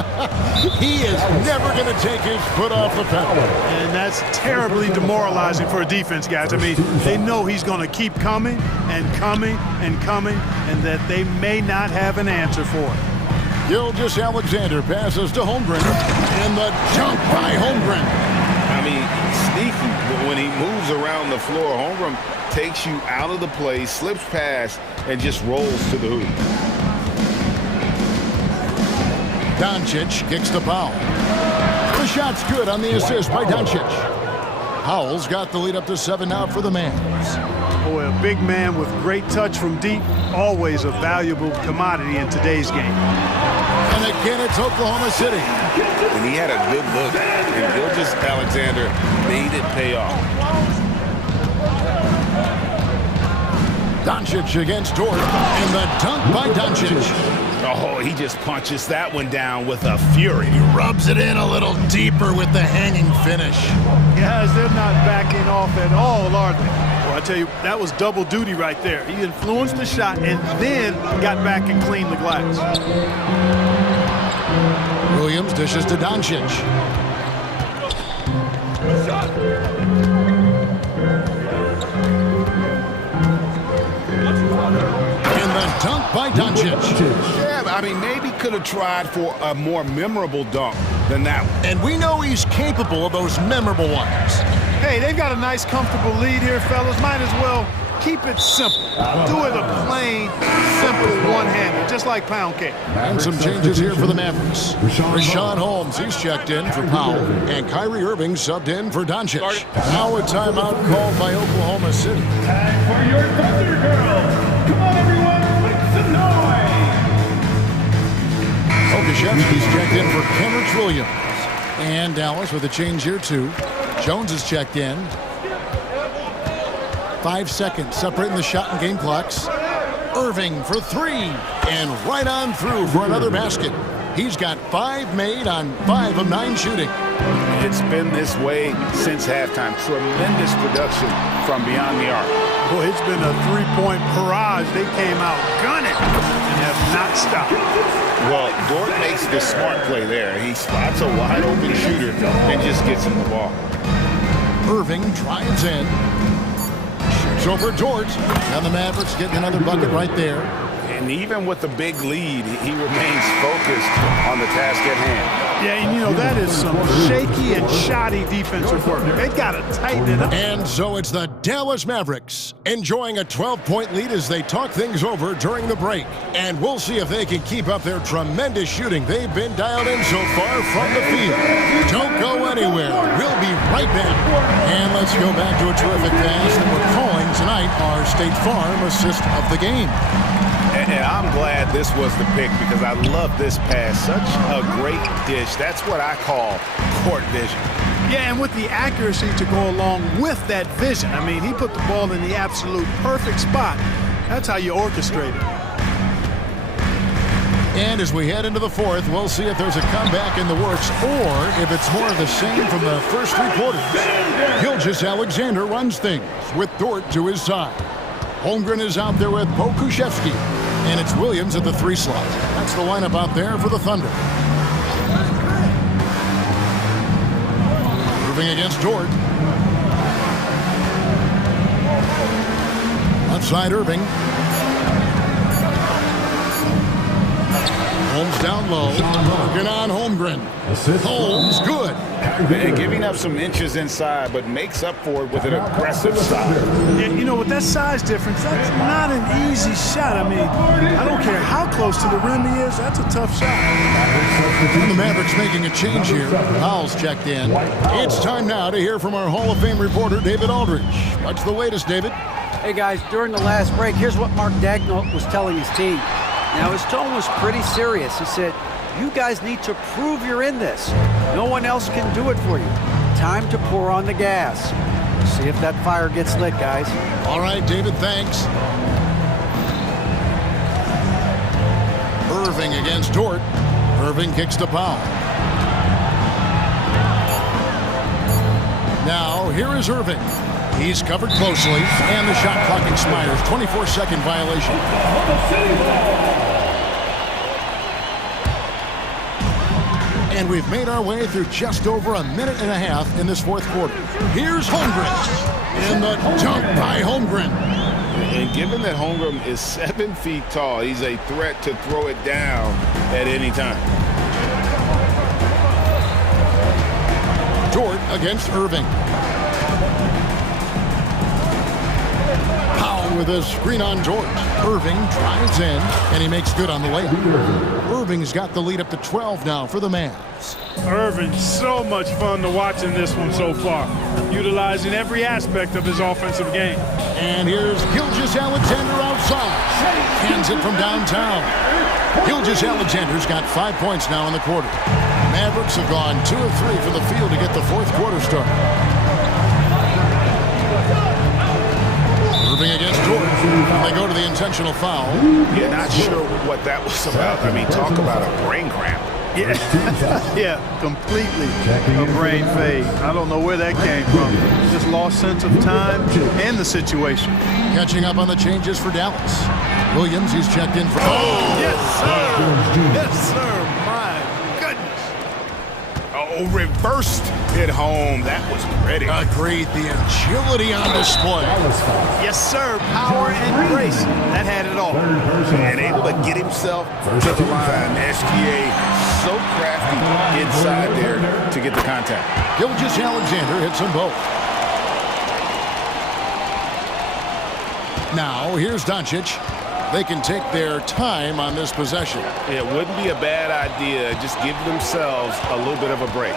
He is never going to take his foot off the pedal. And that's terribly demoralizing for a defense, guys. I mean, they know he's going to keep coming and coming and coming, and that they may not have an answer for it. Gilgeous-Alexander passes to Holmgren, and the dunk by Holmgren. I mean, sneaky, but when he moves around the floor, Holmgren takes you out of the play, slips past, and just rolls to the hoop. Doncic kicks the foul. The shot's good on the assist by Doncic. Howell's got the lead up to 7 now for the Mavs. Boy, a big man with great touch from deep, always a valuable commodity in today's game. And again, it's Oklahoma City. And he had a good look, and Gilgeous-Alexander made it pay off. Doncic against Dort, and the dunk by Doncic. Oh, he just punches that one down with a fury. He rubs it in a little deeper with the hanging finish. Guys, they're not backing off at all, are they? Well, I tell you, that was double duty right there. He influenced the shot and then got back and cleaned the glass. Williams dishes to Doncic. And the dunk by Doncic. Yeah, I mean, maybe could have tried for a more memorable dunk than that one. And we know he's capable of those memorable ones. Hey, they've got a nice, comfortable lead here, fellas. Might as well keep it simple. Do it a plain, simple one-hander, just like pound cake. And some changes here for the Mavericks. Rashawn Holmes, he's checked in for Powell, and Kyrie Irving subbed in for Doncic. Now a timeout called by Oklahoma City. Time for your Thunder Girls. Come on, everyone, make some noise. Okashevsky's checked in for Kenrich Williams. And Dallas with a change here, too. Jones is checked in. 5 seconds separating the shot and game clocks. Irving for 3, and right on through for another basket. He's got 5 made on 5 of 9 shooting. It's been this way since halftime. Tremendous production from beyond the arc. Boy, it's been a three-point barrage. They came out gunning and have not stopped. Well, Dort makes the smart play there. He spots a wide-open shooter and just gets him the ball. Irving drives in. Shoots over Dort. And the Mavericks getting another bucket right there. And even with the big lead, he remains focused on the task at hand. Yeah, and you know, that is some shaky and shoddy defensive work. They got to tighten it up. And so it's the Dallas Mavericks enjoying a 12-point lead as they talk things over during the break. And we'll see if they can keep up their tremendous shooting they've been dialed in so far from the field. Don't go anywhere. We'll be right back. And let's go back to a terrific pass that we're calling tonight our State Farm assist of the game. And I'm glad this was the pick because I love this pass. Such a great dish. That's what I call court vision. Yeah, and with the accuracy to go along with that vision. I mean, he put the ball in the absolute perfect spot. That's how you orchestrate it. And as we head into the fourth, we'll see if there's a comeback in the works or if it's more of the same from the first 3 quarters. Gilgeous-Alexander runs things with Dort to his side. Holmgren is out there with Pokushevsky, and it's Williams at the 3 slot. That's the lineup out there for the Thunder. Moving against Dort. Left side Irving. Holmes down low. Working on Holmgren. Holmes good. And giving up some inches inside, but makes up for it with an aggressive stop. Yeah, you know, with that size difference, that's not an easy shot. I mean, I don't care how close to the rim he is, that's a tough shot. And the Mavericks making a change here. Powell's checked in. It's time now to hear from our Hall of Fame reporter, David Aldridge. What's the latest, David? Hey guys, during the last break, here's what Mark Daigneault was telling his team. Now his tone was pretty serious. He said, you guys need to prove you're in this. No one else can do it for you. Time to pour on the gas. See if that fire gets lit, guys. All right, David, thanks. Irving against Dort. Irving kicks to Powell. Now, here is Irving. He's covered closely, and the shot clock expires. 24-second violation. And we've made our way through just over a minute and a half in this fourth quarter. Here's Holmgren. And the dunk by Holmgren. And given that Holmgren is 7 feet tall, he's a threat to throw it down at any time. Dort against Irving. Powell with a screen on Dort. Irving drives in, and he makes good on the layup. Irving's got the lead up to 12 now for the Mavs. Irving, so much fun to watch in this one so far, utilizing every aspect of his offensive game. And here's Gilgeous-Alexander outside. Hands it from downtown. Gilgeous-Alexander's got 5 points now in the quarter. Mavericks have gone 2 of 3 from the field to get the fourth quarter started. Irving against Dort. They go to the intentional foul. Yeah, not sure what that was about. I mean, talk about a brain cramp. Yeah, completely a brain fade. I don't know where that came from. Just lost sense of time and the situation. Catching up on the changes for Dallas. Williams, he's checked in for... Oh, yes, sir. Yes, sir. My goodness. Oh, reversed it home. That was pretty. Agreed. The agility on display. Yes, sir. Power and grace. That had it all. And able to get himself to the line. SGA so crafty inside there to get the contact. Gilgeous-Alexander hits them both. Now, here's Doncic. They can take their time on this possession. It wouldn't be a bad idea. Just give themselves a little bit of a break.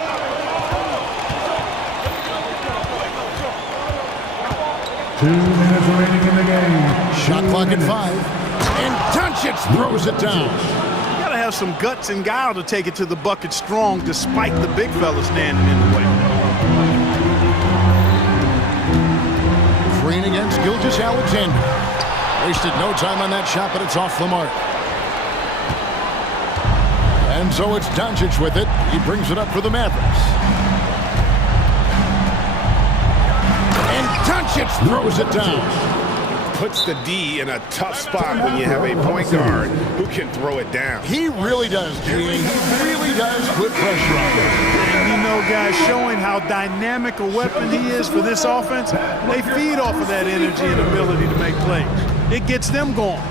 2 minutes remaining in the game. Shot clock at 5. And Doncic throws it down. You gotta have some guts and guile to take it to the bucket strong despite the big fella standing in the way. Green against Gilgeous-Alexander. Wasted no time on that shot, but it's off the mark. And so it's Doncic with it. He brings it up for the Mavericks. And Doncic throws it down. Puts the D in a tough spot when you have a point guard who can throw it down. He really does, G. He really does put pressure on him. And you know, guys, showing how dynamic a weapon he is for this offense, they feed off of that energy and ability to make plays. It gets them going.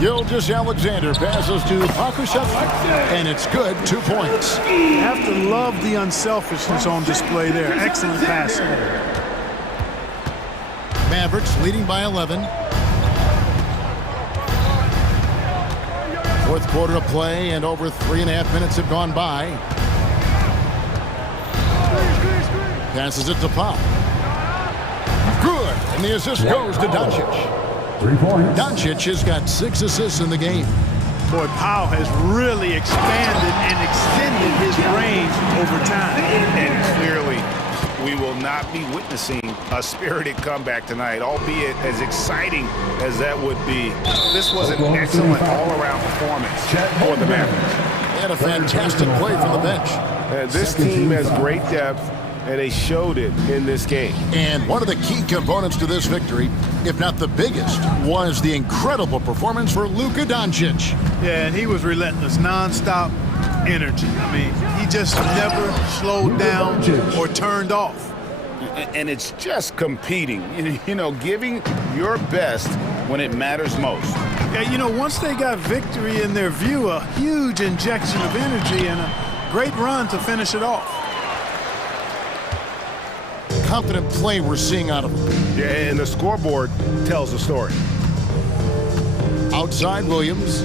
Gilgeous-Alexander passes to Pakushevsky, and it's good. 2 points. You have to love the unselfishness on display there. Excellent passing. Mavericks leading by 11. Fourth quarter of play, and over 3.5 minutes have gone by. Passes it to Powell. Good, and the assist goes to Doncic. 3 points. Doncic has got 6 assists in the game. Boy, Powell has really expanded and extended his range over time. And clearly, we will not be witnessing a spirited comeback tonight, albeit as exciting as that would be. This was an excellent all-around performance for the Mavericks. And a fantastic play from the bench. This team has great depth, and they showed it in this game. And one of the key components to this victory, if not the biggest, was the incredible performance for Luka Doncic. Yeah, and he was relentless, nonstop energy. I mean, he just never slowed down or turned off. And it's just competing, you know, giving your best when it matters most. Yeah, you know, once they got victory in their view, a huge injection of energy and a great run to finish it off. Confident play we're seeing out of him. Yeah, and the scoreboard tells the story. Outside Williams.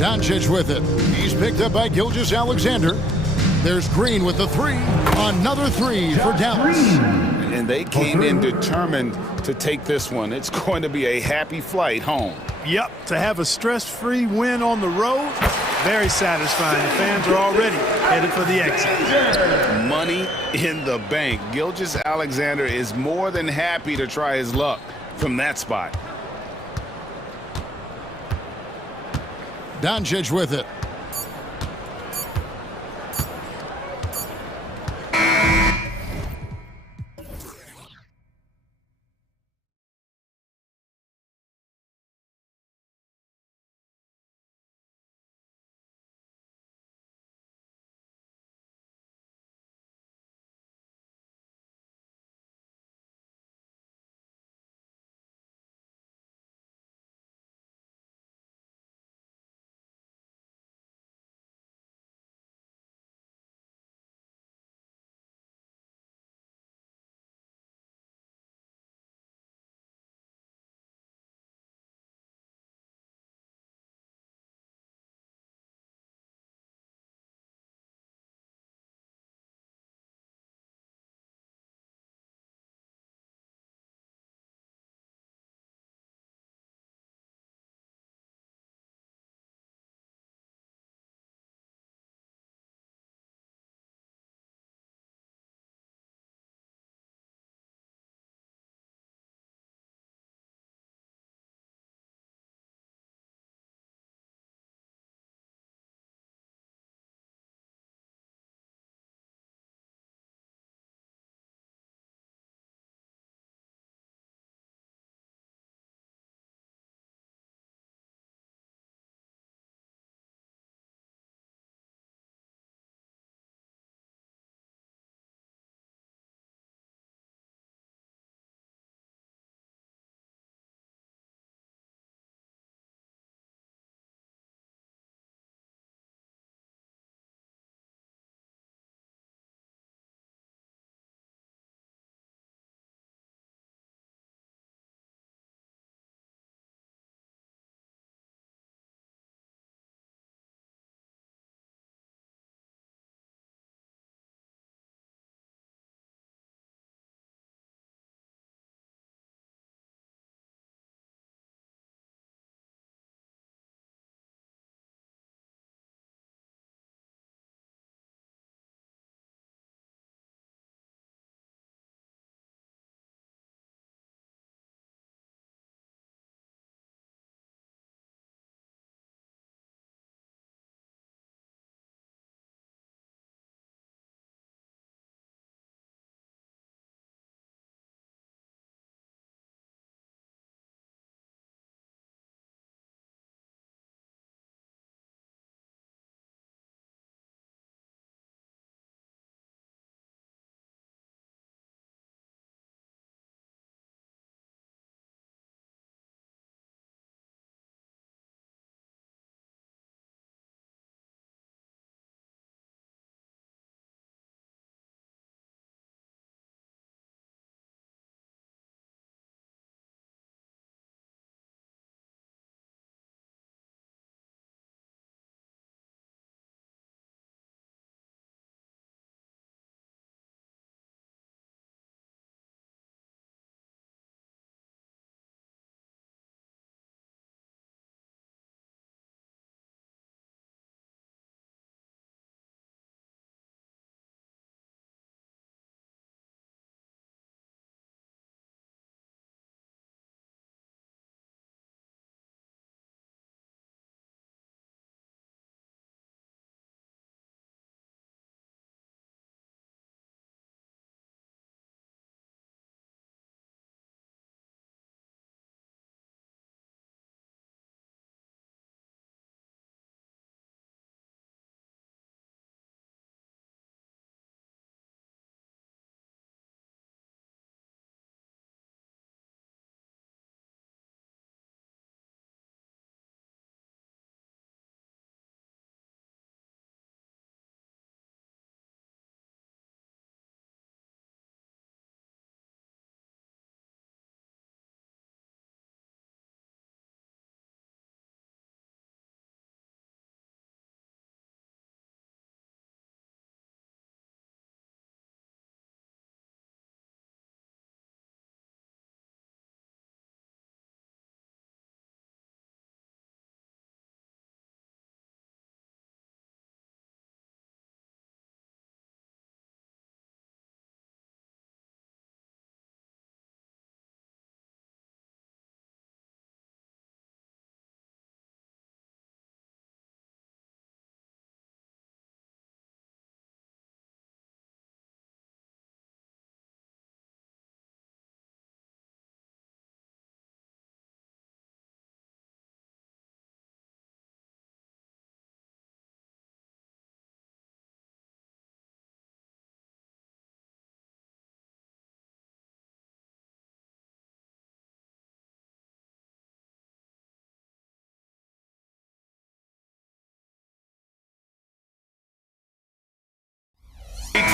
Doncic with it. He's picked up by Gilgeous-Alexander. There's Green with the 3. Another 3 for Dallas. And they came in determined to take this one. It's going to be a happy flight home. Yep, to have a stress-free win on the road, very satisfying. The fans are already headed for the exit. Money in the bank. Gilgeous-Alexander is more than happy to try his luck from that spot. Doncic with it.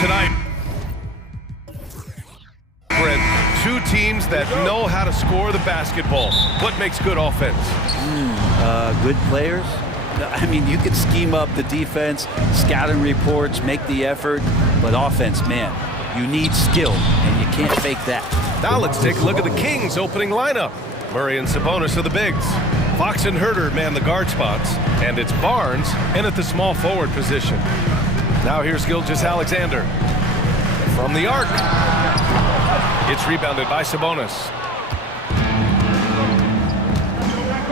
tonight. Two teams that know how to score the basketball. What makes good offense? Good players. I mean, you could scheme up the defense, scouting reports, make the effort, but offense, man, you need skill, and you can't fake that. Now let's take a look at the Kings' opening lineup. Murray and Sabonis are the bigs. Fox and Herter man the guard spots, and it's Barnes in at the small forward position. Now here's Gilgeous-Alexander. From the arc. It's rebounded by Sabonis.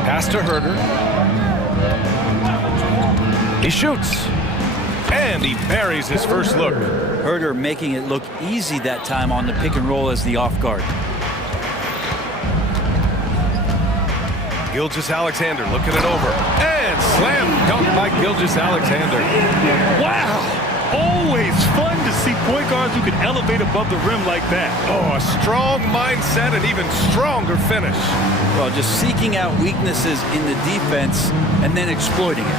Pass to Herter. He shoots. And he buries his first look. Herter making it look easy that time on the pick and roll as the off guard. Gilgeous-Alexander looking it over. And slam dunk by Gilgeous-Alexander. Wow! Always fun to see point guards who can elevate above the rim like that. Oh, a strong mindset and even stronger finish. Well, just seeking out weaknesses in the defense and then exploiting it.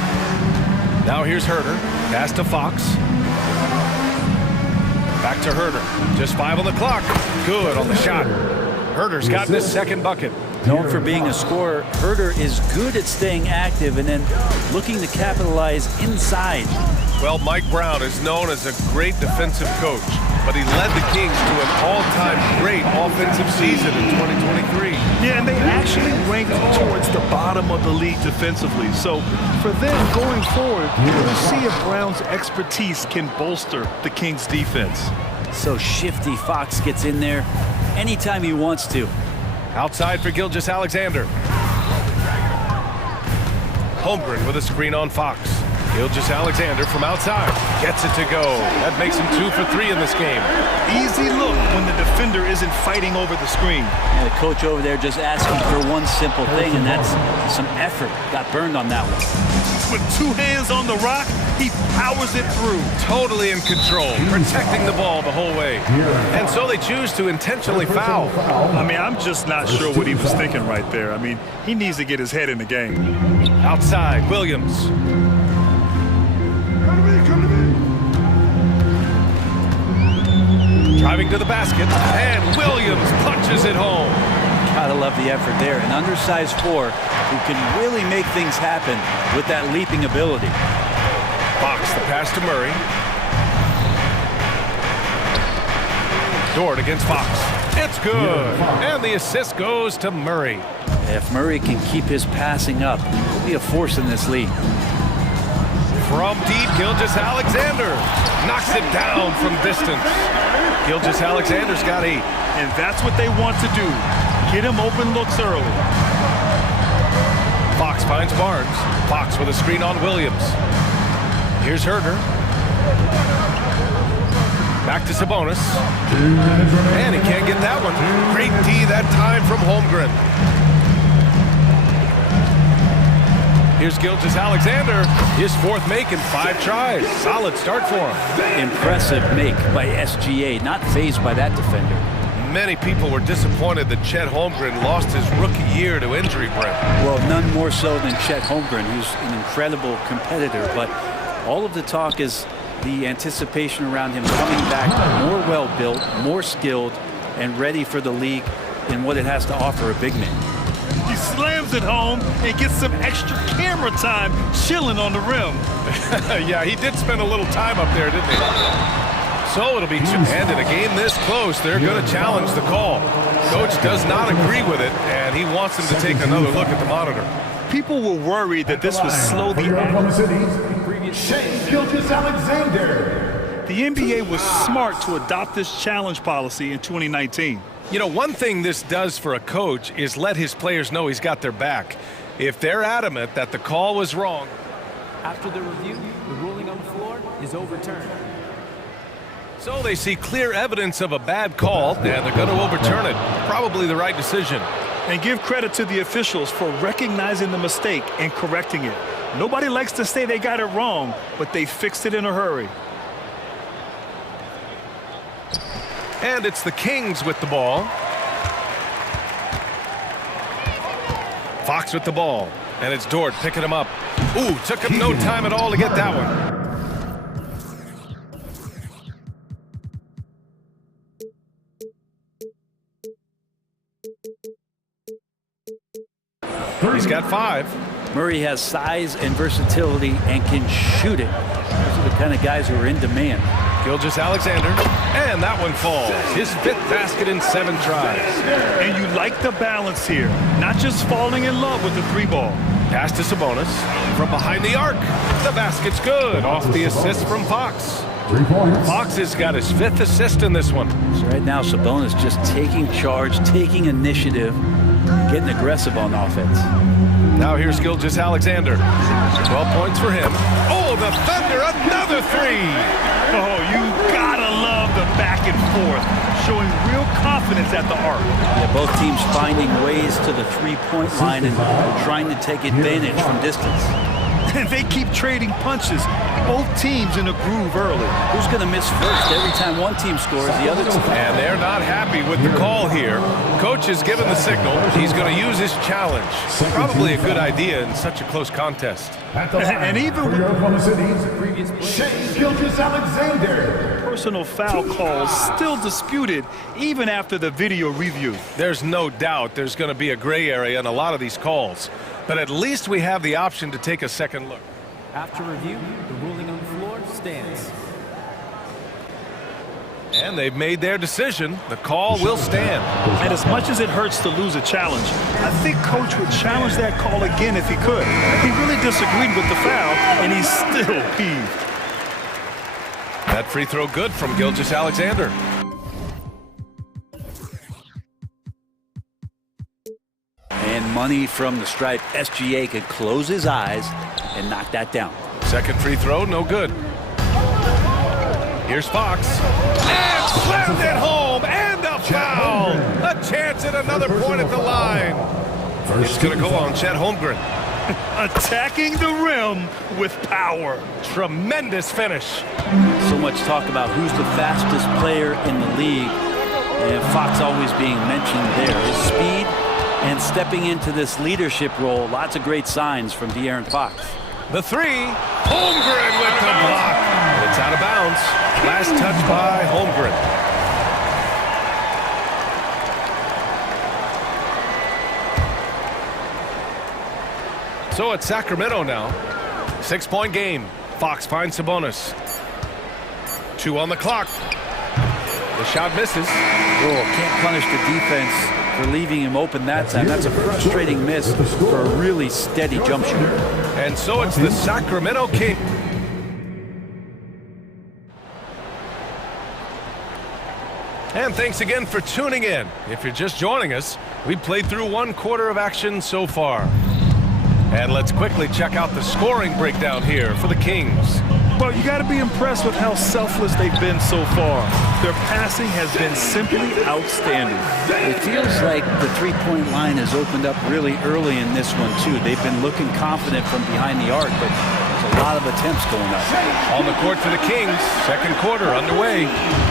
Now here's Herter. Pass to Fox. Back to Herter. Just 5 on the clock. Good on the shot. Herter's gotten his second bucket. Known for being a scorer, Herter is good at staying active and then looking to capitalize inside. Well, Mike Brown is known as a great defensive coach, but he led the Kings to an all-time great offensive season in 2023. Yeah, and they actually ranked towards the bottom of the league defensively. So for them going forward, we'll see if Brown's expertise can bolster the Kings' defense. So shifty. Fox gets in there anytime he wants to. Outside for Gilgeous-Alexander. Holmgren with a screen on Fox. Gilgeous-Alexander from outside. Gets it to go. That makes him 2 for 3 in this game. Easy look when the defender isn't fighting over the screen. And the coach over there just asking for one simple thing, and that's some effort. Got burned on that one. With 2 hands on the rock, he powers it through. Totally in control, protecting the ball the whole way. And so they choose to intentionally foul. I mean, I'm just not sure what he was thinking right there. I mean, he needs to get his head in the game. Outside, Williams. Driving to the basket, and Williams punches it home. Gotta love the effort there. An undersized 4 who can really make things happen with that leaping ability. Fox, the pass to Murray. Dort against Fox. It's good. And the assist goes to Murray. If Murray can keep his passing up, he'll be a force in this league. From deep, Gilgeous-Alexander knocks it down from distance. Gilgeous-Alexander's got 8. And that's what they want to do. Get him open looks early. Fox finds Barnes. Fox with a screen on Williams. Here's Herter. Back to Sabonis. And he can't get that one. Great D that time from Holmgren. Here's Gilgeous-Alexander. His 4th make in 5 tries. Solid start for him. Impressive make by SGA. Not fazed by that defender. Many people were disappointed that Chet Holmgren lost his rookie year to injury, Brent. Well, none more so than Chet Holmgren, who's an incredible competitor. But all of the talk is the anticipation around him coming back more well-built, more skilled, and ready for the league in what it has to offer a big man. He slams it home and gets some extra camera time chilling on the rim. Yeah, he did spend a little time up there, didn't he? So it'll be and in a game this close, they're going to challenge the call. Coach does not agree with it, and he wants him to take another look at the monitor. People were worried that this would slow the Gilgeous-Alexander. The NBA was smart to adopt this challenge policy in 2019. You know, one thing this does for a coach is let his players know he's got their back. If they're adamant that the call was wrong. After the review, the ruling on the floor is overturned. So they see clear evidence of a bad call, and they're going to overturn it. Probably the right decision. And give credit to the officials for recognizing the mistake and correcting it. Nobody likes to say they got it wrong, but they fixed it in a hurry. And it's the Kings with the ball. Fox with the ball. And it's Dort picking him up. Ooh, took him no time at all to get that one. He's got 5. Murray has size and versatility and can shoot it. Those are the kind of guys who are in demand. Gilgeous-Alexander, and that one falls. His 5th basket in 7 tries. And you like the balance here. Not just falling in love with the 3-ball. Pass to Sabonis. From behind the arc. The basket's good. Off the assist from Fox. Fox has got his 5th assist in this one. So right now, Sabonis just taking charge, taking initiative, getting aggressive on offense. Now here's Gilgeous-Alexander. 12 points for him. Oh, the Thunder, another 3. Oh, you gotta love the back and forth, showing real confidence at the arc. Yeah, both teams finding ways to the 3-point line and trying to take advantage from distance. And they keep trading punches. Both teams in a groove early. Who's going to miss first? Every time one team scores, the other team. And they're not happy with the call here. Coach has given the signal. He's going to use his challenge. Probably a good idea in such a close contest. And even with Gilgeous-Alexander. Personal foul calls still disputed even after the video review. There's no doubt there's going to be a gray area in a lot of these calls. But at least we have the option to take a second look. After review, the ruling on the floor stands. And they've made their decision. The call will stand. And as much as it hurts to lose a challenge, I think Coach would challenge that call again if he could. He really disagreed with the foul, and he's still peeved. That free throw good from Gilgeous-Alexander. And money from the stripe. SGA could close his eyes and knock that down. Second free throw, no good. Here's Fox. And slammed it home, and a foul. A chance at another point at the line. It's going to go on Chet Holmgren. Attacking the rim with power. Tremendous finish. So much talk about who's the fastest player in the league. And Fox always being mentioned there. His speed and stepping into this leadership role. Lots of great signs from De'Aaron Fox. The 3. Holmgren with the block. It's out of bounds. Last touch by Holmgren. So it's Sacramento now. 6-point game. Fox finds Sabonis. 2 on the clock. The shot misses. Oh, can't punish the defense for leaving him open that time. That's a frustrating miss for a really steady jump shooter. And so it's the Sacramento Kings. And thanks again for tuning in. If you're just joining us, we played through 1 quarter of action so far. And let's quickly check out the scoring breakdown here for the Kings. Well, you got to be impressed with how selfless they've been so far. Their passing has been simply outstanding. It feels like the 3-point line has opened up really early in this one, too. They've been looking confident from behind the arc, but there's a lot of attempts going up. On the court for the Kings, second quarter underway.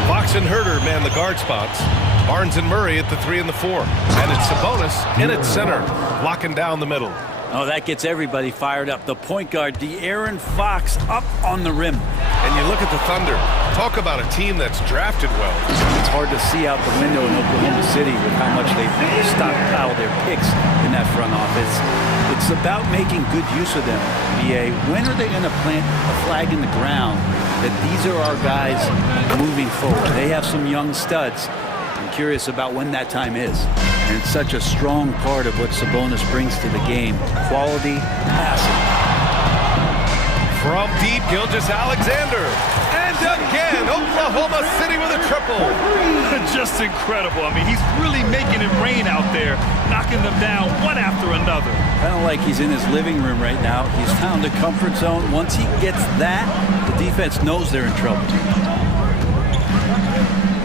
Fox and Herter man the guard spots. Barnes and Murray at the 3 and the 4. And it's Sabonis in its center, locking down the middle. Oh, that gets everybody fired up. The point guard, De'Aaron Fox, up on the rim. And you look at the Thunder. Talk about a team that's drafted well. It's hard to see out the window in Oklahoma City with how much they stockpile their picks in that front office. It's about making good use of them, BA. When are they going to plant a flag in the ground that these are our guys moving forward? They have some young studs. I'm curious about when that time is. And it's such a strong part of what Sabonis brings to the game. Quality passing. From deep, Gilgeous-Alexander. And again, Oklahoma City with a triple. Just incredible. I mean, he's really making it rain out there, knocking them down one after another. Kind of like he's in his living room right now. He's found a comfort zone. Once he gets that, the defense knows they're in trouble.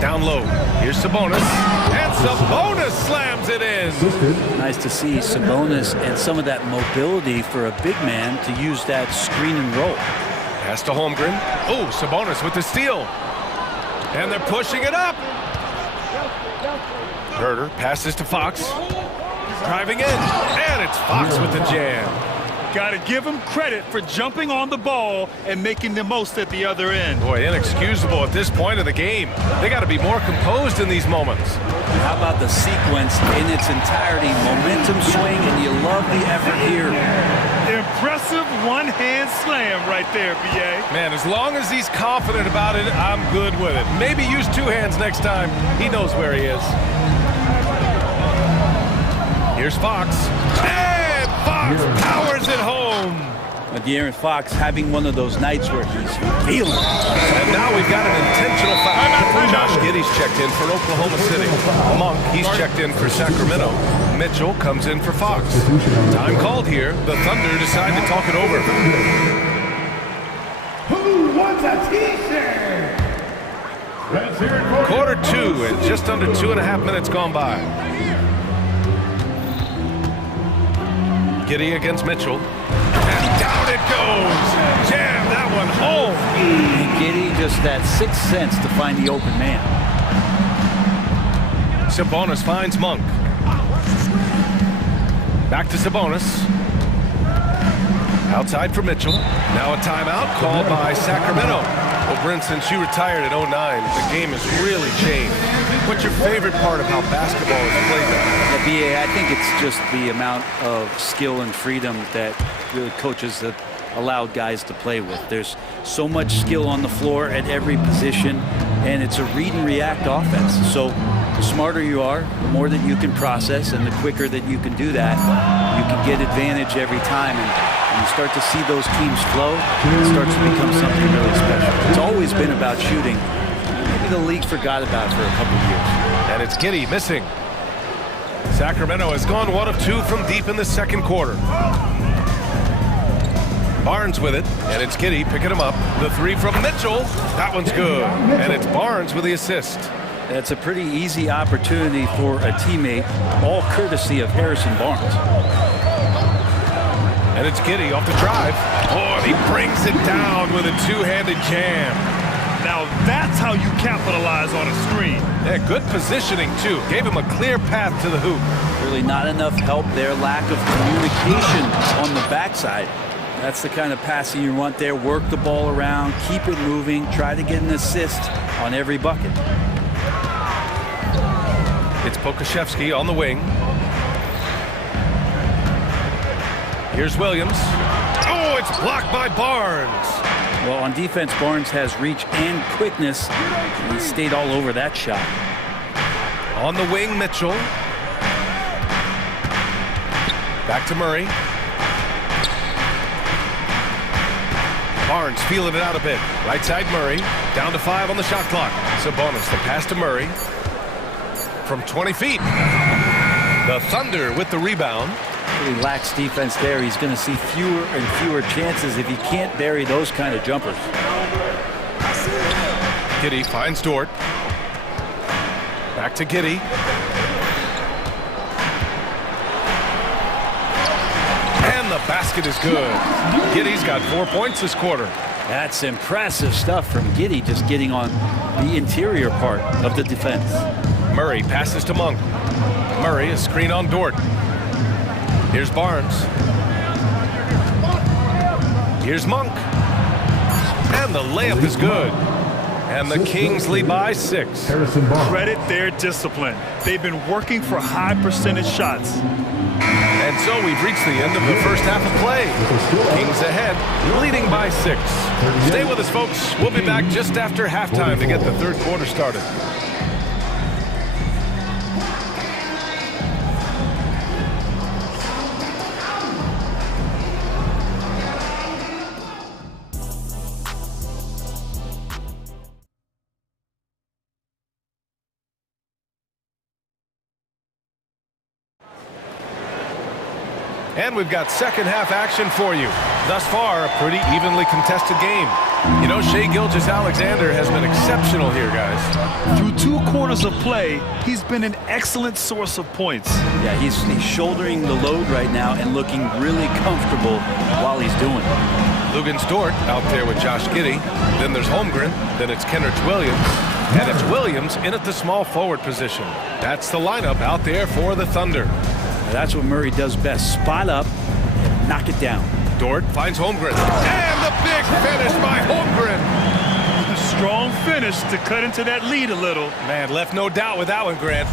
Down low. Here's Sabonis. And Sabonis slams it in. Nice to see Sabonis and some of that mobility for a big man to use that screen and roll. Pass to Holmgren. Oh, Sabonis with the steal. And they're pushing it up. Herter passes to Fox. Driving in. And it's Fox with the jam. Got to give him credit for jumping on the ball and making the most at the other end. Boy, inexcusable at this point of the game. They got to be more composed in these moments. How about the sequence in its entirety? Momentum swing, and you love the effort here. Impressive one-hand slam right there, B.A. Man, as long as he's confident about it, I'm good with it. Maybe use two hands next time. He knows where he is. Here's Fox. And Fox powers it home. De'Aaron Fox having one of those nights where he's feeling it. And now we've got an intentional foul. Josh Giddey's checked in for Oklahoma City. Monk, he's checked in for Sacramento. Mitchell comes in for Fox. Time called here. The Thunder decide to talk it over. Who wants a t-shirt? Quarter two and just under 2.5 minutes gone by. Giddey against Mitchell. And down it goes. Jam that one home. And Giddey just that sixth sense to find the open man. Sabonis finds Monk. Back to Sabonis. Outside for Mitchell. Now a timeout called by Sacramento. Well, Brent, since you retired at 09, the game has really changed. What's your favorite part of how basketball is played now? BA, I think it's just the amount of skill and freedom that really coaches have allowed guys to play with. There's so much skill on the floor at every position, and it's a read and react offense. So the smarter you are, the more that you can process, and the quicker that you can do that, you can get advantage every time. And when you start to see those teams flow, it starts to become something really special. It's always been about shooting. Maybe the league forgot about it for a couple of years. And it's Giddey missing. Sacramento has gone 1 of 2 from deep in the second quarter. Barnes with it, and it's Giddey picking him up. The three from Mitchell. That one's good. And it's Barnes with the assist. That's a pretty easy opportunity for a teammate, all courtesy of Harrison Barnes. And it's Giddey off the drive. Oh, and he brings it down with a two-handed jam. Now that's how you capitalize on a screen. Yeah, good positioning, too. Gave him a clear path to the hoop. Really not enough help there. Lack of communication on the backside. That's the kind of passing you want there. Work the ball around, keep it moving, try to get an assist on every bucket. It's Pokashevsky on the wing. Here's Williams. Oh, it's blocked by Barnes. Well, on defense, Barnes has reach and quickness. He stayed all over that shot. On the wing, Mitchell. Back to Murray. Barnes feeling it out a bit. Right side Murray. Down to 5 on the shot clock. Sabonis, the pass to Murray. From 20 feet. The Thunder with the rebound. Really lacks defense there. He's going to see fewer and fewer chances if he can't bury those kind of jumpers. Giddey finds Dort. Back to Giddey. And the basket is good. Giddey's got 4 points this quarter. That's impressive stuff from Giddey, just getting on the interior part of the defense. Murray passes to Monk. Murray, a screen on Dort. Here's Barnes. Here's Monk. And the layup is good. And the Kings lead by 6. Credit their discipline. They've been working for high percentage shots. And so we've reached the end of the first half of play. Kings ahead, leading by 6. Stay with us, folks. We'll be back just after halftime to get the third quarter started. And we've got second half action for you. Thus far, a pretty evenly contested game. You know, Shai Gilgeous-Alexander has been exceptional here, guys. Through 2 quarters of play, he's been an excellent source of points. Yeah, he's shouldering the load right now and looking really comfortable while he's doing it. Lugens Dort out there with Josh Giddey. Then there's Holmgren. Then it's Kenrich Williams. And it's Williams in at the small forward position. That's the lineup out there for the Thunder. That's what Murray does best. Spot up and knock it down. Dort finds Holmgren. And the big finish by Holmgren. A strong finish to cut into that lead a little. Man, left no doubt with that one, Grant.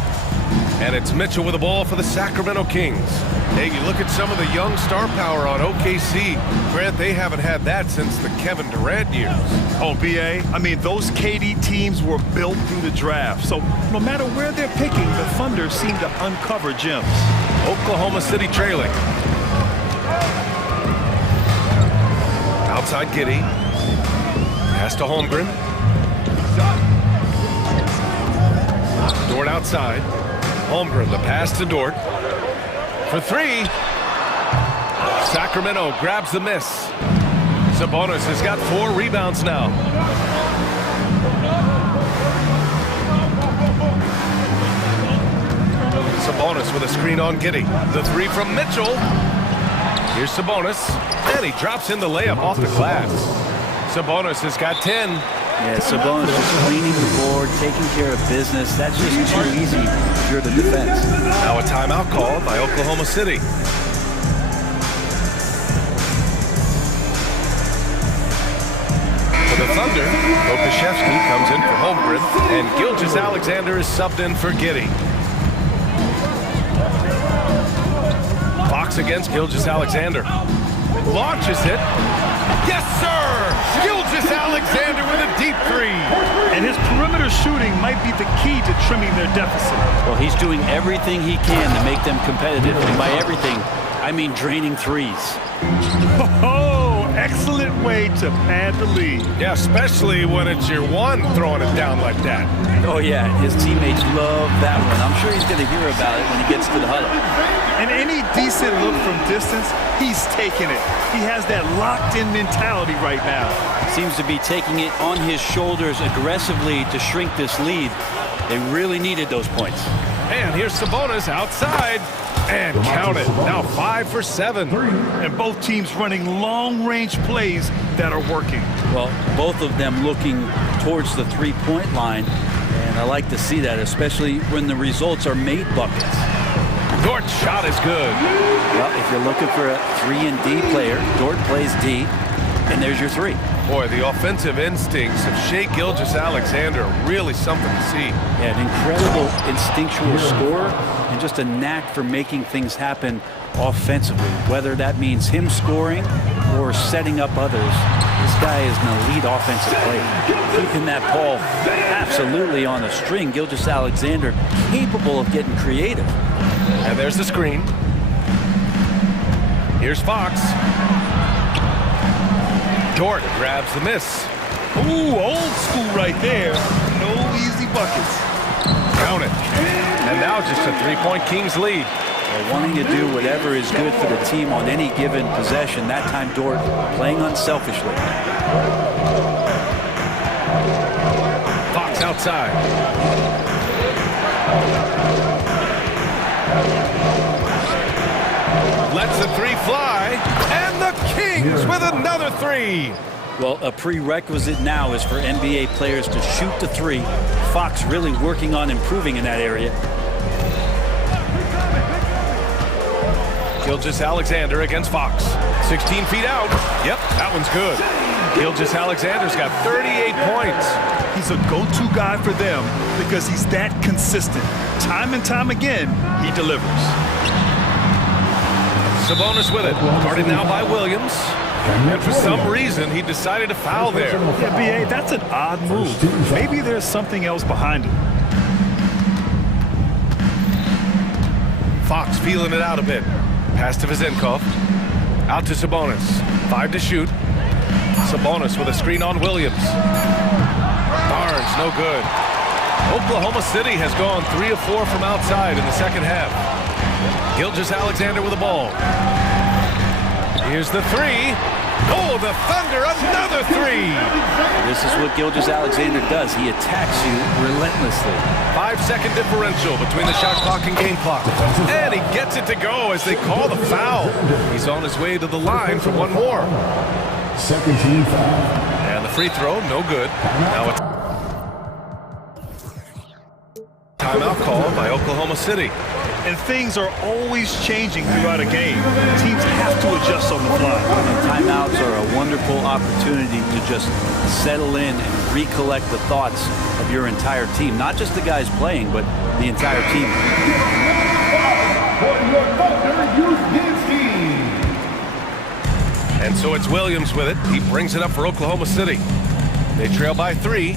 And it's Mitchell with the ball for the Sacramento Kings. Hey, you look at some of the young star power on OKC. Grant, they haven't had that since the Kevin Durant years. Oh, B.A., I mean, those KD teams were built through the draft. So no matter where they're picking, the Thunder seem to uncover gems. Oklahoma City trailing. Outside Giddey. Pass to Holmgren. Dort outside. Holmgren, the pass to Dort. For three. Sacramento grabs the miss. Sabonis has got 4 rebounds now. Sabonis with a screen on Giddey. The 3 from Mitchell. Here's Sabonis. And he drops in the layup off the glass. Sabonis has got 10. Yeah, Sabonis just cleaning the board, taking care of business. That's just too easy if you're the defense. Now a timeout called by Oklahoma City. For the Thunder, Okashevsky comes in for Holmgren, and Gilgeous-Alexander is subbed in for Giddey. Fox against Gilgeous-Alexander. Launches it. Yes, sir! Gilgeous-Alexander with a deep 3. And his perimeter shooting might be the key to trimming their deficit. Well, he's doing everything he can to make them competitive. And by everything, I mean draining threes. Oh, excellent way to pad the lead. Yeah, especially when it's your one throwing it down like that. Oh, yeah, his teammates love that one. I'm sure he's going to hear about it when he gets to the huddle. And any decent look from distance, he's taking it. He has that locked-in mentality right now. Seems to be taking it on his shoulders aggressively to shrink this lead. They really needed those points. And here's Sabonis outside. And count it. Now 5 for 7. And both teams running long-range plays that are working. Well, both of them looking towards the three-point line. And I like to see that, especially when the results are made buckets. Dort's shot is good. Well, if you're looking for a 3-and-D player, Dort plays D, and there's your 3. Boy, the offensive instincts of Shai Gilgeous-Alexander, really something to see. Yeah, an incredible instinctual scorer and just a knack for making things happen offensively, whether that means him scoring or setting up others. This guy is an elite offensive player. Keeping that ball absolutely on a string. Gilgeous-Alexander capable of getting creative. And there's the screen. Here's Fox. Dort grabs the miss. Ooh, old school right there. No easy buckets. Count it. And now just a 3-point Kings lead. Well, wanting to do whatever is good for the team on any given possession. That time Dort playing unselfishly. Fox outside. Lets the 3 fly, and the Kings with another 3. Well, a prerequisite now is for NBA players to shoot the 3. Fox really working on improving in that area. Gilgeous-Alexander against Fox. 16 feet out. Yep, that one's good. Gilgeous-Alexander's got 38 points. He's a go-to guy for them because he's that consistent. Time and time again, he delivers. Sabonis with it. Guarded now by Williams. And for some reason, he decided to foul there. Yeah, B.A., that's an odd move. Maybe there's something else behind it. Fox feeling it out a bit. Pass to Vezenkov. Out to Sabonis. 5 to shoot. Sabonis with a screen on Williams. Barnes, no good. Oklahoma City has gone 3 of 4 from outside in the second half. Gilgeous-Alexander with the ball. Here's the 3. Oh, the Thunder, another 3. This is what Gilgeous-Alexander does. He attacks you relentlessly. 5-second differential between the shot clock and game clock. And he gets it to go as they call the foul. He's on his way to the line for one more. Second team foul. And the free throw, no good. Now it's timeout called by Oklahoma City. and things are always changing throughout a game. Teams have to adjust on the fly. And timeouts are a wonderful opportunity to just settle in and recollect the thoughts of your entire team. Not just the guys playing, but the entire team. And so it's Williams with it. He brings it up for Oklahoma City. They trail by 3.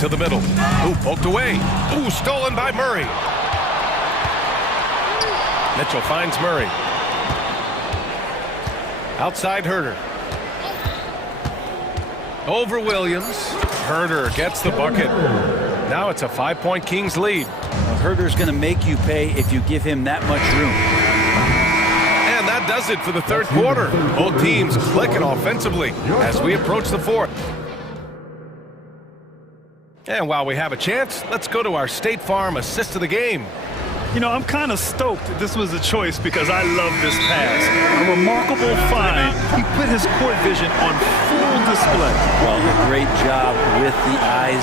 To the middle. Ooh, poked away. Ooh, stolen by Murray. Mitchell finds Murray. Outside Herder. Over Williams. Herder gets the bucket. Now it's a 5-point Kings lead. Well, Herder's going to make you pay if you give him that much room. And that does it for the third quarter. Both teams clicking offensively as we approach the fourth. And while we have a chance, let's go to our State Farm assist of the game. You know, I'm kind of stoked that this was a choice because I love this pass. A remarkable find. He put his court vision on full display. Well, a great job with the eyes.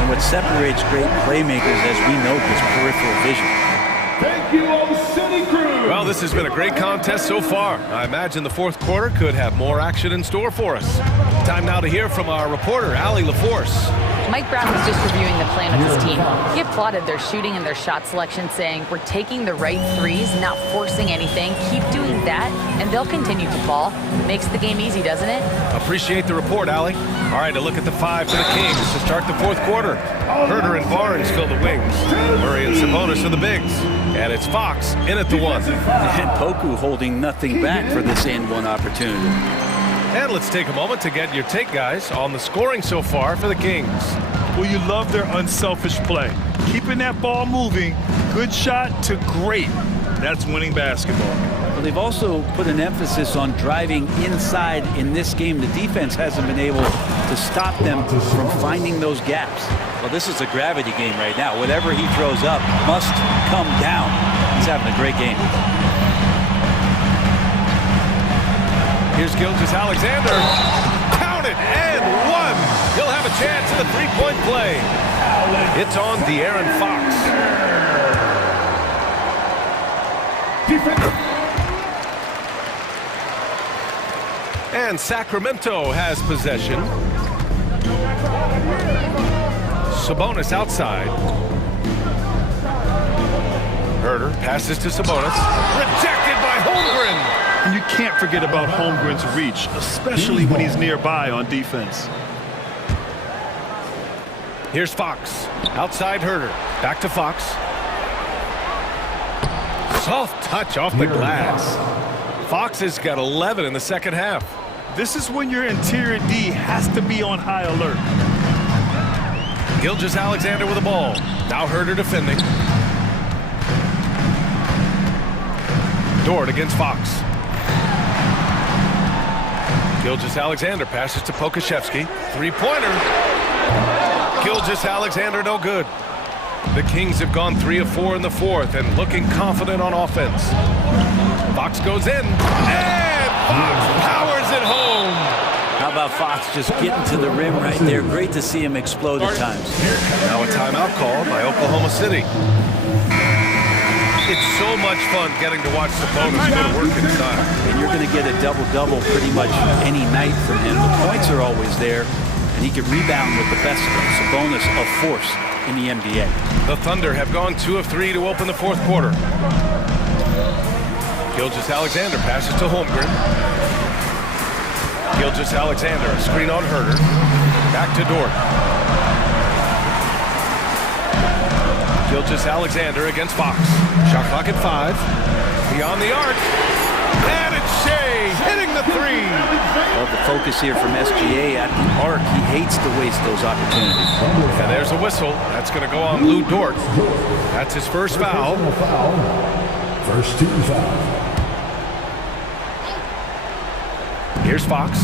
And what separates great playmakers, as we note, is peripheral vision. Thank you, City Crew. Well, this has been a great contest so far. I imagine the fourth quarter could have more action in store for us. Time now to hear from our reporter, Allie LaForce. Mike Brown was just reviewing the plan of his team. He applauded their shooting and their shot selection, saying, we're taking the right threes, not forcing anything. Keep doing that, and they'll continue to ball. Makes the game easy, doesn't it? Appreciate the report, Allie. All right, a look at the 5 for the Kings to start the fourth quarter. Herder and Barnes fill the wings. Murray and Sabonis are the bigs. And it's Fox in at the 1. And Poku holding nothing back for this and 1 opportunity. And let's take a moment to get your take, guys, on the scoring so far for the Kings. Well, you love their unselfish play. Keeping that ball moving, good shot to great. That's winning basketball. Well, they've also put an emphasis on driving inside in this game. The defense hasn't been able to stop them from finding those gaps. Well, this is a gravity game right now. Whatever he throws up must come down. He's having a great game. Here's Gilgeous-Alexander. Count it, and 1. He'll have a chance at a 3-point play. It's on De'Aaron Fox. And Sacramento has possession. Sabonis outside. Herder passes to Sabonis. Rejected by Holmgren. And you can't forget about Holmgren's reach, especially when he's nearby on defense. Here's Fox. Outside Herder. Back to Fox. Soft touch off the glass. Fox has got 11 in the second half. This is when your interior D has to be on high alert. Gilgeous-Alexander with the ball. Now Herder defending. Dort against Fox. Gilgeous-Alexander passes to Pokashevsky. 3-pointer. Gilgeous-Alexander no good. The Kings have gone 3 of 4 in the fourth and looking confident on offense. Fox goes in, and Fox powers it home. How about Fox just getting to the rim right there? Great to see him explode at times. Now a timeout called by Oklahoma City. It's so much fun getting to watch Sabonis go to work inside. And you're going to get a double-double pretty much any night from him. The points are always there, and he can rebound with the best of them. Sabonis, a force in the NBA. The Thunder have gone 2 of 3 to open the fourth quarter. Gilgeous-Alexander passes to Holmgren. Gilgeous-Alexander, a screen on Herder. Back to Dort. Gilgeous-Alexander against Fox. Shot clock at 5. Beyond the arc. And it's Shea hitting the 3. Well, the focus here from SGA at the arc. He hates to waste those opportunities. And there's a whistle. That's going to go on Lou Dort. That's his first foul. First team foul. Here's Fox.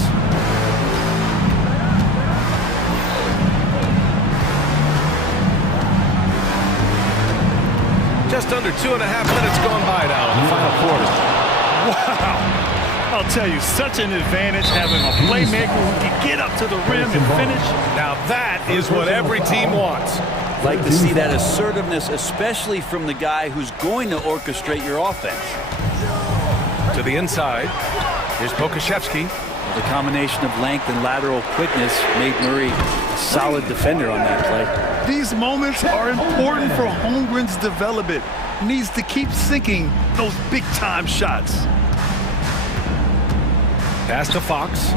Just under 2.5 minutes gone by now in the final quarter. Wow. I'll tell you, such an advantage having a playmaker who can get up to the rim and finish. Now that is what every team wants. Like to see that assertiveness, especially from the guy who's going to orchestrate your offense. To the inside. Here's Pokashevsky. The combination of length and lateral quickness made Murray a solid defender on that play. These moments are important for Holmgren's development. Needs to keep sinking those big-time shots. Pass to Fox.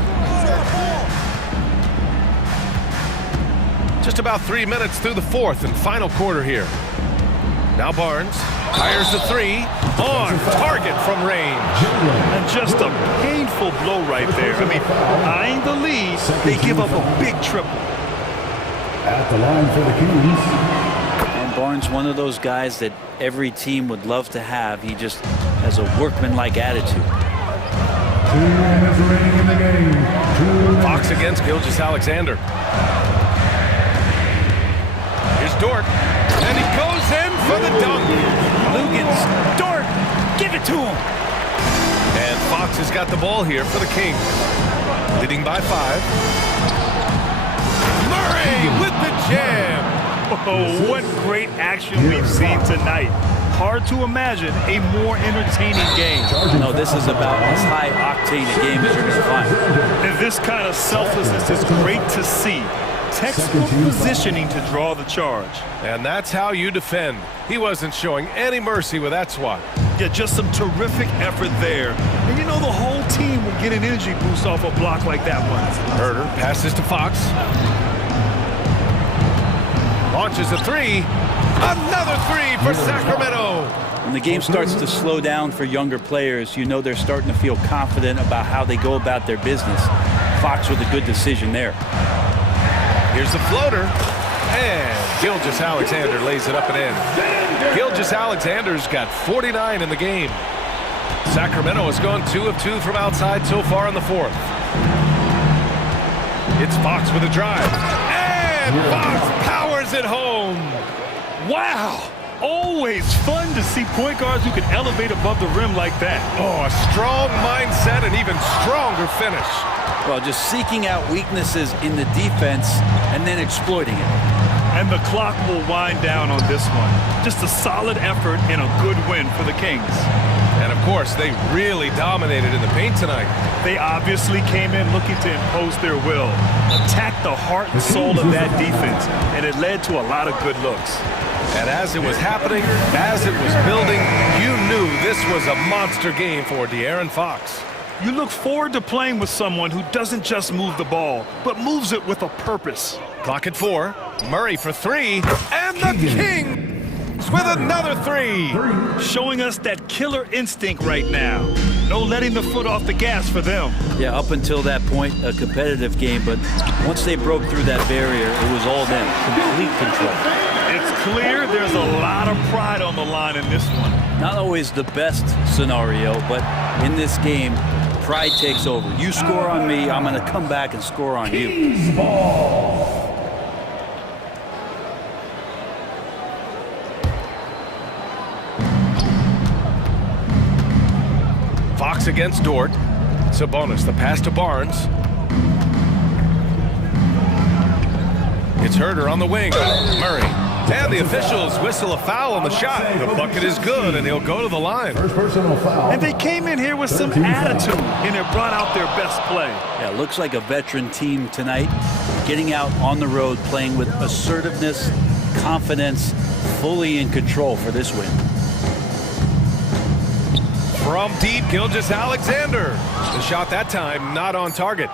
Just about 3 minutes through the fourth and final quarter here. Now Barnes fires the three. On target from range. And just a painful blow right there. I mean, eyeing the lead, they give up a big triple. At the line for the Kings. And Barnes, one of those guys that every team would love to have. He just has a workmanlike attitude. 2 minutes remaining in the game. Fox against Gilgeous-Alexander. Here's Dort. And he goes in for the dunk. Lugans, Dort, give it to him. And Fox has got the ball here for the Kings. Leading by 5. Murray with the jam. Oh, what great action we've seen tonight. Hard to imagine a more entertaining game. No, this is about as high octane a game as you're going to find. And this kind of selflessness is great to see. Textbook positioning to draw the charge. And that's how you defend. He wasn't showing any mercy with that swat. Yeah, just some terrific effort there. And you know the whole team will get an energy boost off a block like that one. Herder passes to Fox. Launches a three. Another three for Sacramento. When the game starts to slow down for younger players, you know they're starting to feel confident about how they go about their business. Fox with a good decision there. Here's the floater, and Gilgeous-Alexander lays it up and in. Gilgeous-Alexander's got 49 in the game. Sacramento has gone 2 of 2 from outside so far in the fourth. It's Fox with a drive, and Fox powers it home. Wow! Always fun to see point guards who can elevate above the rim like that. Oh, a strong mindset and even stronger finish. Well, just seeking out weaknesses in the defense and then exploiting it. And the clock will wind down on this one. Just a solid effort and a good win for the Kings. And of course, they really dominated in the paint tonight. They obviously came in looking to impose their will, attack the heart and soul of that defense, and it led to a lot of good looks. And as it was happening, as it was building, you knew this was a monster game for De'Aaron Fox. You look forward to playing with someone who doesn't just move the ball, but moves it with a purpose. Clock at 4. Murray for 3. And the Kings with another 3. Showing us that killer instinct right now. No letting the foot off the gas for them. Yeah, up until that point, a competitive game, but once they broke through that barrier, it was all them. Complete control. It's clear there's a lot of pride on the line in this one. Not always the best scenario, but in this game, pride takes over. You score on me, I'm going to come back and score on you. Kings ball. Fox against Dort. Sabonis, the pass to Barnes. It's Herder on the wing. Murray. And the officials whistle a foul on the shot. The bucket is good, and he'll go to the line. First personal foul. And they came in here with some attitude, and it brought out their best play. Yeah, looks like a veteran team tonight. Getting out on the road, playing with assertiveness, confidence, fully in control for this win. From deep, Gilgeous-Alexander. The shot that time not on target.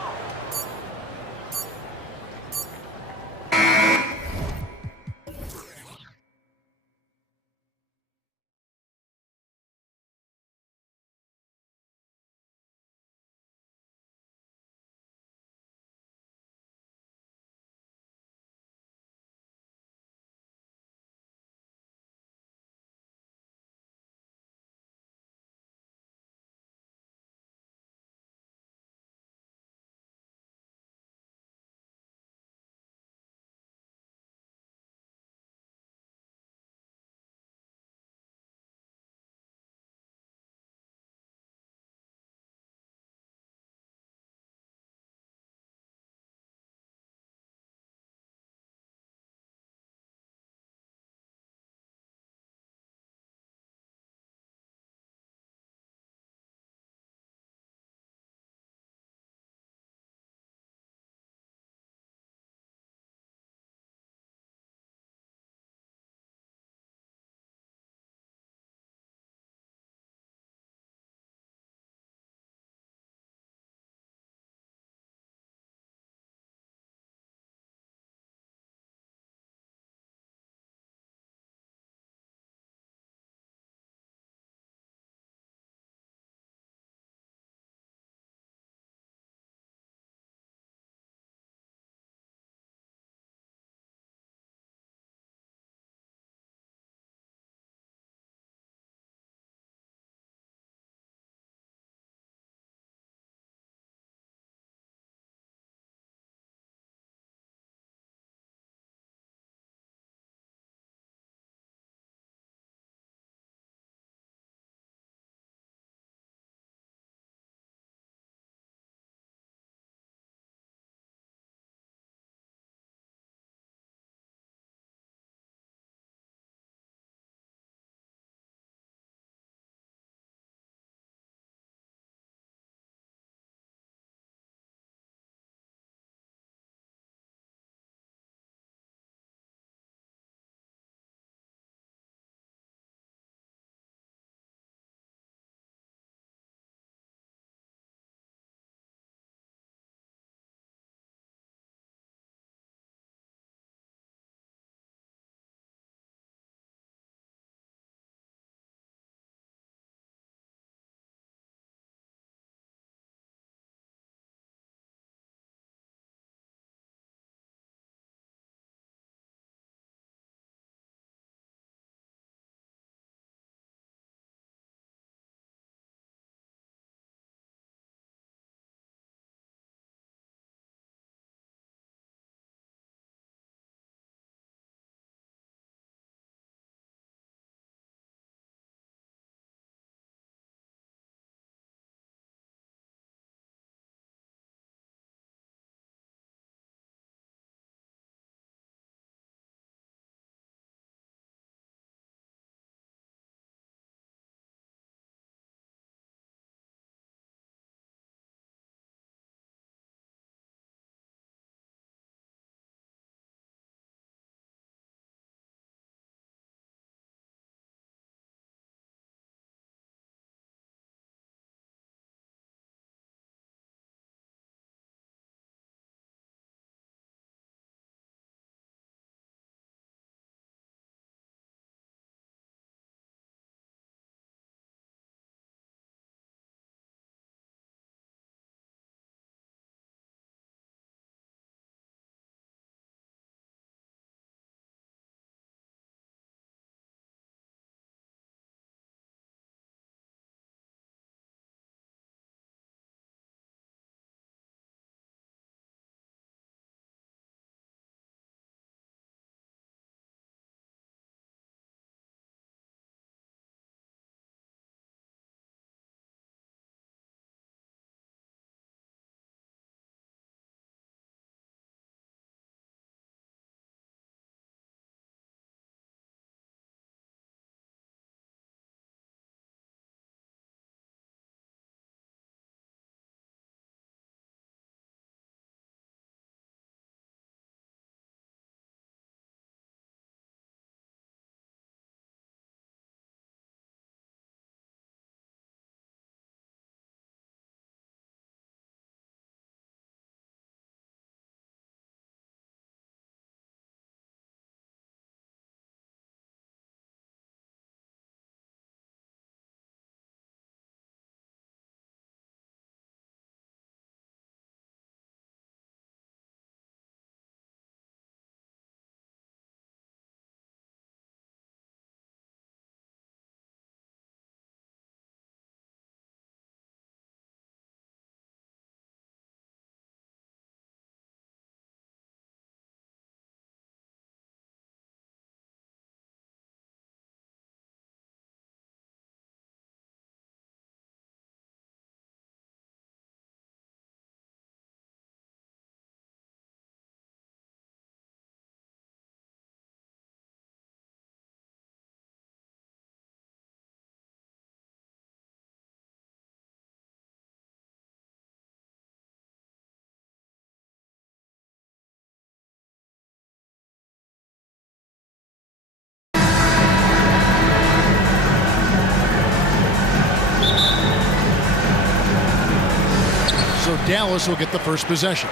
Dallas will get the first possession.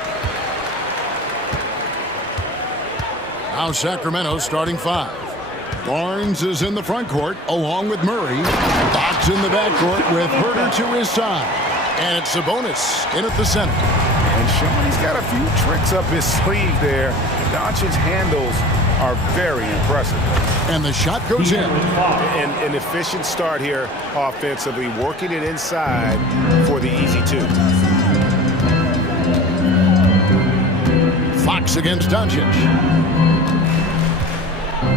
Now Sacramento starting 5. Barnes is in the front court along with Murray. Fox in the backcourt with Herter to his side. And it's Sabonis in at the center. And Sean, he's got a few tricks up his sleeve there. Doncic's handles are very impressive. And the shot goes in. An efficient start here offensively, working it inside for the easy 2. Fox against Doncic.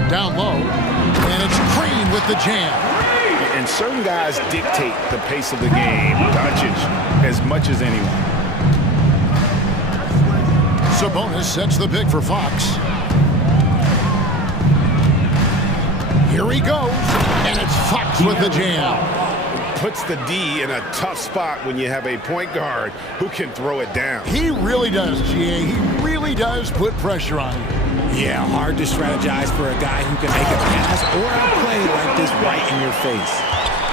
Down low. And it's Green with the jam. And certain guys dictate the pace of the game. Doncic as much as anyone. Sabonis sets the pick for Fox. Here he goes, and it's Fox with the jam. Puts the D in a tough spot when you have a point guard who can throw it down. He really does, GA. He really does put pressure on you. Yeah, hard to strategize for a guy who can make a pass or a play like this right in your face.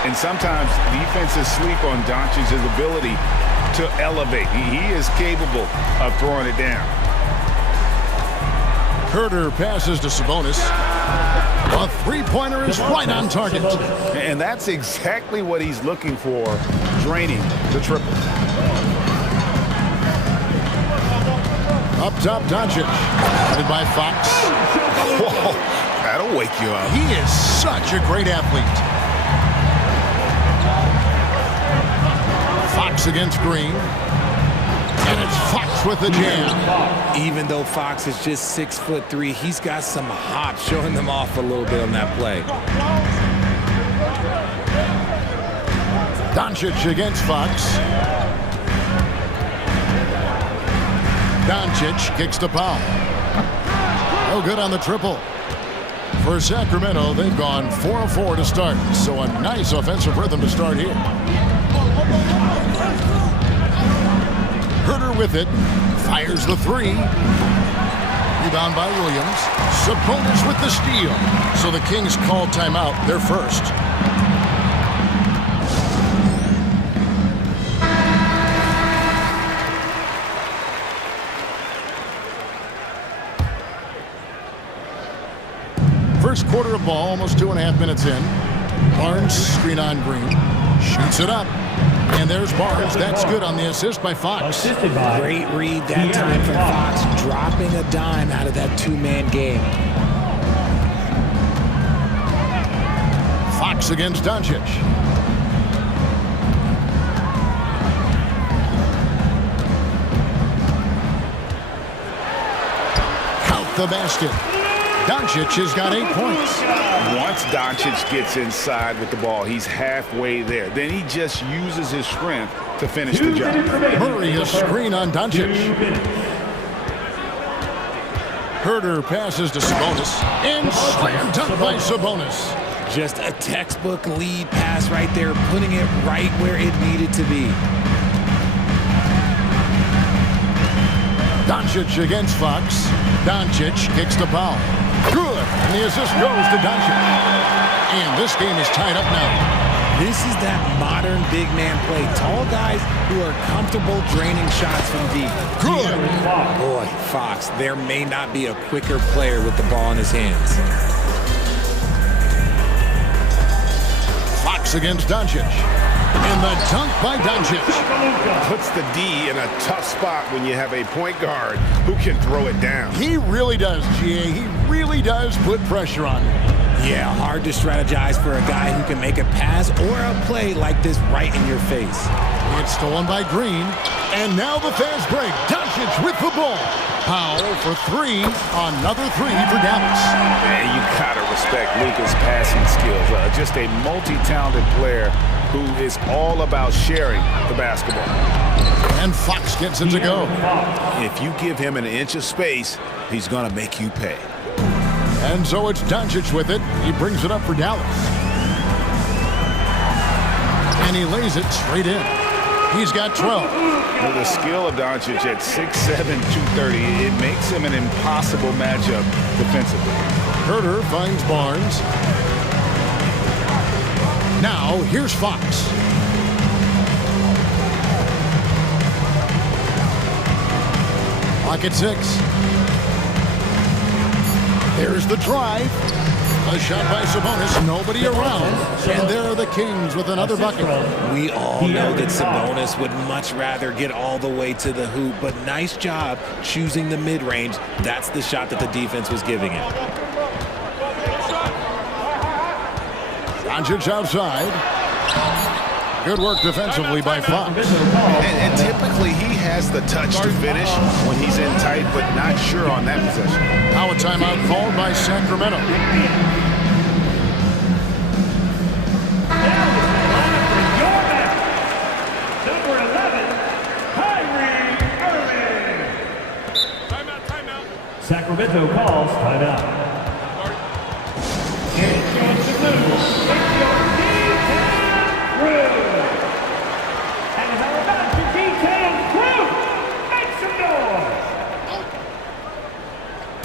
And sometimes defenses sleep on Doncic's ability to elevate. He is capable of throwing it down. Herter passes to Sabonis. A three-pointer is right on target. And that's exactly what he's looking for, draining the triple. Up top, Doncic. Headed by Fox. Whoa, that'll wake you up. He is such a great athlete. Fox against Green. And it's Fox with the jam. Even though Fox is just 6'3", he's got some hop, showing them off a little bit on that play. Doncic against Fox. Doncic kicks to Powell. No good on the triple. For Sacramento, they've gone 4 of 4 to start, so a nice offensive rhythm to start here. Herter with it, fires the 3. Rebound by Williams. Sabonis with the steal. So the Kings call timeout, their first. First quarter of ball, almost 2.5 minutes in. Barnes, screen on Green. Shoots it up. And there's Barnes. That's good on the assist by Fox. Great read that time from Fox, dropping a dime out of that two-man game. Fox against Doncic. Count the basket. Doncic has got 8 points. Once Doncic gets inside with the ball, he's halfway there. Then he just uses his strength to finish the job. Murray a screen on Doncic. Herter passes to Sabonis. And slam dunk by Sabonis. Just a textbook lead pass right there, putting it right where it needed to be. Doncic against Fox. Doncic kicks to Powell. Good. And the assist goes to Doncic. And this game is tied up now. This is that modern big man play. Tall guys who are comfortable draining shots from deep. Good. Boy, Fox, there may not be a quicker player with the ball in his hands. Fox against Doncic. And the dunk by Doncic. Puts the D in a tough spot when you have a point guard who can throw it down. He really does, GA. He really does put pressure on you. Yeah, hard to strategize for a guy who can make a pass or a play like this right in your face. It's stolen by Green. And now the fast break. Doncic with the ball. Powell for 3. Another 3 for Dallas. And you gotta respect Luka's passing skills. Just a multi-talented player who is all about sharing the basketball. And Fox gets it to go. If you give him an inch of space, he's gonna make you pay. And so it's Doncic with it. He brings it up for Dallas. And he lays it straight in. He's got 12. With the skill of Doncic at 6'7", 230, it makes him an impossible matchup defensively. Herter finds Barnes. Now, here's Fox. Clock at 6. There's the drive. A shot by Sabonis. Nobody around. And there are the Kings with another bucket. We all know that Sabonis would much rather get all the way to the hoop, but nice job choosing the mid-range. That's the shot that the defense was giving him. Doncic outside. Good work defensively by Fox. And typically he has the touch to finish when he's in tight, but not sure on that possession. Now a timeout called by Sacramento. Number 11, Kyrie Irving. Timeout. Sacramento calls timeout.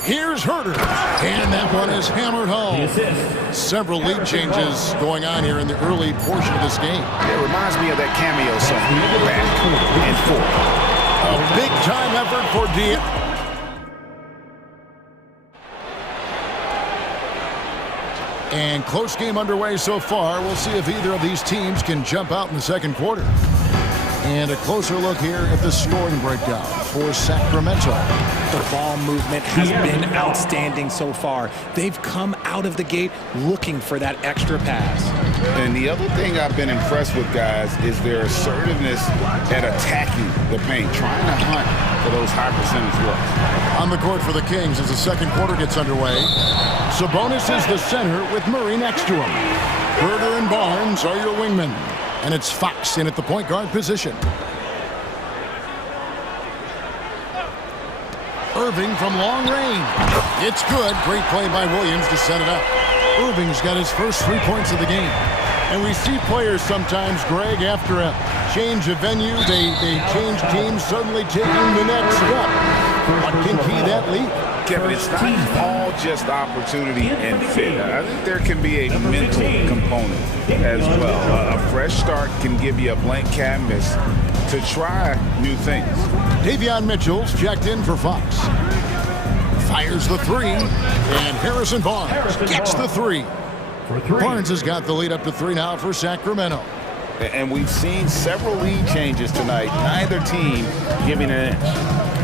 Here's Herter, and that one is hammered home. Several lead changes going on here in the early portion of this game. It reminds me of that cameo song, Back and Forth. A big-time effort for D. And close game underway so far. We'll see if either of these teams can jump out in the second quarter. And a closer look here at the scoring breakdown for Sacramento. The ball movement has been outstanding so far. They've come out of the gate looking for that extra pass. And the other thing I've been impressed with, guys, is their assertiveness at attacking the paint, trying to hunt for those high percentage looks. On the court for the Kings as the second quarter gets underway. Sabonis is the center with Murray next to him. Herter and Barnes are your wingmen. And it's Fox in at the point guard position. Irving from long range. It's good. Great play by Williams to set it up. Irving's got his first 3 points of the game. And we see players sometimes, Greg, after a change of venue, they change teams, suddenly taking the next step. What can key that lead? Kevin, it's not all just opportunity and fit. I think there can be a mental component as well. A fresh start can give you a blank canvas to try new things. Davion Mitchell's checked in for Fox. Fires the three, and Harrison Barnes gets the three. Barnes has got the lead up to 3 now for Sacramento. And we've seen several lead changes tonight, neither team giving an inch.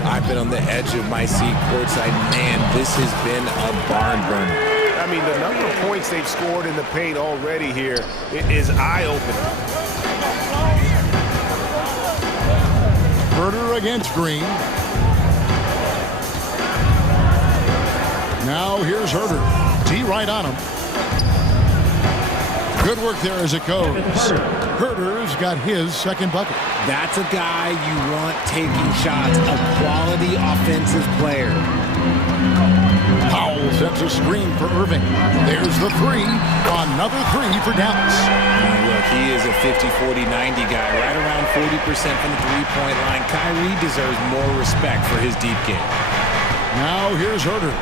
I've been on the edge of my seat courtside. Man, this has been a barn burner. I mean, the number of points they've scored in the paint already here is eye-opening. Herter against Green. Now here's Herter. D right on him. Good work there as it goes. Herter's got his second bucket. That's a guy you want taking shots, a quality offensive player. Powell sets a screen for Irving. There's the three. Another three for Dallas. Look, he is a 50, 40, 90 guy, right around 40% from the three-point line. Kyrie deserves more respect for his deep game. Now here's Herter.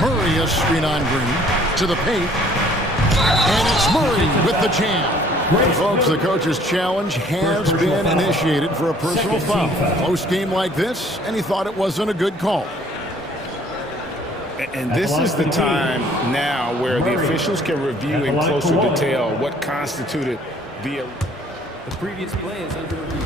Murray a screen on Green to the paint. And it's Murray with the jam. Well, folks, the coach's challenge has been initiated for a personal foul. Close game like this, and he thought it wasn't a good call. And this is the time now where the officials can review in closer detail what constituted the previous play is under review.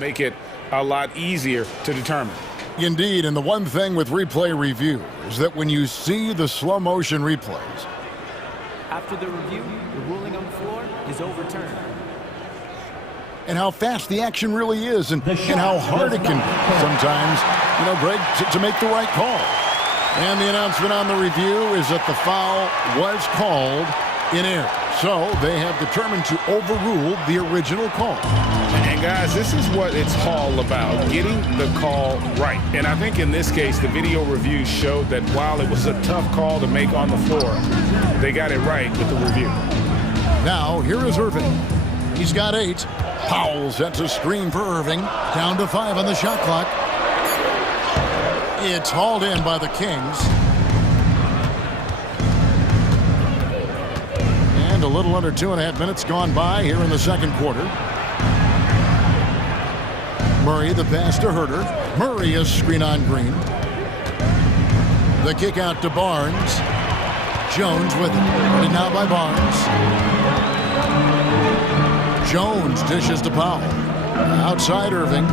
Make it a lot easier to determine. Indeed, and the one thing with replay review is that when you see the slow motion replays, after the review, the ruling on the floor is overturned. And how fast the action really is and how hard it can be sometimes, you know, Greg, to make the right call. And the announcement on the review is that the foul was called in error. So they have determined to overrule the original call. And guys, this is what it's all about, getting the call right. And I think in this case, the video review showed that while it was a tough call to make on the floor, they got it right with the review. Now, here is Irving. He's got 8. Powell sets a screen for Irving. Down to 5 on the shot clock. It's hauled in by the Kings. And a little under 2.5 minutes gone by here in the second quarter. Murray the pass to Herter. Murray is screen on Green. The kick out to Barnes. Jones with it. Ready now by Barnes. Jones dishes to Powell. Outside Irving.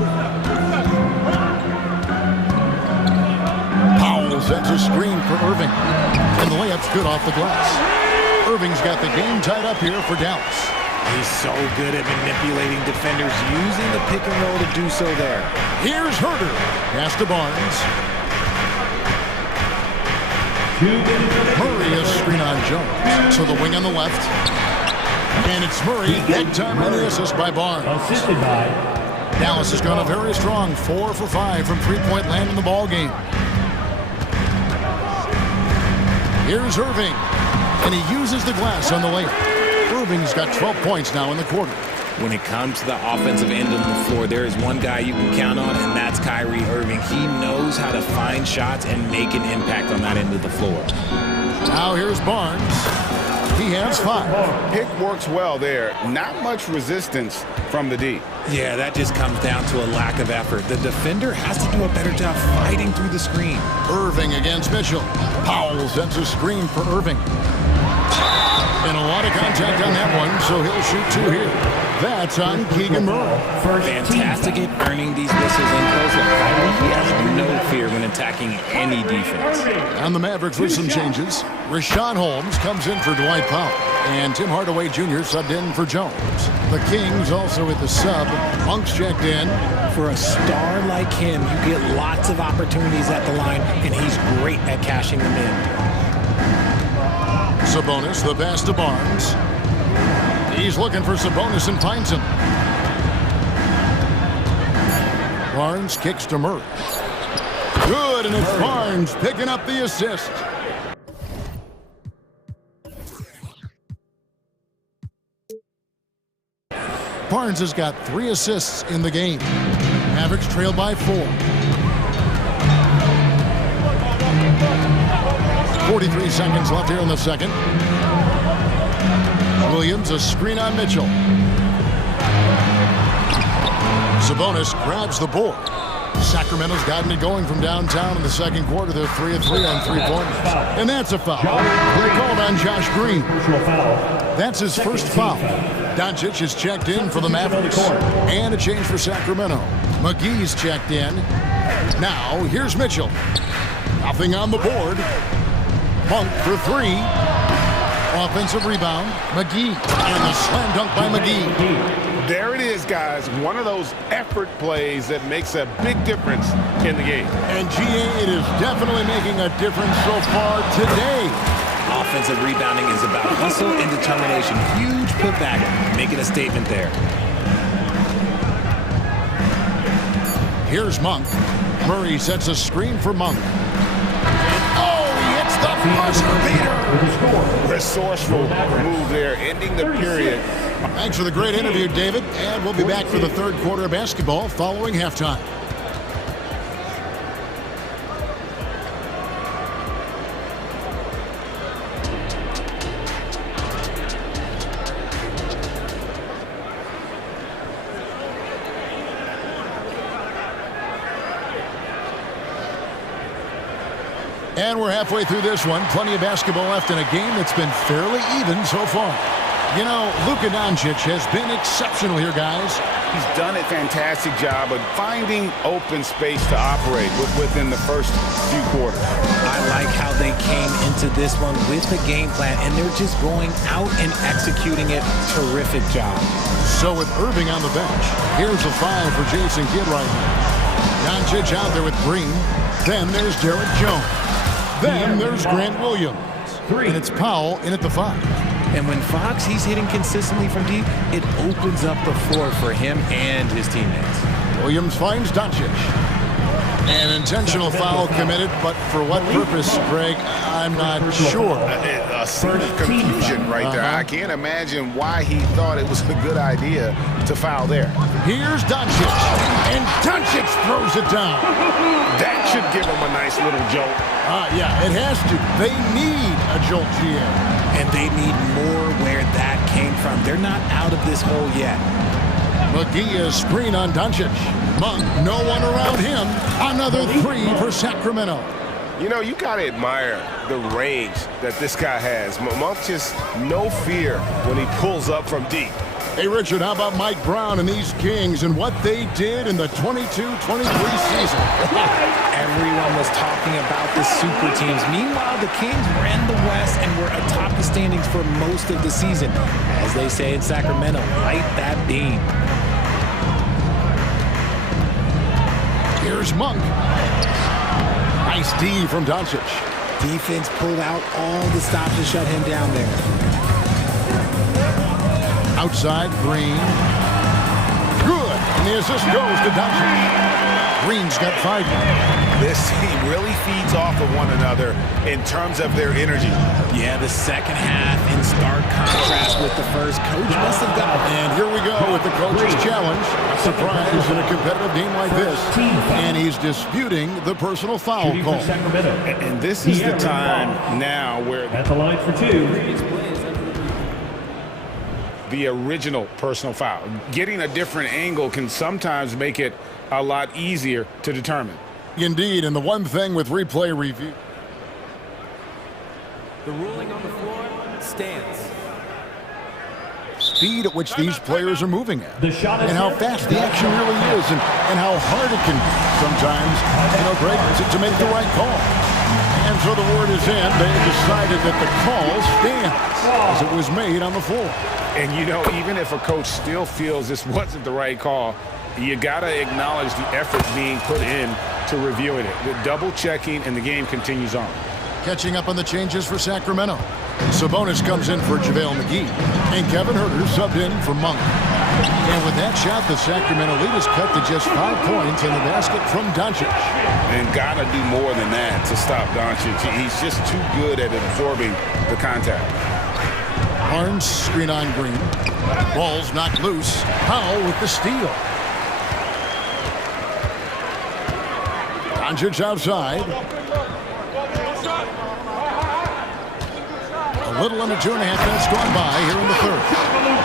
Powell sends a screen for Irving. And the layup's good off the glass. Irving's got the game tied up here for Dallas. He's so good at manipulating defenders, using the pick and roll to do so there. Here's Herter. Pass to Barnes. Murray is screen on Jones. So the wing on the left. And it's Murray. Big time on the assist by Barnes. Assisted by Dallas has gone a very strong 4 for 5 from three-point land in the ball game. Here's Irving. And he uses the glass on the layup. Irving's got 12 points now in the quarter. When it comes to the offensive end of the floor, there is one guy you can count on, and that's Kyrie Irving. He knows how to find shots and make an impact on that end of the floor. Now here's Barnes. He has 5. Pick works well there. Not much resistance from the D. Yeah, that just comes down to a lack of effort. The defender has to do a better job fighting through the screen. Irving against Mitchell. Powell sends a screen for Irving. And a lot of contact on that one, so he'll shoot 2 here. That's on Keegan Murray. Fantastic at earning these misses in close up. He has no fear when attacking any defense. And the Mavericks with some changes. Rashawn Holmes comes in for Dwight Powell. And Tim Hardaway Jr. subbed in for Jones. The Kings also with the sub. Monk's checked in. For a star like him, you get lots of opportunities at the line, and he's great at cashing them in. Sabonis, the pass to Barnes. He's looking for Sabonis and finds him. Barnes kicks to Murray. Good, and it's Barnes picking up the assist. Barnes has got 3 assists in the game. Mavericks trail by 4. 43 seconds left here in the second. Williams, a screen on Mitchell. Sabonis grabs the board. Sacramento's gotten it going from downtown in the second quarter. They're 3 of 3 on 3-pointers. And that's a foul. They're called on Josh Green. That's his first foul. Doncic is checked in for the Mavericks. And a change for Sacramento. McGee's checked in. Now, here's Mitchell. Nothing on the board. Monk for 3. Offensive rebound. McGee. And the slam dunk by McGee. There it is, guys. One of those effort plays that makes a big difference in the game. And GA, it is definitely making a difference so far today. Offensive rebounding is about hustle and determination. Huge putback, making a statement there. Here's Monk. Murray sets a screen for Monk. Buzzer beater. Resourceful move there, ending the period. Thanks for the great interview, David. And we'll be back for the third quarter of basketball following halftime. And we're halfway through this one. Plenty of basketball left in a game that's been fairly even so far. You know, Luka Doncic has been exceptional here, guys. He's done a fantastic job of finding open space to operate within the first few quarters. I like how they came into this one with the game plan, and they're just going out and executing it. Terrific job. So with Irving on the bench, here's a 5 for Jason Kidd right now. Doncic out there with Green. Then there's Derek Jones. Then there's Grant Williams. And it's Powell in at the 5. And when Fox, he's hitting consistently from deep, it opens up the floor for him and his teammates. Williams finds Doncic. An intentional foul committed, but for what purpose, Greg, I'm not sure. A scene of confusion right there. I can't imagine why he thought it was a good idea to foul there. Here's Doncic, and Doncic throws it down. That should give him a nice little jolt. Yeah, it has to. They need a jolt, GM. And they need more where that came from. They're not out of this hole yet. McGee screen on Doncic. Monk, no one around him. Another three for Sacramento. You know, you got to admire the range that this guy has. Monk just no fear when he pulls up from deep. Hey, Richard, how about Mike Brown and these Kings and what they did in the 22-23 season? Everyone was talking about the super teams. Meanwhile, the Kings ran the West and were atop the standings for most of the season. As they say in Sacramento, light that beam. Here's Monk. Nice D from Doncic. Defense pulled out all the stops to shut him down there. Outside, Green. Good. And the assist goes to Doncic. Green's got 5. This team really feeds off of one another in terms of their energy. Yeah, the second half in stark contrast with the first. Coach must have got. And here we go with the coach's challenge. Surprise in a competitive game like this. And he's disputing the personal foul call. And this is the time now where At the line for 2. the original personal foul. Getting a different angle can sometimes make it a lot easier to determine. Indeed, and the one thing with replay review. The ruling on the floor stands. Speed at which these players are moving at. The shot is and how fast the action really is and how hard it can be sometimes, Greg, to make the right call. And so the word is in. They decided that the call stands as it was made on the floor. And, even if a coach still feels this wasn't the right call, you got to acknowledge the effort being put in to reviewing it. The double checking, and the game continues on. Catching up on the changes for Sacramento. Sabonis comes in for JaVale McGee. And Kevin Huerter subbed in for Monk. And with that shot, the Sacramento lead is cut to just 5 points in the basket from Doncic. And got to do more than that to stop Doncic. He's just too good at absorbing the contact. Barnes screen on Green. Ball's knocked loose. Powell with the steal. Doncic outside. A little under 2.5 minutes gone by here in the third.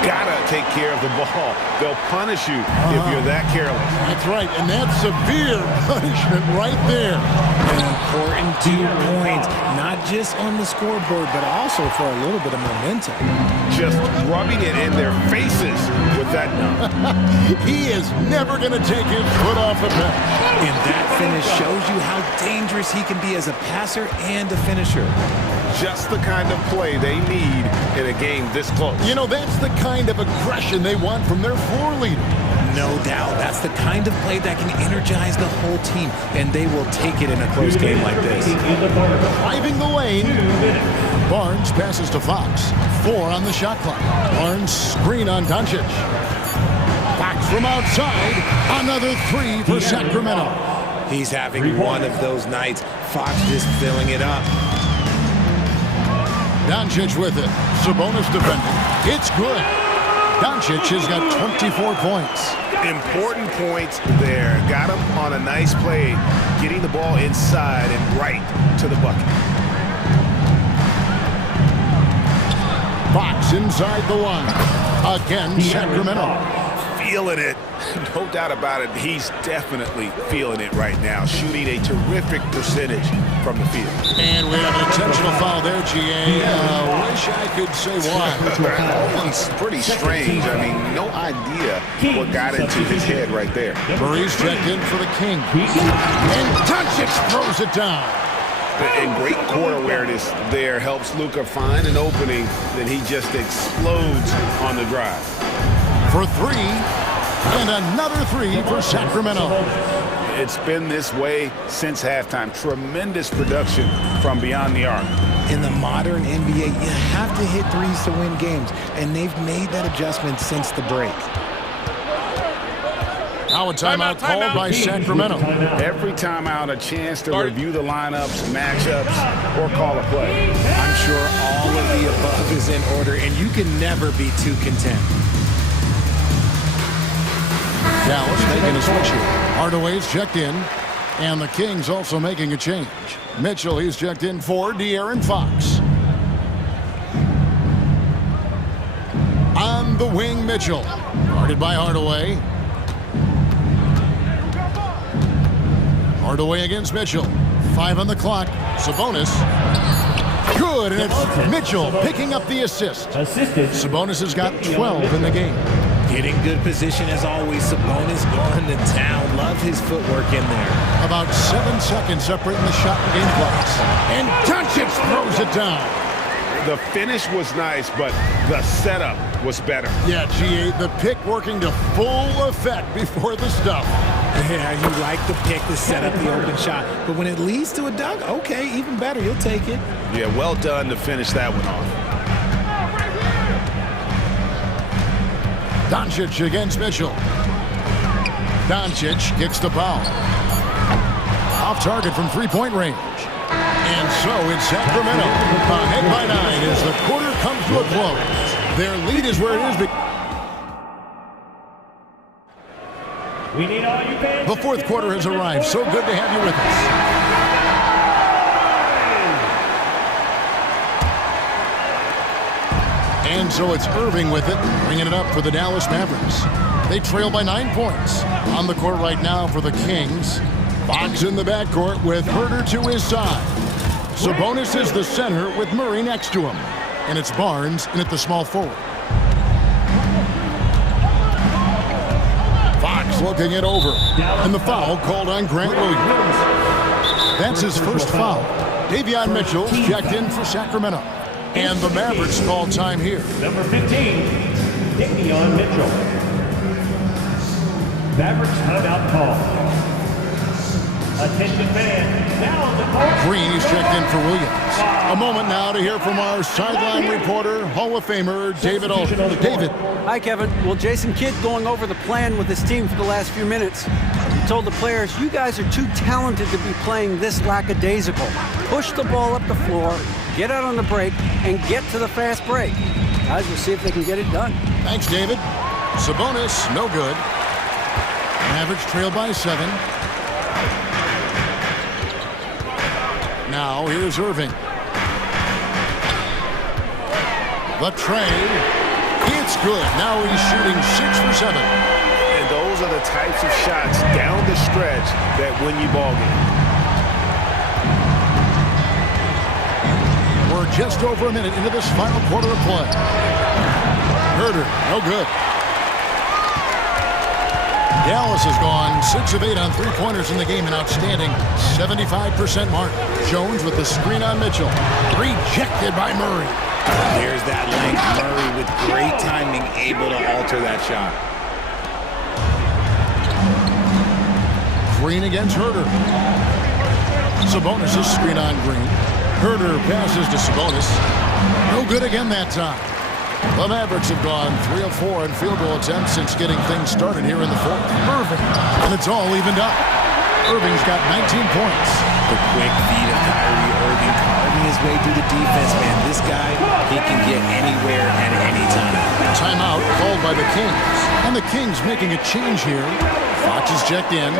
Gotta take care of the ball. They'll punish you if you're that careless. That's right, and that's severe punishment right there. An important 2 points, not just on the scoreboard, but also for a little bit of momentum. Just rubbing it in their faces with that. He is never going to take his foot off the bench. And that finish shows you how dangerous he can be as a passer and a finisher. Just the kind of play they need in a game this close. That's the kind of aggression they want from their floor leader. No doubt. That's the kind of play that can energize the whole team, and they will take it in a close game like this. Driving the lane. Barnes passes to Fox. 4 on the shot clock. Barnes screen on Doncic. Fox from outside. Another 3 for Sacramento. He's having one of those nights. Fox just filling it up. Doncic with it. Sabonis defending. It's good. Doncic has got 24 points. Important points there. Got him on a nice play, getting the ball inside and right to the bucket. Fox inside the line. Again, Sacramento. Feeling it. No doubt about it. He's definitely feeling it right now. Shooting a terrific percentage from the field. And we have an intentional foul there, GA. Wish I could say why. It's pretty strange. I mean, no idea what got into his head right there. Murray's checked in for the King. And Doncic throws it down. And great court awareness there helps Luka find an opening, then he just explodes on the drive. For 3, and another 3 for Sacramento. It's been this way since halftime. Tremendous production from beyond the arc. In the modern NBA, you have to hit threes to win games, and they've made that adjustment since the break. Now a timeout called by Sacramento. Every timeout, a chance to review the lineups, matchups, or call a play. I'm sure all of the above is in order, and you can never be too content. Dallas making a switch here. Hardaway's checked in, and the Kings also making a change. Mitchell, he's checked in for De'Aaron Fox. On the wing, Mitchell. Guarded by Hardaway. Hardaway against Mitchell. 5 on the clock. Sabonis. Good, and it's Mitchell picking up the assist. Sabonis has got 12 in the game. Getting good position as always. Sabonis going to town. Love his footwork in there. About 7 seconds separating the shot and game clocks. And Doncic throws it down. The finish was nice, but the setup was better. Yeah, GA, the pick working to full effect before the stuff. Yeah, you like the pick to set up the open shot. But when it leads to a dunk, okay, even better. You'll take it. Yeah, well done to finish that one off. Doncic against Mitchell. Doncic kicks the foul. Off target from three-point range. And so it's Sacramento. Ahead by 9 as the quarter comes to a close. Their lead is where it is. We need all you fans. The fourth quarter has arrived. So good to have you with us. And so it's Irving with it, bringing it up for the Dallas Mavericks. They trail by 9 points. On the court right now for the Kings. Fox in the backcourt with Herter to his side. Sabonis is the center with Murray next to him. And it's Barnes in at the small forward. Fox looking it over. And the foul called on Grant Williams. That's his first foul. Davion Mitchell checked in for Sacramento. And the Mavericks call time here. Number 15, Davion Mitchell. Mavericks timeout call. Attention fans, now on the court. Green is checked in for Williams. A moment now to hear from our sideline reporter, Hall of Famer David Aldridge. David. Hi, Kevin. Well, Jason Kidd going over the plan with his team for the last few minutes. He told the players, you guys are too talented to be playing this lackadaisical. Push the ball up the floor, get out on the break, and get to the fast break. Guys, we'll see if they can get it done. Thanks, David. Sabonis, no good. Mavericks trail by 7. Now, here's Irving. The tray. It's good. Now he's shooting 6 for 7. And those are the types of shots down the stretch that win you ball game. We're just over a minute into this final quarter of play. Herter, no good. Dallas has gone 6 of 8 on three-pointers in the game, an outstanding 75% mark. Jones with the screen on Mitchell. Rejected by Murray. There's that length. Murray with great timing, able to alter that shot. Green against Herter. Sabonis is screen on Green. Herter passes to Sabonis. No good again that time. The Mavericks have gone 3 of 4 in field goal attempts since getting things started here in the fourth. Irving, and it's all evened up. Irving's got 19 points. The quick feed of Kyrie Irving carving his way through the defense, man. This guy, he can get anywhere at any time. Timeout called by the Kings. And the Kings making a change here. Fox is checked in.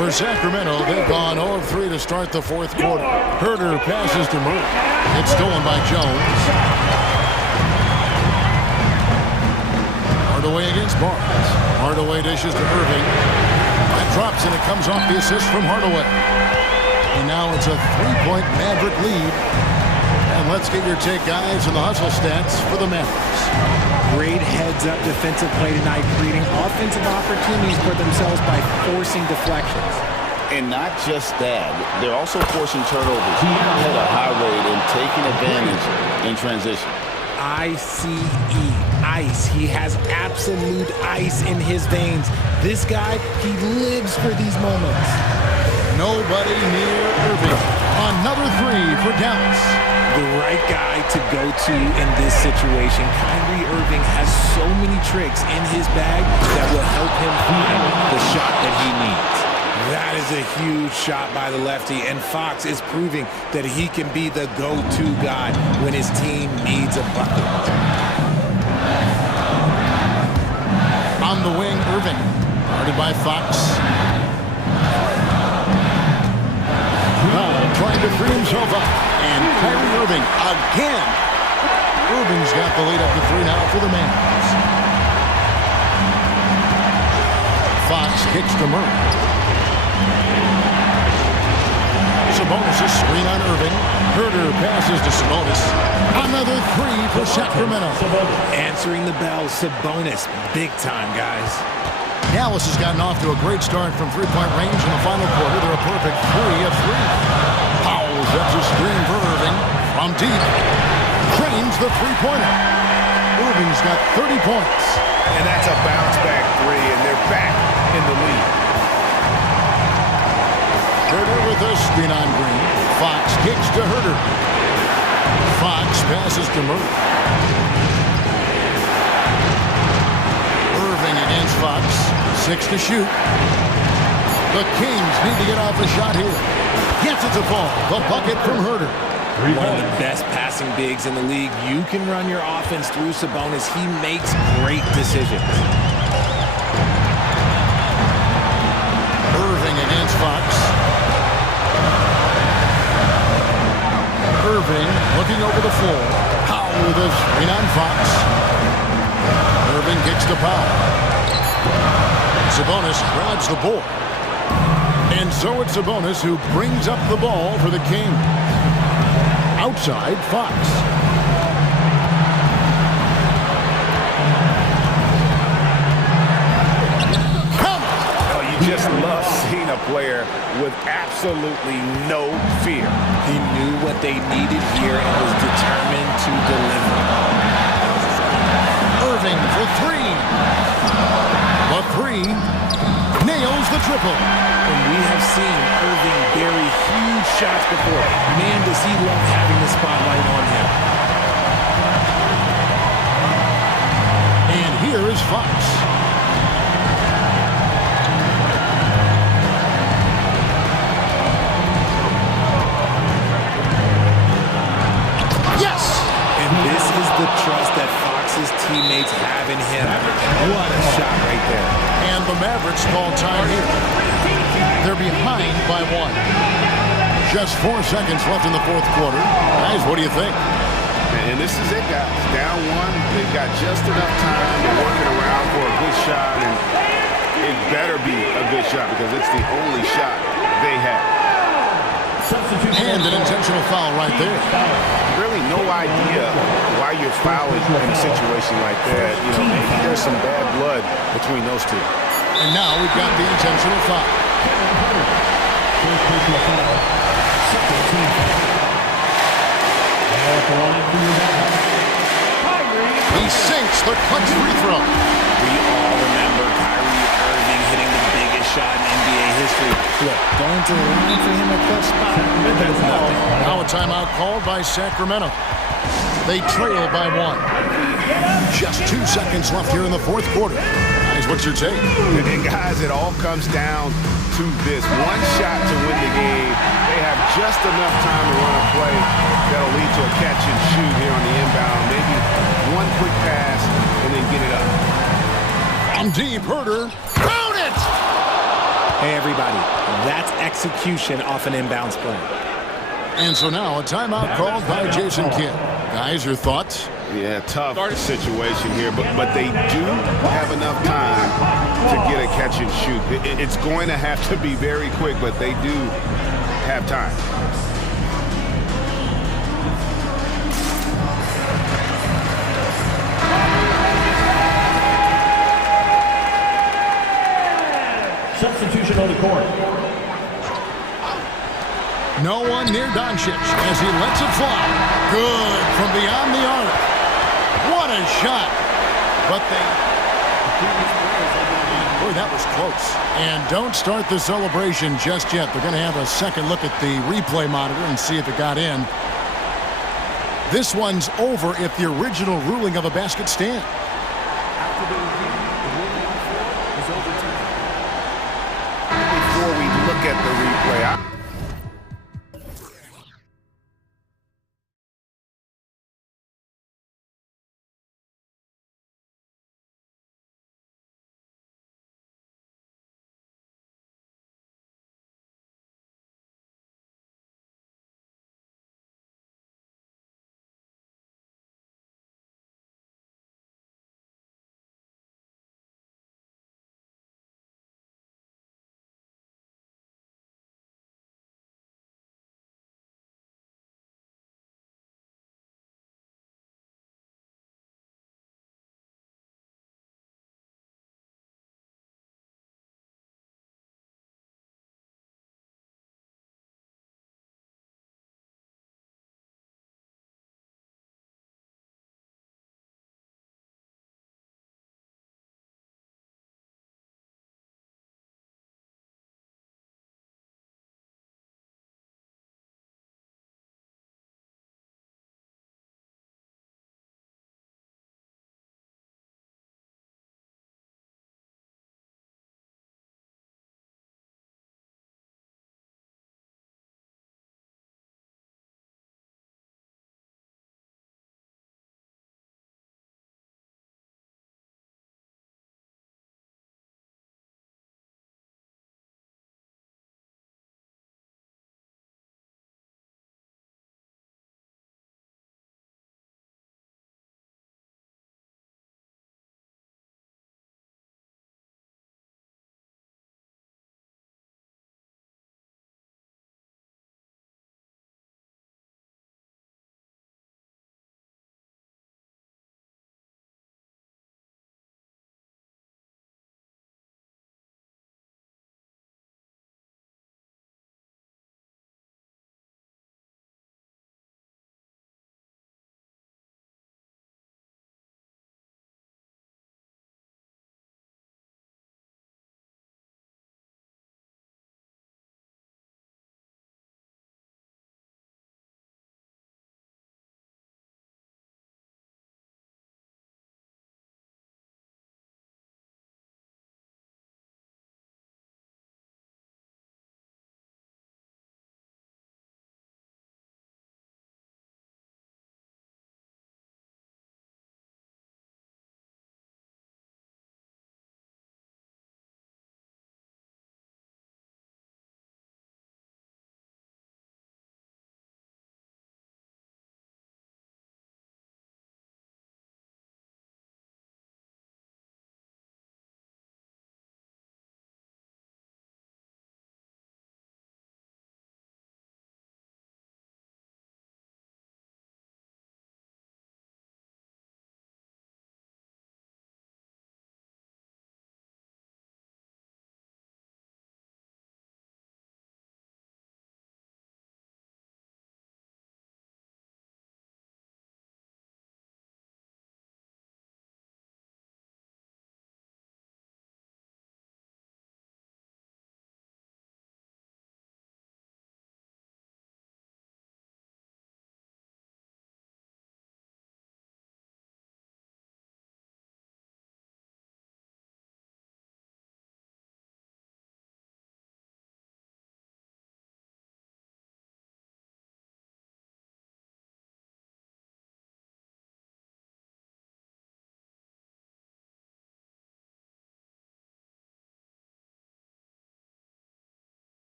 For Sacramento, they've gone 0 of 3 to start the fourth quarter. Herter passes to Murray. It's stolen by Jones. Hardaway against Barnes. Hardaway dishes to Irving. That drops and it comes off the assist from Hardaway. And now it's a 3-point Maverick lead. And let's get your take, guys, on the hustle stats for the Mavericks. Great heads-up defensive play tonight, creating offensive opportunities for themselves by forcing deflections. And not just that, they're also forcing turnovers at a high rate and taking advantage in transition. Ice. He has absolute ice in his veins. This guy, he lives for these moments. Nobody near Irving. Another 3 for Dallas. The right guy to go to in this situation. Kyrie Irving has so many tricks in his bag that will help him find the shot that he needs. That is a huge shot by the lefty, and Fox is proving that he can be the go-to guy when his team needs a bucket. On the wing, Irving. Guarded by Fox. Trying to free himself up. And Kyrie Irving again. Irving's got the lead up to 3 now for the Mavs. Fox kicks to Murray. Sabonis' screen on Irving. Herder passes to Sabonis. Another three for Sacramento. Answering the bell, Sabonis. Big time, guys. Dallas has gotten off to a great start from three-point range in the final quarter. They're a perfect 3 of 3. Powell sets a screen for Irving. From deep. Trains the three-pointer. Irving's got 30 points. And that's a bounce-back three, and they're back in the lead. Herder with a screen on Green. Fox kicks to Herder. Fox passes to Murray. Irving against Fox. 6 to shoot. The Kings need to get off a shot here. Gets it to fall. The bucket from Herder. One of the best passing bigs in the league. You can run your offense through Sabonis. He makes great decisions. Irving against Fox. Irving looking over the floor. Powell with a screen on Fox. Irving kicks to Powell. Sabonis grabs the board. And so it's Sabonis who brings up the ball for the Kings. Outside, Fox. You just love seeing a player with absolutely no fear. He knew what they needed here and was determined to deliver. Irving for 3. The 3 nails the triple. And we have seen Irving bury huge shots before. Man, does he love having the spotlight on him. And here is Fox. Yes! And this is the trust that Fox's teammates have in him. What a shot right there. And the Mavericks call time here. They're behind by 1. Just 4 seconds left in the fourth quarter. Guys, what do you think? And this is it, guys. Down 1. They've got just enough time to work it around for a good shot. And it better be a good shot because it's the only shot they have. And an intentional foul right there. Really no idea why you're fouling in a situation like that. You know, maybe there's some bad blood between those two. And now we've got the intentional foul. He sinks the clutch free throw. We all remember Kyrie Irving hitting the biggest shot in NBA history. Look, going to the line for him a clutch spot. That's nothing. Now a timeout called by Sacramento. They trail by 1. Just 2 seconds left here in the fourth quarter. Guys, what's your take? And guys, it all comes down to this. One shot to win the game. They have just enough time to run a play that'll lead to a catch and shoot here on the inbound. Maybe one quick pass and then get it up. From deep, Herder. Found it! Hey, everybody, that's execution off an inbounds play. And so now a timeout called by Jason Kidd. Guys, your thoughts? Yeah, tough situation here, but they do have enough time to get a catch and shoot. It's going to have to be very quick, but they do have time. Substitution on the court. No one near Doncic as he lets it fly. Good from beyond the arc. What a shot. But boy, that was close. And don't start the celebration just yet. They're going to have a second look at the replay monitor and see if it got in. This one's over if the original ruling of a basket stand. After the review, the ruling on the floor is overturned. Before we look at the replay,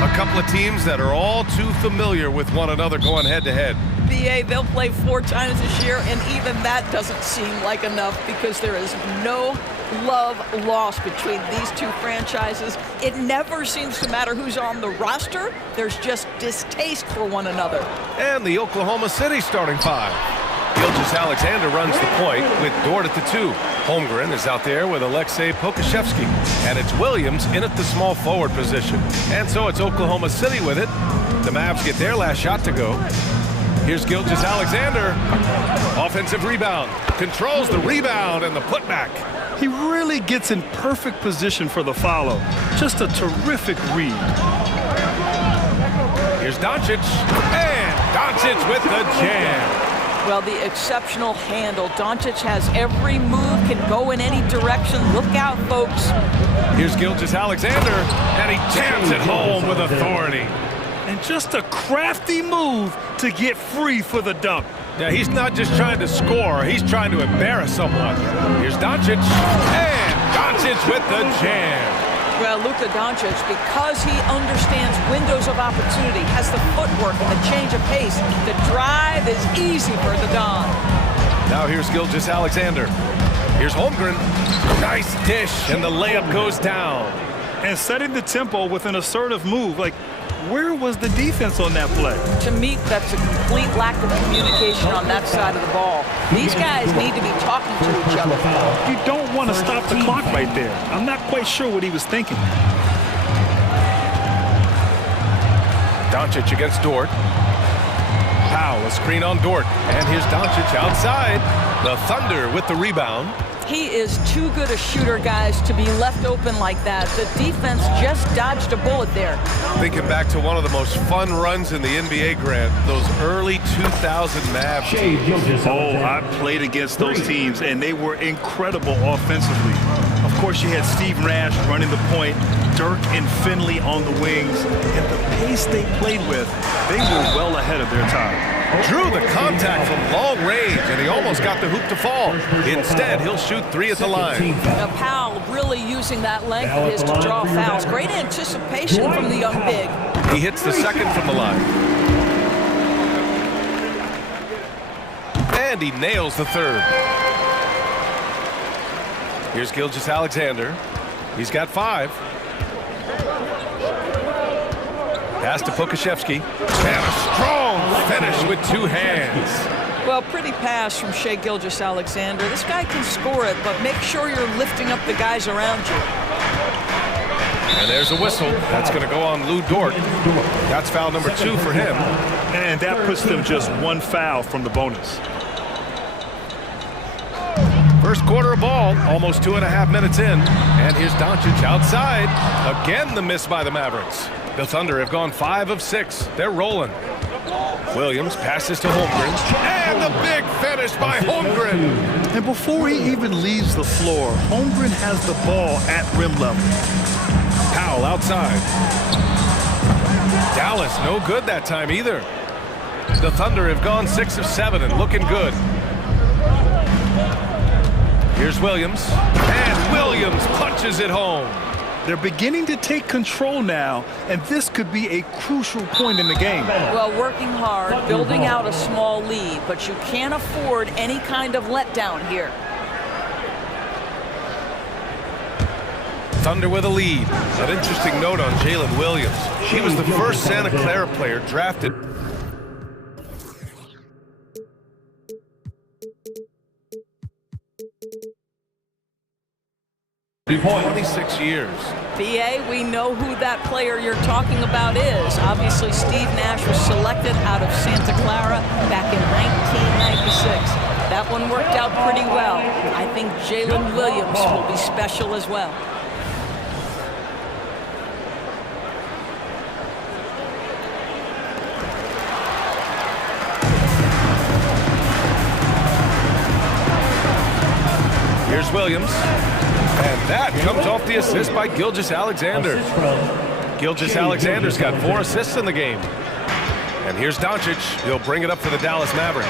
A couple of teams that are all too familiar with one another going head-to-head. BA, they'll play 4 times this year, and even that doesn't seem like enough because there is no love lost between these two franchises. It never seems to matter who's on the roster. There's just distaste for one another. And the Oklahoma City starting 5. Gilgeous-Alexander runs the point with Dort at the 2. Holmgren is out there with Alexei Pokashevsky. And it's Williams in at the small forward position. And so it's Oklahoma City with it. The Mavs get their last shot to go. Here's Gilgeous-Alexander. Offensive rebound. Controls the rebound and the putback. He really gets in perfect position for the follow. Just a terrific read. Here's Doncic. And Doncic with the jam. Well, the exceptional handle. Doncic has every move, can go in any direction. Look out, folks. Here's Gilgeous-Alexander, and he jams it home with authority. And just a crafty move to get free for the dunk. Yeah, he's not just trying to score, he's trying to embarrass someone. Here's Doncic, and Doncic with the jam. Well, Luka Doncic, because he understands windows of opportunity, has the footwork and the change of pace, the drive is easy for the Don. Now here's Gilgeous-Alexander. Here's Holmgren. Nice dish, and the layup goes down. And setting the tempo with an assertive move. Like, where was the defense on that play? To me, that's a complete lack of communication on that side of the ball. These guys need to be talking to each other. You don't want to stop the clock right there. I'm not quite sure what he was thinking. Doncic against Dort. Powell, a screen on Dort. And here's Doncic outside. The Thunder with the rebound. He is too good a shooter, guys, to be left open like that. The defense just dodged a bullet there. Thinking back to one of the most fun runs in the NBA, Grant, those early 2000 Mavs teams. Oh, I played against those teams, and they were incredible offensively. Of course, you had Steve Nash running the point, Dirk and Finley on the wings, and the pace they played with, they were well ahead of their time. Drew the contact from long range, and he almost got the hoop to fall. Instead, he'll shoot 3 at the line. Now, Powell really using that length of his to draw fouls. Great anticipation from the young big. He hits the second from the line. And he nails the third. Here's Gilgeous-Alexander. He's got 5. Pass to Pokashevsky. And a strong finish with 2 hands. Well, pretty pass from Shai Gilgeous-Alexander. This guy can score it, but make sure you're lifting up the guys around you. And there's a whistle. That's going to go on Lou Dort. That's foul number 2 for him. And that puts them just 1 foul from the bonus. First quarter of ball, almost 2.5 minutes in. And here's Doncic outside. Again, the miss by the Mavericks. The Thunder have gone 5 of 6. They're rolling. Williams passes to Holmgren. And the big finish by Holmgren. And before he even leaves the floor, Holmgren has the ball at rim level. Powell outside. Dallas no good that time either. The Thunder have gone 6 of 7 and looking good. Here's Williams. And Williams punches it home. They're beginning to take control now, and this could be a crucial point in the game. Well, working hard, building out a small lead, but you can't afford any kind of letdown here. Thunder with a lead. An interesting note on Jalen Williams. He was the first Santa Clara player drafted. For 26 years. BA, we know who that player you're talking about is. Obviously, Steve Nash was selected out of Santa Clara back in 1996. That one worked out pretty well. I think Jalen Williams will be special as well. Here's Williams. And that comes off the assist by Gilgeous-Alexander. Gilgeous-Alexander's got 4 assists in the game. And here's Doncic. He'll bring it up for the Dallas Mavericks.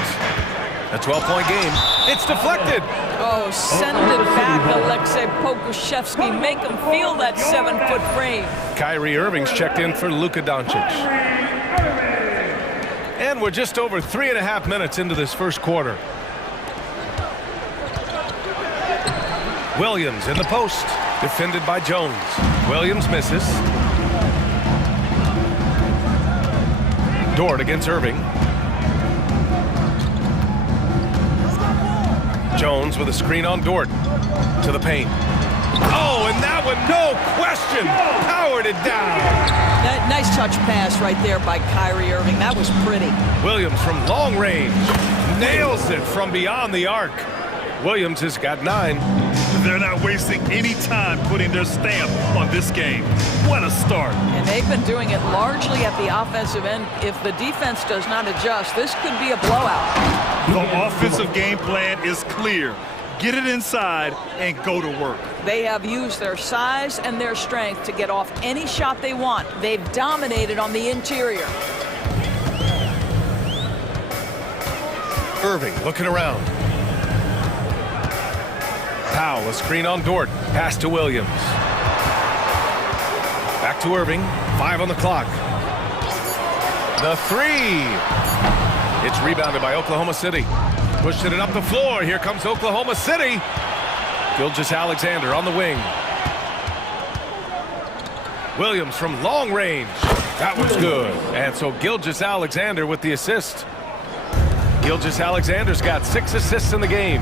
A 12-point game. It's deflected. Oh, send it back, Alexei Pokusevski. Make him feel that 7-foot frame. Kyrie Irving's checked in for Luka Doncic. And we're just over 3.5 minutes into this first quarter. Williams in the post, defended by Jones. Williams misses. Dort against Irving. Jones with a screen on Dort to the paint. Oh, and that one, no question, powered it down. Nice touch pass right there by Kyrie Irving. That was pretty. Williams from long range nails it from beyond the arc. Williams has got 9. They're not wasting any time putting their stamp on this game. What a start. And they've been doing it largely at the offensive end. If the defense does not adjust, this could be a blowout. The offensive game plan is clear. Get it inside and go to work. They have used their size and their strength to get off any shot they want. They've dominated on the interior. Irving looking around. Powell, a screen on Dort. Pass to Williams. Back to Irving. 5 on the clock. The 3. It's rebounded by Oklahoma City. Pushing it up the floor. Here comes Oklahoma City. Gilgeous-Alexander on the wing. Williams from long range. That was good. And so Gilgeous-Alexander with the assist. Gilgeous-Alexander's got 6 assists in the game.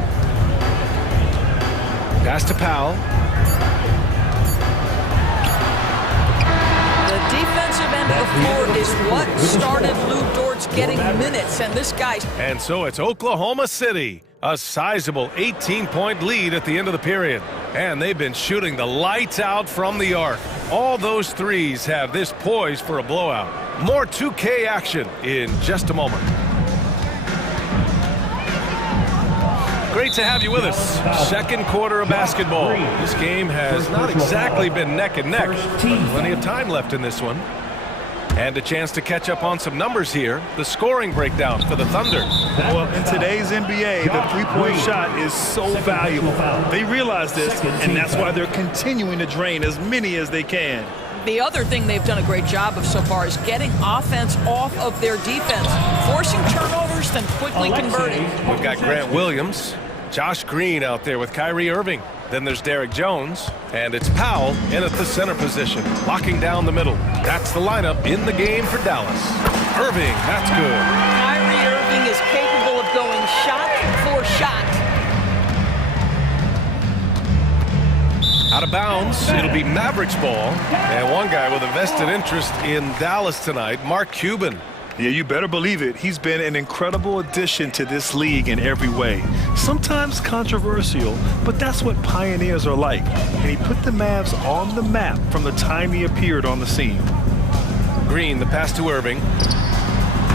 Pass to Powell. The defensive end of the floor is what started Lou Dort's getting minutes, and this guy's... And so it's Oklahoma City, a sizable 18-point lead at the end of the period. And they've been shooting the lights out from the arc. All those threes have this poised for a blowout. More 2K action in just a moment. Great to have you with us. Second quarter of basketball. This game has not exactly been neck and neck, but plenty of time left in this one. And a chance to catch up on some numbers here. The scoring breakdown for the Thunder. Well, in today's NBA, the three-point shot is so valuable. They realize this, and that's why they're continuing to drain as many as they can. The other thing they've done a great job of so far is getting offense off of their defense, forcing turnovers, then quickly converting. We've got Grant Williams, Josh Green out there with Kyrie Irving. Then there's Derek Jones, and it's Powell in at the center position, locking down the middle. That's the lineup in the game for Dallas. Irving, that's good. Kyrie Irving is capable of going shot for shot. Out of bounds, it'll be Mavericks ball. And one guy with a vested interest in Dallas tonight, Mark Cuban. Yeah, you better believe it. He's been an incredible addition to this league in every way. Sometimes controversial, but that's what pioneers are like. And he put the Mavs on the map from the time he appeared on the scene. Green, the pass to Irving.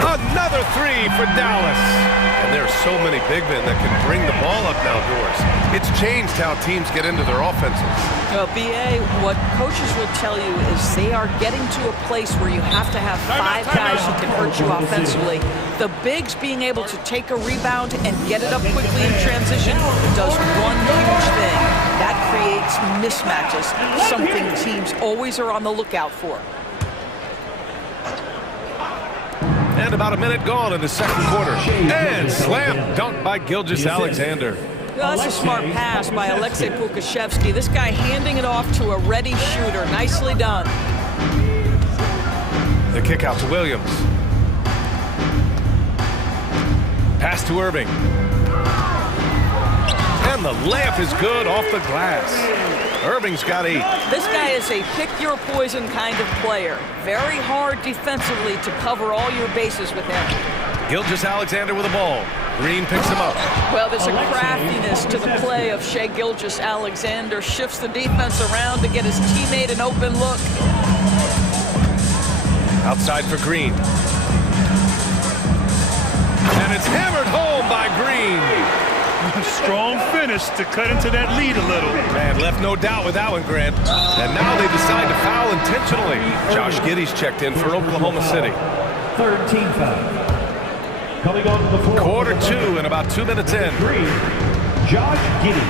Another 3 for Dallas. And there are so many big men that can bring the ball up now, Doris. It's changed how teams get into their offenses. Well, BA, what coaches will tell you is they are getting to a place where you have to have 5 guys who can hurt you offensively. The bigs being able to take a rebound and get it up quickly in transition does one huge thing. That creates mismatches, something teams always are on the lookout for. And about a minute gone in the second quarter. And slam dunk by Gilgeous-Alexander. Well, that's a smart pass by Aleksej Pokusevski. This guy handing it off to a ready shooter. Nicely done. The kick out to Williams. Pass to Irving. And the layup is good off the glass. Irving's got 8. This guy is a pick-your-poison kind of player. Very hard defensively to cover all your bases with him. Gilgeous-Alexander with the ball. Green picks him up. Well, there's a craftiness to the play of Shai Gilgeous-Alexander. Shifts the defense around to get his teammate an open look. Outside for Green. And it's hammered home by Green. Strong finish to cut into that lead a little. Man, left no doubt with that one, Grant. And now they decide to foul intentionally. Josh Giddey's checked in for Oklahoma City. Third team foul. Coming on the floor. Quarter 2 and about 2 minutes in. Josh Giddey.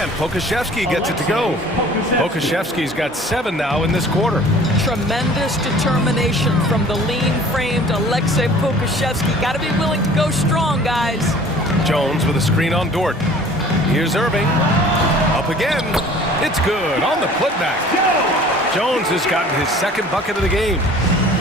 And Pokashevsky gets it to go. Pokashevsky's got 7 now in this quarter. Tremendous determination from the lean-framed Alexei Pokashevsky. Got to be willing to go strong, guys. Jones with a screen on Dort. Here's Irving. Up again. It's good on the putback. Jones has gotten his second bucket of the game.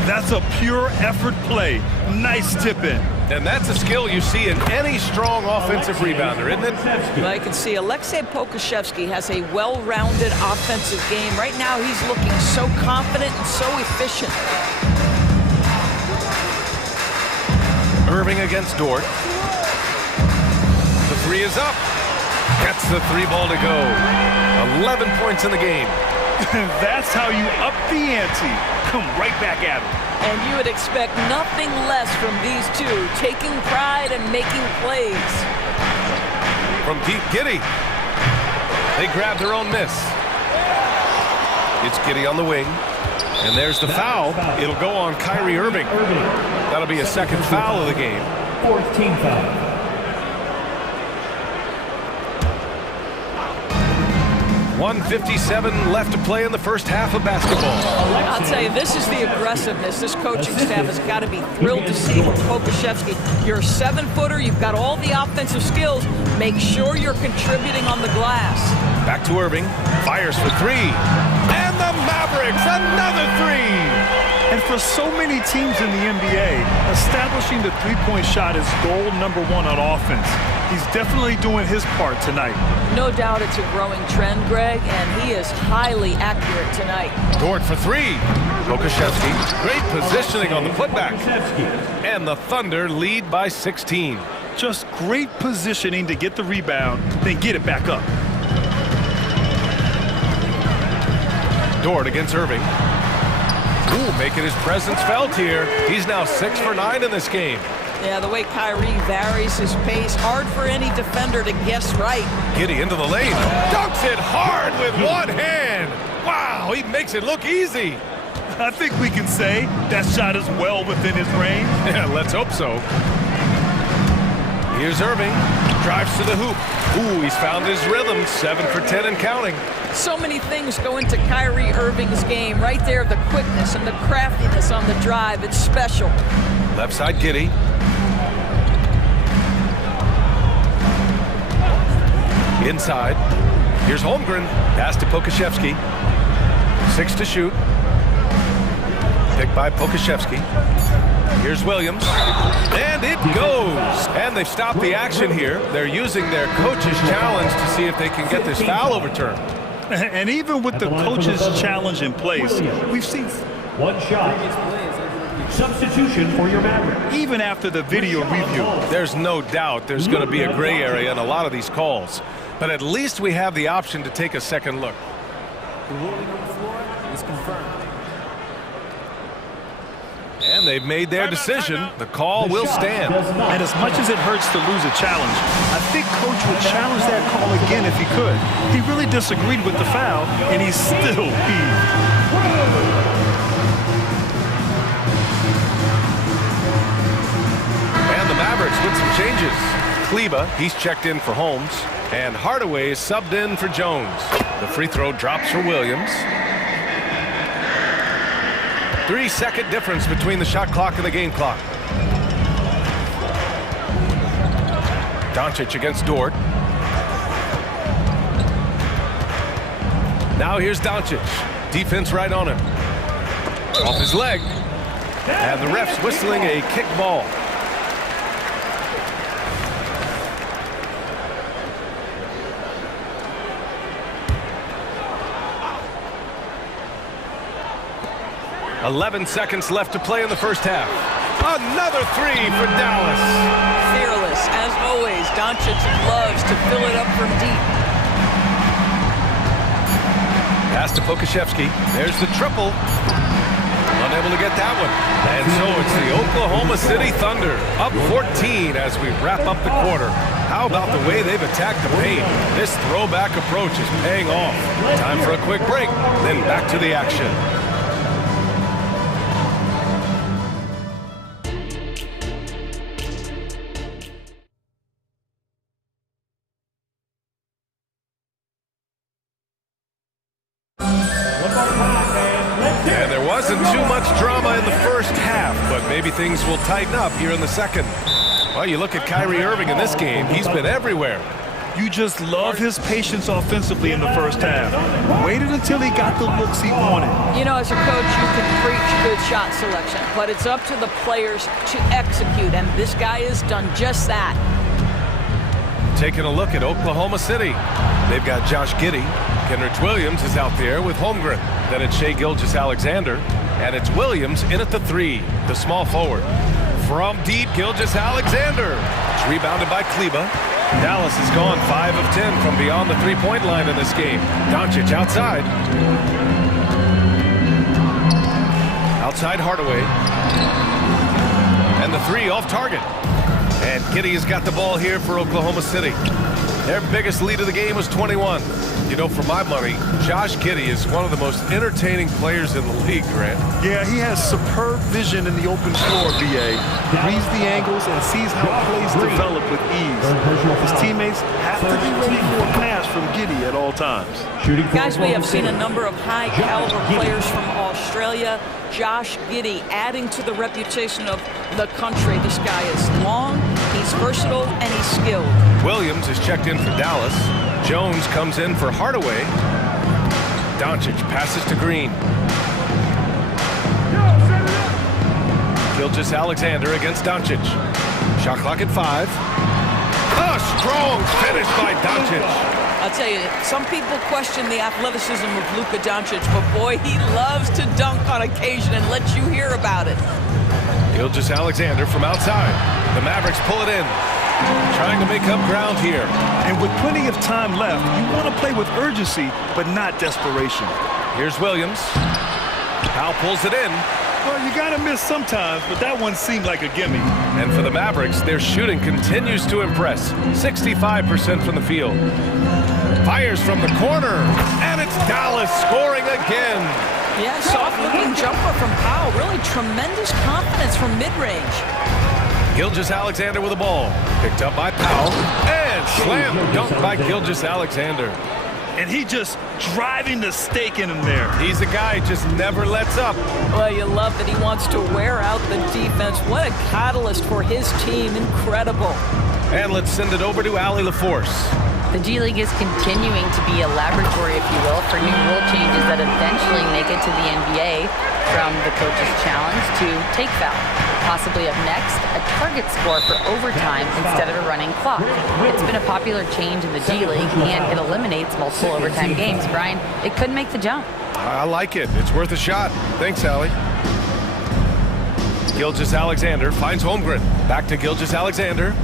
That's a pure effort play. Nice tip in. And that's a skill you see in any strong offensive rebounder, isn't it? Well, you can see Alexei Pokashevsky has a well-rounded offensive game. Right now, he's looking so confident and so efficient. Irving against Dort. The three is up. Gets the 3-ball to go. 11 points in the game. That's how you up the ante. Come right back at him. And you would expect nothing less from these two, taking pride and making plays. From deep, Giddey. They grab their own miss. It's Giddey on the wing. And there's the foul. It'll go on Kyrie Irving. That'll be a second foul of the game. 4th team foul. 1:57 left to play in the first half of basketball. I'll tell you, this is the aggressiveness this coaching staff has got to be thrilled to see from Pokashevsky. You're a 7-footer. You've got all the offensive skills. Make sure you're contributing on the glass. Back to Irving. Fires for 3. And the Mavericks, another 3. And for so many teams in the NBA, establishing the three-point shot is goal number 1 on offense. He's definitely doing his part tonight. No doubt it's a growing trend, Greg, and he is highly accurate tonight. Dort for 3. Pokashevsky, great positioning on the putback. And the Thunder lead by 16. Just great positioning to get the rebound, then get it back up. Dort against Irving. Ooh, making his presence felt here. He's now 6 for 9 in this game. Yeah, the way Kyrie varies his pace, hard for any defender to guess right. Giddey into the lane. Dunks it hard with one hand. Wow, he makes it look easy. I think we can say that shot is well within his range. Yeah, let's hope so. Here's Irving. Drives to the hoop. Ooh, he's found his rhythm. 7 for 10 and counting. So many things go into Kyrie Irving's game. Right there, the quickness and the craftiness on the drive. It's special. Left side, Giddey. Inside. Here's Holmgren. Pass to Pokashevsky. 6 to shoot. Picked by Pokashevsky. Here's Williams. And it goes. And they've stopped the action here. They're using their coach's challenge to see if they can get this foul overturned. And even with the coach's challenge in place, we've seen 1 shot. Substitution for your Mavericks. Even after the video review. There's no doubt there's going to be a gray area in a lot of these calls. But at least we have the option to take a second look. The ruling on the floor is confirmed. And they've made their decision. The call will stand. And as much as it hurts to lose a challenge, I think Coach would challenge that call again if he could. He really disagreed with the foul, and he's still peeved. And the Mavericks with some changes. Kleba, he's checked in for Holmes. And Hardaway is subbed in for Jones. The free throw drops for Williams. 3-second difference between the shot clock and the game clock. Doncic against Dort. Now here's Doncic. Defense right on him. Off his leg. And the ref's whistling a kick ball. .11 seconds left to play in the first half. Another 3 for Dallas. Fearless, as always. Doncic loves to fill it up from deep. Pass to Pokashevsky. There's the triple. Unable to get that one. And so it's the Oklahoma City Thunder up 14 as we wrap up the quarter. How about the way they've attacked the paint? This throwback approach is paying off. Time for a quick break, then back to the action. And there wasn't too much drama in the first half, but maybe things will tighten up here in the second. Well, you look at Kyrie Irving in this game. He's been everywhere. You just love his patience offensively in the first half. Waited until he got the looks he wanted. You know, as a coach, you can preach good shot selection, but it's up to the players to execute, and this guy has done just that. Taking a look at Oklahoma City. They've got Josh Giddey. Kenrich Williams is out there with Holmgren. Then it's Shai Gilgeous-Alexander. And it's Williams in at the 3, the small forward. From deep, Gilgeous-Alexander. It's rebounded by Kleba. Dallas has gone 5 of 10 from beyond the three-point line in this game. Doncic outside. Outside Hardaway. And the 3 off target. And Giddey has got the ball here for Oklahoma City. Their biggest lead of the game was 21. You know, for my money, Josh Giddey is one of the most entertaining players in the league, Grant. Yeah, he has superb vision in the open floor, BA. Reads the angles and sees how plays develop with ease. His teammates have to be ready for a pass from Giddey at all times. Guys, we have seen a number of high-caliber players from Australia. Josh Giddey adding to the reputation of the country. This guy is long, he's versatile, and he's skilled. Williams is checked in for Dallas. Jones comes in for Hardaway. Doncic passes to Green. Gilgeous-Alexander against Doncic. Shot clock at 5. A strong finish by Doncic. I'll tell you, some people question the athleticism of Luka Doncic, but boy, he loves to dunk on occasion and let you hear about it. Gilgeous-Alexander from outside. The Mavericks pull it in. Trying to make up ground here. And with plenty of time left, you want to play with urgency, but not desperation. Here's Williams. Powell pulls it in. Well, you got to miss sometimes, but that one seemed like a gimme. And for the Mavericks, their shooting continues to impress. 65% from the field. Fires from the corner. And it's Dallas scoring again. Yeah, soft-looking jumper from Powell. Really tremendous confidence from mid-range. Gilgeous-Alexander with the ball. Picked up by Powell. And slam dunk by Gilgeous-Alexander. And he just driving the stake in him there. He's a guy who just never lets up. Well, you love that he wants to wear out the defense. What a catalyst for his team. Incredible. And let's send it over to Allie LaForce. The G League is continuing to be a laboratory, if you will, for new rule changes that eventually make it to the NBA, from the coach's challenge to take foul. Possibly up next, a target score for overtime instead of a running clock. It's been a popular change in the G League, and it eliminates multiple overtime games. Brian, it could make the jump. I like it. It's worth a shot. Thanks, Allie. Gilgeous-Alexander finds Holmgren. Back to Gilgeous-Alexander.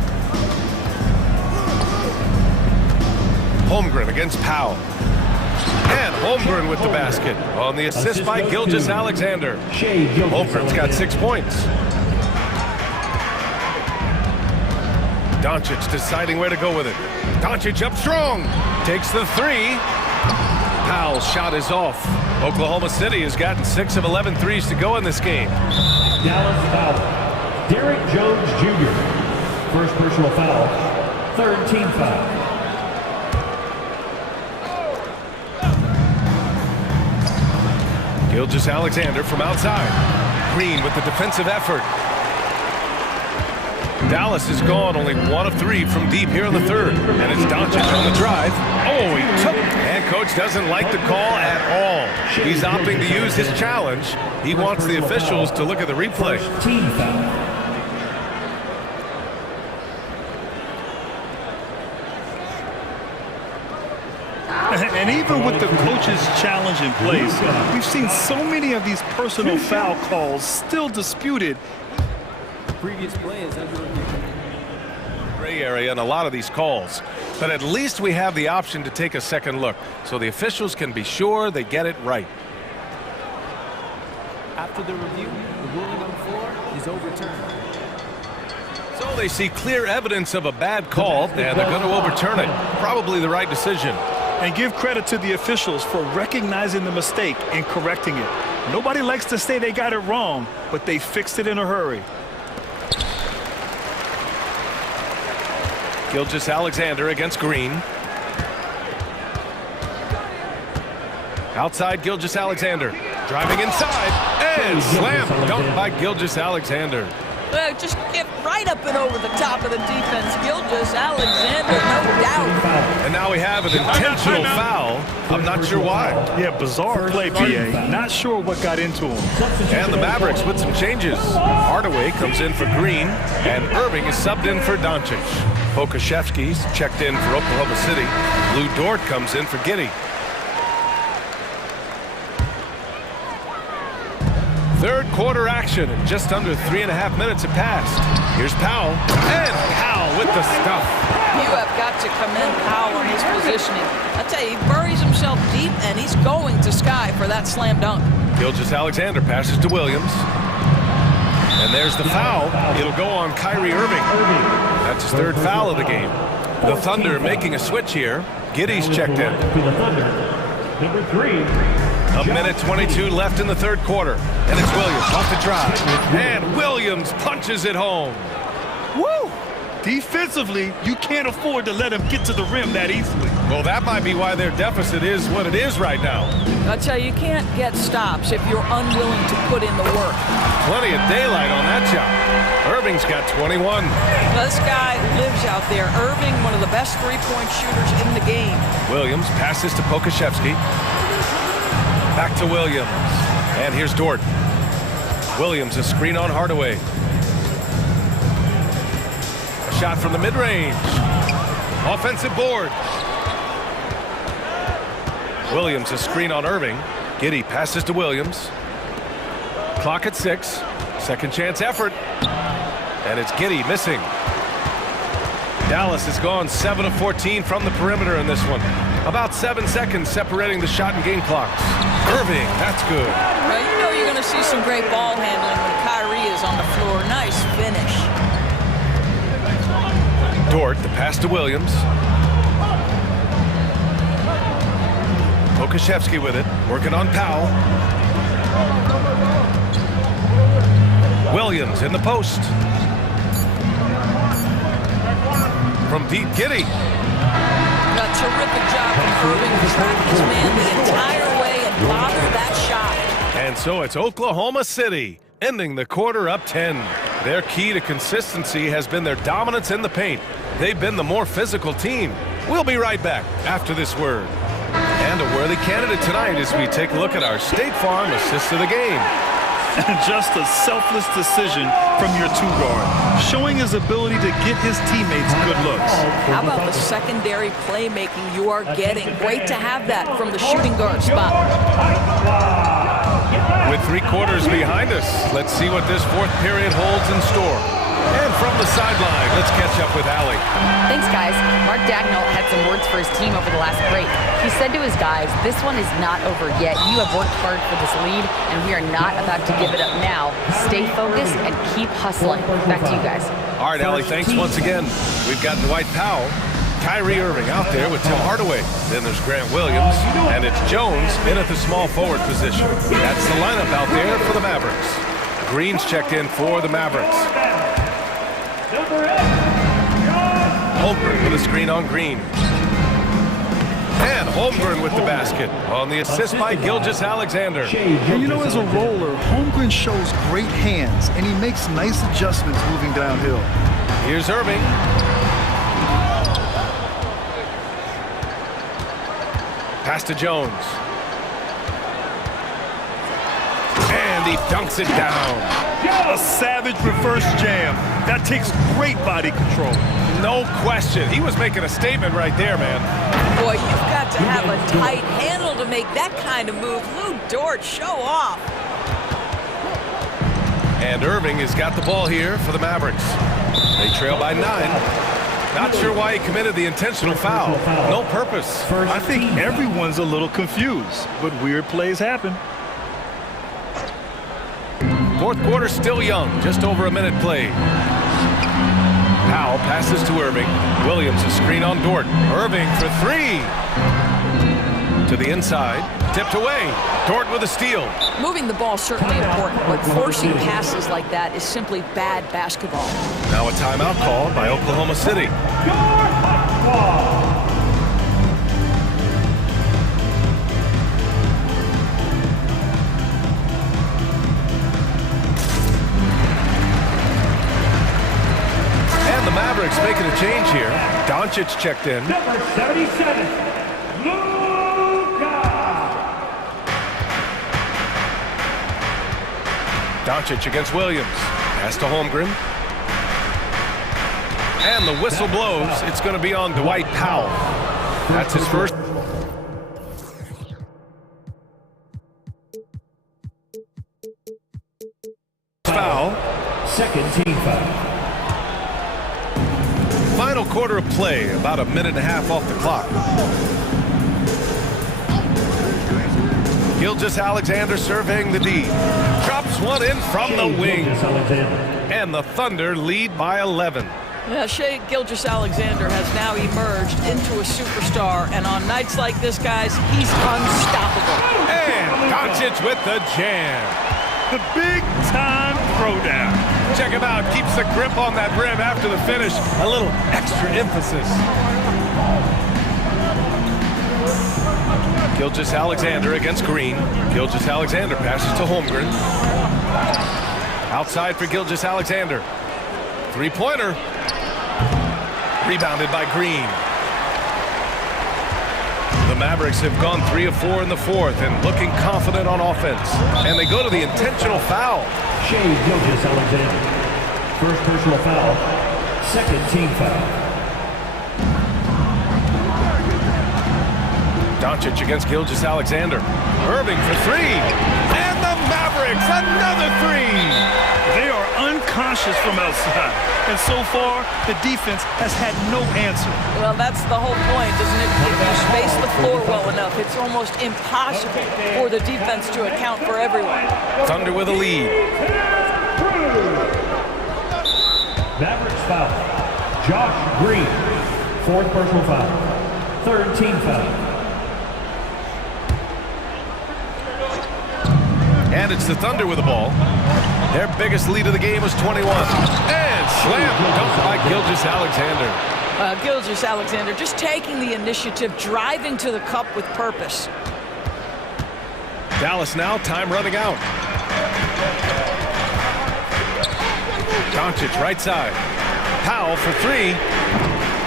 Holmgren against Powell. And Holmgren with the basket on the assist by Gilgeous-Alexander. Holmgren's got 6 points. Doncic deciding where to go with it. Doncic up strong. Takes the 3. Powell's shot is off. Oklahoma City has gotten 6 of 11 threes to go in this game. Dallas foul. Derek Jones Jr. First personal foul. Third team foul. Gilgeous-Alexander from outside. Green with the defensive effort. Dallas has gone only 1 of 3 from deep here in the third. And it's Doncic on the drive. Oh, he took. And coach doesn't like the call at all. He's opting to use his challenge. He wants the officials to look at the replay. Team foul. And even with the coach's challenge in place, we've seen so many of these personal foul calls still disputed. Previous play is under review. Gray area in a lot of these calls. But at least we have the option to take a second look, so the officials can be sure they get it right. After the review, the ruling on the floor is overturned. So they see clear evidence of a bad call, and they're going to overturn it. Probably the right decision. And give credit to the officials for recognizing the mistake and correcting it. Nobody likes to say they got it wrong, but they fixed it in a hurry. Gilgeous-Alexander against Green. Outside Gilgeous-Alexander. Driving inside. And slam dunk by Gilgeous-Alexander. Just get right up and over the top of the defense. Gilgeous-Alexander, no doubt. And now we have an intentional foul. I'm not sure why. Yeah, bizarre play, BA. Not sure what got into him. And the Mavericks with some changes. Hardaway comes in for Green, and Irving is subbed in for Doncic. Pokuševski's checked in for Oklahoma City. Lou Dort comes in for Giddey. Third quarter action, and just under 3.5 minutes have passed. Here's Powell, and Powell with the stuff. You have got to commend Powell on his positioning. I tell you, he buries himself deep, and he's going to sky for that slam dunk. Gilgeous-Alexander passes to Williams. And there's the foul. It'll go on Kyrie Irving. That's his third foul of the game. The Thunder making a switch here. Giddey's checked in. Number 3. A minute 22 left in the third quarter. And it's Williams off the drive. And Williams punches it home. Woo! Defensively, you can't afford to let him get to the rim that easily. Well, that might be why their deficit is what it is right now. I tell you, you can't get stops if you're unwilling to put in the work. Plenty of daylight on that shot. Irving's got 21. This guy lives out there. Irving, one of the best three-point shooters in the game. Williams passes to Pokuševski. Back to Williams. And here's Dort. Williams, a screen on Hardaway. A shot from the mid-range. Offensive board. Williams, a screen on Irving. Giddey passes to Williams. Clock at 6. Second chance effort. And it's Giddey missing. Dallas has gone 7 of 14 from the perimeter in this one. About 7 seconds separating the shot and game clocks. Irving, that's good. Well, you know you're going to see some great ball handling when Kyrie is on the floor. Nice finish. Dort, the pass to Williams. Pokuševski with it, working on Powell. Williams in the post. From deep, Giddey. A terrific job from Irving to track his man the entire way and bother that shot. And so it's Oklahoma City ending the quarter up 10. Their key to consistency has been their dominance in the paint. They've been the more physical team. We'll be right back after this word. And a worthy candidate tonight as we take a look at our State Farm assist of the game. Just a selfless decision from your two-guard, showing his ability to get his teammates good looks. How about the secondary playmaking you are getting? Great to have that from the shooting guard spot. With 3 quarters behind us, let's see what this fourth period holds in store. And from the sideline, let's catch up with Allie. Thanks, guys. Mark Dagnall had some words for his team over the last break. He said to his guys, this one is not over yet. You have worked hard for this lead, and we are not about to give it up now. Stay focused and keep hustling. Back to you guys. All right, Allie, thanks once again. We've got Dwight Powell, Kyrie Irving out there with Tim Hardaway. Then there's Grant Williams, and it's Jones in at the small forward position. That's the lineup out there for the Mavericks. Green's checked in for the Mavericks. Holmgren with a screen on Green. And Holmgren with the basket on the assist by Gilgeous-Alexander. And you know, as a roller, Holmgren shows great hands, and he makes nice adjustments moving downhill. Here's Irving. Pass to Jones. And he dunks it down. A savage reverse jam. That takes great body control. No question. He was making a statement right there, man. Boy, you've got to have a tight handle to make that kind of move. Lou Dort, show off. And Irving has got the ball here for the Mavericks. They trail by 9. Not sure why he committed the intentional foul. No purpose. I think everyone's a little confused, but weird plays happen. Fourth quarter still young, just over a minute played. Powell passes to Irving. Williams a screen on Dort. Irving for 3. To the inside, tipped away. Dort with a steal. Moving the ball is certainly important, but forcing passes like that is simply bad basketball. Now a timeout called by Oklahoma City. Doncic checked in. Number 77, Luka. Doncic against Williams. Pass to Holmgren. And the whistle blows. It's going to be on Dwight Powell. That's his first. Foul. Second team foul. Final quarter of play, about a minute and a half off the clock. Gilgeous-Alexander surveying the D. Drops one in from the wing. And the Thunder lead by 11. Yeah, Shai Gilgeous-Alexander has now emerged into a superstar, and on nights like this, guys, he's unstoppable. And Doncic with the jam. The big-time throwdown. Check him out. Keeps the grip on that rim after the finish. A little extra emphasis. Gilgeous-Alexander against Green. Gilgeous-Alexander passes to Holmgren. Outside for Gilgeous-Alexander. Three-pointer. Rebounded by Green. The Mavericks have gone 3 of 4 in the fourth and looking confident on offense. And they go to the intentional foul. Shai Gilgeous-Alexander. First personal foul. Second team foul. Doncic against Gilgeous-Alexander. Irving for three. And the Mavericks, another three. They are unconscious from outside. And so far, the defense has had no answer. Well, that's the whole point, isn't it? If you space the floor well enough, it's almost impossible for the defense to account for everyone. Thunder with a lead. Mavericks foul. Josh Green. Fourth personal foul. Third team foul. And it's the Thunder with the ball. Their biggest lead of the game was 21. And slam dunk by Gilgeous-Alexander. Gilgeous-Alexander just taking the initiative, driving to the cup with purpose. Dallas now, time running out. Doncic right side. Powell for three.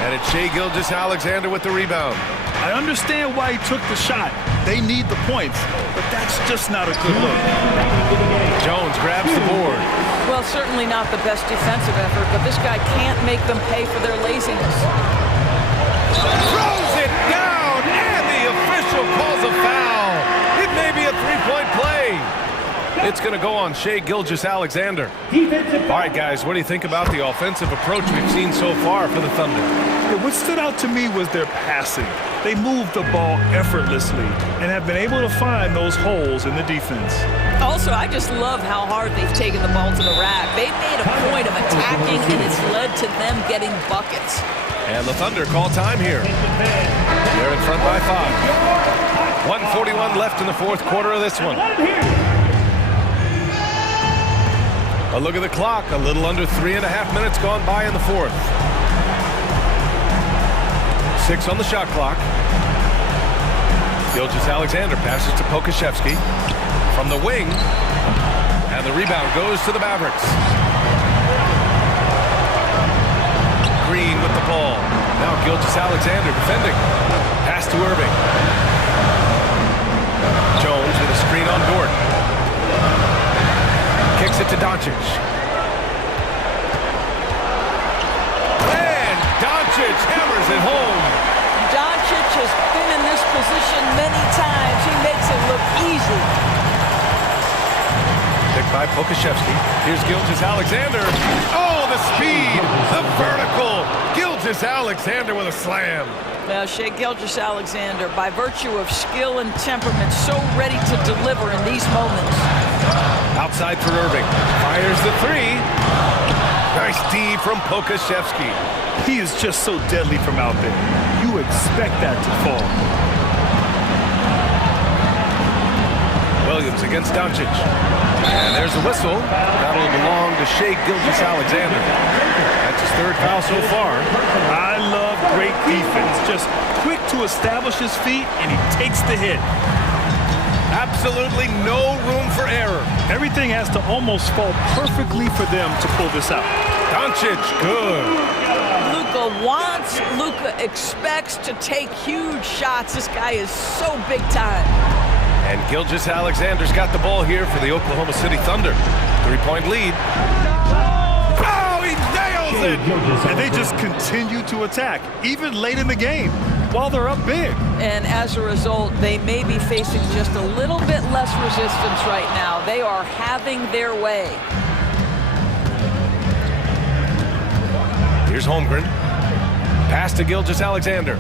And it's Shai Gilgeous-Alexander with the rebound. I understand why he took the shot. They need the points, but that's just not a good look. Jones grabs the board. Well, certainly not the best defensive effort, but this guy can't make them pay for their laziness. Throws it down, and the official calls a foul. It may be a three-point play. It's going to go on Shai Gilgeous-Alexander. All right, guys, what do you think about the offensive approach we've seen so far for the Thunder? Yeah, what stood out to me was their passing. They moved the ball effortlessly and have been able to find those holes in the defense. Also, I just love how hard they've taken the ball to the rack. They've made a point of attacking, and it's led to them getting buckets. And the Thunder call time here. They're in front by 5. 1:41 left in the fourth quarter of this one. A look at the clock. A little under 3.5 minutes gone by in the fourth. 6 on the shot clock. Gilgeous-Alexander passes to Pokashevsky from the wing. And the rebound goes to the Mavericks. Green with the ball. Now Gilgeous-Alexander defending. Pass to Irving. Jones with a screen on Dort. Kicks it to Doncic. And Doncic hammers it home. Doncic has been in this position many times. He makes it look easy. Picked by Pokashevsky. Here's Gilgeous-Alexander. Oh, the speed, the vertical. Gilgeous-Alexander with a slam. Now, Shai Gilgeous-Alexander, by virtue of skill and temperament, so ready to deliver in these moments. Outside for Irving. Fires the three. Nice D from Pokashevsky. He is just so deadly from out there. You expect that to fall. Williams against Doncic. And there's the whistle. That'll belong to Shai Gilgeous-Alexander. That's his third foul so far. I love great defense. Just quick to establish his feet, and he takes the hit. Absolutely no room for error. Everything has to almost fall perfectly for them to pull this out. Doncic, good. Luka Luka wants, Luka expects to take huge shots. This guy is so big time. And Gilgeous Alexander's got the ball here for the Oklahoma City Thunder. 3-point lead. Oh, he nails it! And they just continue to attack, even late in the game, while they're up big. And as a result, they may be facing just a little bit less resistance right now. They are having their way. Here's Holmgren. Pass to Gilgeous Alexander.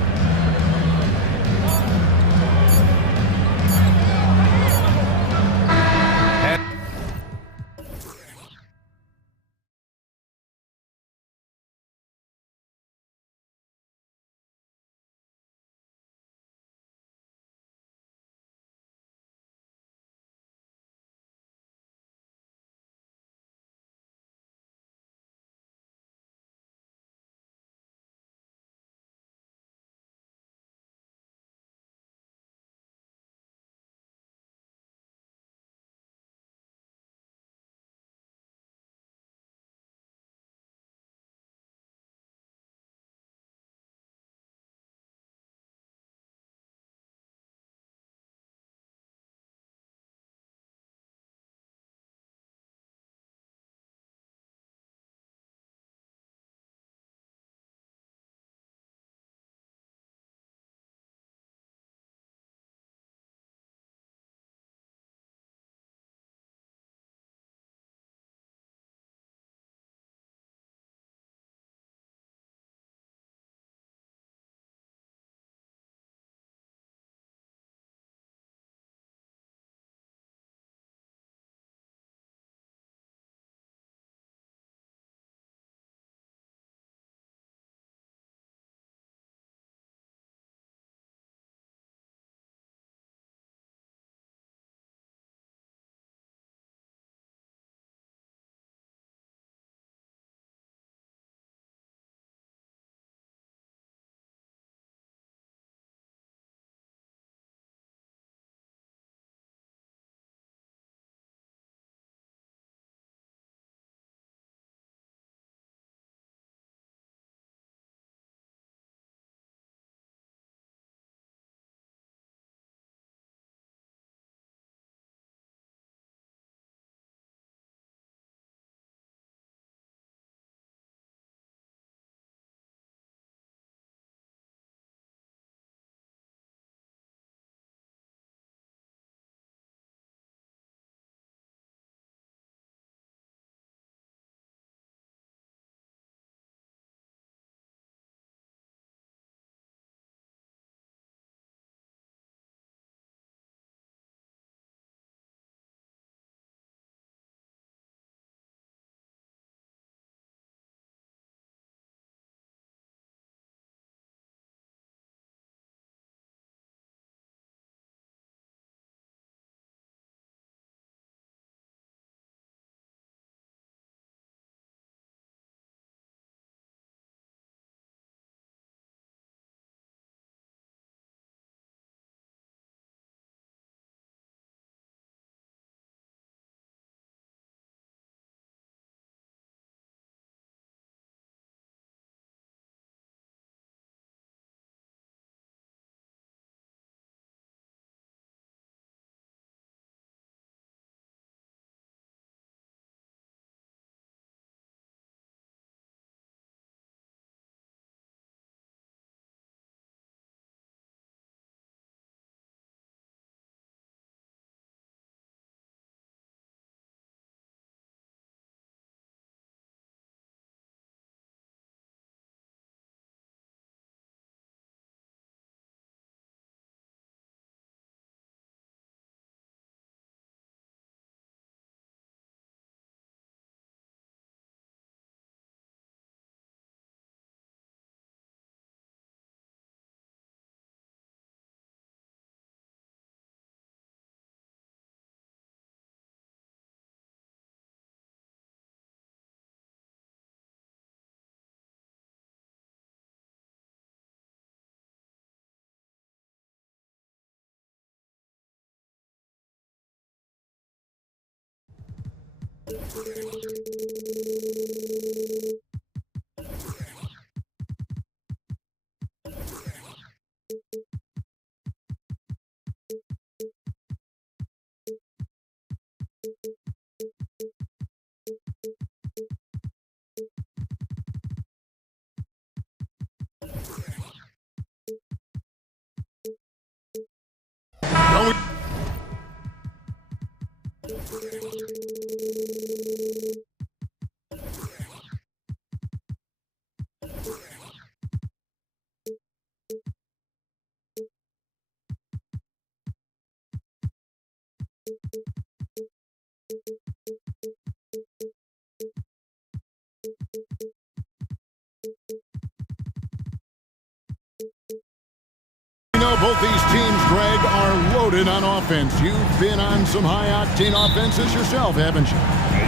Both these teams, Greg, are loaded on offense. You've been on some high-octane offenses yourself, haven't you?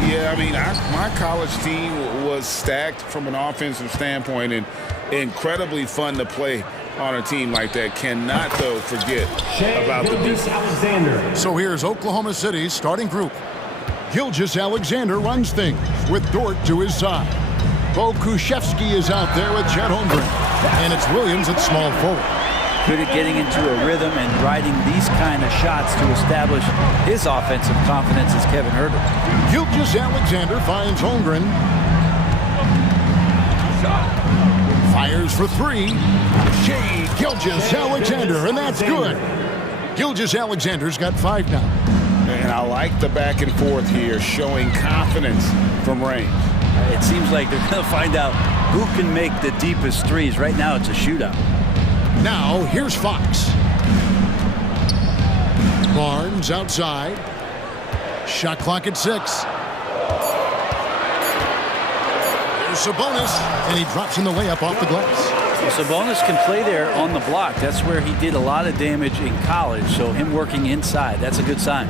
Yeah, I mean, my college team was stacked from an offensive standpoint and incredibly fun to play on a team like that. Cannot, though, forget about the defense. So here's Oklahoma City's starting group. Gilgeous-Alexander runs things with Dort to his side. Pokusevski is out there with Chet Holmgren. And it's Williams at small forward. Good at getting into a rhythm and riding these kind of shots to establish his offensive confidence is Kevin Huerter. Gilgeous-Alexander finds Holmgren. Fires for three. Shea Gilgeous-Alexander, and that's good. Gilgeous-Alexander's got 5 now. And I like the back and forth here, showing confidence from range. It seems like they're going to find out who can make the deepest threes. Right now, it's a shootout. Now, here's Fox. Barnes outside. Shot clock at 6. There's Sabonis, and he drops in the layup off the glass. Well, Sabonis can play there on the block. That's where he did a lot of damage in college, so him working inside, that's a good sign.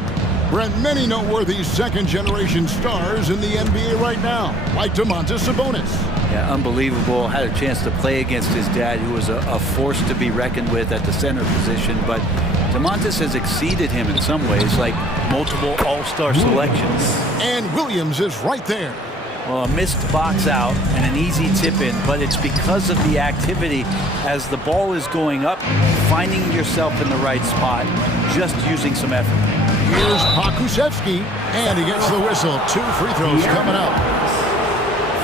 Brent, many noteworthy second-generation stars in the NBA right now, like Domantas Sabonis. Yeah, unbelievable. Had a chance to play against his dad, who was a force to be reckoned with at the center position. But Domantas has exceeded him in some ways, like multiple all-star selections. And Williams is right there. Well, a missed box out and an easy tip-in, but it's because of the activity as the ball is going up, finding yourself in the right spot, just using some effort. Here's Pokusevski, and he gets the whistle. 2 free throws coming up.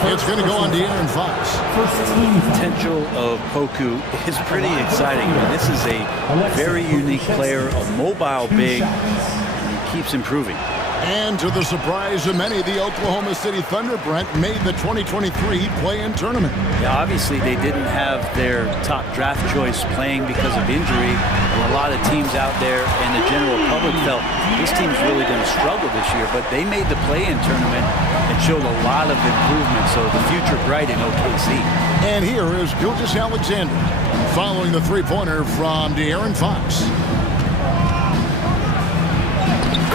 It's going to go on De'Aaron Fox. The potential of Poku is pretty exciting. I mean, this is a very unique player, a mobile big, and he keeps improving. And to the surprise of many, the Oklahoma City Thunder, Brent, made the 2023 play-in tournament. Yeah, obviously they didn't have their top draft choice playing because of injury. And a lot of teams out there and the general public felt this team's really going to struggle this year, but they made the play-in tournament and showed a lot of improvement, so the future bright in OKC. And here is Gilgeous-Alexander following the three-pointer from De'Aaron Fox.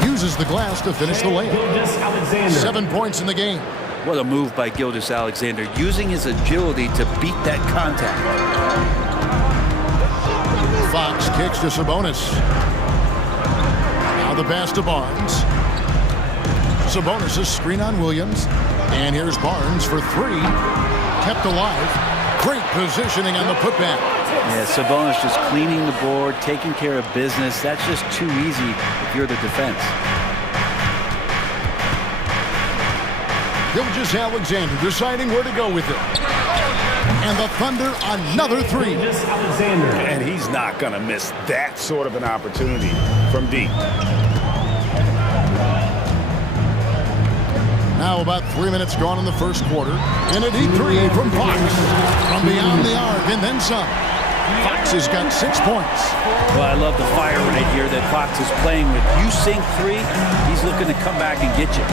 Uses the glass to finish the layup. 7 points in the game. What a move by Gilgeous-Alexander, using his agility to beat that contact. Fox kicks to Sabonis. Now the pass to Barnes. Sabonis' screen on Williams. And here's Barnes for 3. Kept alive. Great positioning on the putback. Yeah, Sabonis just cleaning the board, taking care of business. That's just too easy if you're the defense. Gilgeous-Alexander deciding where to go with it. And the Thunder another 3. And he's not going to miss that sort of an opportunity from deep. Now about 3 minutes gone in the first quarter. And a deep 3 from Fox. From beyond the arc and then some. Fox has got 6 points. Well, I love the fire right here that Fox is playing with. You sink 3, he's looking to come back and get you.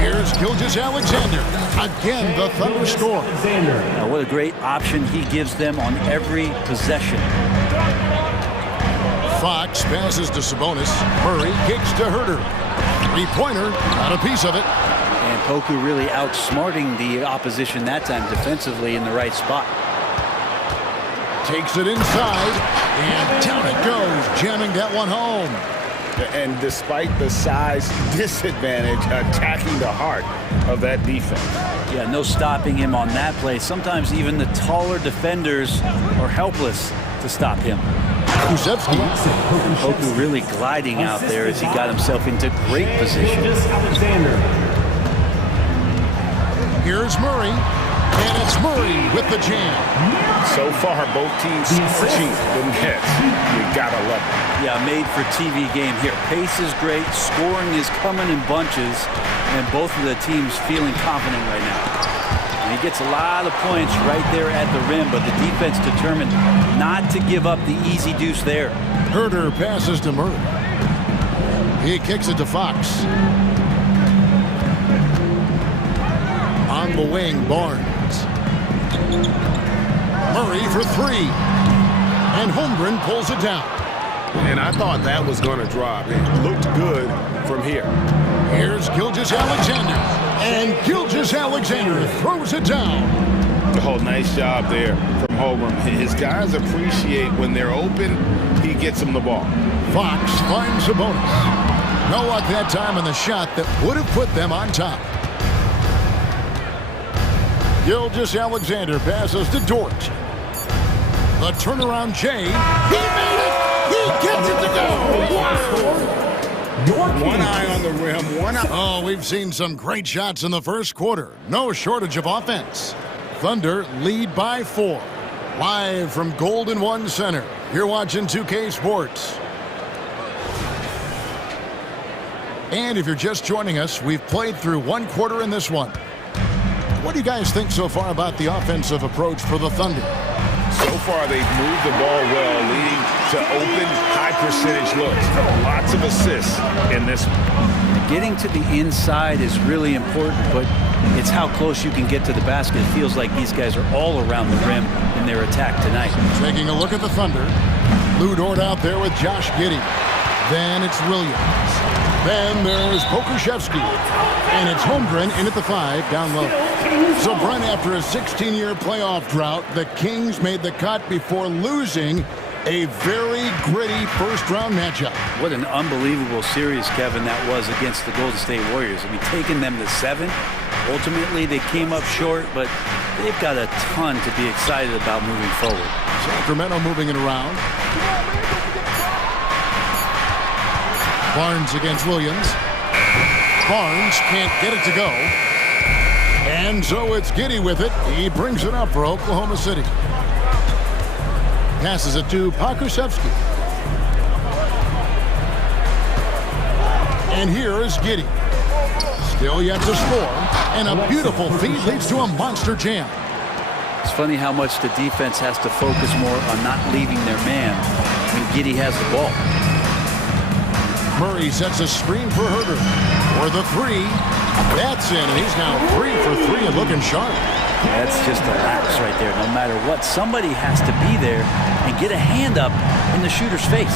Here's Gilgeous-Alexander. Again, the Thunder score. Now, what a great option he gives them on every possession. Fox passes to Sabonis. Murray kicks to Huerter. Three-pointer, got a piece of it. And Poku really outsmarting the opposition that time defensively in the right spot. Takes it inside, and down it goes, jamming that one home. And despite the size disadvantage, attacking the heart of that defense. Yeah, no stopping him on that play. Sometimes even the taller defenders are helpless to stop him. Pokusevski. Poku really gliding out there as he got himself into great position. Here's Murray. And it's Murray with the jam. So far, both teams scorching the nets. You gotta love it. Yeah, made for TV game here. Pace is great. Scoring is coming in bunches. And both of the teams feeling confident right now. And he gets a lot of points right there at the rim, but the defense determined not to give up the easy deuce there. Herder passes to Murray. He kicks it to Fox. On the wing, Barnes. Murray for three. And Holmgren pulls it down. And I thought that was going to drop. It looked good from here. Here's Gilgeous-Alexander. And Gilgeous-Alexander throws it down. Oh, nice job there from Holmgren. His guys appreciate when they're open, he gets them the ball. Fox finds a bonus. No luck that time on the shot that would have put them on top. Gilgeous-Alexander passes to Dort. The turnaround Jay. He made it! He gets it to go! Wow! One eye on the rim, one eye. Oh, we've seen some great shots in the first quarter. No shortage of offense. Thunder lead by 4. Live from Golden One Center. You're watching 2K Sports. And if you're just joining us, we've played through one quarter in this one. What do you guys think so far about the offensive approach for the Thunder? So far, they've moved the ball well, leading to open, high-percentage looks. Lots of assists in this one. Getting to the inside is really important, but it's how close you can get to the basket. It feels like these guys are all around the rim in their attack tonight. Taking a look at the Thunder. Lou Dort out there with Josh Giddey. Then it's Williams. Then there's Pokuševski. And it's Holmgren in at the 5 down low. So, Brent, after a 16-year playoff drought, the Kings made the cut before losing a very gritty first-round matchup. What an unbelievable series, Kevin, that was against the Golden State Warriors. I mean, taking them to 7. Ultimately, they came up short, but they've got a ton to be excited about moving forward. Sacramento moving it around. Barnes against Williams. Barnes can't get it to go. And so it's Giddey with it. He brings it up for Oklahoma City. Passes it to Pokuševski. And here is Giddey. Still yet to score. And a beautiful feed leads to a monster jam. It's funny how much the defense has to focus more on not leaving their man when Giddey has the ball. Murray sets a screen for Herder. For the 3. That's in, and he's now 3 for 3 and looking sharp. That's just a lapse right there. No matter what, somebody has to be there and get a hand up in the shooter's face.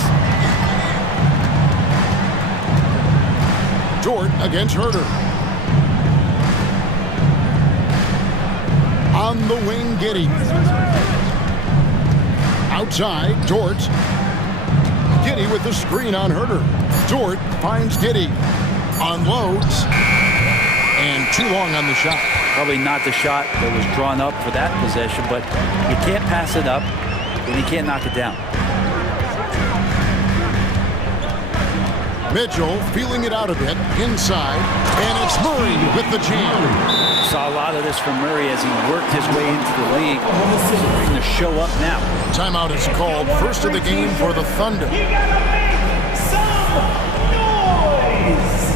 Dort against Herder. On the wing, Giddey. Outside, Dort. Giddey with the screen on Herder. Dort finds Giddey. Unloads. And too long on the shot. Probably not the shot that was drawn up for that possession, but you can't pass it up and you can't knock it down. Mitchell feeling it out a bit inside, and it's Murray with the jam. Saw a lot of this from Murray as he worked his way into the league. Starting to show up now. Timeout is called. First of the game for the Thunder. You gotta make some noise!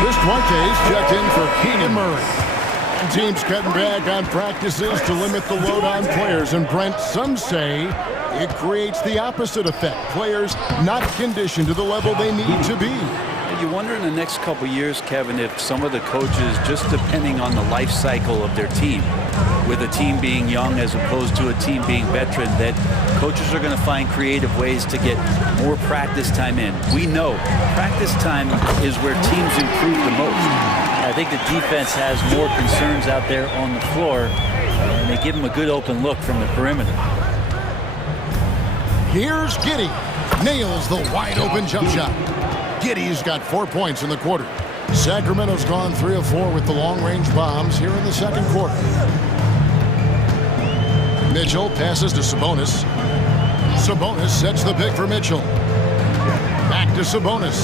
Luis Duarte's checked in for Keegan Murray. Teams cutting back on practices to limit the load on players. And Brent, some say it creates the opposite effect. Players not conditioned to the level they need to be. You wonder in the next couple years, Kevin, if some of the coaches, just depending on the life cycle of their team, with a team being young as opposed to a team being veteran, that coaches are going to find creative ways to get more practice time in. We know practice time is where teams improve the most. I think the defense has more concerns out there on the floor, and they give them a good open look from the perimeter. Here's Giddey. Nails the wide-open jump shot. Giddey's got 4 points in the quarter. Sacramento's gone 3 of 4 with the long-range bombs here in the second quarter. Mitchell passes to Sabonis. Sabonis sets the pick for Mitchell. Back to Sabonis.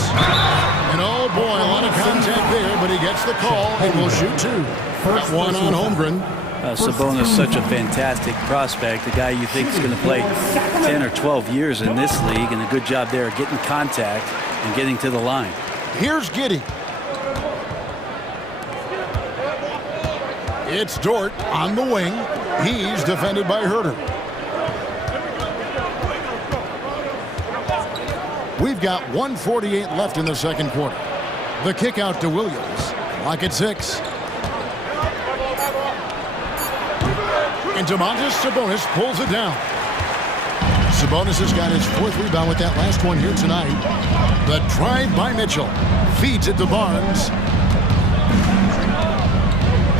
And oh Boy, a lot of contact there, but he gets the call and will shoot two. Got one on Holmgren. Sabonis, such a fantastic prospect, a guy you think is going to play 10 or 12 years in this league, and a good job there getting contact and getting to the line. Here's Giddey. It's Dort on the wing. He's defended by Herter. We've got 1:48 left in the second quarter. The kick out to Williams. Lock at 6. And Domantas Sabonis pulls it down. Sabonis has got his 4th rebound with that last one here tonight. The drive by Mitchell. Feeds it to Barnes.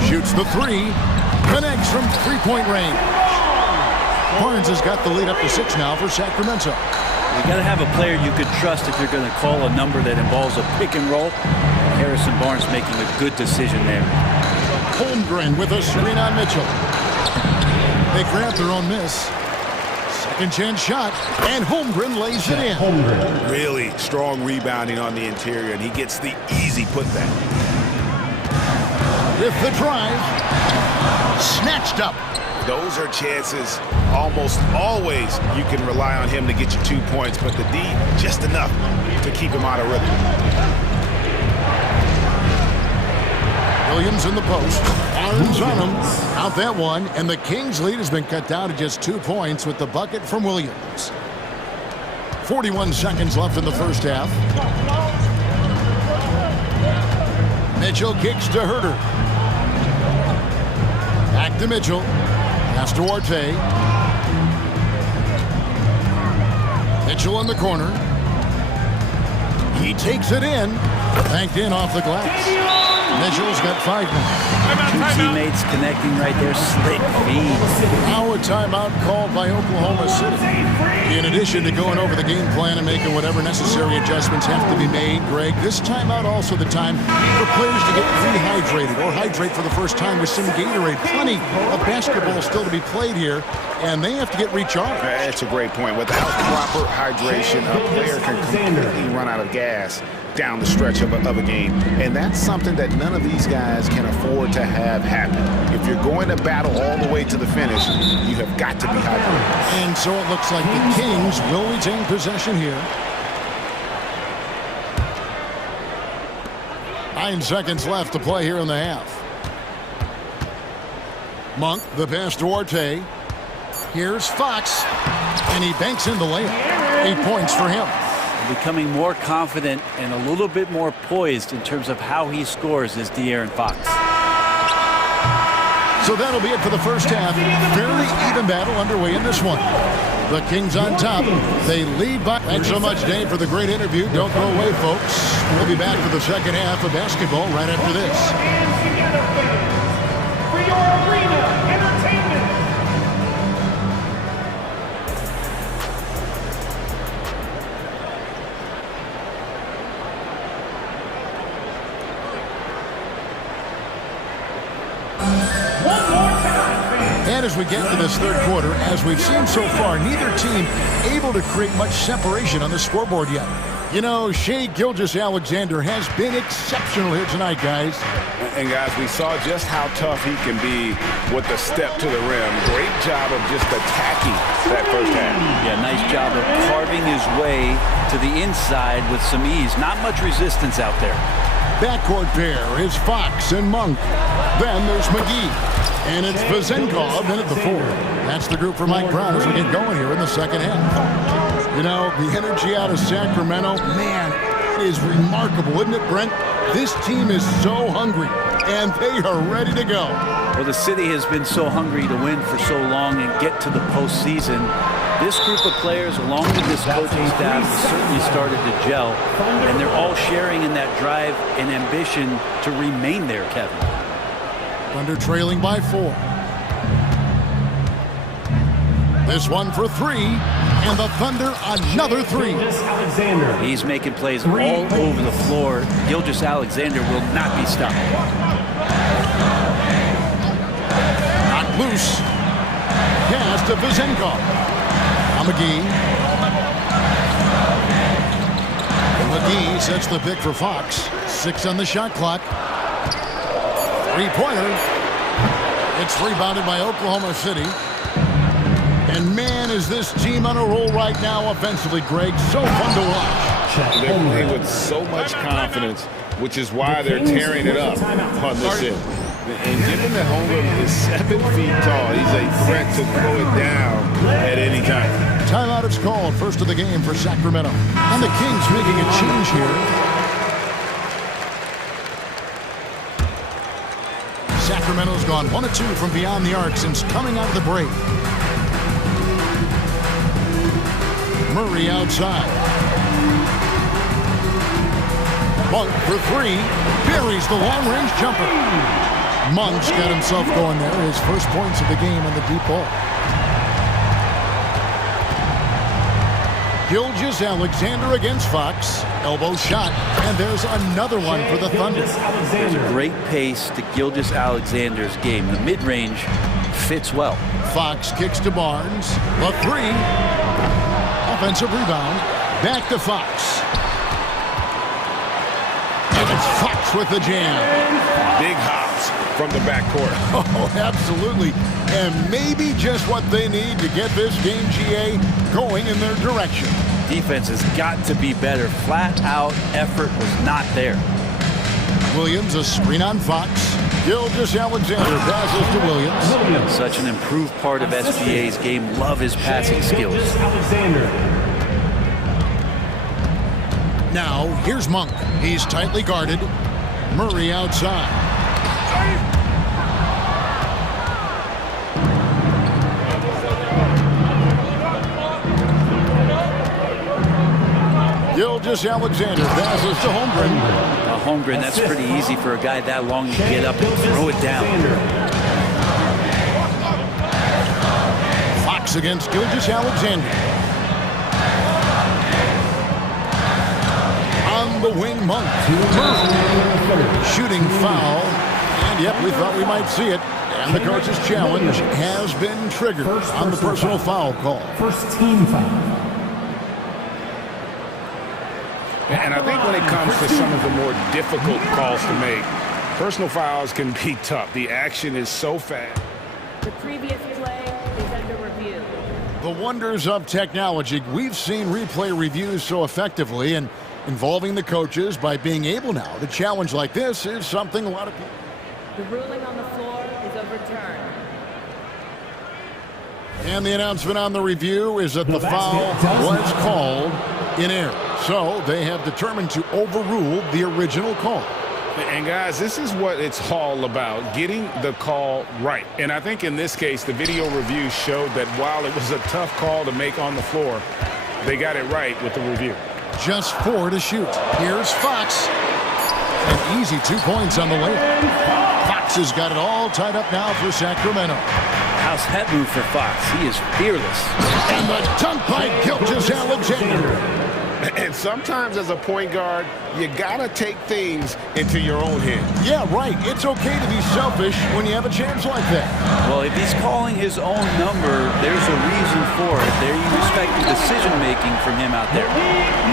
Shoots the 3. Connects from 3-point range. Barnes has got the lead up to 6 now for Sacramento. You got to have a player you could trust if you're going to call a number that involves a pick and roll. Harrison Barnes making a good decision there. Holmgren with a screen on Mitchell. They grab their own miss. Second chance shot, and Holmgren lays it in. Really strong rebounding on the interior, and he gets the easy putback. With the drive, snatched up. Those are chances almost always you can rely on him to get you 2 points, but the D, just enough to keep him out of rhythm. Williams in the post. Barnes on him. Out that one, and the Kings' lead has been cut down to just 2 points with the bucket from Williams. 41 seconds left in the first half. Mitchell kicks to Herter. Back to Mitchell. Pass to Arte. Mitchell in the corner. He takes it in. Banked in off the glass. Mitchell's got 5 now. 2 teammates connecting right there. Slick feed. Now a timeout called by Oklahoma City. In addition to going over the game plan and making whatever necessary adjustments have to be made, Greg, this timeout also the time for players to get rehydrated or hydrate for the first time with some Gatorade. Plenty of basketball still to be played here, and they have to get recharged. That's a great point. Without proper hydration, a player can completely run out of gas down the stretch of a game. And that's something that none of these guys can afford to have happen. If you're going to battle all the way to the finish, you have got to be hydrated. And so it looks like the Kings will retain possession here. 9 seconds left to play here in the half. Monk, the pass to Arte. Here's Fox, and he banks in the layup. 8 points for him. Becoming more confident and a little bit more poised in terms of how he scores is De'Aaron Fox. So that'll be it for the first half. Fairly even battle underway in this one. The Kings on top. They lead by... Thanks so much, Dave, for the great interview. Don't go away, folks. We'll be back for the second half of basketball right after this. For your arena entertainment. And as we get to this third quarter, as we've seen so far, neither team able to create much separation on the scoreboard yet. You know, Shai Gilgeous-Alexander has been exceptional here tonight, guys. And guys, we saw just how tough he can be with the step to the rim. Great job of just attacking that first half. Yeah, nice job of carving his way to the inside with some ease. Not much resistance out there. Backcourt pair is Fox and Monk. Then there's McGee. And it's Vezenkov in at the 4. That's the group for Mike Brown as we get going here in the second half. You know, the energy out of Sacramento, man, it is remarkable, isn't it, Brent? This team is so hungry, and they are ready to go. Well, the city has been so hungry to win for so long and get to the postseason. This group of players, along with this coaching staff, has certainly started to gel, and they're all sharing in that drive and ambition to remain there, Kevin. Thunder trailing by 4. This one for 3, and the Thunder another 3. He's making plays all over the floor. Gilgeous-Alexander will not be stopped. Not loose. Pass to Vezenkov. McGee. McGee sets the pick for Fox. 6 on the shot clock. Three-pointer. It's rebounded by Oklahoma City. And man, is this team on a roll right now offensively, Greg. So fun to watch. They're playing with so much confidence, which is why they're tearing it up on this end. And given that Holmgren is 7 feet tall, he's a threat to throw it down at any time. Timeout is called, first of the game for Sacramento. And the Kings making a change here. Sacramento's gone 1 of 2 from beyond the arc since coming out of the break. Murray outside. Monk for 3. Buries the long-range jumper. Monk's got himself going there. His first points of the game on the deep ball. Gilgeous-Alexander against Fox. Elbow shot. And there's another one for the Thunder. There's a great pace to Gilgeous-Alexander's game. The mid-range fits well. Fox kicks to Barnes. The 3. Offensive rebound. Back to Fox. And it's Fox with the jam. Big hops from the backcourt. Oh, absolutely. And maybe just what they need to get this game, GA, going in their direction. Defense has got to be better. Flat out effort was not there. Williams, a screen on Fox. Gilgeous-Alexander passes to Williams. Such an improved part of SGA's game. Love his passing skills. Now, here's Monk. He's tightly guarded. Murray outside. Gilgeous-Alexander passes to Holmgren. Holmgren, that's pretty easy for a guy that long to get up and throw it down. Fox against Gilgeous-Alexander. On the wing, Monk. Shooting foul. And yep, we thought we might see it. And the coach's challenge has been triggered on the personal foul call. First team foul. And I think when it comes to some of the more difficult calls to make, personal fouls can be tough. The action is so fast. The previous play is under review. The wonders of technology. We've seen replay reviews so effectively, and involving the coaches by being able now to challenge like this is something a lot of people. The ruling on the floor is overturned. And the announcement on the review is that the foul was called in error. So they have determined to overrule the original call. And guys, this is what it's all about, getting the call right. And I think in this case, the video review showed that while it was a tough call to make on the floor, they got it right with the review. Just 4 to shoot. Here's Fox. An easy 2 points on the way. Fox has got it all tied up now for Sacramento. How's that move for Fox? He is fearless. And the dunk by Gilgeous-Alexander. And sometimes as a point guard, you gotta take things into your own hands. Yeah, right. It's okay to be selfish when you have a chance like that. Well, if he's calling his own number, there's a reason for it. There you respect the decision-making from him out there.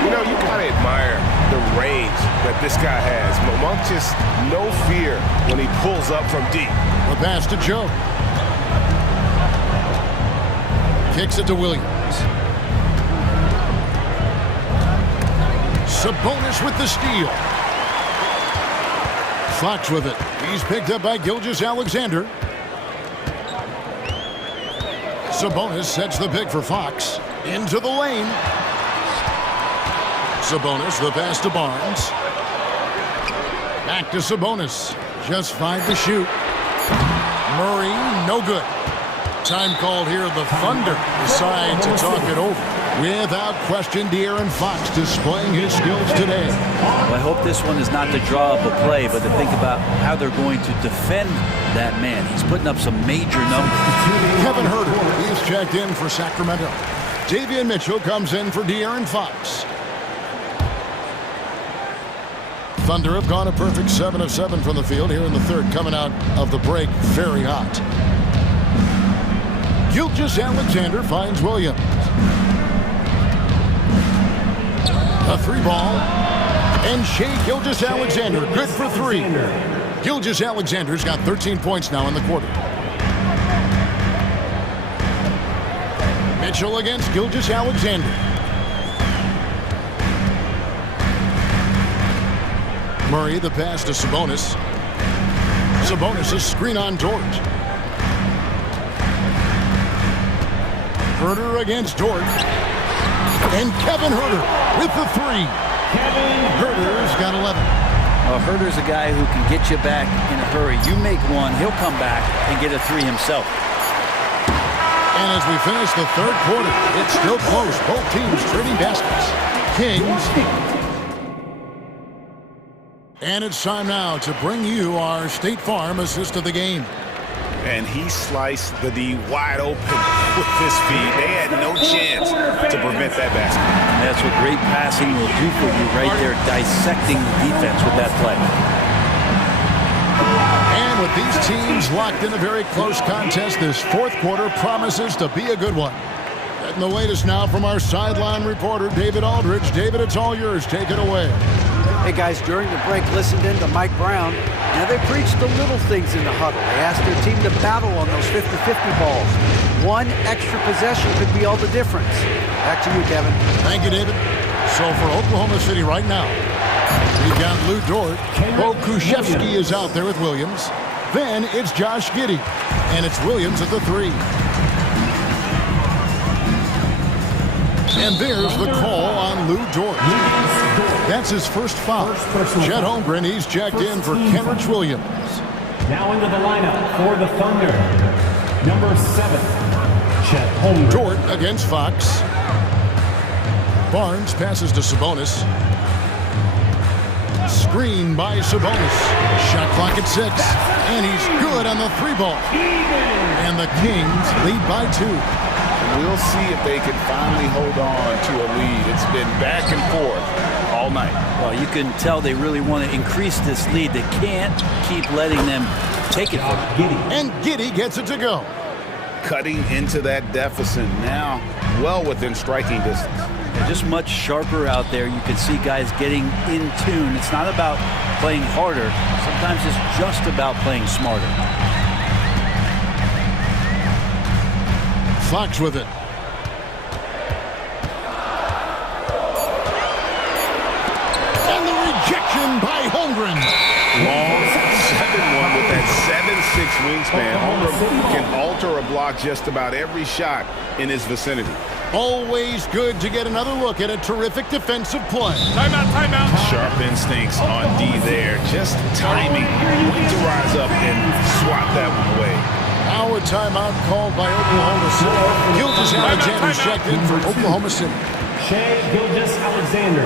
You know, you gotta admire the range that this guy has. Monk just no fear when he pulls up from deep. The pass to Joe. Kicks it to Williams. Sabonis with the steal. Fox with it. He's picked up by Gilgeous-Alexander. Sabonis sets the pick for Fox. Into the lane. Sabonis, the pass to Barnes. Back to Sabonis. Just 5 to shoot. Murray, no good. Time called here. The Thunder decide to talk it over. Without question, De'Aaron Fox displaying his skills today. Well, I hope this one is not to draw up a play, but to think about how they're going to defend that man. He's putting up some major numbers. Kevin Herter, he's checked in for Sacramento. Davion Mitchell comes in for De'Aaron Fox. Thunder have gone a perfect 7 of 7 from the field here in the third, coming out of the break very hot. Gilgeous-Alexander finds Williams. A three ball. And Shea Gilgeous-Alexander, good for three. Gilgeous-Alexander's got 13 points now in the quarter. Mitchell against Gilgeous-Alexander. Murray, the pass to Sabonis. Sabonis' screen on Dort. Herter against Dort. And Kevin Herter with the three. Herter's got 11. Herter's a guy who can get you back in a hurry. You make one, he'll come back and get a three himself. And as we finish the third quarter, it's still close. Both teams trading baskets. Kings. And it's time now to bring you our State Farm assist of the game. And he sliced the D wide open with his feet. They had no chance to prevent that basket. And that's what great passing will do for you right there, dissecting the defense with that play. And with these teams locked in a very close contest, this fourth quarter promises to be a good one. Getting the latest now from our sideline reporter, David Aldridge. David, it's all yours. Take it away. Hey guys, during the break, listened in to Mike Brown. Now they preached the little things in the huddle. They asked their team to battle on those 50-50 balls. One extra possession could be all the difference. Back to you, Kevin. Thank you, David. So for Oklahoma City right now, we've got Lou Dort. Bo Kushevsky is out there with Williams. Then it's Josh Giddey, and it's Williams at the three. And there's the call on Lou Dort. That's his first foul. Chet Holmgren, he's checked in for Kenrich Williams. Now into the lineup for the Thunder, number 7, Chet Holmgren. Dort against Fox. Barnes passes to Sabonis. Screen by Sabonis. Shot clock at 6. And he's good on the three ball. And the Kings lead by 2. We'll see if they can finally hold on to a lead. It's been back and forth all night. Well, you can tell they really want to increase this lead. They can't keep letting them take it from Giddey. And Giddey gets it to go. Cutting into that deficit now, well within striking distance. They're just much sharper out there. You can see guys getting in tune. It's not about playing harder. Sometimes it's just about playing smarter. Fox with it. And the rejection by Holmgren. Long 7-1 with that 7'6" wingspan. Holmgren can alter a block just about every shot in his vicinity. Always good to get another look at a terrific defensive play. Timeout, timeout. Sharp instincts on D there. Just timing when to rise up and swat that one away. Now a timeout called by Oklahoma City. Gilgeous-Alexander checked in for Oklahoma City. Shea Gilgeous-Alexander.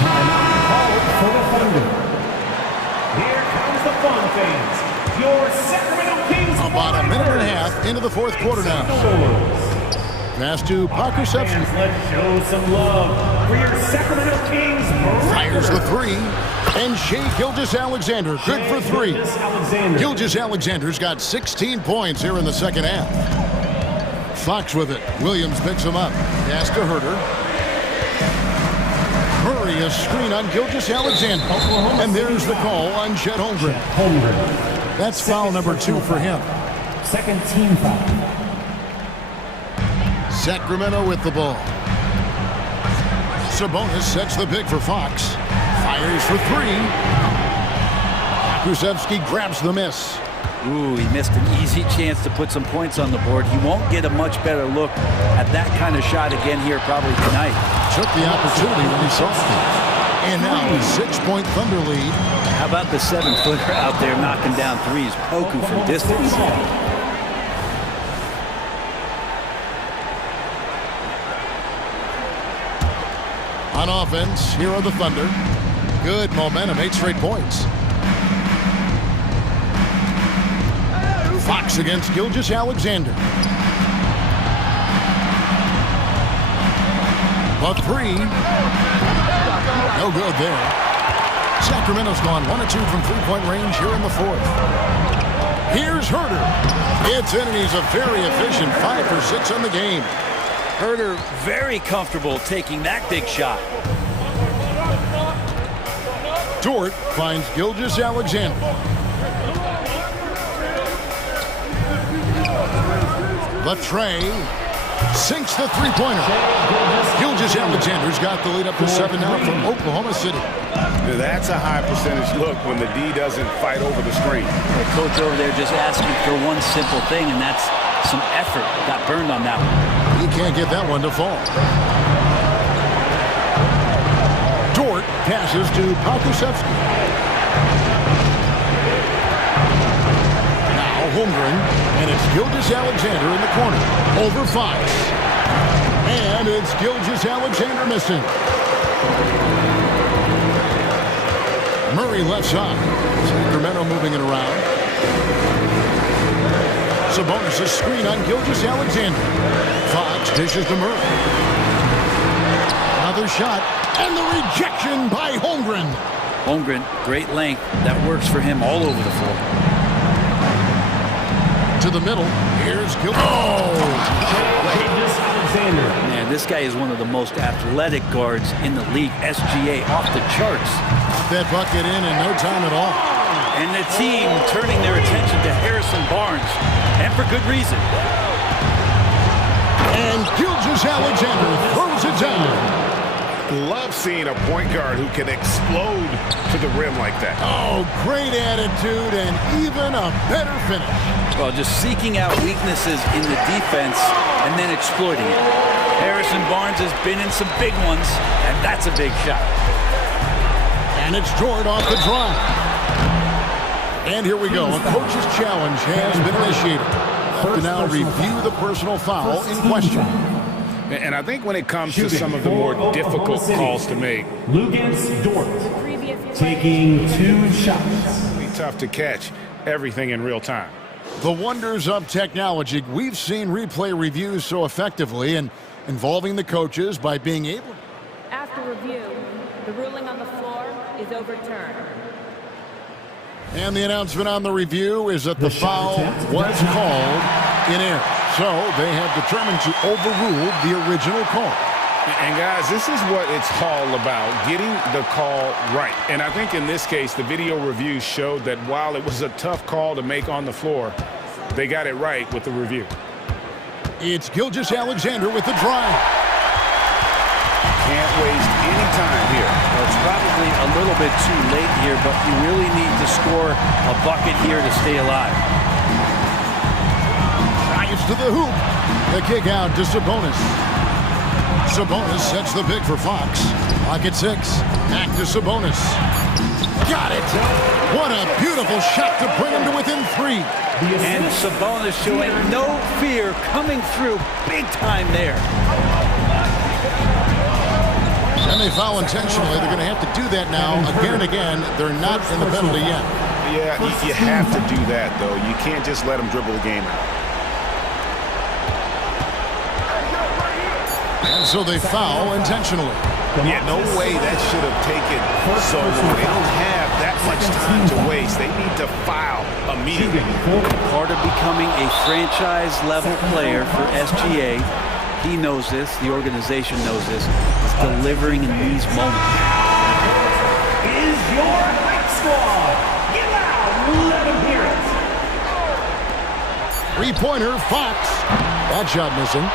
Timeout called for the Thunder. Here comes the fun fans. Your Sacramento Kings. About a minute and a half into the fourth quarter now. Pass to Pokusevsky. Let's show some love for your Sacramento Kings. Fires the three. And Shea Gilgeous-Alexander, good for three. Gilgeous-Alexander's got 16 points here in the second half. Fox with it. Williams picks him up. Pass to Herter. Murray, a screen on Gilgeous-Alexander. And there's the call on Chet Holmgren. That's foul number 2 for him. Second team foul. Sacramento with the ball. Sabonis sets the pick for Fox. Fires for three. Pokusevsky grabs the miss. Ooh, he missed an easy chance to put some points on the board. He won't get a much better look at that kind of shot again here probably tonight. Took the opportunity when he saw it. And now a 6-point Thunder lead. How about the 7-footer out there knocking down threes? Poku from distance. On offense, here are the Thunder. Good momentum, 8 straight points. Fox against Gilgeous-Alexander. A three. No good there. Sacramento's gone 1 of 2 from three-point range here in the fourth. Here's Herter. It's in, and he's a very efficient 5 for 6 on the game. Herder very comfortable taking that big shot. Dort finds Gilgeous-Alexander. Latrey sinks the three-pointer. Gilgeous-Alexander's got the lead up to 7 now from Oklahoma City. That's a high percentage look when the D doesn't fight over the screen. The coach over there just asking for one simple thing, and that's some effort. Got burned on that one. He can't get that one to fall. Dort passes to Pakusevsky. Now Holmgren, and it's Gilgeous-Alexander in the corner. Over 5. And it's Gilgeous-Alexander missing. Murray left side. Sacramento moving it around. Sabonis' screen on Gilgeous-Alexander. Fox dishes to Murray. Another shot. And the rejection by Holmgren. Holmgren, great length. That works for him all over the floor. To the middle. Here's Man, this guy is one of the most athletic guards in the league. SGA off the charts. That bucket in no time at all. And the team turning their attention to Harrison Barnes. And for good reason. And Gilgeous-Alexander throws it down. Love seeing a point guard who can explode to the rim like that. Oh, great attitude and even a better finish. Well, just seeking out weaknesses in the defense and then exploiting it. Harrison Barnes has been in some big ones, and that's a big shot. And it's Dort off the drive. And here we go. A coach's challenge has been initiated. To now review the personal foul in question. And I think when it comes to some of the more difficult calls to make, Luguentz Dort taking 2 shots. It'll be tough to catch everything in real time. The wonders of technology. We've seen replay reviews so effectively and involving the coaches by being able. After review, the ruling on the floor is overturned. And the announcement on the review is that the foul was called in error. So they have determined to overrule the original call. And guys, this is what it's all about, getting the call right. And I think in this case, the video review showed that while it was a tough call to make on the floor, they got it right with the review. It's Gilgeous-Alexander with the drive. Can't waste any time here. Well, it's probably a little bit too late here, but you really need to score a bucket here to stay alive. Drives to the hoop. The kick out to Sabonis. Sabonis sets the pick for Fox. Clock at 6. Back to Sabonis. Got it. What a beautiful shot to bring him to within 3. And Sabonis showing no fear coming through big time there. And they foul intentionally. They're going to have to do that now again and again. They're not in the penalty yet. Yeah, you have to do that, though. You can't just let them dribble the game out. And so they foul intentionally. Yeah, no way that should have taken so long. They don't have that much time to waste. They need to foul immediately. Part of becoming a franchise-level player for SGA, he knows this, the organization knows this, is delivering in these moments. Is your hype squad. Get out. Let them hear it. 3-pointer, Fox. That shot missing.